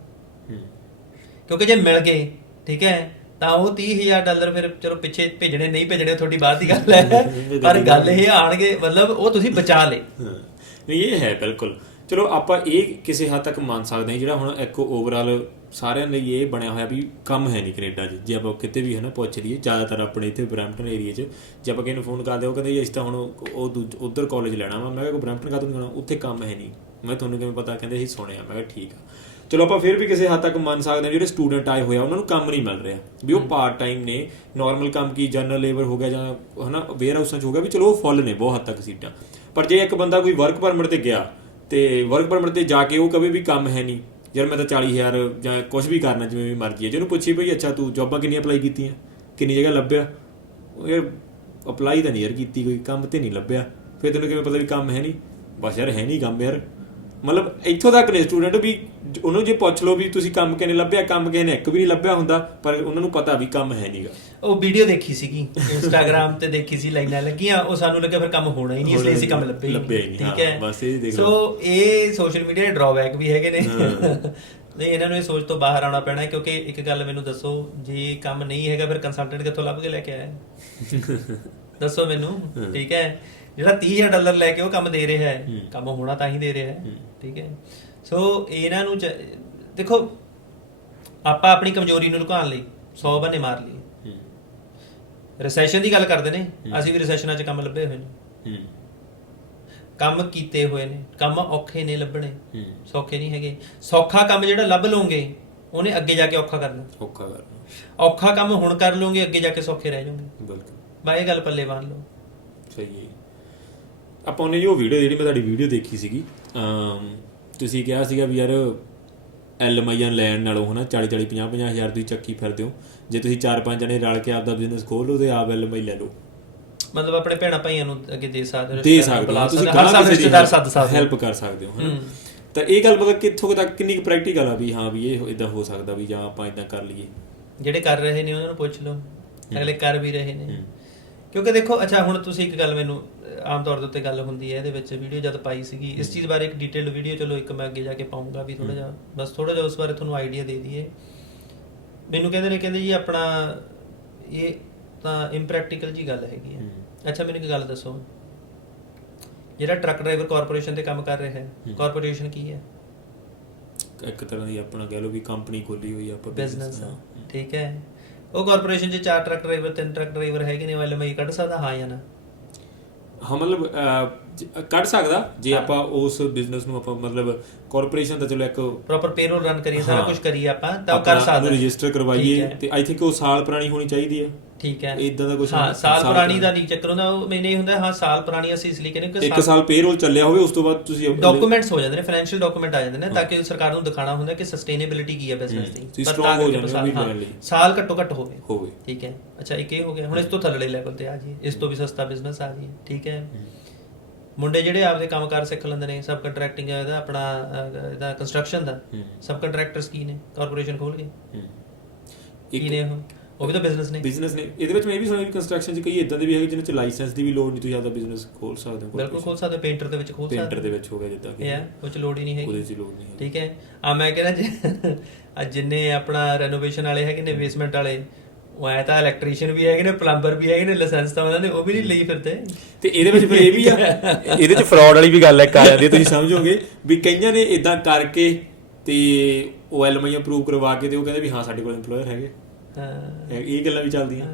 ਕਿਉਂਕਿ ਜੇ ਮਿਲ ਗਏ, ਠੀਕ ਹੈ, ਤਾਂ ਉਹ $30,000 ਫਿਰ ਚਲੋ ਪਿੱਛੇ ਭੇਜਣੇ ਨਹੀਂ ਭੇਜਣੇ ਤੁਹਾਡੀ ਬਾਅਦ ਦੀ ਗੱਲ ਹੈ, ਪਰ ਗੱਲ ਇਹ ਆਣਗੇ, ਮਤਲਬ ਉਹ ਤੁਸੀਂ ਬਚਾ ਲਏ। ਨਹੀਂ ਇਹ ਹੈ ਬਿਲਕੁਲ। ਚਲੋ ਆਪਾਂ ਇਹ ਕਿਸੇ ਹੱਦ ਤੱਕ ਮੰਨ ਸਕਦੇ ਹਾਂ, ਜਿਹੜਾ ਹੁਣ ਇੱਕ ਓਵਰਆਲ ਸਾਰਿਆਂ ਲਈ ਇਹ ਬਣਿਆ ਹੋਇਆ ਵੀ ਕੰਮ ਹੈ ਨਹੀਂ ਕੈਨੇਡਾ 'ਚ। ਜੇ ਆਪਾਂ ਕਿਤੇ ਵੀ ਹੈ ਨਾ ਪੁੱਛ ਲਈਏ, ਜ਼ਿਆਦਾਤਰ ਆਪਣੇ ਇੱਥੇ ਬਰੈਂਪਟਨ ਏਰੀਏ 'ਚ ਜੇ ਆਪਾਂ ਕਿਸੇ ਨੂੰ ਫੋਨ ਕਰਦੇ, ਉਹ ਕਹਿੰਦੇ ਜੀ ਅਸੀਂ ਤਾਂ ਹੁਣ ਉਹ ਉੱਧਰ ਕਾਲਜ ਲੈਣਾ ਵਾ। ਮੈਂ ਕਿਹਾ ਬਰੈਂਪਟਨ ਕਾਹਤੋਂ ਨਹੀਂ ਲੈਣਾ, ਉੱਥੇ ਕੰਮ ਹੈ ਨਹੀਂ। ਮੈਂ ਤੁਹਾਨੂੰ ਕਿਵੇਂ ਪਤਾ? ਕਹਿੰਦੇ ਅਸੀਂ ਸੁਣਿਆ। ਮੈਂ ਕਿਹਾ ਠੀਕ ਆ, ਚਲੋ ਆਪਾਂ ਫਿਰ ਵੀ ਕਿਸੇ ਹੱਦ ਤੱਕ ਮੰਨ ਸਕਦੇ ਹਾਂ ਜਿਹੜੇ ਸਟੂਡੈਂਟ ਆਏ ਹੋਏ ਆ ਉਹਨਾਂ ਨੂੰ ਕੰਮ ਨਹੀਂ ਮਿਲ ਰਿਹਾ, ਵੀ ਉਹ ਪਾਰਟ ਟਾਈਮ ਨੇ, ਨਾਰਮਲ ਕੰਮ ਕੀ ਜਨਰਲ ਲੇਬਰ ਹੋ ਗਿਆ ਜਾਂ ਹੈ ਨਾ ਵੇਅਰ ਹਾਊਸਾਂ 'ਚ ਹੋ ਗਿਆ, ਵੀ ਚਲੋ ਉਹ ਫੁੱਲ ਨੇ ਬਹੁਤ ਹੱਦ ਤੱਕ ਸੀਟਾਂ। ਪਰ ਜੇ ਇੱਕ ਬੰਦਾ ਕੋਈ ਵਰਕ ਪਰਮਿਟ ਤੇ ਗਿਆ ਤੇ ਵਰਕ ਪਰਮਿਟ ਤੇ ਜਾ ਕੇ ਉਹ ਕਵੇ ਵੀ ਕੰਮ ਹੈ ਨਹੀਂ ਯਾਰ, ਮੈਂ ਤਾਂ 40,000 ਜਾਂ ਕੁਛ ਵੀ ਕਰਨਾ ਜਿਵੇਂ ਵੀ ਮਰਜ਼ੀ ਹੈ, ਜਿਹਨੂੰ ਪੁੱਛੀ ਭਈ ਅੱਛਾ ਤੂੰ ਜੌਬਾਂ ਕਿੰਨੀਆਂ ਅਪਲਾਈ ਕੀਤੀਆਂ, ਕਿੰਨੀ ਜਗ੍ਹਾ ਲੱਭਿਆ, ਯਾਰ ਅਪਲਾਈ ਤਾਂ ਨਹੀਂ ਯਾਰ ਕੀਤੀ, ਕੋਈ ਕੰਮ ਤੇ ਨਹੀਂ ਲੱਭਿਆ, ਫਿਰ ਤੈਨੂੰ ਕਿਵੇਂ ਪਤਾ ਵੀ ਕੰਮ ਹੈ ਨਹੀਂ? ਬਸ ਯਾਰ ਹੈ ਨਹੀਂ ਕੰਮ ਯਾਰ। ਮਤਲਬ ਇੱਥੋਂ ਤੱਕ ਨੇ ਸਟੂਡੈਂਟ ਵੀ ਉਹਨੂੰ ਜੇ ਪੁੱਛ ਲਓ ਵੀ ਤੁਸੀਂ ਕੰਮ ਕਿਵੇਂ ਲੱਭਿਆ, ਕੰਮ ਕਿਸੇ ਨੇ ਇੱਕ ਵੀ ਨਹੀਂ ਲੱਭਿਆ ਹੁੰਦਾ, ਪਰ ਉਹਨਾਂ ਨੂੰ ਪਤਾ ਵੀ ਕੰਮ ਹੈ ਨਹੀਂਗਾ। ਉਹ ਵੀਡੀਓ ਦੇਖੀ ਸੀਗੀ ਇੰਸਟਾਗ੍ਰਾਮ ਤੇ, ਦੇਖੀ ਸੀ, ਲਾਈਨਾਂ ਲੱਗੀਆਂ, ਉਹ ਸਾਨੂੰ ਲੱਗਿਆ ਫਿਰ ਕੰਮ ਹੋਣਾ ਹੀ ਨਹੀਂ, ਇਸ ਲਈ ਅਸੀਂ ਕੰਮ ਲੱਭੇ ਹੀ ਨਹੀਂ, ਠੀਕ ਹੈ। ਬਸ ਇਹ ਦੇਖ ਸੋ ਇਹ ਸੋਸ਼ਲ ਮੀਡੀਆ ਦੇ ਡਰਾਬੈਕ ਵੀ ਹੈਗੇ ਨੇ। ਨਹੀਂ, ਇਹਨਾਂ ਨੂੰ ਇਹ ਸੋਚ ਤੋਂ ਬਾਹਰ ਆਉਣਾ ਪੈਣਾ, ਕਿਉਂਕਿ ਇੱਕ ਗੱਲ ਮੈਨੂੰ ਦੱਸੋ, ਜੇ ਕੰਮ ਨਹੀਂ ਹੈਗਾ ਫਿਰ ਕੰਸਲਟੈਂਟ ਕਿੱਥੋਂ ਲੱਭ ਕੇ ਲੈ ਕੇ ਆਇਆ? ਦੱਸੋ ਮੈਨੂੰ, ਠੀਕ ਹੈ। ਜਿਹੜਾ $30,000 ਲੈ ਕੇ ਉਹ ਕੰਮ ਦੇ ਰਿਹਾ ਹੈ, ਕੰਮ ਹੋਣਾ ਤਾਂ ਹੀ ਦੇ ਰਿਹਾ ਹੈ, ਠੀਕ ਹੈ। ਸੋ ਇਹਨਾਂ ਨੂੰ ਦੇਖੋ, ਆਪਾਂ ਆਪਣੀ ਕਮਜ਼ੋਰੀ ਨੂੰ ਲੁਕਾਉਣ ਲਈ 100 ਬਹਾਨੇ ਮਾਰ ਲਈਏ। ਰਿਸੈਸ਼ਨ ਦੀ ਗੱਲ ਕਰਦੇ ਨੇ, ਅਸੀਂ ਵੀ ਰਿਸੈਸ਼ਨਾਂ 'ਚ ਕੰਮ ਲੱਭੇ ਹੋਏ ਨੇ, ਕੰਮ ਕੀਤੇ ਹੋਏ ਨੇ। ਕੰਮ ਔਖੇ ਨੇ ਲੱਭਣੇ, ਸੌਖੇ ਨਹੀਂ ਹੈਗੇ। ਸੌਖਾ ਕੰਮ ਜਿਹੜਾ ਲੱਭ ਲਓਗੇ ਉਹਨੇ ਅੱਗੇ ਜਾ ਕੇ ਔਖਾ ਕਰਨਾ, ਔਖਾ ਕੰਮ ਹੁਣ ਕਰ ਲਓਗੇ ਅੱਗੇ ਜਾ ਕੇ ਸੌਖੇ ਰਹਿ ਜਾਓਗੇ। ਬਿਲਕੁਲ, ਮੈਂ ਇਹ ਗੱਲ ਪੱਲੇ ਬੰਨ ਲਓ। ਸਹੀ ਹੈ। ਆਪਾਂ ਉਹਨੇ ਉਹ ਵੀਡੀਓ ਜਿਹੜੀ ਮੈਂ ਤੁਹਾਡੀ ਵੀਡੀਓ ਦੇਖੀ ਸੀਗੀ, ਤੁਸੀਂ ਕਿਹਾ ਸੀਗਾ ਵੀ ਯਾਰ ਐਲਐਮਆਈਆਂ ਲੈਣ ਨਾਲੋਂ ਹਨਾ 40 50 ਹਜ਼ਾਰ ਦੀ ਚੱਕੀ ਫਿਰਦੇ ਹੋ, ਜੇ ਤੁਸੀਂ 4-5 ਜਣੇ ਰਲ ਕੇ ਆਪਦਾ ਬਿਜ਼ਨਸ ਖੋਲ ਲਓ ਤੇ ਆਪ ਐਲਐਮਆਈ ਲੈ ਲਓ, ਮਤਲਬ ਆਪਣੇ ਭੈਣਾਂ ਭਾਈਆਂ ਨੂੰ ਅੱਗੇ ਦੇ ਸਕਦੇ ਹੋ, ਤੁਸੀਂ ਹਰ ਸਾਲ ਰਿਸ਼ਤੇਦਾਰ ਸੱਦ ਸਕਦੇ ਹੋ, ਹੈਲਪ ਕਰ ਸਕਦੇ ਹੋ ਹਨਾ। ਤਾਂ ਇਹ ਗੱਲ ਮਤਲਬ ਕਿੱਥੋਂ ਤੱਕ ਕਿੰਨੀ ਕੁ ਪ੍ਰੈਕਟੀਕਲ ਆ ਵੀ ਹਾਂ ਵੀ ਇਹ ਇਦਾਂ ਹੋ ਸਕਦਾ ਵੀ ਜਾਂ ਆਪਾਂ ਇਦਾਂ ਕਰ ਲਈਏ? ਜਿਹੜੇ ਕਰ ਰਹੇ ਨੇ ਉਹਨਾਂ ਨੂੰ ਪੁੱਛ ਲਓ, ਅਗਲੇ ਕਰ ਵੀ ਰਹੇ ਨੇ। ਕਿਉਂਕਿ ਦੇਖੋ ਅੱਛਾ ਹੁਣ ਤੁਸੀਂ ਇੱਕ ਗੱਲ, ਮੈਨੂੰ ਆਮ ਤੌਰ ਦੇ ਉੱਤੇ ਗੱਲ ਹੁੰਦੀ ਹੈ ਇਹਦੇ ਵਿੱਚ, ਵੀਡੀਓ ਜਦ ਪਾਈ ਸੀਗੀ ਇਸ ਚੀਜ਼ ਬਾਰੇ ਇੱਕ ਡਿਟੇਲਡ ਵੀਡੀਓ, ਚਲੋ ਇੱਕ ਮੈਂ ਅੱਗੇ ਜਾ ਕੇ ਪਾਊਂਗਾ ਵੀ ਥੋੜਾ ਜਿਹਾ, ਬਸ ਥੋੜਾ ਜਿਹਾ ਉਸ ਬਾਰੇ ਤੁਹਾਨੂੰ ਆਈਡੀਆ ਦੇ ਦਈਏ। ਮੈਨੂੰ ਕਹਿੰਦੇ ਜੀ ਆਪਣਾ ਇਹ ਤਾਂ ਇੰਪ੍ਰੈਕਟੀਕਲ ਜੀ ਗੱਲ ਹੈਗੀ ਹੈ। ਅੱਛਾ ਮੈਨੂੰ ਇੱਕ ਗੱਲ ਦੱਸੋ, ਜਿਹੜਾ ਟਰੱਕ ਡਰਾਈਵਰ ਕਾਰਪੋਰੇਸ਼ਨ ਤੇ ਕੰਮ ਕਰ ਰਿਹਾ ਹੈ, ਕਾਰਪੋਰੇਸ਼ਨ ਕੀ ਹੈ? ਇੱਕ ਤਰ੍ਹਾਂ ਦੀ ਆਪਣਾ ਕਹਿ ਲਓ ਵੀ ਕੰਪਨੀ ਖੋਲੀ ਹੋਈ ਆਪਾਂ, ਬਿਜ਼ਨਸ, ਠੀਕ ਹੈ। ਉਹ ਕਾਰਪੋਰੇਸ਼ਨ 'ਚ 4 ਟਰੱਕ ਡਰਾਈਵਰ 3 ਟਰੱਕ ਡਰਾਈਵਰ ਹੈਗੇ ਨੇ, ਐਲਐਮਆਈ ਕੱਢ ਸਕਦਾ ਹਾਂ ਜਾਂ ਨਾ? ਹਾਂ ਮਤਲਬ ਕੱਢ ਸਕਦਾ ਜੇ ਆਪਾਂ ਉਸ ਬਿਜ਼ਨਸ ਨੂੰ ਆਪਾਂ ਮਤਲਬ ਕਾਰਪੋਰੇਸ਼ਨ ਦਾ ਚਲੋ ਇੱਕ ਪ੍ਰੋਪਰ ਪੇਰੋਲ ਰਨ ਕਰੀਏ, ਸਾਰਾ ਕੁਝ ਕਰੀਏ ਆਪਾਂ ਤਾਂ ਕਰ ਸਕਦਾ, ਰਜਿਸਟਰ ਕਰਵਾਈਏ ਤੇ ਆਈ ਥਿੰਕ ਉਹ ਸਾਲ ਪੁਰਾਣੀ ਹੋਣੀ ਚਾਹੀਦੀ ਹੈ, ਠੀਕ ਹੈ। ਇਦਾਂ ਦਾ ਕੁਝ ਹਾਂ ਸਾਲ ਪੁਰਾਣੀ ਦਾ ਨਹੀਂ ਚੱਕਰ ਹੁੰਦਾ, ਉਹ ਮੈਨੇ ਹੁੰਦਾ ਹਾਂ ਸਾਲ ਪੁਰਾਣੀ ਅਸੀਂ ਇਸ ਲਈ ਕਹਿੰਦੇ ਕਿ 1 ਸਾਲ ਪੇਰੋਲ ਚੱਲਿਆ ਹੋਵੇ ਉਸ ਤੋਂ ਬਾਅਦ ਤੁਸੀਂ ਡਾਕੂਮੈਂਟਸ ਹੋ ਜਾਂਦੇ ਨੇ, ਫਾਈਨੈਂਸ਼ੀਅਲ ਡਾਕੂਮੈਂਟ ਆ ਜਾਂਦੇ ਨੇ ਤਾਂ ਕਿ ਸਰਕਾਰ ਨੂੰ ਦਿਖਾਣਾ ਹੁੰਦਾ ਕਿ ਸਸਟੇਨੇਬਿਲਿਟੀ ਕੀ ਹੈ ਬਿਜ਼ਨਸ ਦੀ, ਸਟਰੋਂਗ ਹੋ ਜਾਂਦੇ ਸਾਲ ਘੱਟੋ ਘੱਟ ਹੋਵੇ, ਠੀਕ ਹੈ। ਅੱਛਾ ਇੱਕ ਇਹ ਹੋ ਗਿਆ, ਹੁਣ ਇਸ ਤੋਂ ਥੱਲੜੇ ਲੈਵਲ ਤੇ ਆ ਜਾਈਏ, ਇਸ ਤੋਂ ਵੀ ਸਸਤਾ ਬਿਜ਼ਨਸ ਆ ਜਾਈਏ, ਠੀਕ ਹੈ। ਮੁੰਡੇ ਜਿਹੜੇ ਆਪਦੇ ਕੰਮਕਾਰ ਸਿੱਖ ਲੈਂਦੇ ਨੇ, ਸਬ ਕੰਟਰੈਕਟਿੰਗ ਇਹਦਾ ਆਪਣਾ ਇਹਦਾ ਕੰਸਟਰਕਸ਼ਨ ਦਾ, ਸਬ ਕੰਟਰੈਕਟਰਸ ਕੀ ਨੇ? ਕਾਰਪੋਰੇਸ਼ਨ ਖੋਲ ਗਏ ਕੀ ਨੇ? ਉਹ ਵੀ ਤਾਂ ਬਿਜ਼ਨਸ ਨੇ। ਇਹਦੇ ਵਿੱਚ ਮੈਂ ਵੀ ਸੁਣਿਆ ਵੀ ਕੰਸਟਰਕਸ਼ਨ 'ਚ ਕਈ ਇਦਾਂ ਦੇ ਵੀ ਹੈਗੇ ਜਿਹਨਾਂ 'ਚ ਲਾਇਸੈਂਸ ਦੀ ਵੀ ਲੋੜ ਨਹੀਂ, ਤੁਸੀਂ ਆਪਦਾ ਬਿਜ਼ਨਸ ਖੋਲ ਸਕਦੇ ਹੋ। ਬਿਲਕੁਲ ਖੋਲ ਸਕਦੇ, ਪੇਂਟਰ ਦੇ ਵਿੱਚ ਖੋਲ ਸਕਦੇ, ਪੇਂਟਰ ਦੇ ਵਿੱਚ ਹੋ ਗਿਆ ਜਿੱਦਾਂ ਕਿ ਉਹ 'ਚ ਲੋੜ ਹੀ ਨਹੀਂ ਹੈਗੀ, ਉਹਦੇ 'ਚ ਲੋੜ ਨਹੀਂ, ਠੀਕ ਹੈ। ਮੈਂ ਕਹਿੰਦਾ ਜਿੰਨੇ ਆਪਣਾ ਰੈਨੋਵੇਸ਼ਨ ਵਾਲੇ ਹੈਗੇ ਨੇ, ਬੇਸਮੈਂਟ ਵਾਲੇ, ਉਹ ਐ ਤਾਂ ਇਲੈਕਟ੍ਰੀਸ਼ੀਅਨ ਵੀ ਹੈਗੇ ਨੇ, ਪਲੰਬਰ ਵੀ ਹੈਗੇ ਨੇ, ਲਾਇਸੈਂਸ ਤਾਂ ਉਹਨਾਂ ਨੇ ਉਹ ਵੀ ਨਹੀਂ ਲਈ ਫਿਰਦੇ। ਤੇ ਇਹਦੇ ਵਿੱਚ ਫਿਰ ਇਹ ਵੀ ਆ, ਇਹਦੇ 'ਚ ਫਰਾਡ ਵਾਲੀ ਵੀ ਗੱਲ ਇੱਕ ਆ ਜਾਂਦੀ ਹੈ, ਤੁਸੀਂ ਸਮਝੋਗੇ ਵੀ ਕਈਆਂ ਨੇ ਇਦਾਂ ਕਰਕੇ ਤੇ ਉਹ ਐਲਐਮਆਈ ਅਪਰੂਵ ਕਰਵਾ ਕੇ ਤੇ ਉਹ ਕਹਿੰਦੇ ਵੀ ਹਾਂ ਸਾਡੇ ਕੋਲ EMPLOYER ਹੈਗੇ, ਇਹ ਗੱਲਾਂ ਵੀ ਚੱਲਦੀਆਂ।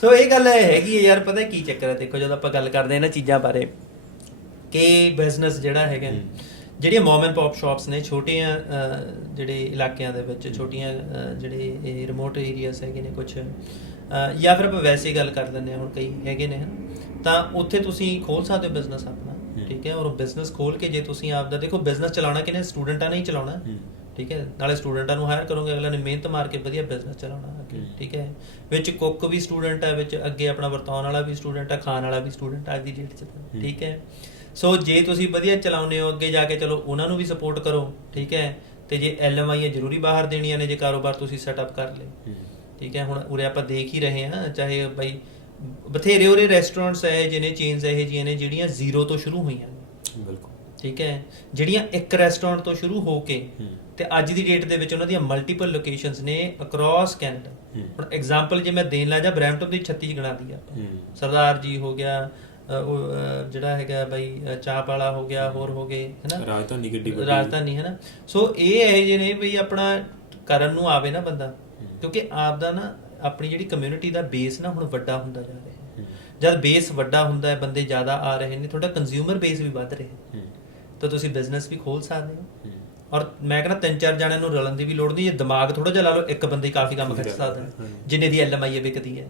ਸੋ ਇਹ ਗੱਲ ਹੈਗੀ ਹੈ ਯਾਰ, ਪਤਾ ਕੀ ਚੱਕਰ ਹੈ, ਦੇਖੋ ਜਦੋਂ ਆਪਾਂ ਗੱਲ ਕਰਦੇ ਹਾਂ ਇਹਨਾਂ ਚੀਜ਼ਾਂ ਬਾਰੇ ਕਿ ਬਿਜ਼ਨਸ ਜਿਹੜਾ ਹੈਗਾ, ਜਿਹੜੀਆਂ ਮੋਮ ਐਂਡ ਪੌਪ ਸ਼ਾਪਸ ਨੇ, ਛੋਟੀਆਂ ਜਿਹੜੇ ਇਲਾਕਿਆਂ ਦੇ ਵਿੱਚ, ਛੋਟੀਆਂ ਜਿਹੜੇ ਇਹ ਰਿਮੋਟ ਏਰੀਆਸ ਹੈਗੇ ਨੇ ਕੁਝ, ਜਾਂ ਫਿਰ ਆਪਾਂ ਵੈਸੇ ਗੱਲ ਕਰ ਲੈਂਦੇ ਹਾਂ, ਹੁਣ ਕਈ ਹੈਗੇ ਨੇ ਤਾਂ ਉੱਥੇ ਤੁਸੀਂ ਖੋਲ ਸਕਦੇ ਹੋ ਬਿਜ਼ਨਸ ਆਪਣਾ, ਠੀਕ ਹੈ। ਔਰ ਬਿਜ਼ਨਸ ਖੋਲ ਕੇ ਜੇ ਤੁਸੀਂ ਆਪਦਾ, ਦੇਖੋ ਬਿਜ਼ਨਸ ਚਲਾਉਣਾ ਕਿਹਨੇ? ਸਟੂਡੈਂਟਾਂ ਨੇ ਹੀ ਚਲਾਉਣਾ, ਠੀਕ ਹੈ। ਨਾਲੇ ਸਟੂਡੈਂਟਾਂ ਨੂੰ ਹਾਇਰ ਕਰੋਗੇ, ਅਗਲੇ ਨੇ ਮਿਹਨਤ ਮਾਰ ਕੇ ਵਧੀਆ ਬਿਜ਼ਨਸ ਚਲਾਉਣਾ ਅੱਗੇ, ਠੀਕ ਹੈ। ਵਿੱਚ ਕੁੱਕ ਵੀ ਸਟੂਡੈਂਟ ਹੈ, ਵਿੱਚ ਅੱਗੇ ਆਪਣਾ ਵਰਤਾਉਣ ਵਾਲਾ ਵੀ ਸਟੂਡੈਂਟ ਹੈ, ਖਾਣ ਵਾਲਾ ਵੀ ਸਟੂਡੈਂਟ ਅੱਜ ਦੀ ਡੇਟ 'ਚ, ਠੀਕ ਹੈ। ਸੋ ਜੇ ਤੁਸੀਂ ਵਧੀਆ ਚਲਾਉਂਦੇ ਹੋ ਅੱਗੇ ਜਾ ਕੇ, ਚਲੋ ਉਹਨਾਂ ਨੂੰ ਵੀ ਸਪੋਰਟ ਕਰੋ, ਠੀਕ ਹੈ। ਤੇ ਜੇ ਐਲਐਮਆਈ ਜ਼ਰੂਰੀ ਬਾਹਰ ਦੇਣੀਆਂ ਨੇ ਜੇ ਕਾਰੋਬਾਰ ਤੁਸੀਂ ਸੈਟਅਪ ਕਰ ਲਏ, ਠੀਕ ਹੈ। ਹੁਣ ਉਰੇ ਆਪਾਂ ਦੇਖ ਹੀ ਰਹੇ ਹਾਂ, ਚਾਹੇ ਬਈ ਬਥੇਰੇ ਉਰੇ ਰੈਸਟੋਰੈਂਟਸ ਹੈ ਜਿਹਨੇ, ਚੇਨਸ ਇਹੋ ਜਿਹੀਆਂ ਨੇ ਜਿਹੜੀਆਂ 0 ਤੋਂ ਸ਼ੁਰੂ ਹੋਈਆਂ ਨੇ, ਬਿਲਕੁਲ, ਠੀਕ ਹੈ। ਜਿਹੜੀਆਂ ਇੱਕ ਰੈਸਟੋਰੈਂਟ ਤੋਂ ਸ਼ੁਰੂ ਹੋ ਕੇ ਤੇ ਅੱਜ ਦੀ ਡੇਟ ਦੇ ਵਿੱਚ ਉਹਨਾਂ ਦੀਆਂ ਮਲਟੀਪਲ ਲੋਕੇਸ਼ਨਸ ਨੇ ਅਕ੍ਰੋਸ ਕੈਨੇਡਾ। ਹੁਣ ਐਗਜ਼ਾਮਪਲ ਜੇ ਮੈਂ ਦੇਣ ਲੱਗਾ, ਬਰੈਂਪਟਨ ਦੀ 36 ਗਿਣਾ ਦੀ ਆ, ਸਰਦਾਰ ਜੀ ਹੋ ਗਿਆ, ਉਹ ਜਿਹੜਾ ਹੈਗਾ ਬਾਈ ਚਾਪ ਵਾਲਾ ਹੋ ਗਿਆ, ਹੋਰ ਹੋ ਗਏ ਹੈਨਾ, ਰਾਜਧਾਨੀ ਹੈਨਾ। ਸੋ ਇਹ ਇਹੋ ਜਿਹੇ ਨੇ ਬਈ ਆਪਣਾ ਕਰਨ ਨੂੰ ਆਵੇ ਨਾ ਬੰਦਾ, ਕਿਉਂਕਿ ਆਪਦਾ ਨਾ ਆਪਣੀ ਜਿਹੜੀ ਕਮਿਊਨਿਟੀ ਦਾ ਬੇਸ ਨਾ ਹੁਣ ਵੱਡਾ ਹੁੰਦਾ ਜਾ ਰਿਹਾ। ਜਦ ਬੇਸ ਵੱਡਾ ਹੁੰਦਾ ਹੈ, ਬੰਦੇ ਜ਼ਿਆਦਾ ਆ ਰਹੇ ਨੇ, ਤੁਹਾਡਾ ਕੰਜ਼ਿਊਮਰ ਬੇਸ ਵੀ ਵੱਧ ਰਿਹਾ, ਤਾਂ ਤੁਸੀਂ ਬਿਜ਼ਨਸ ਵੀ ਖੋਲ ਸਕਦੇ ਹੋ। ਔਰ ਮੈਂ ਕਹਿੰਦਾ 3-4 ਜਣਿਆਂ ਨੂੰ ਰਲਣ ਦੀ ਵੀ ਲੋੜ ਨਹੀਂ, ਜੇ ਦਿਮਾਗ ਥੋੜਾ ਜਿਹਾ ਲਾ ਲਓ, ਇੱਕ ਬੰਦੇ ਕਾਫੀ ਕੰਮ ਖਿੱਚ ਸਕਦਾ ਜਿੰਨੇ ਦੀ ਐਲਐਮਆਈ ਵਿਕਦੀ ਹੈ।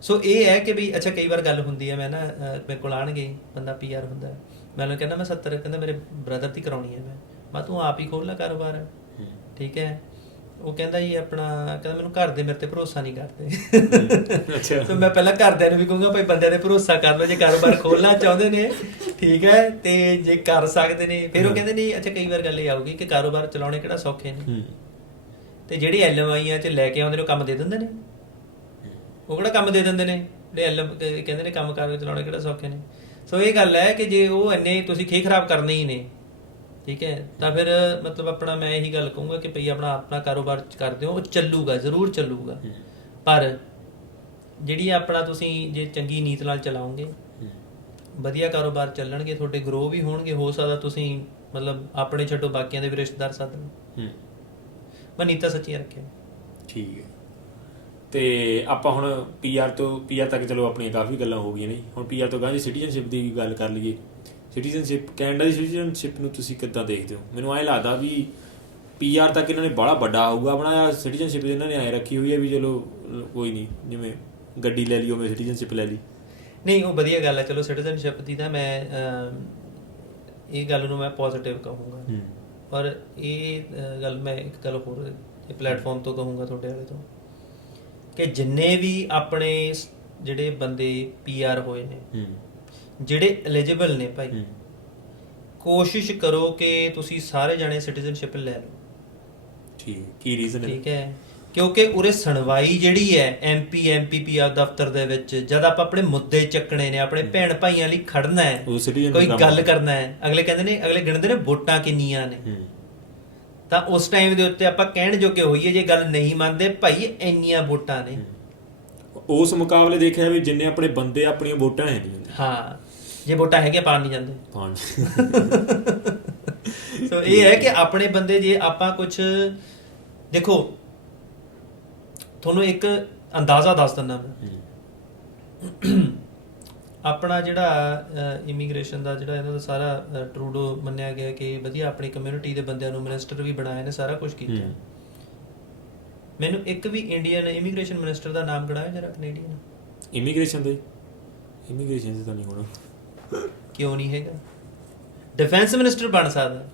ਸੋ ਇਹ ਹੈ ਕਿ ਵੀ ਅੱਛਾ ਕਈ ਵਾਰ ਗੱਲ ਹੁੰਦੀ ਹੈ, ਮੈਂ ਨਾ ਮੇਰੇ ਕੋਲ ਆਣਗੇ ਬੰਦਾ PR ਹੁੰਦਾ, ਮੈਂ ਉਹਨੂੰ ਕਹਿੰਦਾ ਮੈਂ 70, ਕਹਿੰਦਾ ਮੇਰੇ ਬ੍ਰਦਰ ਦੀ ਕਰਾਉਣੀ ਹੈ, ਮੈਂ ਤੂੰ ਆਪ ਹੀ ਖੋਲ ਲੈ ਕਾਰੋਬਾਰ, ਠੀਕ ਹੈ। ਉਹ ਕਹਿੰਦਾ ਜੀ ਆਪਣਾ, ਕਹਿੰਦਾ ਮੈਨੂੰ ਘਰ ਦੇ ਮੇਰੇ ਤੇ ਭਰੋਸਾ ਨਹੀਂ ਕਰਦੇ। ਤੇ ਮੈਂ ਪਹਿਲਾਂ ਘਰਦਿਆਂ ਨੂੰ ਵੀ ਕਹੂੰਗਾ ਭਾਈ ਬੰਦਿਆਂ ਤੇ ਭਰੋਸਾ ਕਰ ਲਓ ਜੇ ਕਾਰੋਬਾਰ ਖੋਲਣਾ ਚਾਹੁੰਦੇ ਨੇ, ਠੀਕ ਹੈ, ਤੇ ਜੇ ਕਰ ਸਕਦੇ ਨੇ। ਫਿਰ ਉਹ ਕਹਿੰਦੇ ਨਹੀਂ, ਅੱਛਾ ਕਈ ਵਾਰ ਗੱਲ ਇਹ ਆਊਗੀ ਕਿ ਕਾਰੋਬਾਰ ਚਲਾਉਣੇ ਕਿਹੜਾ ਸੌਖੇ ਨੇ, ਤੇ ਜਿਹੜੀ ਐਲਐਮਆਈਆਂ 'ਚ ਲੈ ਕੇ ਆਉਂਦੇ ਨੇ ਉਹ ਕੰਮ ਦੇ ਦਿੰਦੇ ਨੇ, ਉਹ ਕਿਹੜਾ ਕੰਮ ਦੇ ਦਿੰਦੇ ਨੇ, ਜਿਹੜੇ ਕਹਿੰਦੇ ਨੇ ਕੰਮ ਕਾਰ ਚਲਾਉਣੇ ਕਿਹੜਾ ਸੌਖੇ ਨੇ। ਸੋ ਇਹ ਗੱਲ ਹੈ ਕਿ ਜੇ ਉਹ ਇੰਨੇ ਤੁਸੀਂ ਖੇ ਖਰਾਬ ਕਰਨੇ ਹੀ ਨੇ, ਠੀਕ ਹੈ, ਤਾਂ ਫਿਰ ਮਤਲਬ ਆਪਣਾ ਮੈਂ ਇਹੀ ਗੱਲ ਕਹੂੰਗਾ ਕਿ ਭਈ ਆਪਣਾ ਕਾਰੋਬਾਰ ਕਰਦੇ ਹੋ, ਉਹ ਚੱਲੂਗਾ, ਜ਼ਰੂਰ ਚੱਲੂਗਾ, ਪਰ ਜਿਹੜੀ ਆਪਣਾ ਤੁਸੀਂ ਜੇ ਚੰਗੀ ਨੀਤ ਨਾਲ ਚਲਾਓਗੇ, ਵਧੀਆ ਕਾਰੋਬਾਰ ਚੱਲਣਗੇ, ਤੁਹਾਡੇ ਗਰੋ ਵੀ ਹੋਣਗੇ। ਹੋ ਸਕਦਾ ਤੁਸੀਂ ਮਤਲਬ ਆਪਣੇ ਛੱਡੋ ਬਾਕੀਆਂ ਦੇ ਵੀ ਰਿਸ਼ਤੇਦਾਰ ਸੱਦ ਲਓ। ਮੈਂ ਨੀਤਾਂ ਸੱਚੀਆਂ ਰੱਖਿਆ, ਠੀਕ ਹੈ। ਤੇ ਆਪਾਂ ਹੁਣ PR ਤੱਕ ਚਲੋ ਆਪਣੀਆਂ ਕਾਫੀ ਗੱਲਾਂ ਹੋ ਗਈਆਂ ਨੇ, ਹੁਣ PR ਤੋਂ ਗਾਂ ਜੀ ਸਿਟੀਜ਼ਨਸ਼ਿਪ ਦੀ ਗੱਲ ਕਰ ਲਈਏ। ਸਿਟੀਜ਼ਨਸ਼ਿਪ, ਕੈਨੇਡਾ ਦੀ ਸਿਟੀਜ਼ਨਸ਼ਿਪ ਨੂੰ ਤੁਸੀਂ ਕਿੱਦਾਂ ਦੇਖਦੇ ਹੋ? ਮੈਨੂੰ ਐਂ ਲੱਗਦਾ ਵੀ PR ਤੱਕ ਇਹਨਾਂ ਨੇ ਬਾਹਲਾ ਵੱਡਾ ਹੋਊਗਾ ਆਪਣਾ, ਸਿਟੀਜ਼ਨਸ਼ਿਪ ਇਹਨਾਂ ਨੇ ਐਂ ਰੱਖੀ ਹੋਈ ਹੈ ਵੀ ਚਲੋ ਕੋਈ ਨਹੀਂ, ਜਿਵੇਂ ਗੱਡੀ ਲੈ ਲਈ ਉਵੇਂ ਸਿਟੀਜ਼ਨਸ਼ਿਪ ਲੈ ਲਈ। ਨਹੀਂ ਉਹ ਵਧੀਆ ਗੱਲ ਹੈ, ਚਲੋ ਸਿਟੀਜ਼ਨਸ਼ਿਪ ਦੀ ਤਾਂ ਮੈਂ ਇਹ ਗੱਲ ਨੂੰ ਮੈਂ ਪੋਜ਼ਿਟਿਵ ਕਹੂੰਗਾ, ਔਰ ਇਹ ਗੱਲ ਮੈਂ ਇੱਕ ਗੱਲ ਹੋਰ ਇਹ ਪਲੇਟਫਾਰਮ ਤੋਂ ਕਹੂੰਗਾ ਤੁਹਾਡੇ ਵਾਲੇ ਤੋਂ, ਕਿ ਜਿੰਨੇ ਵੀ ਆਪਣੇ ਜਿਹੜੇ ਬੰਦੇ PR ਹੋਏ ਨੇ, ਜਿਹੜੇ ਐਲੀਜੀਬਲ ਨੇ ਭਾਈ, ਕੋਸ਼ਿਸ਼ ਕਰੋ ਕਿ ਤੁਸੀਂ ਸਾਰੇ ਜਾਣੇ ਸਿਟੀਜ਼ਨਸ਼ਿਪ ਲੈ ਲਓ। ਠੀਕ, ਕੀ ਰੀਜ਼ਨ ਹੈ? ਠੀਕ ਹੈ, ਕਿਉਂਕਿ ਉਰੇ ਸੁਣਵਾਈ ਜਿਹੜੀ ਹੈ MPPR ਦਫ਼ਤਰ ਦੇ ਵਿੱਚ, ਜਦ ਆਪਾਂ ਆਪਣੇ ਮੁੱਦੇ ਚੱਕਣੇ ਨੇ, ਆਪਣੇ ਭੈਣ ਭਾਈਆਂ ਲਈ ਖੜਨਾ ਹੈ, ਕੋਈ ਗੱਲ ਕਰਨਾ ਹੈ, ਅਗਲੇ ਕਹਿੰਦੇ ਨੇ, ਅਗਲੇ ਗਿਣਦੇ ਨੇ ਵੋਟਾਂ ਕਿੰਨੀਆਂ ਨੇ, ਤਾਂ ਉਸ ਟਾਈਮ ਦੇ ਉੱਤੇ ਆਪਾਂ ਕਹਿਣ ਜੋਗੇ ਹੋਈਏ, ਜੇ ਗੱਲ ਨਹੀਂ ਮੰਨਦੇ ਭਾਈ ਇੰਨੀਆਂ ਵੋਟਾਂ ਨੇ। ਉਸ ਮੁਕਾਬਲੇ ਦੇਖਿਆ ਵੀ ਜਿੰਨੇ ਆਪਣੇ ਬੰਦੇ ਆਪਣੀਆਂ ਵੋਟਾਂ ਹੈ ਨਹੀਂ। ਹਾਂ, ਜੇ ਵੋਟਾਂ ਹੈਗੀਆਂ ਪਾਣ ਨਹੀਂ ਜਾਂਦੇ। ਸੋ ਇਹ ਹੈ ਕਿ ਆਪਣੇ ਬੰਦੇ, ਜੇ ਆਪਾਂ ਕੁਝ ਦੇਖੋ, ਤੁਹਾਨੂੰ ਇੱਕ ਅੰਦਾਜ਼ਾ ਦੱਸ ਦਿੰਦਾ ਮੈਂ। ਆਪਣਾ ਜਿਹੜਾ ਇਮੀਗ੍ਰੇਸ਼ਨ ਦਾ ਜਿਹੜਾ ਇਹਨਾਂ ਦਾ ਸਾਰਾ ਟਰੂਡੋ ਮੰਨਿਆ ਗਿਆ ਕਿ ਵਧੀਆ ਆਪਣੀ ਕਮਿਊਨਿਟੀ ਦੇ ਬੰਦਿਆਂ ਨੂੰ ਮਿਨਿਸਟਰ ਵੀ ਬਣਾਇਆ ਨੇ, ਸਾਰਾ ਕੁਝ ਕੀਤਾ। ਮੈਨੂੰ ਇੱਕ ਵੀ ਇੰਡੀਅਨ ਇਮੀਗ੍ਰੇਸ਼ਨ ਮਿਨਿਸਟਰ ਦਾ ਨਾਮ ਗਣਾਇਆ ਜਰਾ ਕੈਨੇਡੀਅਨ ਇਮੀਗ੍ਰੇਸ਼ਨ ਦਾ। ਇਮੀਗ੍ਰੇਸ਼ਨ ਤਾਂ ਨਹੀਂ ਹੋਣਾ। ਕਿਉਂ ਨਹੀਂ ਹੈਗਾ? ਡਿਫੈਂਸ ਮਿਨਿਸਟਰ ਬਣ ਸਕਦਾ,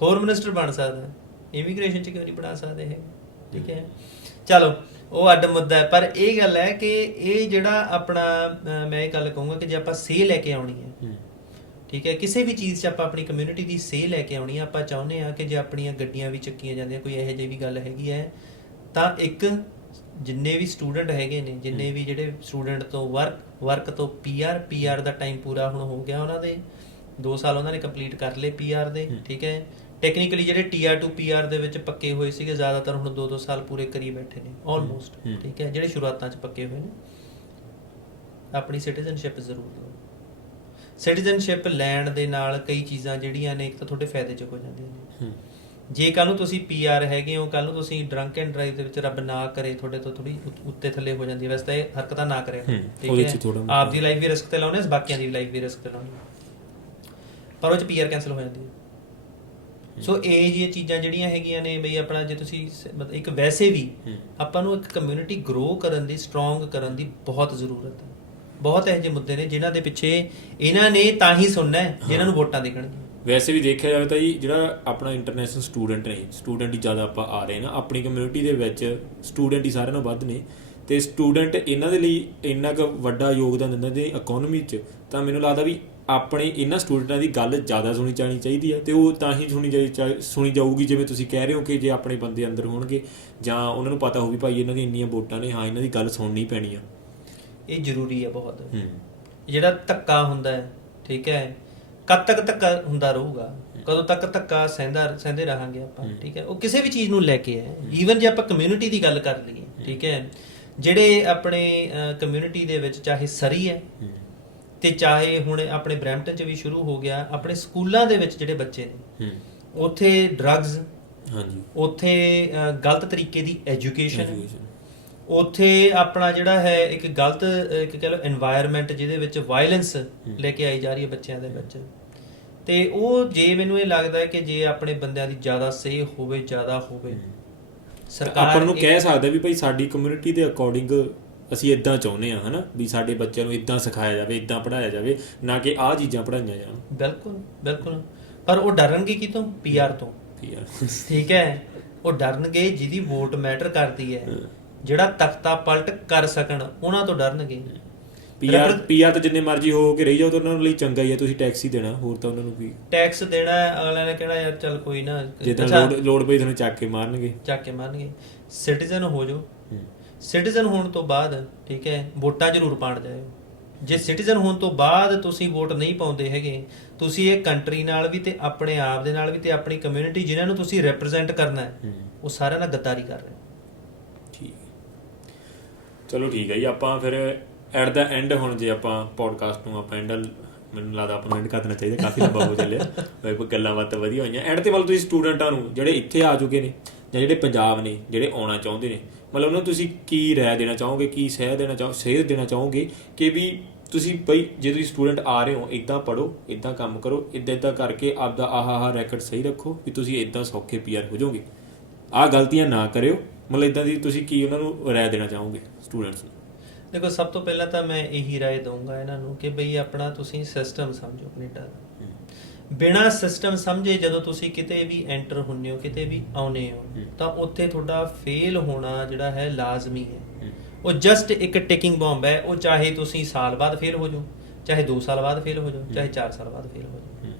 ਹੋਰ ਮਿਨਿਸਟਰ ਬਣ ਸਕਦਾ, ਇਮੀਗ੍ਰੇਸ਼ਨ 'ਚ ਕਿਉਂ ਨਹੀਂ ਬਣਾ ਸਕਦੇ ਹੈ? ਠੀਕ ਹੈ, ਚਲੋ ਉਹ ਅੱਡ ਮੁੱਦਾ ਹੈ। ਪਰ ਇਹ ਗੱਲ ਹੈ ਕਿ ਇਹ ਜਿਹੜਾ ਆਪਣਾ ਮੈਂ ਇਹ ਗੱਲ ਕਹੂੰਗਾ ਕਿ ਜੇ ਆਪਾਂ ਸੇਹ ਲੈ ਕੇ ਆਉਣੀ ਹੈ, ਠੀਕ ਹੈ, ਕਿਸੇ ਵੀ ਚੀਜ਼ 'ਚ ਆਪਾਂ ਆਪਣੀ ਕਮਿਊਨਿਟੀ ਦੀ ਸੇਹ ਲੈ ਕੇ ਆਉਣੀ ਹੈ, ਆਪਾਂ ਚਾਹੁੰਦੇ ਹਾਂ ਕਿ ਜੇ ਆਪਣੀਆਂ ਗੱਡੀਆਂ ਵੀ ਚੱਕੀਆਂ ਜਾਂਦੀਆਂ, ਕੋਈ ਇਹੋ ਜਿਹੀ ਵੀ ਗੱਲ ਹੈਗੀ ਹੈ, ਤਾਂ ਇੱਕ ਜਿੰਨੇ ਵੀ ਸਟੂਡੈਂਟ ਹੈਗੇ ਨੇ, ਜਿੰਨੇ ਵੀ ਜਿਹੜੇ ਸਟੂਡੈਂਟ ਤੋਂ ਵਰਕ ਤੋਂ PR ਦਾ ਟਾਈਮ ਪੂਰਾ ਹੁਣ ਹੋ ਗਿਆ, ਉਹਨਾਂ ਦੇ 2 ਸਾਲ ਉਹਨਾਂ ਨੇ ਕੰਪਲੀਟ ਕਰ ਲਏ PR ਦੇ। ਠੀਕ ਹੈ, ਟੈਕਨੀਕਲੀ ਜਿਹੜੇ Tier 2 PR ਦੇ ਵਿੱਚ ਪੱਕੇ ਹੋਏ ਸੀਗੇ, ਜ਼ਿਆਦਾਤਰ ਹੁਣ 2-2 ਸਾਲ ਪੂਰੇ ਕਰੀ ਬੈਠੇ ਨੇ ਆਲਮੋਸਟ। ਠੀਕ ਹੈ, ਜਿਹੜੇ ਸ਼ੁਰੂਆਤਾਂ 'ਚ ਪੱਕੇ ਹੋਏ ਨੇ, ਆਪਣੀ ਸਿਟੀਜ਼ਨਸ਼ਿਪ ਜ਼ਰੂਰ ਲਓ। ਸਿਟੀਜ਼ਨਸ਼ਿਪ ਲੈਣ ਦੇ ਨਾਲ ਕਈ ਚੀਜ਼ਾਂ ਜਿਹੜੀਆਂ ਨੇ, ਇੱਕ ਤਾਂ ਤੁਹਾਡੇ ਫਾਇਦੇ 'ਚ ਹੋ ਜਾਂਦੀਆਂ ਨੇ। ਜੇ ਕੱਲ ਨੂੰ ਤੁਸੀਂ PR ਹੈਗੇ ਹੋ, ਕੱਲ ਨੂੰ ਤੁਸੀਂ ਡਰੰਕ ਐਂਡ ਡਰਾਈਵ ਦੇ ਵਿੱਚ, ਰੱਬ ਨਾ ਕਰੇ, ਤੁਹਾਡੇ ਤੋਂ ਥੋੜੀ ਉੱਤੇ ਥੱਲੇ ਹੋ ਜਾਂਦੀ ਹੈ। ਵੈਸੇ ਤਾਂ ਇਹ ਹਰਕਤਾਂ ਨਾ ਕਰਿਆ, ਠੀਕ ਹੈ, ਆਪ ਦੀ ਲਾਈਫ ਵੀ ਰਿਸਕ ਤੇ ਲਾਉਣੇ, ਬਾਕੀਆਂ ਦੀ ਲਾਈਫ ਵੀ ਰਿਸਕ ਤੇ ਲਾਉਣੀ, ਪਰ ਉਹ 'ਚ PR ਕੈਂਸਲ ਹੋ ਜਾਂਦੀ ਹੈ। ਸੋ ਇਹ ਜਿਹੀਆਂ ਚੀਜ਼ਾਂ ਜਿਹੜੀਆਂ ਹੈਗੀਆਂ ਨੇ ਬਈ, ਆਪਣਾ ਜੇ ਤੁਸੀਂ ਮਤਲਬ ਇੱਕ ਵੈਸੇ ਵੀ ਆਪਾਂ ਨੂੰ ਇੱਕ ਕਮਿਊਨਿਟੀ ਗਰੋ ਕਰਨ ਦੀ, ਸਟਰੋਂਗ ਕਰਨ ਦੀ ਬਹੁਤ ਜ਼ਰੂਰਤ ਹੈ। ਬਹੁਤ ਇਹੋ ਜਿਹੇ ਮੁੱਦੇ ਨੇ ਜਿਨ੍ਹਾਂ ਦੇ ਪਿੱਛੇ ਇਹਨਾਂ ਨੇ ਤਾਂ ਹੀ ਸੁਣਨਾ ਹੈ ਜਿਨ੍ਹਾਂ ਨੂੰ ਵੋਟਾਂ ਦੇਖਣਗੀਆਂ। ਵੈਸੇ ਵੀ ਦੇਖਿਆ ਜਾਵੇ ਤਾਂ ਜੀ, ਜਿਹੜਾ ਆਪਣਾ ਇੰਟਰਨੈਸ਼ਨਲ ਸਟੂਡੈਂਟ ਨੇ, ਸਟੂਡੈਂਟ ਹੀ ਜ਼ਿਆਦਾ ਆਪਾਂ ਆ ਰਹੇ ਨਾ ਆਪਣੀ ਕਮਿਊਨਿਟੀ ਦੇ ਵਿੱਚ, ਸਟੂਡੈਂਟ ਹੀ ਸਾਰਿਆਂ ਨਾਲੋਂ ਵੱਧ ਨੇ, ਤੇ ਸਟੂਡੈਂਟ ਇਹਨਾਂ ਦੇ ਲਈ ਇੰਨਾ ਕੁ ਵੱਡਾ ਯੋਗਦਾਨ ਦਿੰਦਾ ਨੇ ਇਕਨੋਮੀ 'ਚ। ਤਾਂ ਮੈਨੂੰ ਲੱਗਦਾ ਵੀ ਆਪਣੇ ਇਹਨਾਂ ਸਟੂਡੈਂਟਾਂ ਦੀ ਗੱਲ ਜ਼ਿਆਦਾ ਸੁਣੀ ਜਾਣੀ ਚਾਹੀਦੀ ਹੈ, ਤੇ ਉਹ ਤਾਂ ਹੀ ਸੁਣੀ ਜਾਊਗੀ ਜਿਵੇਂ ਤੁਸੀਂ ਕਹਿ ਰਹੇ ਹੋ ਕਿ ਜੇ ਆਪਣੇ ਬੰਦੇ ਅੰਦਰ ਹੋਣਗੇ, ਜਾਂ ਉਹਨਾਂ ਨੂੰ ਪਤਾ ਹੋਊ ਵੀ ਭਾਈ ਇਹਨਾਂ ਦੀਆਂ ਇੰਨੀਆਂ ਵੋਟਾਂ ਨੇ, ਹਾਂ ਇਹਨਾਂ ਦੀ ਗੱਲ ਸੁਣਨੀ ਪੈਣੀ ਆ। ਇਹ ਜ਼ਰੂਰੀ ਹੈ ਬਹੁਤ। ਜਿਹੜਾ ਧੱਕਾ ਹੁੰਦਾ ਹੈ, ਠੀਕ ਹੈ, ਕਦ ਤੱਕ ਧੱਕਾ ਹੁੰਦਾ ਰਹੂਗਾ, ਕਦੋਂ ਤੱਕ ਧੱਕਾ ਸਹਿੰਦੇ ਰਹਾਂਗੇ ਆਪਾਂ। ਠੀਕ ਹੈ, ਉਹ ਕਿਸੇ ਵੀ ਚੀਜ਼ ਨੂੰ ਲੈ ਕੇ ਹੈ। ਈਵਨ ਜੇ ਆਪਾਂ ਕਮਿਊਨਿਟੀ ਦੀ ਗੱਲ ਕਰ ਲਈਏ, ਠੀਕ ਹੈ, ਜਿਹੜੇ ਆਪਣੇ ਕਮਿਊਨਿਟੀ ਦੇ ਵਿੱਚ, ਚਾਹੇ ਸਰੀ ਹੈ ਤੇ ਚਾਹੇ ਹੁਣ ਆਪਣੇ ਬਰੈਂਪਟਨ 'ਚ ਵੀ ਸ਼ੁਰੂ ਹੋ ਗਿਆ, ਆਪਣੇ ਸਕੂਲਾਂ ਦੇ ਵਿੱਚ ਜਿਹੜੇ ਬੱਚੇ ਨੇ, ਉੱਥੇ ਡਰੱਗਸ, ਉੱਥੇ ਗਲਤ ਤਰੀਕੇ ਦੀ ਐਜੂਕੇਸ਼ਨ, ਉੱਥੇ ਆਪਣਾ ਜਿਹੜਾ ਹੈ ਇੱਕ ਗਲਤ, ਇੱਕ ਕਹਿ ਲਓ এনवायरमेंट ਜਿਹਦੇ ਵਿੱਚ ਵਾਇਲੈਂਸ ਲੈ ਕੇ ਆਈ ਜਾ ਰਹੀ ਹੈ ਬੱਚਿਆਂ ਦੇ ਵਿੱਚ। ਤੇ ਉਹ, ਜੇ ਮੈਨੂੰ ਇਹ ਲੱਗਦਾ ਹੈ ਕਿ ਜੇ ਆਪਣੇ ਬੰਦਿਆਂ ਦੀ ਜ਼ਿਆਦਾ ਸੇਹ ਹੋਵੇ, ਸਰਕਾਰ ਆਪਾਂ ਨੂੰ ਕਹਿ ਸਕਦਾ ਵੀ ਭਾਈ ਸਾਡੀ ਕਮਿਊਨਿਟੀ ਦੇ ਅਕੋਰਡਿੰਗ ਅਸੀਂ ਇਦਾਂ ਚਾਹੁੰਦੇ ਹਾਂ, ਹਨਾ, ਵੀ ਸਾਡੇ ਬੱਚਿਆਂ ਨੂੰ ਇਦਾਂ ਸਿਖਾਇਆ ਜਾਵੇ, ਇਦਾਂ ਪੜ੍ਹਾਇਆ ਜਾਵੇ, ਨਾ ਕਿ ਆਹ ਚੀਜ਼ਾਂ ਪੜ੍ਹਾਈਆਂ ਜਾਣ। ਬਿਲਕੁਲ। ਪਰ ਉਹ ਡਰਨਗੇ ਕਿਤੋਂ? PR ਤੋਂ। ਠੀਕ ਹੈ, ਉਹ ਡਰਨਗੇ ਜਿਹਦੀ ਵੋਟ ਮੈਟਰ ਕਰਦੀ ਹੈ, ਜਿਹੜਾ ਤਖਤਾ ਪਲਟ ਕਰ ਸਕਣ, ਉਹਨਾਂ ਤੋਂ ਡਰਨਗੇ। PR ਤਾਂ ਜਿੰਨੇ ਮਰਜ਼ੀ ਹੋ ਕੇ ਰਹੀ ਜਾਓ, ਤਾਂ ਉਹਨਾਂ ਲਈ ਚੰਗਾ ਹੀ ਹੈ, ਤੁਸੀਂ ਟੈਕਸ ਹੀ ਦੇਣਾ, ਹੋਰ ਤਾਂ ਉਹਨਾਂ ਨੂੰ ਕੀ ਟੈਕਸ ਦੇਣਾ। ਅਗਲੇ ਨੇ ਕਹਿਣਾ ਯਾਰ ਚੱਲ ਕੋਈ ਨਾ, ਜਿੱਦਾਂ ਲੋੜ ਪਈ ਤੁਹਾਨੂੰ ਚੱਕ ਕੇ ਮਾਰਨਗੇ। ਸਿਟੀਜ਼ਨ ਹੋ ਜਾਓ। ਸਿਟੀਜ਼ਨ ਹੋਣ ਤੋਂ ਬਾਅਦ, ਠੀਕ ਹੈ, ਵੋਟਾਂ ਜ਼ਰੂਰ ਪਾਉਣ ਜਾਇਓ। ਜੇ ਸਿਟੀਜ਼ਨ ਹੋਣ ਤੋਂ ਬਾਅਦ ਤੁਸੀਂ ਵੋਟ ਨਹੀਂ ਪਾਉਂਦੇ ਹੈਗੇ, ਤੁਸੀਂ ਇਹ ਕੰਟਰੀ ਨਾਲ ਵੀ, ਤੇ ਆਪਣੇ ਆਪ ਦੇ ਨਾਲ ਵੀ, ਤੇ ਆਪਣੀ ਕਮਿਊਨਿਟੀ ਜਿਨ੍ਹਾਂ ਨੂੰ ਤੁਸੀਂ ਰਿਪਰੈਜ਼ੈਂਟ ਕਰਨਾ ਹੈ, ਉਹ ਸਾਰਿਆਂ ਨਾਲ ਗੱਦਾਰੀ ਕਰ ਰਹੇ ਹੋ। ਚਲੋ ਠੀਕ ਹੈ ਜੀ, ਆਪਾਂ ਫਿਰ ਐਟ ਦਾ ਐਂਡ, ਹੁਣ ਜੇ ਆਪਾਂ ਪੋਡਕਾਸਟ ਨੂੰ ਆਪਾਂ ਐਂਡ, ਮੈਨੂੰ ਲੱਗਦਾ ਆਪਾਂ ਨੂੰ ਐਂਡ ਕਰ ਦੇਣਾ ਚਾਹੀਦਾ, ਕਾਫੀ ਲੰਬਾ ਹੋ ਚੱਲਿਆ, ਗੱਲਾਂ ਬਾਤਾਂ ਵਧੀਆ ਹੋਈਆਂ। ਐਂਡ ਤੇ ਵੱਲ ਤੁਸੀਂ ਸਟੂਡੈਂਟਾਂ ਨੂੰ ਜਿਹੜੇ ਇੱਥੇ ਆ ਚੁੱਕੇ ਨੇ, ਜਾਂ ਜਿਹੜੇ ਪੰਜਾਬ ਨੇ, ਜਿਹੜੇ ਆਉਣਾ ਚਾਹੁੰਦੇ ਨੇ, ਮਤਲਬ ਉਹਨਾਂ ਨੂੰ ਤੁਸੀਂ ਕੀ ਰਾਏ ਦੇਣਾ ਚਾਹੋਗੇ, ਕੀ ਸੇਧ ਦੇਣਾ ਚਾਹੋਗੇ ਕਿ ਵੀ ਤੁਸੀਂ ਬਈ, ਜੇ ਤੁਸੀਂ ਸਟੂਡੈਂਟ ਆ ਰਹੇ ਹੋ, ਇੱਦਾਂ ਪੜ੍ਹੋ, ਇੱਦਾਂ ਕੰਮ ਕਰੋ, ਇੱਦਾਂ ਕਰਕੇ ਆਪਦਾ ਆਹ ਰੈਕਡ ਸਹੀ ਰੱਖੋ, ਵੀ ਤੁਸੀਂ ਇੱਦਾਂ ਸੌਖੇ PR ਹੋ ਜਾਓਗੇ, ਆਹ ਗਲਤੀਆਂ ਨਾ ਕਰਿਓ, ਮਤਲਬ ਇੱਦਾਂ ਦੀ ਤੁਸੀਂ ਕੀ ਉਹਨਾਂ ਨੂੰ ਰਾਏ ਦੇਣਾ ਚਾਹੋਗੇ ਸਟੂਡੈਂਟਸ ਨੂੰ? ਦੇਖੋ, ਸਭ ਤੋਂ ਪਹਿਲਾਂ ਤਾਂ ਮੈਂ ਇਹੀ ਰਾਏ ਦਊਂਗਾ ਇਹਨਾਂ ਨੂੰ ਕਿ ਬਈ ਆਪਣਾ ਤੁਸੀਂ ਸਿਸਟਮ ਸਮਝੋ ਕੈਨੇਡਾ ਦਾ। ਬਿਨਾਂ ਸਿਸਟਮ ਸਮਝੇ ਜਦੋਂ ਤੁਸੀਂ ਕਿਤੇ ਵੀ ਐਂਟਰ ਹੁੰਦੇ ਹੋ, ਕਿਤੇ ਵੀ ਆਉਨੇ ਹੋ, ਤਾਂ ਉੱਥੇ ਤੁਹਾਡਾ ਫੇਲ ਹੋਣਾ ਜਿਹੜਾ ਹੈ ਲਾਜ਼ਮੀ ਹੈ। ਉਹ ਜਸਟ ਇੱਕ ਟਿਕਿੰਗ ਬੰਬ ਹੈ। ਉਹ ਚਾਹੇ ਤੁਸੀਂ ਸਾਲ ਬਾਅਦ ਫੇਲ ਹੋ ਜਾਓ, ਚਾਹੇ 2 ਸਾਲ ਬਾਅਦ ਫੇਲ ਹੋ ਜਾਓ, ਚਾਹੇ 4 ਸਾਲ ਬਾਅਦ ਫੇਲ ਹੋ ਜਾਓ।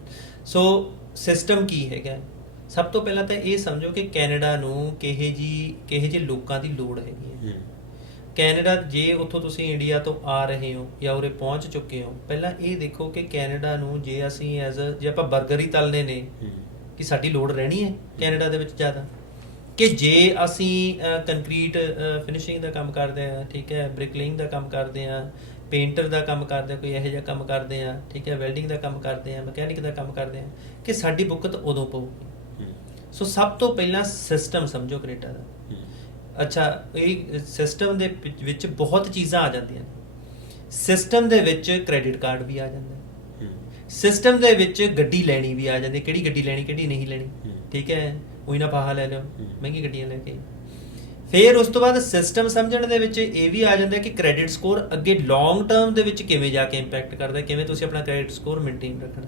ਸੋ ਸਿਸਟਮ ਕੀ ਹੈਗਾ? ਸਭ ਤੋਂ ਪਹਿਲਾਂ ਤਾਂ ਇਹ ਸਮਝੋ ਕਿ ਕੈਨੇਡਾ ਨੂੰ ਕਿਹੇ ਜਿਹੇ ਲੋਕਾਂ ਦੀ ਲੋੜ ਹੈਗੀ ਹੈ। ਕੈਨੇਡਾ, ਜੇ ਉੱਥੋਂ ਤੁਸੀਂ ਇੰਡੀਆ ਤੋਂ ਆ ਰਹੇ ਹੋ ਜਾਂ ਉਰੇ ਪਹੁੰਚ ਚੁੱਕੇ ਹੋ, ਪਹਿਲਾਂ ਇਹ ਦੇਖੋ ਕਿ ਕੈਨੇਡਾ ਨੂੰ ਜੇ ਅਸੀਂ ਜੇ ਆਪਾਂ 버ਗਰ ਹੀ ਤਲਨੇ ਨੇ, ਕਿ ਸਾਡੀ ਲੋੜ ਰਹਿਣੀ ਹੈ ਕੈਨੇਡਾ ਦੇ ਵਿੱਚ ਜ਼ਿਆਦਾ? ਕਿ ਜੇ ਅਸੀਂ ਕੰਕਰੀਟ ਫਿਨਿਸ਼ਿੰਗ ਦਾ ਕੰਮ ਕਰਦੇ ਹਾਂ, ਠੀਕ ਹੈ, ਬ੍ਰਿਕਲੇਇੰਗ ਦਾ ਕੰਮ ਕਰਦੇ ਹਾਂ, ਪੇਂਟਰ ਦਾ ਕੰਮ ਕਰਦੇ ਹਾਂ, ਕੋਈ ਇਹੋ ਜਿਹਾ ਕੰਮ ਕਰਦੇ ਹਾਂ, ਠੀਕ ਹੈ, ਵੈਲਡਿੰਗ ਦਾ ਕੰਮ ਕਰਦੇ ਹਾਂ, ਮਕੈਨਿਕ ਦਾ ਕੰਮ ਕਰਦੇ ਹਾਂ, ਕਿ ਸਾਡੀ ਬੁੱਕਤ ਉਦੋਂ ਪਊਗੀ। ਸੋ ਸਭ ਤੋਂ ਪਹਿਲਾਂ ਸਿਸਟਮ ਸਮਝੋ ਕੈਨੇਡਾ ਦਾ। ਅੱਛਾ, ਇਹ ਸਿਸਟਮ ਦੇ ਵਿੱਚ ਬਹੁਤ ਚੀਜ਼ਾਂ ਆ ਜਾਂਦੀਆਂ ਨੇ। ਸਿਸਟਮ ਦੇ ਵਿੱਚ ਕ੍ਰੈਡਿਟ ਕਾਰਡ ਵੀ ਆ ਜਾਂਦਾ, ਸਿਸਟਮ ਦੇ ਵਿੱਚ ਗੱਡੀ ਲੈਣੀ ਵੀ ਆ ਜਾਂਦੀ, ਕਿਹੜੀ ਗੱਡੀ ਲੈਣੀ, ਕਿਹੜੀ ਨਹੀਂ ਲੈਣੀ, ਠੀਕ ਹੈ, ਉਹੀ ਨਾ ਫਾਹਾ ਲੈ ਲਿਓ ਮਹਿੰਗੀ ਗੱਡੀਆਂ ਲੈ ਕੇ। ਫਿਰ ਉਸ ਤੋਂ ਬਾਅਦ ਸਿਸਟਮ ਸਮਝਣ ਦੇ ਵਿੱਚ ਇਹ ਵੀ ਆ ਜਾਂਦਾ ਕਿ ਕ੍ਰੈਡਿਟ ਸਕੋਰ ਅੱਗੇ ਲੌਂਗ ਟਰਮ ਦੇ ਵਿੱਚ ਕਿਵੇਂ ਜਾ ਕੇ ਇੰਪੈਕਟ ਕਰਦਾ, ਕਿਵੇਂ ਤੁਸੀਂ ਆਪਣਾ ਕ੍ਰੈਡਿਟ ਸਕੋਰ ਮੇਨਟੇਨ ਰੱਖਣਾ।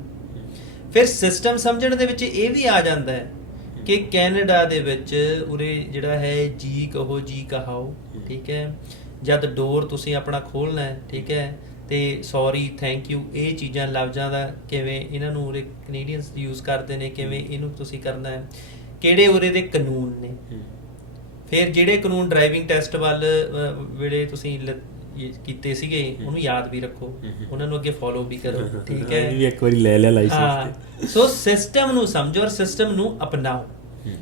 ਫਿਰ ਸਿਸਟਮ ਸਮਝਣ ਦੇ ਵਿੱਚ ਇਹ ਵੀ ਆ ਜਾਂਦਾ ਹੈ ਕਿ ਕੈਨੇਡਾ ਦੇ ਵਿੱਚ ਉਰੇ ਜਿਹੜਾ ਹੈ ਜੀ ਕਹੋ ਜੀ ਕਹਾਓ, ਠੀਕ ਹੈ, ਜਦ ਡੋਰ ਤੁਸੀਂ ਆਪਣਾ ਖੋਲ੍ਹਣਾ ਹੈ, ਠੀਕ ਹੈ, ਤੇ ਸੌਰੀ, ਥੈਂਕ ਯੂ, ਇਹ ਚੀਜ਼ਾਂ ਲਫ਼ਜ਼ਾਂ ਦਾ ਕਿਵੇਂ ਇਹਨਾਂ ਨੂੰ ਉਰੇ ਕੈਨੇਡੀਅਨਸ ਯੂਜ਼ ਕਰਦੇ ਨੇ, ਕਿਵੇਂ ਇਹਨੂੰ ਤੁਸੀਂ ਕਰਨਾ ਹੈ, ਕਿਹੜੇ ਉਰੇ ਦੇ ਕਾਨੂੰਨ ਨੇ। ਫਿਰ ਜਿਹੜੇ ਕਾਨੂੰਨ ਡਰਾਈਵਿੰਗ ਟੈਸਟ ਵੱਲ ਵੇਲੇ ਤੁਸੀਂ ਕੀਤੇ ਸੀਗੇ, ਉਹਨੂੰ ਯਾਦ ਵੀ ਰੱਖੋ, ਉਹਨਾਂ ਨੂੰ ਅੱਗੇ ਫੋਲੋ ਵੀ ਕਰੋ, ਠੀਕ ਹੈ, ਇੱਕ ਵਾਰੀ ਲੈ ਲਿਆ ਲਾਇਸੈਂਸ। ਸੋ ਸਿਸਟਮ ਨੂੰ ਸਮਝੋ ਔਰ ਸਿਸਟਮ ਨੂੰ ਅਪਣਾਓ,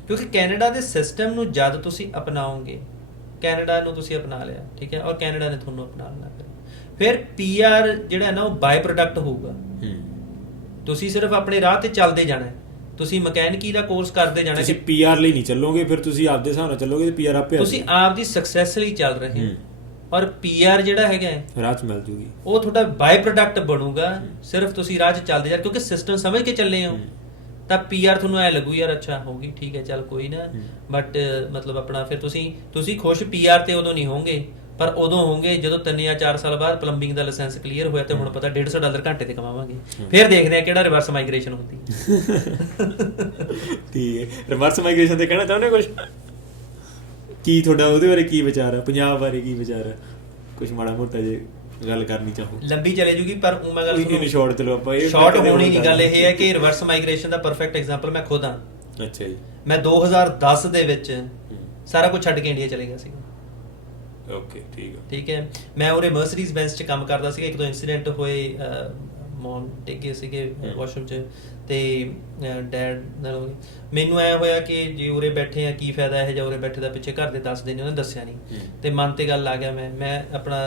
ਕਿਉਂਕਿ ਕੈਨੇਡਾ ਦੇ ਸਿਸਟਮ ਨੂੰ ਜਦ ਤੁਸੀਂ ਅਪਣਾਓਗੇ, ਕੈਨੇਡਾ ਨੂੰ ਤੁਸੀਂ ਅਪਣਾ ਲਿਆ, ਠੀਕ ਹੈ, ਔਰ ਕੈਨੇਡਾ ਨੇ ਤੁਹਾਨੂੰ ਅਪਣਾ ਲੈਣਾ। ਫਿਰ ਪੀਆਰ ਜਿਹੜਾ ਨਾ ਉਹ ਬਾਈ ਪ੍ਰੋਡਕਟ ਹੋਊਗਾ। ਤੁਸੀਂ ਸਿਰਫ ਆਪਣੇ ਰਾਹ ਤੇ ਚੱਲਦੇ ਜਾਣਾ, ਤੁਸੀਂ ਮਕੈਨਿਕੀ ਦਾ ਕੋਰਸ ਕਰਦੇ ਜਾਣਾ। ਤੁਸੀਂ ਪੀਆਰ ਲਈ ਨਹੀਂ ਚੱਲੋਗੇ, ਫਿਰ ਤੁਸੀਂ ਆਪਦੇ ਹਿਸਾਬ ਨਾਲ ਚੱਲੋਗੇ ਤੇ ਪੀਆਰ ਆਪੇ ਤੁਸੀਂ ਆਪ ਦੀ ਸਕਸੈਸ ਲਈ ਚੱਲ ਰਹੇ ਹੋ, ਔਰ ਪੀਆਰ ਜਿਹੜਾ ਹੈਗਾ ਰਾਹ 'ਚ ਮਿਲ ਜੂਗੀ, ਉਹ ਤੁਹਾਡਾ ਬਾਈ ਪ੍ਰੋਡਕਟ ਬਣੂਗਾ। ਸਿਰਫ ਤੁਸੀਂ ਰਾਹ 'ਚ ਚੱਲਦੇ ਜਾ, ਕਿਉਂਕਿ ਸਿਸਟਮ ਸਮਝ ਕੇ ਚੱਲੇ ਹੋ, ਤਾਂ ਪੀਆਰ ਤੁਹਾਨੂੰ ਐ ਲੱਗੂ ਯਾਰ ਅੱਛਾ ਹੋਊਗੀ, ਠੀਕ ਹੈ, ਚੱਲ ਕੋਈ ਨਾ। ਬਟ ਮਤਲਬ ਆਪਣਾ ਫਿਰ ਤੁਸੀਂ ਖੁਸ਼ ਪੀਆਰ ਤੇ ਉਦੋਂ ਨਹੀਂ ਹੋਵੋਗੇ, ਪਰ ਉਦੋਂ ਹੋਵੋਗੇ ਜਦੋਂ 3 ਜਾਂ 4 ਸਾਲ ਬਾਅਦ ਪਲੰਬਿੰਗ ਦਾ ਲਾਇਸੈਂਸ ਕਲੀਅਰ ਹੋਇਆ ਤੇ ਹੁਣ ਪਤਾ $150 ਘੰਟੇ ਤੇ ਕਮਾਵਾਂਗੇ। ਫਿਰ ਦੇਖਦੇ ਆ ਕਿਹੜਾ ਰਿਵਰਸ ਮਾਈਗ੍ਰੇਸ਼ਨ ਹੁੰਦੀ। ਠੀਕ ਹੈ, ਰਿਵਰਸ ਮਾਈਗ੍ਰੇਸ਼ਨ ਤੇ ਕਹਿਣਾ ਚਾਹੁੰਦੇ ਕੁਝ? ਕੀ ਤੁਹਾਡਾ ਉਹਦੇ ਬਾਰੇ ਕੀ ਵਿਚਾਰ ਹੈ, ਪੰਜਾਬ ਬਾਰੇ ਕੀ ਵਿਚਾਰ ਹੈ? ਕੁਝ ਮਾੜਾ ਮੋਟਾ ਜੇ ਗੱਲ ਕਰਨੀ ਚਾਹੋ। ਲੰਬੀ ਚਲੇ ਜੂਗੀ, ਪਰ ਮੈਂ ਗੱਲ ਨਹੀਂ, ਸ਼ਾਰਟ ਚਲੋ ਆਪਾਂ ਇਹ ਸ਼ਾਰਟ ਹੋਣੀ ਨਹੀਂ। ਗੱਲ ਇਹ ਹੈ ਕਿ ਰਿਵਰਸ ਮਾਈਗ੍ਰੇਸ਼ਨ ਦਾ ਪਰਫੈਕਟ ਐਗਜ਼ਾਮਪਲ ਮੈਂ ਖੁਦ ਹਾਂ। ਅੱਛਾ ਜੀ। ਮੈਂ 2010 ਦੇ ਵਿੱਚ ਸਾਰਾ ਕੁਝ ਛੱਡ ਕੇ ਇੰਡੀਆ ਚਲੇ ਗਿਆ ਸੀ। ਓਕੇ, ਠੀਕ ਹੈ। ਮੈਂ ਉਰੇ ਮਰਸਡੀਜ਼ ਬੈਂਸ 'ਚ ਕੰਮ ਕਰਦਾ ਸੀਗਾ। ਇੱਕ ਦੋ ਇਨਸੀਡੈਂਟ ਹੋਏ, ਮੌਮ ਡਿੱਗੇ ਸੀਗੇ ਵਾਸ਼ਰੂਮ 'ਚ, ਤੇ ਡੈਡ ਨਾਲ ਮੈਨੂੰ ਐ ਹੋਇਆ ਕਿ ਜੇ ਉਰੇ ਬੈਠੇ ਆ ਕੀ ਫਾਇਦਾ ਇਹ, ਜਾਂ ਉਰੇ ਬੈਠੇ ਦਾ ਪਿੱਛੇ ਘਰ ਦੇ ਦੱਸਦੇ ਨੇ, ਉਹਨੇ ਦੱਸਿਆ ਨਹੀਂ, ਤੇ ਮਨ ਤੇ ਗੱਲ ਆ ਗਿਆ। ਮੈਂ ਆਪਣਾ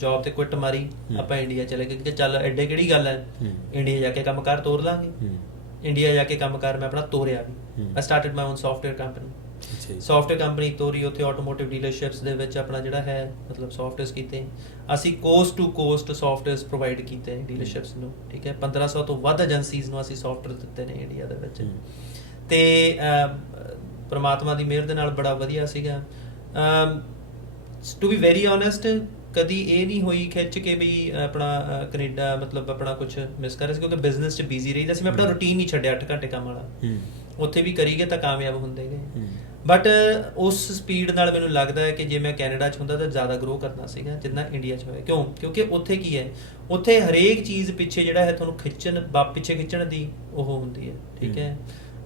ਜੌਬ ਤੇ ਕੁਇਟ ਮਾਰੀ, ਆਪਾਂ ਇੰਡੀਆ ਚਲੇ ਗਏ ਕਿ ਚੱਲ ਐਡੇ ਕਿਹੜੀ ਗੱਲ ਹੈ, ਇੰਡੀਆ ਜਾ ਕੇ ਕੰਮ ਕਾਰ ਤੋਰ ਲਾਂਗੇ। ਇੰਡੀਆ ਜਾ ਕੇ ਕੰਮ ਕਾਰ ਮੈਂ ਆਪਣਾ ਤੋਰਿਆ ਵੀ। I started my own software company. Software company ਤੋਰੀ, ਉੱਥੇ ਆਟੋਮੋਟਿਵ ਡੀਲਰਸ਼ਿਪਸ ਦੇ ਵਿੱਚ ਆਪਣਾ ਜਿਹੜਾ ਹੈ ਮਤਲਬ ਸੌਫਟਵੇਅਰਸ ਕੀਤੇ। ਅਸੀਂ coast to coast softwares provide ਕੀਤੇ ਡੀਲਰਸ਼ਿਪਸ ਨੂੰ, ਠੀਕ ਹੈ। 1500 ਤੋਂ ਵੱਧ ਏਜੰਸੀਜ਼ ਨੂੰ ਅਸੀਂ ਸੌਫਟਵੇਅਰ ਦਿੱਤੇ ਨੇ ਇੰਡੀਆ ਦੇ ਵਿੱਚ, ਤੇ ਪ੍ਰਮਾਤਮਾ ਦੀ ਮਿਹਰ ਦੇ ਨਾਲ ਬੜਾ ਵਧੀਆ ਸੀਗਾ। ਟੂ ਬੀ ਵੈਰੀ ਓਨੈਸਟ, ਕਦੀ ਇਹ ਨਹੀਂ ਹੋਈ ਖਿੱਚ ਕੇ ਵੀ ਆਪਣਾ ਕੈਨੇਡਾ ਮਤਲਬ ਆਪਣਾ ਕੁਝ ਮਿਸ ਕਰ ਰਿਹਾ ਸੀ, ਕਿਉਂਕਿ ਬਿਜ਼ਨਸ 'ਚ ਬਿਜ਼ੀ ਰਹੀਦਾ ਸੀ। ਮੈਂ ਆਪਣਾ ਰੂਟੀਨ ਨਹੀਂ ਛੱਡਿਆ 8 ਘੰਟੇ ਕੰਮ ਵਾਲਾ, ਉੱਥੇ ਵੀ ਕਰੀ ਗਏ ਤਾਂ ਕਾਮਯਾਬ ਹੁੰਦੇ ਗਏ। ਬਟ ਉਸ ਸਪੀਡ ਨਾਲ ਮੈਨੂੰ ਲੱਗਦਾ ਹੈ ਕਿ ਜੇ ਮੈਂ ਕੈਨੇਡਾ 'ਚ ਹੁੰਦਾ ਤਾਂ ਜ਼ਿਆਦਾ ਗਰੋ ਕਰਨਾ ਸੀਗਾ ਜਿੰਨਾ ਇੰਡੀਆ 'ਚ ਹੋਇਆ। ਕਿਉਂਕਿ ਉੱਥੇ ਕੀ ਹੈ, ਉੱਥੇ ਹਰੇਕ ਚੀਜ਼ ਪਿੱਛੇ ਜਿਹੜਾ ਹੈ ਤੁਹਾਨੂੰ ਪਿੱਛੇ ਖਿੱਚਣ ਦੀ ਉਹ ਹੁੰਦੀ ਹੈ, ਠੀਕ ਹੈ।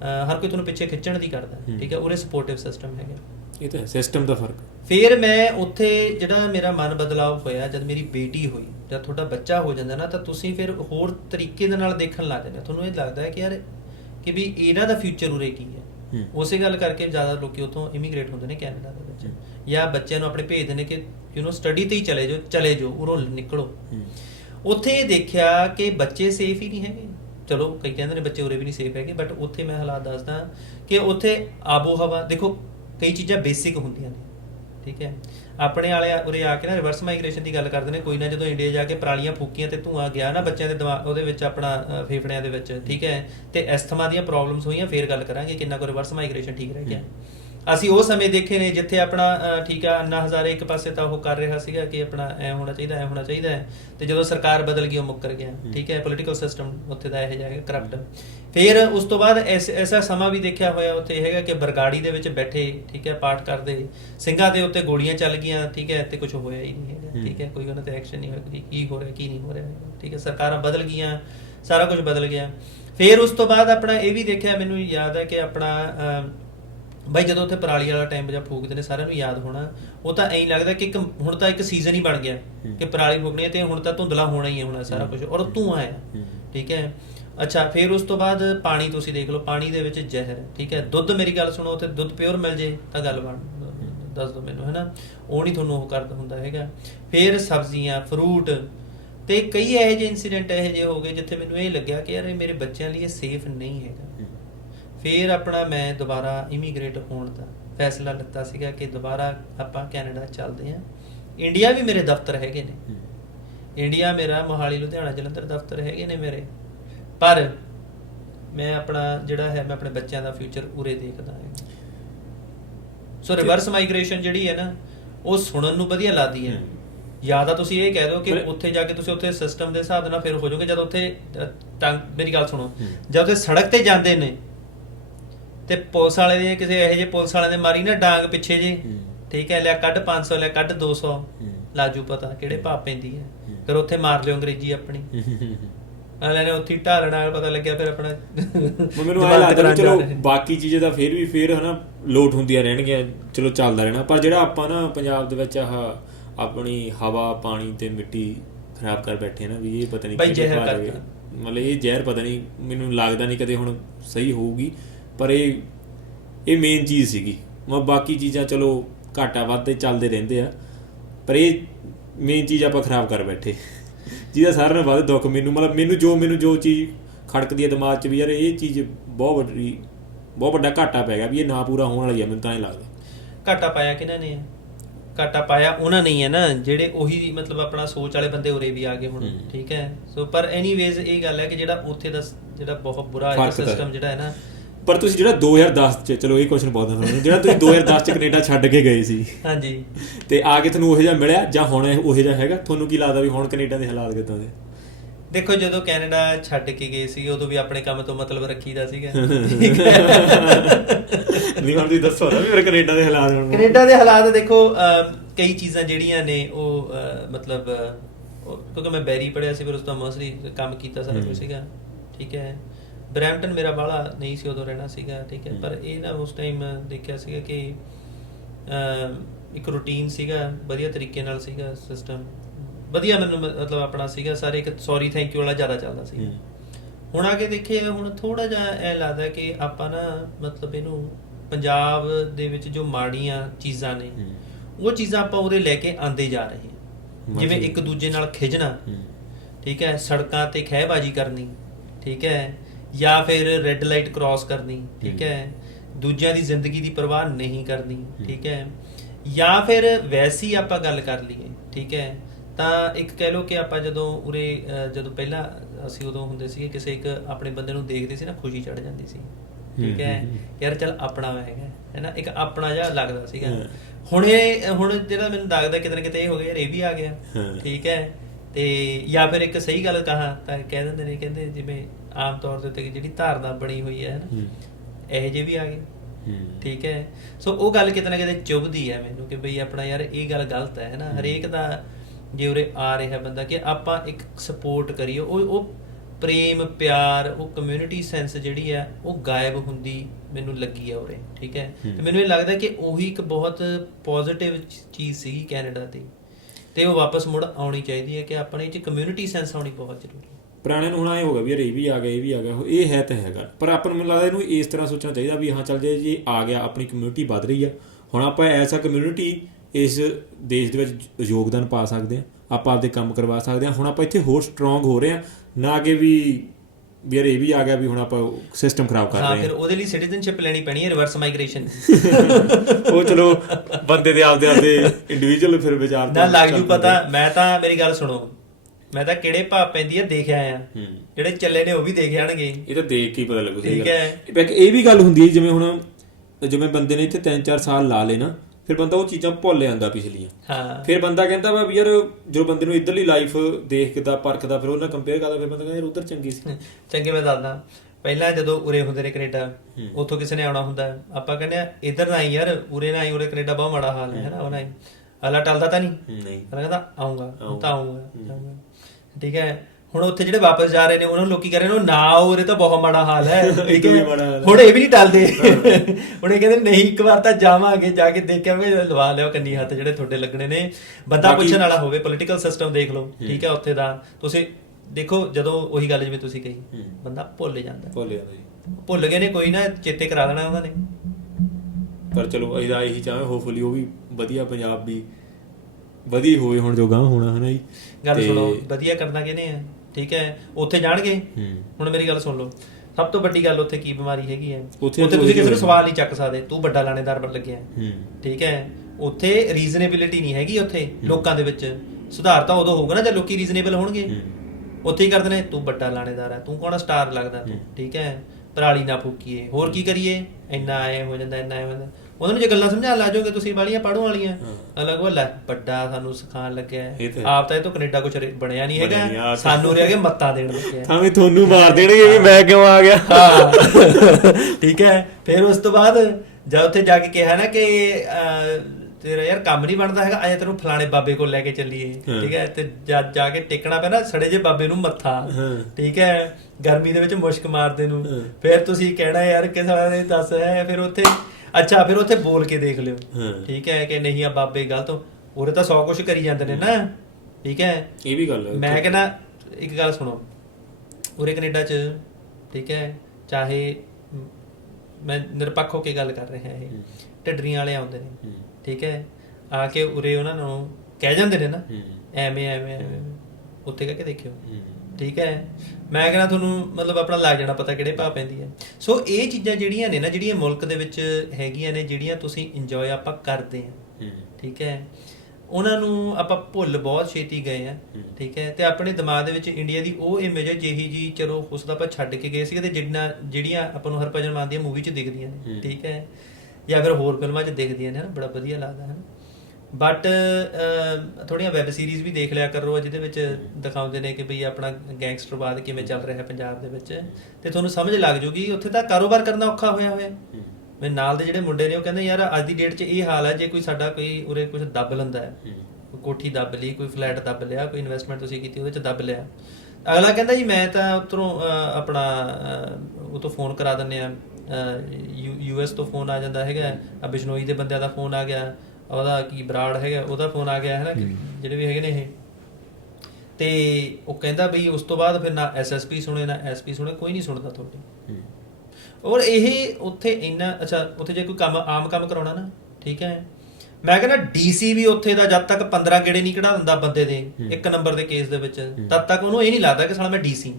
ਹਰ ਕੋਈ ਤੁਹਾਨੂੰ ਪਿੱਛੇ ਖਿੱਚਣ ਦੀ ਕਰਦਾ, ਠੀਕ ਹੈ। ਉਹਦੇ ਸਪੋਰਟਿਵ ਸਿਸਟਮ ਹੈਗਾ। ਇਹ ਤਾਂ ਸਿਸਟਮ ਦਾ ਫਰਕ। ਫਿਰ ਮੈਂ ਉੱਥੇ ਜਿਹੜਾ ਮੇਰਾ ਮਨ ਬਦਲਾਵ ਹੋਇਆ ਜਦ ਮੇਰੀ ਬੇਟੀ ਹੋਈ, ਜਦ ਤੁਹਾਡਾ ਬੱਚਾ ਹੋ ਜਾਂਦਾ ਨਾ, ਤਾਂ ਤੁਸੀਂ ਫਿਰ ਹੋਰ ਤਰੀਕੇ ਦੇ ਨਾਲ ਦੇਖਣ ਲੱਗ ਜਾਂਦੇ। ਤੁਹਾਨੂੰ ਇਹ ਲੱਗਦਾ ਹੈ ਕਿ ਯਾਰ ਕਿ ਵੀ ਇਹਨਾਂ ਦਾ ਫਿਊਚਰ ਉਰੇ ਕੀ ਹੈ। ਉਸੇ ਗੱਲ ਕਰਕੇ ਜ਼ਿਆਦਾ ਲੋਕੀ ਉੱਥੋਂ ਇਮੀਗ੍ਰੇਟ ਹੁੰਦੇ ਨੇ ਕੈਨੇਡਾ ਦੇ ਵਿੱਚ, ਜਾਂ ਬੱਚਿਆਂ ਨੂੰ ਆਪਣੇ ਭੇਜਦੇ ਨੇ ਕਿ ਸਟੱਡੀ ਤੇ ਹੀ ਚਲੇ ਜਾਓ, ਉਰੋਂ ਨਿਕਲੋ। ਉੱਥੇ ਇਹ ਦੇਖਿਆ ਕਿ ਬੱਚੇ ਸੇਫ ਹੀ ਨਹੀਂ ਹੈਗੇ। ਚਲੋ ਕਈ ਕਹਿੰਦੇ ਨੇ ਬੱਚੇ ਉਰੇ ਵੀ ਨਹੀਂ ਸੇਫ ਹੈਗੇ, ਬਟ ਉੱਥੇ ਮੈਂ ਹਾਲਾਤ ਦੱਸਦਾ ਕਿ ਉੱਥੇ ਆਬੋ ਹਵਾ ਦੇਖੋ, ਕਈ ਚੀਜ਼ਾਂ ਬੇਸਿਕ ਹੁੰਦੀਆਂ ਨੇ, ਠੀਕ ਹੈ। ਆਪਣੇ ਵਾਲੇ ਉਰੇ ਆ ਕੇ ਨਾ ਰਿਵਰਸ ਮਾਈਗ੍ਰੇਸ਼ਨ ਦੀ ਗੱਲ ਕਰਦੇ ਨੇ, ਕੋਈ ਨਾ ਜਦੋਂ ਇੰਡੀਆ ਜਾ ਕੇ ਪਰਾਲੀਆਂ ਫੂਕੀਆਂ ਤੇ ਧੂੰਆਂ ਗਿਆ ਨਾ ਬੱਚਿਆਂ ਦੇ ਉਹਦੇ ਵਿੱਚ ਆਪਣਾ ਫੇਫੜਿਆਂ ਦੇ ਵਿੱਚ, ਠੀਕ ਹੈ, ਤੇ ਐਸਥਮਾ ਦੀਆਂ ਪ੍ਰੋਬਲਮਸ ਹੋਈਆਂ, ਫੇਰ ਗੱਲ ਕਰਾਂਗੇ ਕਿੰਨਾ ਕੁ ਰਿਵਰਸ ਮਾਈਗ੍ਰੇਸ਼ਨ ਠੀਕ ਰਹਿ ਗਿਆ। ਅਸੀਂ ਉਹ ਸਮੇਂ ਦੇਖੇ ਨੇ ਜਿੱਥੇ ਆਪਣਾ ਠੀਕ ਆ ਅੰਨਾ ਹਜ਼ਾਰੇ ਇੱਕ ਪਾਸੇ ਤਾਂ ਉਹ ਕਰ ਰਿਹਾ ਸੀਗਾ ਕਿ ਆਪਣਾ ਐ ਹੋਣਾ ਚਾਹੀਦਾ ਐ ਹੋਣਾ ਚਾਹੀਦਾ ਹੈ, ਤੇ ਜਦੋਂ ਸਰਕਾਰ ਬਦਲ ਗਈ ਉਹ ਮੁੱਕਰ ਗਿਆ, ਠੀਕ ਹੈ, ਪੋਲੀਟੀਕਲ ਸਿਸਟਮ ਉੱਥੇ ਦਾ ਇਹੋ ਜਿਹਾ ਹੈਗਾ ਕਰਪਟ। ਫਿਰ ਉਸ ਤੋਂ ਬਾਅਦ ਐਸਾ ਸਮਾਂ ਵੀ ਦੇਖਿਆ ਹੋਇਆ ਉੱਥੇ ਹੈਗਾ ਕਿ ਬਰਗਾੜੀ ਦੇ ਵਿੱਚ ਬੈਠੇ, ਠੀਕ ਹੈ, ਪਾਠ ਕਰਦੇ, ਸਿੰਘਾਂ ਦੇ ਉੱਤੇ ਗੋਲੀਆਂ ਚੱਲ ਗਈਆਂ, ਠੀਕ ਹੈ, ਤੇ ਕੁਝ ਹੋਇਆ ਹੀ ਨਹੀਂ ਹੈਗਾ, ਠੀਕ ਹੈ, ਕੋਈ ਉਹਨਾਂ ਤੇ ਐਕਸ਼ਨ ਨਹੀਂ ਹੋਇਆ, ਕੀ ਹੋ ਰਿਹਾ ਕੀ ਨਹੀਂ ਹੋ ਰਿਹਾ, ਠੀਕ ਹੈ, ਸਰਕਾਰਾਂ ਬਦਲ ਗਈਆਂ, ਸਾਰਾ ਕੁਝ ਬਦਲ ਗਿਆ। ਫਿਰ ਉਸ ਤੋਂ ਬਾਅਦ ਆਪਣਾ ਇਹ ਵੀ ਦੇਖਿਆ, ਮੈਨੂੰ ਯਾਦ ਹੈ ਕਿ ਆਪਣਾ ਬਾਈ ਜਦੋਂ ਉੱਥੇ ਪਰਾਲੀ ਵਾਲਾ ਟਾਈਮ ਜਾਂ ਫੂਕਦੇ ਨੇ, ਸਾਰਿਆਂ ਨੂੰ ਯਾਦ ਹੋਣਾ, ਉਹ ਤਾਂ ਐਂ ਲੱਗਦਾ ਕਿ ਹੁਣ ਤਾਂ ਇੱਕ ਸੀਜ਼ਨ ਹੀ ਬਣ ਗਿਆ ਕਿ ਪਰਾਲੀ ਫੂਕਣੀ ਹੈ, ਤੇ ਹੁਣ ਤਾਂ ਧੁੰਦਲਾ ਹੋਣਾ ਹੀ ਹੈ ਹੁਣ ਸਾਰਾ ਕੁਝ, ਔਰ ਧੂੰਆਂ ਹੈ, ਠੀਕ ਹੈ। ਅੱਛਾ, ਫਿਰ ਉਸ ਤੋਂ ਬਾਅਦ ਪਾਣੀ ਤੁਸੀਂ ਦੇਖ ਲਓ, ਪਾਣੀ ਦੇ ਵਿੱਚ ਜ਼ਹਿਰ, ਠੀਕ ਹੈ। ਦੁੱਧ, ਮੇਰੀ ਗੱਲ ਸੁਣੋ, ਉੱਥੇ ਦੁੱਧ ਪਿਓਰ ਮਿਲ ਜੇ ਤਾਂ ਗੱਲ ਬਣ, ਦੱਸ ਦਿਓ ਮੈਨੂੰ, ਹੈ ਨਾ, ਉਹ ਨਹੀਂ ਤੁਹਾਨੂੰ ਉਹ ਕਰਦਾ ਹੁੰਦਾ ਹੈਗਾ। ਫਿਰ ਸਬਜ਼ੀਆਂ, ਫਰੂਟ, ਤੇ ਕਈ ਇਹੋ ਜਿਹੇ ਇਨਸੀਡੈਂਟ ਇਹੋ ਜਿਹੇ ਹੋ ਗਏ ਜਿੱਥੇ ਮੈਨੂੰ ਇਹ ਲੱਗਿਆ ਕਿ ਯਾਰ ਇਹ ਮੇਰੇ ਬੱਚਿਆਂ ਲਈ ਇਹ ਸੇਫ ਨਹੀਂ ਹੈਗਾ। ਫਿਰ ਆਪਣਾ ਮੈਂ ਦੁਬਾਰਾ ਇਮੀਗ੍ਰੇਟ ਹੋਣ ਦਾ ਫੈਸਲਾ ਲਿੱਤਾ ਸੀਗਾ ਕਿ ਦੁਬਾਰਾ ਆਪਾਂ ਕੈਨੇਡਾ ਚੱਲਦੇ ਹਾਂ। ਇੰਡੀਆ ਵੀ ਮੇਰੇ ਦਫ਼ਤਰ ਹੈਗੇ ਨੇ, ਇੰਡੀਆ ਮੇਰਾ ਮੋਹਾਲੀ, ਲੁਧਿਆਣਾ, ਜਲੰਧਰ ਦਫ਼ਤਰ ਹੈਗੇ ਨੇ ਮੇਰੇ, ਪਰ ਮੈਂ ਆਪਣਾ ਜਿਹੜਾ ਹੈ ਮੈਂ ਆਪਣੇ ਬੱਚਿਆਂ ਦਾ ਫਿਊਚਰ ਉਰੇ ਦੇਖਦਾ ਹਾਂ। ਸੋ ਰਿਵਰਸ ਮਾਈਗ੍ਰੇਸ਼ਨ ਜਿਹੜੀ ਹੈ ਨਾ, ਉਹ ਸੁਣਨ ਨੂੰ ਵਧੀਆ ਲੱਗਦੀ ਹੈ, ਜਾਂ ਤਾਂ ਤੁਸੀਂ ਇਹ ਕਹਿ ਦਿਓ ਕਿ ਉੱਥੇ ਜਾ ਕੇ ਤੁਸੀਂ ਉੱਥੇ ਸਿਸਟਮ ਦੇ ਹਿਸਾਬ ਨਾਲ ਫਿਰ ਹੋ ਜਾਓਗੇ। ਜਦ ਉੱਥੇ ਮੇਰੀ ਗੱਲ ਸੁਣੋ, ਜਦ ਉੱਥੇ ਸੜਕ ਤੇ ਜਾਂਦੇ ਨੇ ਤੇ ਪੁਲਿਸ ਵਾਲੇ ਦੇ ਕਿਸੇ ਇਹੋ ਜਿਹੇ ਪੁਲਿਸ ਵਾਲਿਆਂ ਦੇ ਮਾਰੀ ਨਾ ਡਾਂਗ ਪਿੱਛੇ ਜੇ, ਠੀਕ ਹੈ, ਲਿਆ ਕੱਢ 500, ਲਿਆ ਕੱਢ 200, ਲਾਜੂ ਪਤਾ ਕਿਹੜੇ ਭਾਅ ਪੈਂਦੀ ਹੈ। ਫਿਰ ਉੱਥੇ ਮਾਰ ਲਿਓ ਅੰਗਰੇਜ਼ੀ ਆਪਣੀ, ਅਗਲੇ ਨੇ ਉੱਥੇ ਢਾਲਣਾ, ਪਤਾ ਲੱਗਿਆ ਫਿਰ ਆਪਣਾ ਮੈਨੂੰ ਐਂ ਲੱਗਦਾ ਚਲੋ ਬਾਕੀ ਚੀਜ਼ਾਂ ਦਾ ਫਿਰ ਵੀ ਫਿਰ ਹਨਾ ਲੋਟ ਹੁੰਦੀਆਂ ਰਹਿਣਗੀਆਂ, ਚਲੋ ਚੱਲਦਾ ਰਹਿਣਾ। ਪਰ ਜਿਹੜਾ ਆਪਾਂ ਨਾ ਪੰਜਾਬ ਦੇ ਵਿੱਚ ਆਹ ਆਪਣੀ ਹਵਾ, ਪਾਣੀ ਤੇ ਮਿੱਟੀ ਖਰਾਬ ਕਰ ਬੈਠੇ ਨਾ, ਵੀ ਇਹ ਪਤਾ ਨਹੀਂ ਮਤਲਬ ਇਹ ਜ਼ਹਿਰ ਪਤਾ ਨਹੀਂ, ਮੈਨੂੰ ਲੱਗਦਾ ਨਹੀਂ ਕਦੇ ਹੁਣ ਸਹੀ ਹੋਊਗੀ, ਪਰ ਇਹ ਮੇਨ ਚੀਜ਼ ਸੀਗੀ। ਬਾਕੀ ਚੀਜ਼ਾਂ ਚਲੋ ਘਾਟਾ ਵਾਧੇ ਚੱਲਦੇ ਰਹਿੰਦੇ ਆ, ਪਰ ਇਹ ਮੇਨ ਚੀਜ਼ ਆਪਾਂ ਖਰਾਬ ਕਰ ਬੈਠੇ, ਜਿਹਦਾ ਸਾਰਿਆਂ ਨਾਲੋਂ ਵੱਧ ਦੁੱਖ ਮੈਨੂੰ ਜੋ ਚੀਜ਼ ਖੜਕਦੀ ਹੈ ਦਿਮਾਗ 'ਚ ਵੀ ਯਾਰ ਇਹ ਚੀਜ਼ ਬਹੁਤ ਵੱਡਾ ਘਾਟਾ ਪੈ ਗਿਆ, ਵੀ ਇਹ ਨਾ ਪੂਰਾ ਹੋਣ ਵਾਲੀ ਆ। ਮੈਨੂੰ ਤਾਂ ਇਹ ਲੱਗਦਾ ਘਾਟਾ ਪਾਇਆ ਕਿਹਨਾਂ ਨੇ, ਘਾਟਾ ਪਾਇਆ ਉਹਨਾਂ ਨਹੀਂ ਹੈ ਨਾ, ਜਿਹੜੇ ਉਹੀ ਮਤਲਬ ਆਪਣਾ ਸੋਚ ਵਾਲੇ ਬੰਦੇ ਉਰੇ ਵੀ ਆ ਗਏ ਹੁਣ, ਠੀਕ ਹੈ। ਸੋ ਪਰ ਐਨੀਵੇਜ਼ ਇਹ ਗੱਲ ਹੈ ਕਿ ਜਿਹੜਾ ਉੱਥੇ ਦਾ ਜਿਹੜਾ ਬਹੁਤ ਬੁਰਾ ਸਿਸਟਮ ਜਿਹੜਾ ਹੈ ਨਾ। ਪਰ ਤੁਸੀਂ ਜਿਹੜਾ 2010 ਚ, ਚਲੋ ਇਹ ਕੁਐਸਚਨ ਬਹੁਤ ਹੁੰਦਾ, ਜਿਹੜਾ ਤੁਸੀਂ 2010 ਚ ਕੈਨੇਡਾ ਛੱਡ ਕੇ ਗਏ ਸੀ, ਹਾਂਜੀ, ਤੇ ਆ ਕੇ ਤੁਹਾਨੂੰ ਉਹੋ ਜਿਹਾ ਮਿਲਿਆ ਜਾਂ ਹੁਣ ਉਹੋ ਜਿਹਾ ਹੈਗਾ? ਤੁਹਾਨੂੰ ਕੀ ਲੱਗਦਾ ਵੀ ਹੁਣ ਕੈਨੇਡਾ ਦੇ ਹਾਲਾਤ ਕਿੱਦਾਂ ਦੇ? ਦੇਖੋ, ਜਦੋਂ ਕੈਨੇਡਾ ਛੱਡ ਕੇ ਗਏ ਸੀ ਉਦੋਂ ਵੀ ਆਪਣੇ ਕੰਮ ਤੋਂ ਮਤਲਬ ਰੱਖੀਦਾ ਸੀਗਾ, ਨਹੀਂ ਹੁਣ ਤੁਸੀਂ ਦੱਸੋ ਨਾ ਵੀ ਫਿਰ ਕੈਨੇਡਾ ਦੇ ਹਾਲਾਤ। ਕੈਨੇਡਾ ਦੇ ਹਾਲਾਤ ਦੇਖੋ, ਕਈ ਚੀਜ਼ਾਂ ਜਿਹੜੀਆਂ ਨੇ ਉਹ ਮਤਲਬ ਕਿਉਂਕਿ ਮੈਂ ਬੈਰੀ ਪੜ੍ਹਿਆ ਸੀ, ਫਿਰ ਉਸ ਤੋਂ ਮੋਸਟਲੀ ਕੰਮ ਕੀਤਾ ਸਾਰਾ ਕੁਝ ਸੀਗਾ, ਠੀਕ ਹੈ। ਬਰੈਂਪਟਨ ਮੇਰਾ ਬਾਹਲਾ ਨਹੀਂ ਸੀ ਉਦੋਂ ਰਹਿਣਾ ਸੀਗਾ, ਠੀਕ ਹੈ, ਪਰ ਇਹ ਨਾ ਉਸ ਟਾਈਮ ਦੇਖਿਆ ਸੀਗਾ ਕਿ ਇੱਕ ਰੂਟੀਨ ਸੀਗਾ, ਵਧੀਆ ਤਰੀਕੇ ਨਾਲ ਸੀਗਾ ਸਿਸਟਮ, ਵਧੀਆ ਮੈਨੂੰ ਮਤਲਬ ਆਪਣਾ ਸੀਗਾ, ਸਾਰੇ ਇੱਕ ਸੌਰੀ ਥੈਂਕ ਯੂ ਵਾਲਾ ਜ਼ਿਆਦਾ ਚੱਲਦਾ ਸੀ। ਹੁਣ ਆ ਕੇ ਦੇਖੇ, ਹੁਣ ਥੋੜਾ ਜਿਹਾ ਇਹ ਲੱਗਦਾ ਕਿ ਆਪਾਂ ਨਾ ਮਤਲਬ ਇਹਨੂੰ ਪੰਜਾਬ ਦੇ ਵਿੱਚ ਜੋ ਮਾੜੀਆਂ ਚੀਜ਼ਾਂ ਨੇ ਉਹ ਚੀਜ਼ਾਂ ਆਪਾਂ ਉਹਦੇ ਲੈ ਕੇ ਆਂਦੇ ਜਾ ਰਹੇ ਹਾਂ, ਜਿਵੇਂ ਇੱਕ ਦੂਜੇ ਨਾਲ ਖਿੱਚਣਾ, ਠੀਕ ਹੈ, ਸੜਕਾਂ ਤੇ ਖਹਿਬਾਜ਼ੀ ਕਰਨੀ, ਠੀਕ ਹੈ, ਜਾਂ ਫਿਰ ਰੈੱਡ ਲਾਈਟ ਕ੍ਰਾਸ ਕਰਨੀ, ਠੀਕ ਹੈ, ਦੂਜਿਆਂ ਦੀ ਜ਼ਿੰਦਗੀ ਦੀ ਪਰਵਾਹ ਨਹੀਂ ਕਰਨੀ, ਠੀਕ ਹੈ, ਜਾਂ ਫਿਰ ਵੈਸੀ ਆਪਾਂ ਗੱਲ ਕਰ ਲਈਏ, ਠੀਕ ਹੈ, ਤਾਂ ਇੱਕ ਕਹਿ ਲਓ ਕਿ ਆਪਾਂ ਜਦੋਂ ਉਰੇ ਜਦੋਂ ਪਹਿਲਾਂ ਅਸੀਂ ਉਦੋਂ ਹੁੰਦੇ ਸੀਗੇ, ਕਿਸੇ ਇੱਕ ਆਪਣੇ ਬੰਦੇ ਨੂੰ ਦੇਖਦੇ ਸੀ ਨਾ, ਖੁਸ਼ੀ ਚੜ ਜਾਂਦੀ ਸੀ, ਠੀਕ ਹੈ, ਯਾਰ ਚੱਲ ਆਪਣਾ ਹੈਗਾ, ਹੈ ਨਾ, ਇੱਕ ਆਪਣਾ ਜਿਹਾ ਲੱਗਦਾ ਸੀਗਾ। ਹੁਣ ਜਿਹੜਾ ਮੈਨੂੰ ਲੱਗਦਾ ਕਿਤੇ ਨਾ ਕਿਤੇ ਇਹ ਹੋ ਗਿਆ, ਯਾਰ ਇਹ ਵੀ ਆ ਗਿਆ, ਠੀਕ ਹੈ, ਤੇ ਜਾਂ ਫਿਰ ਇੱਕ ਸਹੀ ਗੱਲ ਕਹਾਂ ਤਾਂ ਕਹਿ ਦਿੰਦੇ ਨੇ, ਕਹਿੰਦੇ ਜਿਵੇਂ ਆਮ ਤੌਰ ਦੇ ਉੱਤੇ ਜਿਹੜੀ ਧਾਰਨਾ ਬਣੀ ਹੋਈ ਹੈ ਨਾ, ਇਹੋ ਜਿਹੇ ਵੀ ਆ ਗਏ, ਠੀਕ ਹੈ। ਸੋ ਉਹ ਗੱਲ ਕਿਤੇ ਨਾ ਕਿਤੇ ਚੁਭਦੀ ਹੈ ਮੈਨੂੰ ਕਿ ਬਈ ਆਪਣਾ ਯਾਰ ਇਹ ਗੱਲ ਗਲਤ ਹੈ ਨਾ, ਹਰੇਕ ਦਾ ਜੇ ਉਰੇ ਆ ਰਿਹਾ ਬੰਦਾ ਕਿ ਆਪਾਂ ਇੱਕ ਸਪੋਰਟ ਕਰੀਏ, ਉਹ ਪ੍ਰੇਮ ਪਿਆਰ, ਉਹ ਕਮਿਊਨਿਟੀ ਸੈਂਸ ਜਿਹੜੀ ਆ ਉਹ ਗਾਇਬ ਹੁੰਦੀ ਮੈਨੂੰ ਲੱਗੀ ਆ ਉਰੇ, ਠੀਕ ਹੈ। ਤੇ ਮੈਨੂੰ ਇਹ ਲੱਗਦਾ ਕਿ ਉਹੀ ਇੱਕ ਬਹੁਤ ਪੋਜ਼ਿਟਿਵ ਚੀਜ਼ ਸੀਗੀ ਕੈਨੇਡਾ ਦੀ, ਤੇ ਉਹ ਵਾਪਸ ਮੁੜ ਆਉਣੀ ਚਾਹੀਦੀ ਹੈ ਕਿ ਆਪਣੇ 'ਚ ਕਮਿਊਨਿਟੀ ਸੈਂਸ ਆਉਣੀ ਬਹੁਤ ਜ਼ਰੂਰੀ ਹੈ। ਪੁਰਾਣੇ ਨੂੰ ਹੁਣ ਇਹ ਹੋ ਗਿਆ ਵੀ ਯਾਰ ਇਹ ਵੀ ਆ ਗਿਆ, ਇਹ ਵੀ ਆ ਗਿਆ, ਇਹ ਹੈ ਤਾਂ ਹੈਗਾ, ਪਰ ਆਪਾਂ ਨੂੰ ਮੈਨੂੰ ਲੱਗਦਾ ਇਹਨੂੰ ਇਸ ਤਰ੍ਹਾਂ ਸੋਚਣਾ ਚਾਹੀਦਾ ਵੀ ਹਾਂ ਚੱਲ ਜੇ ਆ ਗਿਆ, ਆਪਣੀ ਕਮਿਊਨਿਟੀ ਵੱਧ ਰਹੀ ਆ, ਹੁਣ ਆਪਾਂ ਐਸਾ ਕਮਿਊਨਿਟੀ ਇਸ ਦੇਸ਼ ਦੇ ਵਿੱਚ ਯੋਗਦਾਨ ਪਾ ਸਕਦੇ ਹਾਂ, ਆਪਾਂ ਆਪਦੇ ਕੰਮ ਕਰਵਾ ਸਕਦੇ ਹਾਂ। ਹੁਣ ਆਪਾਂ ਇੱਥੇ ਹੋਰ ਸਟਰੋਂਗ ਹੋ ਰਹੇ ਹਾਂ, ਨਾ ਕਿ ਵੀ ਯਾਰ ਇਹ ਵੀ ਆ ਗਿਆ ਵੀ ਹੁਣ ਆਪਾਂ ਸਿਸਟਮ ਖਰਾਬ ਕਰ ਰਹੇ ਹਾਂ। ਫਿਰ ਉਹਦੇ ਲਈ ਸਿਟੀਜ਼ਨਸ਼ਿਪ ਲੈਣੀ ਪੈਣੀ ਹੈ, ਰਿਵਰਸ ਮਾਈਗ੍ਰੇਸ਼ਨ। ਉਹ ਚਲੋ ਬੰਦੇ ਦੇ ਆਪਦੇ ਇੰਡੀਵਿਜੂਅਲ ਫਿਰ ਵਿਚਾਰ ਨਾ ਲੱਗ ਜੂ ਪਤਾ। ਮੈਂ ਤਾਂ ਮੇਰੀ ਗੱਲ ਸੁਣੋ, ਮੈਂ ਤਾਂ ਕਿਹੜੇ ਭਾਅ ਪੈਂਦੀ ਆ ਦੇਖ ਆਇਆ, ਜਿਹੜੇ ਚੱਲੇ ਨੇ ਉਹ ਵੀ ਦੇਖ ਆਣਗੇ, ਇਹ ਤਾਂ ਦੇਖ ਕੇ ਹੀ ਪਤਾ ਲੱਗੂ, ਠੀਕ ਹੈ। ਇਹ ਵੀ ਗੱਲ ਹੁੰਦੀ ਹੈ ਜਿਵੇਂ ਹੁਣ ਜਿਵੇਂ ਬੰਦੇ ਨੇ ਇੱਥੇ 3-4 ਸਾਲ ਲਾ ਲਏ ਨਾ, ਫਿਰ ਬੰਦਾ ਉਹ ਚੀਜ਼ਾਂ ਭੁੱਲ ਜਾਂਦਾ ਪਿਛਲੀਆਂ। ਹਾਂ, ਫਿਰ ਬੰਦਾ ਕਹਿੰਦਾ ਵਾ ਵੀ ਯਾਰ ਜਦੋਂ ਬੰਦੇ ਨੂੰ ਇੱਧਰਲੀ ਲਾਈਫ ਦੇਖਦਾ ਪਰਖਦਾ ਫਿਰ ਉਹਨਾਂ ਕੰਪੇਅਰ ਕਰਦਾ, ਫਿਰ ਬੰਦਾ ਕਹਿੰਦਾ ਯਾਰ ਉੱਧਰ ਚੰਗੀ ਸੀ। ਚੰਗੇ ਮੈਂ ਦੱਸਦਾ, ਪਹਿਲਾਂ ਜਦੋਂ ਉਰੇ ਹੁੰਦੇ ਨੇ ਕੈਨੇਡਾ, ਉੱਥੋਂ ਕਿਸੇ ਨੇ ਆਉਣਾ ਹੁੰਦਾ, ਆਪਾਂ ਕਹਿੰਦੇ ਆ ਇੱਧਰ ਨਾ ਆਈ ਯਾਰ, ਉਰੇ ਨਾ ਆਈ, ਉਰੇ ਕੈਨੇਡਾ ਬਹੁਤ ਮਾੜਾ ਹਾਲ ਹੈ ਨਾ, ਉਹ ਨਾ ਆਈ। ਅਗਲਾ ਟਲਦਾ ਤਾਂ ਨਹੀਂ, ਅਗਲਾ ਕਹਿੰਦਾ ਆਊਂਗਾ, ਤਾਂ ਆਊਂਗਾ, ਠੀਕ ਹੈ। ਹੁਣ ਉੱਥੇ ਜਿਹੜੇ ਵਾਪਸ ਜਾ ਰਹੇ ਨੇ ਉਹਨਾਂ ਨੂੰ ਲੋਕੀ ਕਹਿ ਰਹੇ ਨੇ ਨਾ ਉਰੇ ਤਾਂ ਬਹੁਤ ਮਾੜਾ ਹਾਲ ਹੈ, ਠੀਕ ਹੈ। ਹੁਣ ਇਹ ਵੀ ਨਹੀਂ ਟਲਦੇ, ਹੁਣ ਇਹ ਕਹਿੰਦੇ ਨਹੀਂ ਇੱਕ ਵਾਰ ਤਾਂ ਜਾਵਾਂਗੇ, ਜਾ ਕੇ ਦੇਖਿਆ ਲਵਾ ਲਿਓ ਕੰਨੀ ਹੱਥ ਜਿਹੜੇ ਤੁਹਾਡੇ ਲੱਗਣੇ ਨੇ। ਬੰਦਾ ਪੁੱਛਣ ਵਾਲਾ ਹੋਵੇ, ਪੋਲੀਟੀਕਲ ਸਿਸਟਮ ਦੇਖ ਲਓ, ਠੀਕ ਹੈ ਉੱਥੇ ਦਾ। ਤੁਸੀਂ ਦੇਖੋ ਜਦੋਂ ਉਹੀ ਗੱਲ ਜਿਵੇਂ ਤੁਸੀਂ ਕਹੀ, ਬੰਦਾ ਭੁੱਲ ਜਾਂਦਾ ਜੀ, ਭੁੱਲ ਗਏ ਨੇ, ਕੋਈ ਨਾ ਚੇਤੇ ਕਰਾ ਦੇਣਾ ਉਹਨਾਂ ਨੇ। ਪਰ ਚਲੋ ਇਹਦਾ ਇਹੀ ਚਾਹੇ ਹੋਪਫੁਲੀ ਉਹ ਵੀ ਵਧੀਆ, ਪੰਜਾਬ ਵੀ ਵਧੀਆ ਹੋਵੇ ਹੁਣ ਜੋ ਗਾਂ ਹੋਣਾ, ਹਨਾ ਜੀ। ਗੱਲ ਸੁਣੋ, ਵਧੀਆ ਕਰਨਾ ਕਿਹਨੇ ਆ, ਠੀਕ ਹੈ। ਉੱਥੇ ਜਾਣਗੇ, ਹੁਣ ਮੇਰੀ ਗੱਲ ਸੁਣ ਲਓ, ਸਭ ਤੋਂ ਵੱਡੀ ਗੱਲ ਉੱਥੇ ਕੀ ਬਿਮਾਰੀ ਹੈਗੀ ਹੈ, ਉੱਥੇ ਤੁਸੀਂ ਕਿਸੇ ਨੂੰ ਸਵਾਲ ਨਹੀਂ ਚੱਕ ਸਕਦੇ, ਤੂੰ ਵੱਡਾ ਲਾਣੇਦਾਰ ਬਣ ਲੱਗਿਆ, ਠੀਕ ਹੈ। ਉੱਥੇ ਰੀਜ਼ਨੇਬਿਲਿਟੀ ਨਹੀਂ ਹੈਗੀ, ਉੱਥੇ ਲੋਕਾਂ ਦੇ ਵਿੱਚ ਸੁਧਾਰ ਤਾਂ ਉਦੋਂ ਹੋਊਗਾ ਨਾ ਜਦ ਲੋਕੀ ਰੀਜ਼ਨੇਬਲ ਹੋਣਗੇ। ਉੱਥੇ ਹੀ ਕਰਦੇ ਨੇ, ਤੂੰ ਵੱਡਾ ਲਾਣੇਦਾਰ ਹੈ, ਤੂੰ ਕੌਣ ਸਟਾਰ ਲੱਗਦਾ ਤੂੰ, ਠੀਕ ਹੈ, ਪਰਾਲੀ ਨਾ ਫੂਕੀਏ, ਹੋਰ ਕੀ ਕਰੀਏ, ਇੰਨਾ ਆਏ ਹੋ ਜਾਂਦਾ, ਇੰਨਾ ਆਏ ਹੋ ਜਾਂਦਾ। ਉਹਨਾਂ ਨੂੰ ਜੇ ਗੱਲਾਂ ਸਮਝਾ ਲਾ ਜਾਓਗੇ ਤੁਸੀਂ ਵਾਲੀਆਂ ਪੜ੍ਹੋਂ ਵਾਲੀਆਂ, ਅਲੱਗ ਵੱਲਾ ਵੱਡਾ ਸਾਨੂੰ ਸਿਖਾਉਣ ਲੱਗਿਆ, ਆਪ ਤਾਂ ਇਹ ਤੋਂ ਕੈਨੇਡਾ ਕੁਛ ਬਣਿਆ ਨਹੀਂ ਹੈਗਾ, ਸਾਨੂੰ ਰਹਿ ਕੇ ਮੱਤਾਂ ਦੇਣ ਲੱਗਿਆ, ਹਾਂ ਵੀ ਤੁਹਾਨੂੰ ਮਾਰ ਦੇਣਗੇ ਵੀ ਮੈਂ ਕਿਉਂ ਆ ਗਿਆ। ਹਾਂ, ਠੀਕ ਹੈ। ਫਿਰ ਉਸ ਤੋਂ ਬਾਅਦ ਜਦ ਉੱਥੇ ਜਾ ਕੇ ਕਿਹਾ ਨਾ ਕਿ ਤੇਰਾ ਯਾਰ ਕੰਮ ਨਹੀਂ ਬਣਦਾ ਹੈਗਾ, ਅਜੇ ਤੈਨੂੰ ਫਲਾਣੇ ਬਾਬੇ ਕੋਲ ਲੈ ਕੇ ਚੱਲੀਏ, ਠੀਕ ਹੈ, ਤੇ ਜਦ ਜਾ ਕੇ ਟੇਕਣਾ ਪੈਣਾ ਸੜੇ ਜੇ ਬਾਬੇ ਨੂੰ ਮੱਥਾ, ਠੀਕ ਹੈ, ਗਰਮੀ ਦੇ ਵਿੱਚ ਮੁਸ਼ਕ ਮਾਰਦੇ ਨੂੰ। ਫਿਰ ਤੁਸੀਂ ਕਹਿਣਾ ਯਾਰ ਕਿ ਸਾਲਾ ਨੇ ਦੱਸ ਹੈ, ਫਿਰ ਉੱਥੇ ਅੱਛਾ, ਫਿਰ ਉੱਥੇ ਬੋਲ ਕੇ ਦੇਖ ਲਿਓ, ਠੀਕ ਹੈ, ਕਿ ਨਹੀਂ ਆ ਬਾਬੇ ਗਲਤ, ਉਰੇ ਤਾਂ 100 ਕੁਛ ਕਰੀ ਜਾਂਦੇ ਨੇ ਨਾ, ਠੀਕ ਹੈ। ਇਹ ਵੀ ਗੱਲ ਮੈਂ ਕਹਿੰਦਾ, ਇੱਕ ਗੱਲ ਸੁਣੋ, ਉਰੇ ਕੈਨੇਡਾ 'ਚ, ਠੀਕ ਹੈ, ਚਾਹੇ ਮੈਂ ਨਿਰਪੱਖ ਹੋ ਕੇ ਗੱਲ ਕਰ ਰਿਹਾ, ਇਹ ਢੱਡਰੀਆਂ ਵਾਲੇ ਆਉਂਦੇ ਨੇ, ਠੀਕ ਹੈ, ਆ ਕੇ ਉਰੇ ਉਹਨਾਂ ਨੂੰ ਕਹਿ ਜਾਂਦੇ ਨੇ ਨਾ ਐਵੇਂ ਐਵੇਂ ਐਵੇਂ, ਉੱਥੇ ਕਹਿ ਕੇ ਦੇਖਿਓ, ਠੀਕ ਹੈ। ਮੈਂ ਕਹਿੰਦਾ ਤੁਹਾਨੂੰ ਮਤਲਬ ਆਪਣਾ ਲੱਗ ਜਾਣਾ ਪਤਾ ਕਿਹੜੇ ਭਾਅ ਪੈਂਦੀ ਹੈ। ਸੋ ਇਹ ਚੀਜ਼ਾਂ ਜਿਹੜੀਆਂ ਨੇ ਨਾ, ਜਿਹੜੀਆਂ ਮੁਲਕ ਦੇ ਵਿੱਚ ਹੈਗੀਆਂ ਨੇ, ਜਿਹੜੀਆਂ ਤੁਸੀਂ ਇੰਜੋਏ ਆਪਾਂ ਕਰਦੇ ਹਾਂ, ਠੀਕ ਹੈ, ਉਹਨਾਂ ਨੂੰ ਆਪਾਂ ਭੁੱਲ ਬਹੁਤ ਛੇਤੀ ਗਏ ਆ, ਠੀਕ ਹੈ। ਤੇ ਆਪਣੇ ਦਿਮਾਗ ਦੇ ਵਿੱਚ ਇੰਡੀਆ ਦੀ ਉਹ ਇਮੇਜ ਹੈ ਜਿਹੀ ਜੀ, ਚਲੋ ਉਸ ਦਾ ਆਪਾਂ ਛੱਡ ਕੇ ਗਏ ਸੀਗੇ, ਤੇ ਜਿਹੜੀਆਂ ਆਪਾਂ ਨੂੰ ਹਰਭਜਨ ਮਾਨ ਦੀਆਂ ਮੂਵੀ 'ਚ ਦਿਖਦੀਆਂ ਨੇ, ਠੀਕ ਹੈ, ਜਾਂ ਫਿਰ ਹੋਰ ਫਿਲਮਾਂ 'ਚ ਦਿਖਦੀਆਂ ਨੇ, ਬੜਾ ਵਧੀਆ ਲੱਗਦਾ ਹੈ। ਬਟ ਥੋੜ੍ਹੀਆਂ ਵੈਬ ਸੀਰੀਜ਼ ਵੀ ਦੇਖ ਲਿਆ ਕਰੋ, ਜਿਹਦੇ ਵਿੱਚ ਦਿਖਾਉਂਦੇ ਨੇ ਕਿ ਬਈ ਆਪਣਾ ਗੈਂਗਸਟਰਵਾਦ ਕਿਵੇਂ ਚੱਲ ਰਿਹਾ ਪੰਜਾਬ ਦੇ ਵਿੱਚ, ਤੇ ਤੁਹਾਨੂੰ ਸਮਝ ਲੱਗ ਜੂਗੀ ਉੱਥੇ ਤਾਂ ਕਾਰੋਬਾਰ ਕਰਨਾ ਔਖਾ ਹੋਇਆ। ਮੇਰੇ ਨਾਲ ਦੇ ਜਿਹੜੇ ਮੁੰਡੇ ਨੇ ਉਹ ਕਹਿੰਦੇ ਯਾਰ ਅੱਜ ਦੀ ਡੇਟ 'ਚ ਇਹ ਹਾਲ ਹੈ, ਜੇ ਕੋਈ ਸਾਡਾ ਕੋਈ ਉਰੇ ਕੁਝ ਦੱਬ ਲੈਂਦਾ ਹੈ, ਕੋਈ ਕੋਠੀ ਦੱਬ ਲਈ, ਕੋਈ ਫਲੈਟ ਦੱਬ ਲਿਆ, ਕੋਈ ਇਨਵੈਸਟਮੈਂਟ ਤੁਸੀਂ ਕੀਤੀ ਉਹਦੇ 'ਚ ਦੱਬ ਲਿਆ, ਅਗਲਾ ਕਹਿੰਦਾ ਜੀ ਮੈਂ ਤਾਂ ਉੱਧਰੋਂ ਆਪਣਾ ਉਹ ਤੋਂ ਫੋਨ ਕਰਾ ਦਿੰਦੇ ਆ, US ਤੋਂ ਫੋਨ ਆ ਜਾਂਦਾ ਹੈਗਾ, ਬਿਸ਼ਨੋਈ ਦੇ ਬੰਦਿਆਂ ਦਾ ਫੋਨ ਆ ਗਿਆ, ਉਹਦਾ ਕੀ ਬਰਾੜ ਹੈਗਾ ਉਹਦਾ ਫੋਨ ਆ ਗਿਆ, ਹੈ ਨਾ, ਜਿਹੜੇ ਵੀ ਹੈਗੇ ਨੇ ਇਹ, ਤੇ ਉਹ ਕਹਿੰਦਾ ਬਈ ਉਸ ਤੋਂ ਬਾਅਦ ਫਿਰ ਨਾ SSP ਸੁਣੇ ਨਾ SP ਸੁਣੇ, ਕੋਈ ਨਹੀਂ ਸੁਣਦਾ ਤੁਹਾਡੇ। ਔਰ ਇਹ ਉੱਥੇ ਇੰਨਾ ਅੱਛਾ, ਉੱਥੇ ਜੇ ਕੋਈ ਕੰਮ ਆਮ ਕੰਮ ਕਰਾਉਣਾ ਨਾ, ਠੀਕ ਹੈ, ਮੈਂ ਕਹਿੰਦਾ DC ਵੀ ਉੱਥੇ ਦਾ ਜਦ ਤੱਕ 15 ਗੇੜੇ ਨਹੀਂ ਕਢਾ ਦਿੰਦਾ ਬੰਦੇ ਦੇ ਇੱਕ ਨੰਬਰ ਦੇ ਕੇਸ ਦੇ ਵਿੱਚ, ਤਦ ਤੱਕ ਉਹਨੂੰ ਇਹ ਨਹੀਂ ਲੱਗਦਾ ਕਿ ਸਾਲਾ ਮੈਂ DC।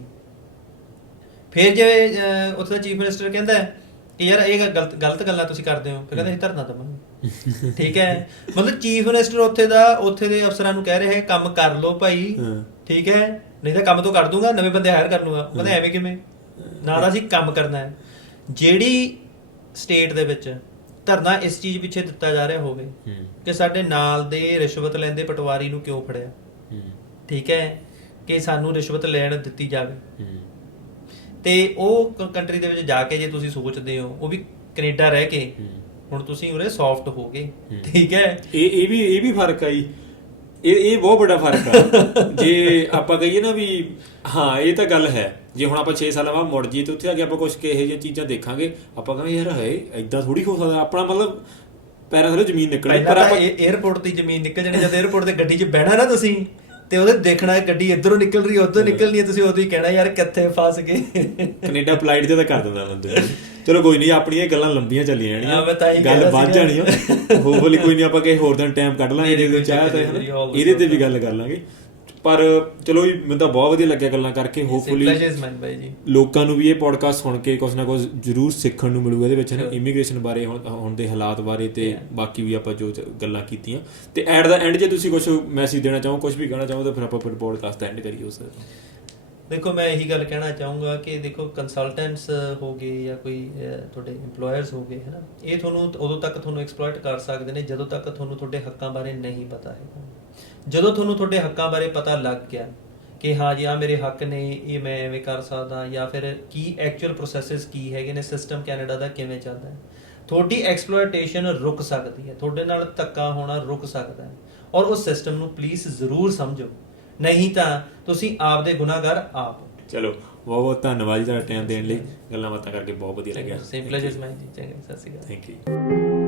ਫਿਰ ਜੇ ਉੱਥੇ ਦਾ ਚੀਫ ਮਿਨਿਸਟਰ ਕਹਿੰਦਾ ਕਿ ਯਾਰ ਇਹ ਗਲਤ ਗੱਲਾਂ ਤੁਸੀਂ ਕਰਦੇ ਹੋ, ਫਿਰ ਕਹਿੰਦੇ ਅਸੀਂ ਧਰਨਾ ਦੇਵਾਂਗੇ, ਠੀਕ ਹੈ। ਮਤਲਬ ਚੀਫ ਮਿਨਿਸਟਰ ਉੱਥੇ ਦੇ ਅਫਸਰਾਂ ਨੂੰ ਕਹਿ ਰਿਹਾ ਕੰਮ ਕਰ ਲਓ ਭਾਈ, ਠੀਕ ਹੈ, ਨਹੀਂ ਤਾਂ ਕੰਮ ਤੋਂ ਕੱਢ ਦੂੰਗਾ, ਨਵੇਂ ਬੰਦੇ ਹਾਇਰ ਕਰ ਲੂੰਗਾ। ਕਹਿੰਦੇ ਐਵੇਂ ਕਿਵੇਂ, ਨਾ ਤਾਂ ਅਸੀਂ ਕੰਮ ਕਰਨਾ ਹੈ। ਜਿਹੜੀ ਸਟੇਟ ਦੇ ਵਿੱਚ ਧਰਨਾ ਇਸ ਚੀਜ਼ ਪਿੱਛੇ ਦਿੱਤਾ ਜਾ ਰਿਹਾ ਹੋਵੇ ਕਿ ਸਾਡੇ ਨਾਲ ਦੇ ਰਿਸ਼ਵਤ ਲੈਂਦੇ ਪਟਵਾਰੀ ਨੂੰ ਕਿਉਂ ਫੜਿਆ, ਠੀਕ ਹੈ, ਕਿ ਸਾਨੂੰ ਰਿਸ਼ਵਤ ਲੈਣ ਦਿੱਤੀ ਜਾਵੇ, ਤੇ ਉਹ ਕੰਟਰੀ ਦੇ ਵਿੱਚ ਜਾ ਕੇ ਜੇ ਤੁਸੀਂ ਸੋਚਦੇ ਹੋ, ਉਹ ਵੀ ਕੈਨੇਡਾ ਰਹਿ ਕੇ, ਹੁਣ ਤੁਸੀਂ ਉਰੇ ਸੌਫਟ ਹੋ ਗਏ, ਠੀਕ ਹੈ। ਇਹ ਵੀ ਫਰਕ ਆ ਜੀ, ਇਹ ਬਹੁਤ ਵੱਡਾ ਫਰਕ ਆ। ਜੇ ਆਪਾਂ ਕਹੀਏ ਨਾ ਵੀ ਹਾਂ ਇਹ ਤਾਂ ਗੱਲ ਹੈ, ਜੇ ਹੁਣ ਆਪਾਂ 6 ਸਾਲਾਂ ਬਾਅਦ ਮੁੜ ਜਾਈਏ ਤੇ ਉੱਥੇ ਆ ਕੇ ਆਪਾਂ ਕੁਝ ਇਹੋ ਜਿਹੀਆਂ ਚੀਜ਼ਾਂ ਦੇਖਾਂਗੇ, ਆਪਾਂ ਕਹਾਂਗੇ ਯਾਰ ਹੈ ਏਦਾਂ ਥੋੜੀ ਹੋ ਸਕਦਾ, ਆਪਣਾ ਮਤਲਬ ਪੈਰਾਂ ਥੱਲੇ ਜ਼ਮੀਨ ਨਿਕਲਣੀ। ਪਰ ਆਪਾਂ 에ਅਰਪੋਰਟ ਦੀ ਜ਼ਮੀਨ ਨਿਕਲ ਜਾਣੀ, ਜਦ 에ਅਰਪੋਰਟ ਤੇ ਗੱਡੀ 'ਚ ਬਹਿਣਾ ਨਾ ਤੁਸੀਂ, ਤੇ ਉਹਦੇ ਦੇਖਣਾ ਗੱਡੀ ਇੱਧਰੋਂ ਨਿਕਲ ਰਹੀ ਉੱਧਰੋਂ ਨਿਕਲਣੀ ਹੈ, ਤੁਸੀਂ ਉਦੋਂ ਹੀ ਕਹਿਣਾ ਯਾਰ ਕਿੱਥੇ ਫਸ ਗਏ। ਕੈਨੇਡਾ ਫਲਾਈਟ ਤੇ ਤਾਂ ਕਰ ਦਿੰਦਾ ਬੰਦੇ। ਚਲੋ ਕੋਈ ਨਹੀਂ, ਆਪਣੀਆਂ ਗੱਲਾਂ ਲੰਬੀਆਂ ਚੱਲੀਆਂ ਜਾਣੀਆਂ, ਗੱਲ ਵੱਧ ਜਾਣੀ ਆ, ਹੋਪਫੁਲੀ ਕੋਈ ਨਹੀਂ ਆਪਾਂ ਕਿਸੇ ਹੋਰ ਦਿਨ ਟਾਈਮ ਕੱਢ ਲਾਂਗੇ ਜੇ ਚਾਹਿਆ ਤਾਂ, ਇਹਦੇ ਤੇ ਵੀ ਗੱਲ ਕਰ ਲਾਂਗੇ। ਪਰ ਚਲੋ ਮੈਨੂੰ ਤਾਂ ਬਹੁਤ ਵਧੀਆ ਲੱਗਿਆ ਗੱਲਾਂ ਕਰਕੇ। ਹੋਪਫੁਲੀ ਲੋਕਾਂ ਨੂੰ ਵੀ ਇਹ ਪੋਡਕਾਸਟ ਸੁਣ ਕੇ ਕੁਛ ਨਾ ਕੁਛ ਜ਼ਰੂਰ ਸਿੱਖਣ ਨੂੰ ਮਿਲੂਗਾ ਇਹਦੇ ਵਿੱਚ, ਨਾ ਇਮੀਗ੍ਰੇਸ਼ਨ ਬਾਰੇ, ਹੁਣ ਦੇ ਹਾਲਾਤ ਬਾਰੇ, ਤੇ ਬਾਕੀ ਵੀ ਆਪਾਂ ਜੋ ਗੱਲਾਂ ਕੀਤੀਆਂ। ਤੇ ਐਟ ਦਾ ਐਂਡ ਜੇ ਤੁਸੀਂ ਕੁਛ ਮੈਸੇਜ ਦੇਣਾ ਚਾਹੋ, ਕੁਛ ਵੀ ਕਹਿਣਾ ਚਾਹੋ, ਤਾਂ ਫਿਰ ਆਪਾਂ ਪੋਡਕਾਸਟ ਦਾ ਐਂਡ ਕਰੀਏ ਉਸ ਦੇਖੋ ਮੈਂ ਇਹੀ ਗੱਲ ਕਹਿਣਾ ਚਾਹੂੰਗਾ ਕਿ ਦੇਖੋ ਕੰਸਲਟੈਂਟਸ ਹੋ ਗਏ ਜਾਂ ਕੋਈ ਤੁਹਾਡੇ EMPLOYERS ਹੋ ਗਏ ਹੈ ਨਾ, ਇਹ ਤੁਹਾਨੂੰ ਉਦੋਂ ਤੱਕ ਤੁਹਾਨੂੰ ਐਕਸਪਲੋਇਟ ਕਰ ਸਕਦੇ ਨੇ ਜਦੋਂ ਤੱਕ ਤੁਹਾਨੂੰ ਤੁਹਾਡੇ ਹੱਕਾਂ ਬਾਰੇ ਨਹੀਂ ਪਤਾ ਹੈ। ਜਦੋਂ ਤੁਹਾਨੂੰ ਤੁਹਾਡੇ ਹੱਕਾਂ ਬਾਰੇ ਪਤਾ ਲੱਗ ਗਿਆ ਕਿ ਹਾਂ ਜੀ ਆ ਮੇਰੇ ਹੱਕ ਨੇ, ਇਹ ਮੈਂ ਐਵੇਂ ਕਰ ਸਕਦਾ, ਜਾਂ ਫਿਰ ਕੀ ਐਕਚੁਅਲ ਪ੍ਰੋਸੈਸਸ ਕੀ ਹੈਗੇ ਨੇ, ਸਿਸਟਮ ਕੈਨੇਡਾ ਦਾ ਕਿਵੇਂ ਚੱਲਦਾ ਹੈ, ਤੁਹਾਡੀ ਐਕਸਪਲੋਇਟੇਸ਼ਨ ਰੁਕ ਸਕਦੀ ਹੈ, ਤੁਹਾਡੇ ਨਾਲ ਧੱਕਾ ਹੋਣਾ ਰੁਕ ਸਕਦਾ ਹੈ। ਔਰ ਉਸ ਸਿਸਟਮ ਨੂੰ ਪਲੀਜ਼ ਜ਼ਰੂਰ ਸਮਝੋ, ਨਹੀਂ ਤਾਂ ਤੁਸੀਂ ਆਪਦੇ ਗੁਨਾਹਗਾਰ ਆਪ ਹੋ। ਚਲੋ ਬਹੁਤ ਬਹੁਤ ਧੰਨਵਾਦ ਜੀ ਤੁਹਾਡਾ ਟਾਈਮ ਦੇਣ ਲਈ, ਗੱਲਾਂ ਬਾਤਾਂ ਕਰਕੇ ਬਹੁਤ ਵਧੀਆ ਲੱਗਿਆ। ਸੇਮ ਪਲੇਜ਼ਰ ਮਾਈਨ ਜੀ, ਚੰਗਾ, ਸਤਿ ਸ਼੍ਰੀ ਅਕਾਲ। Thank you.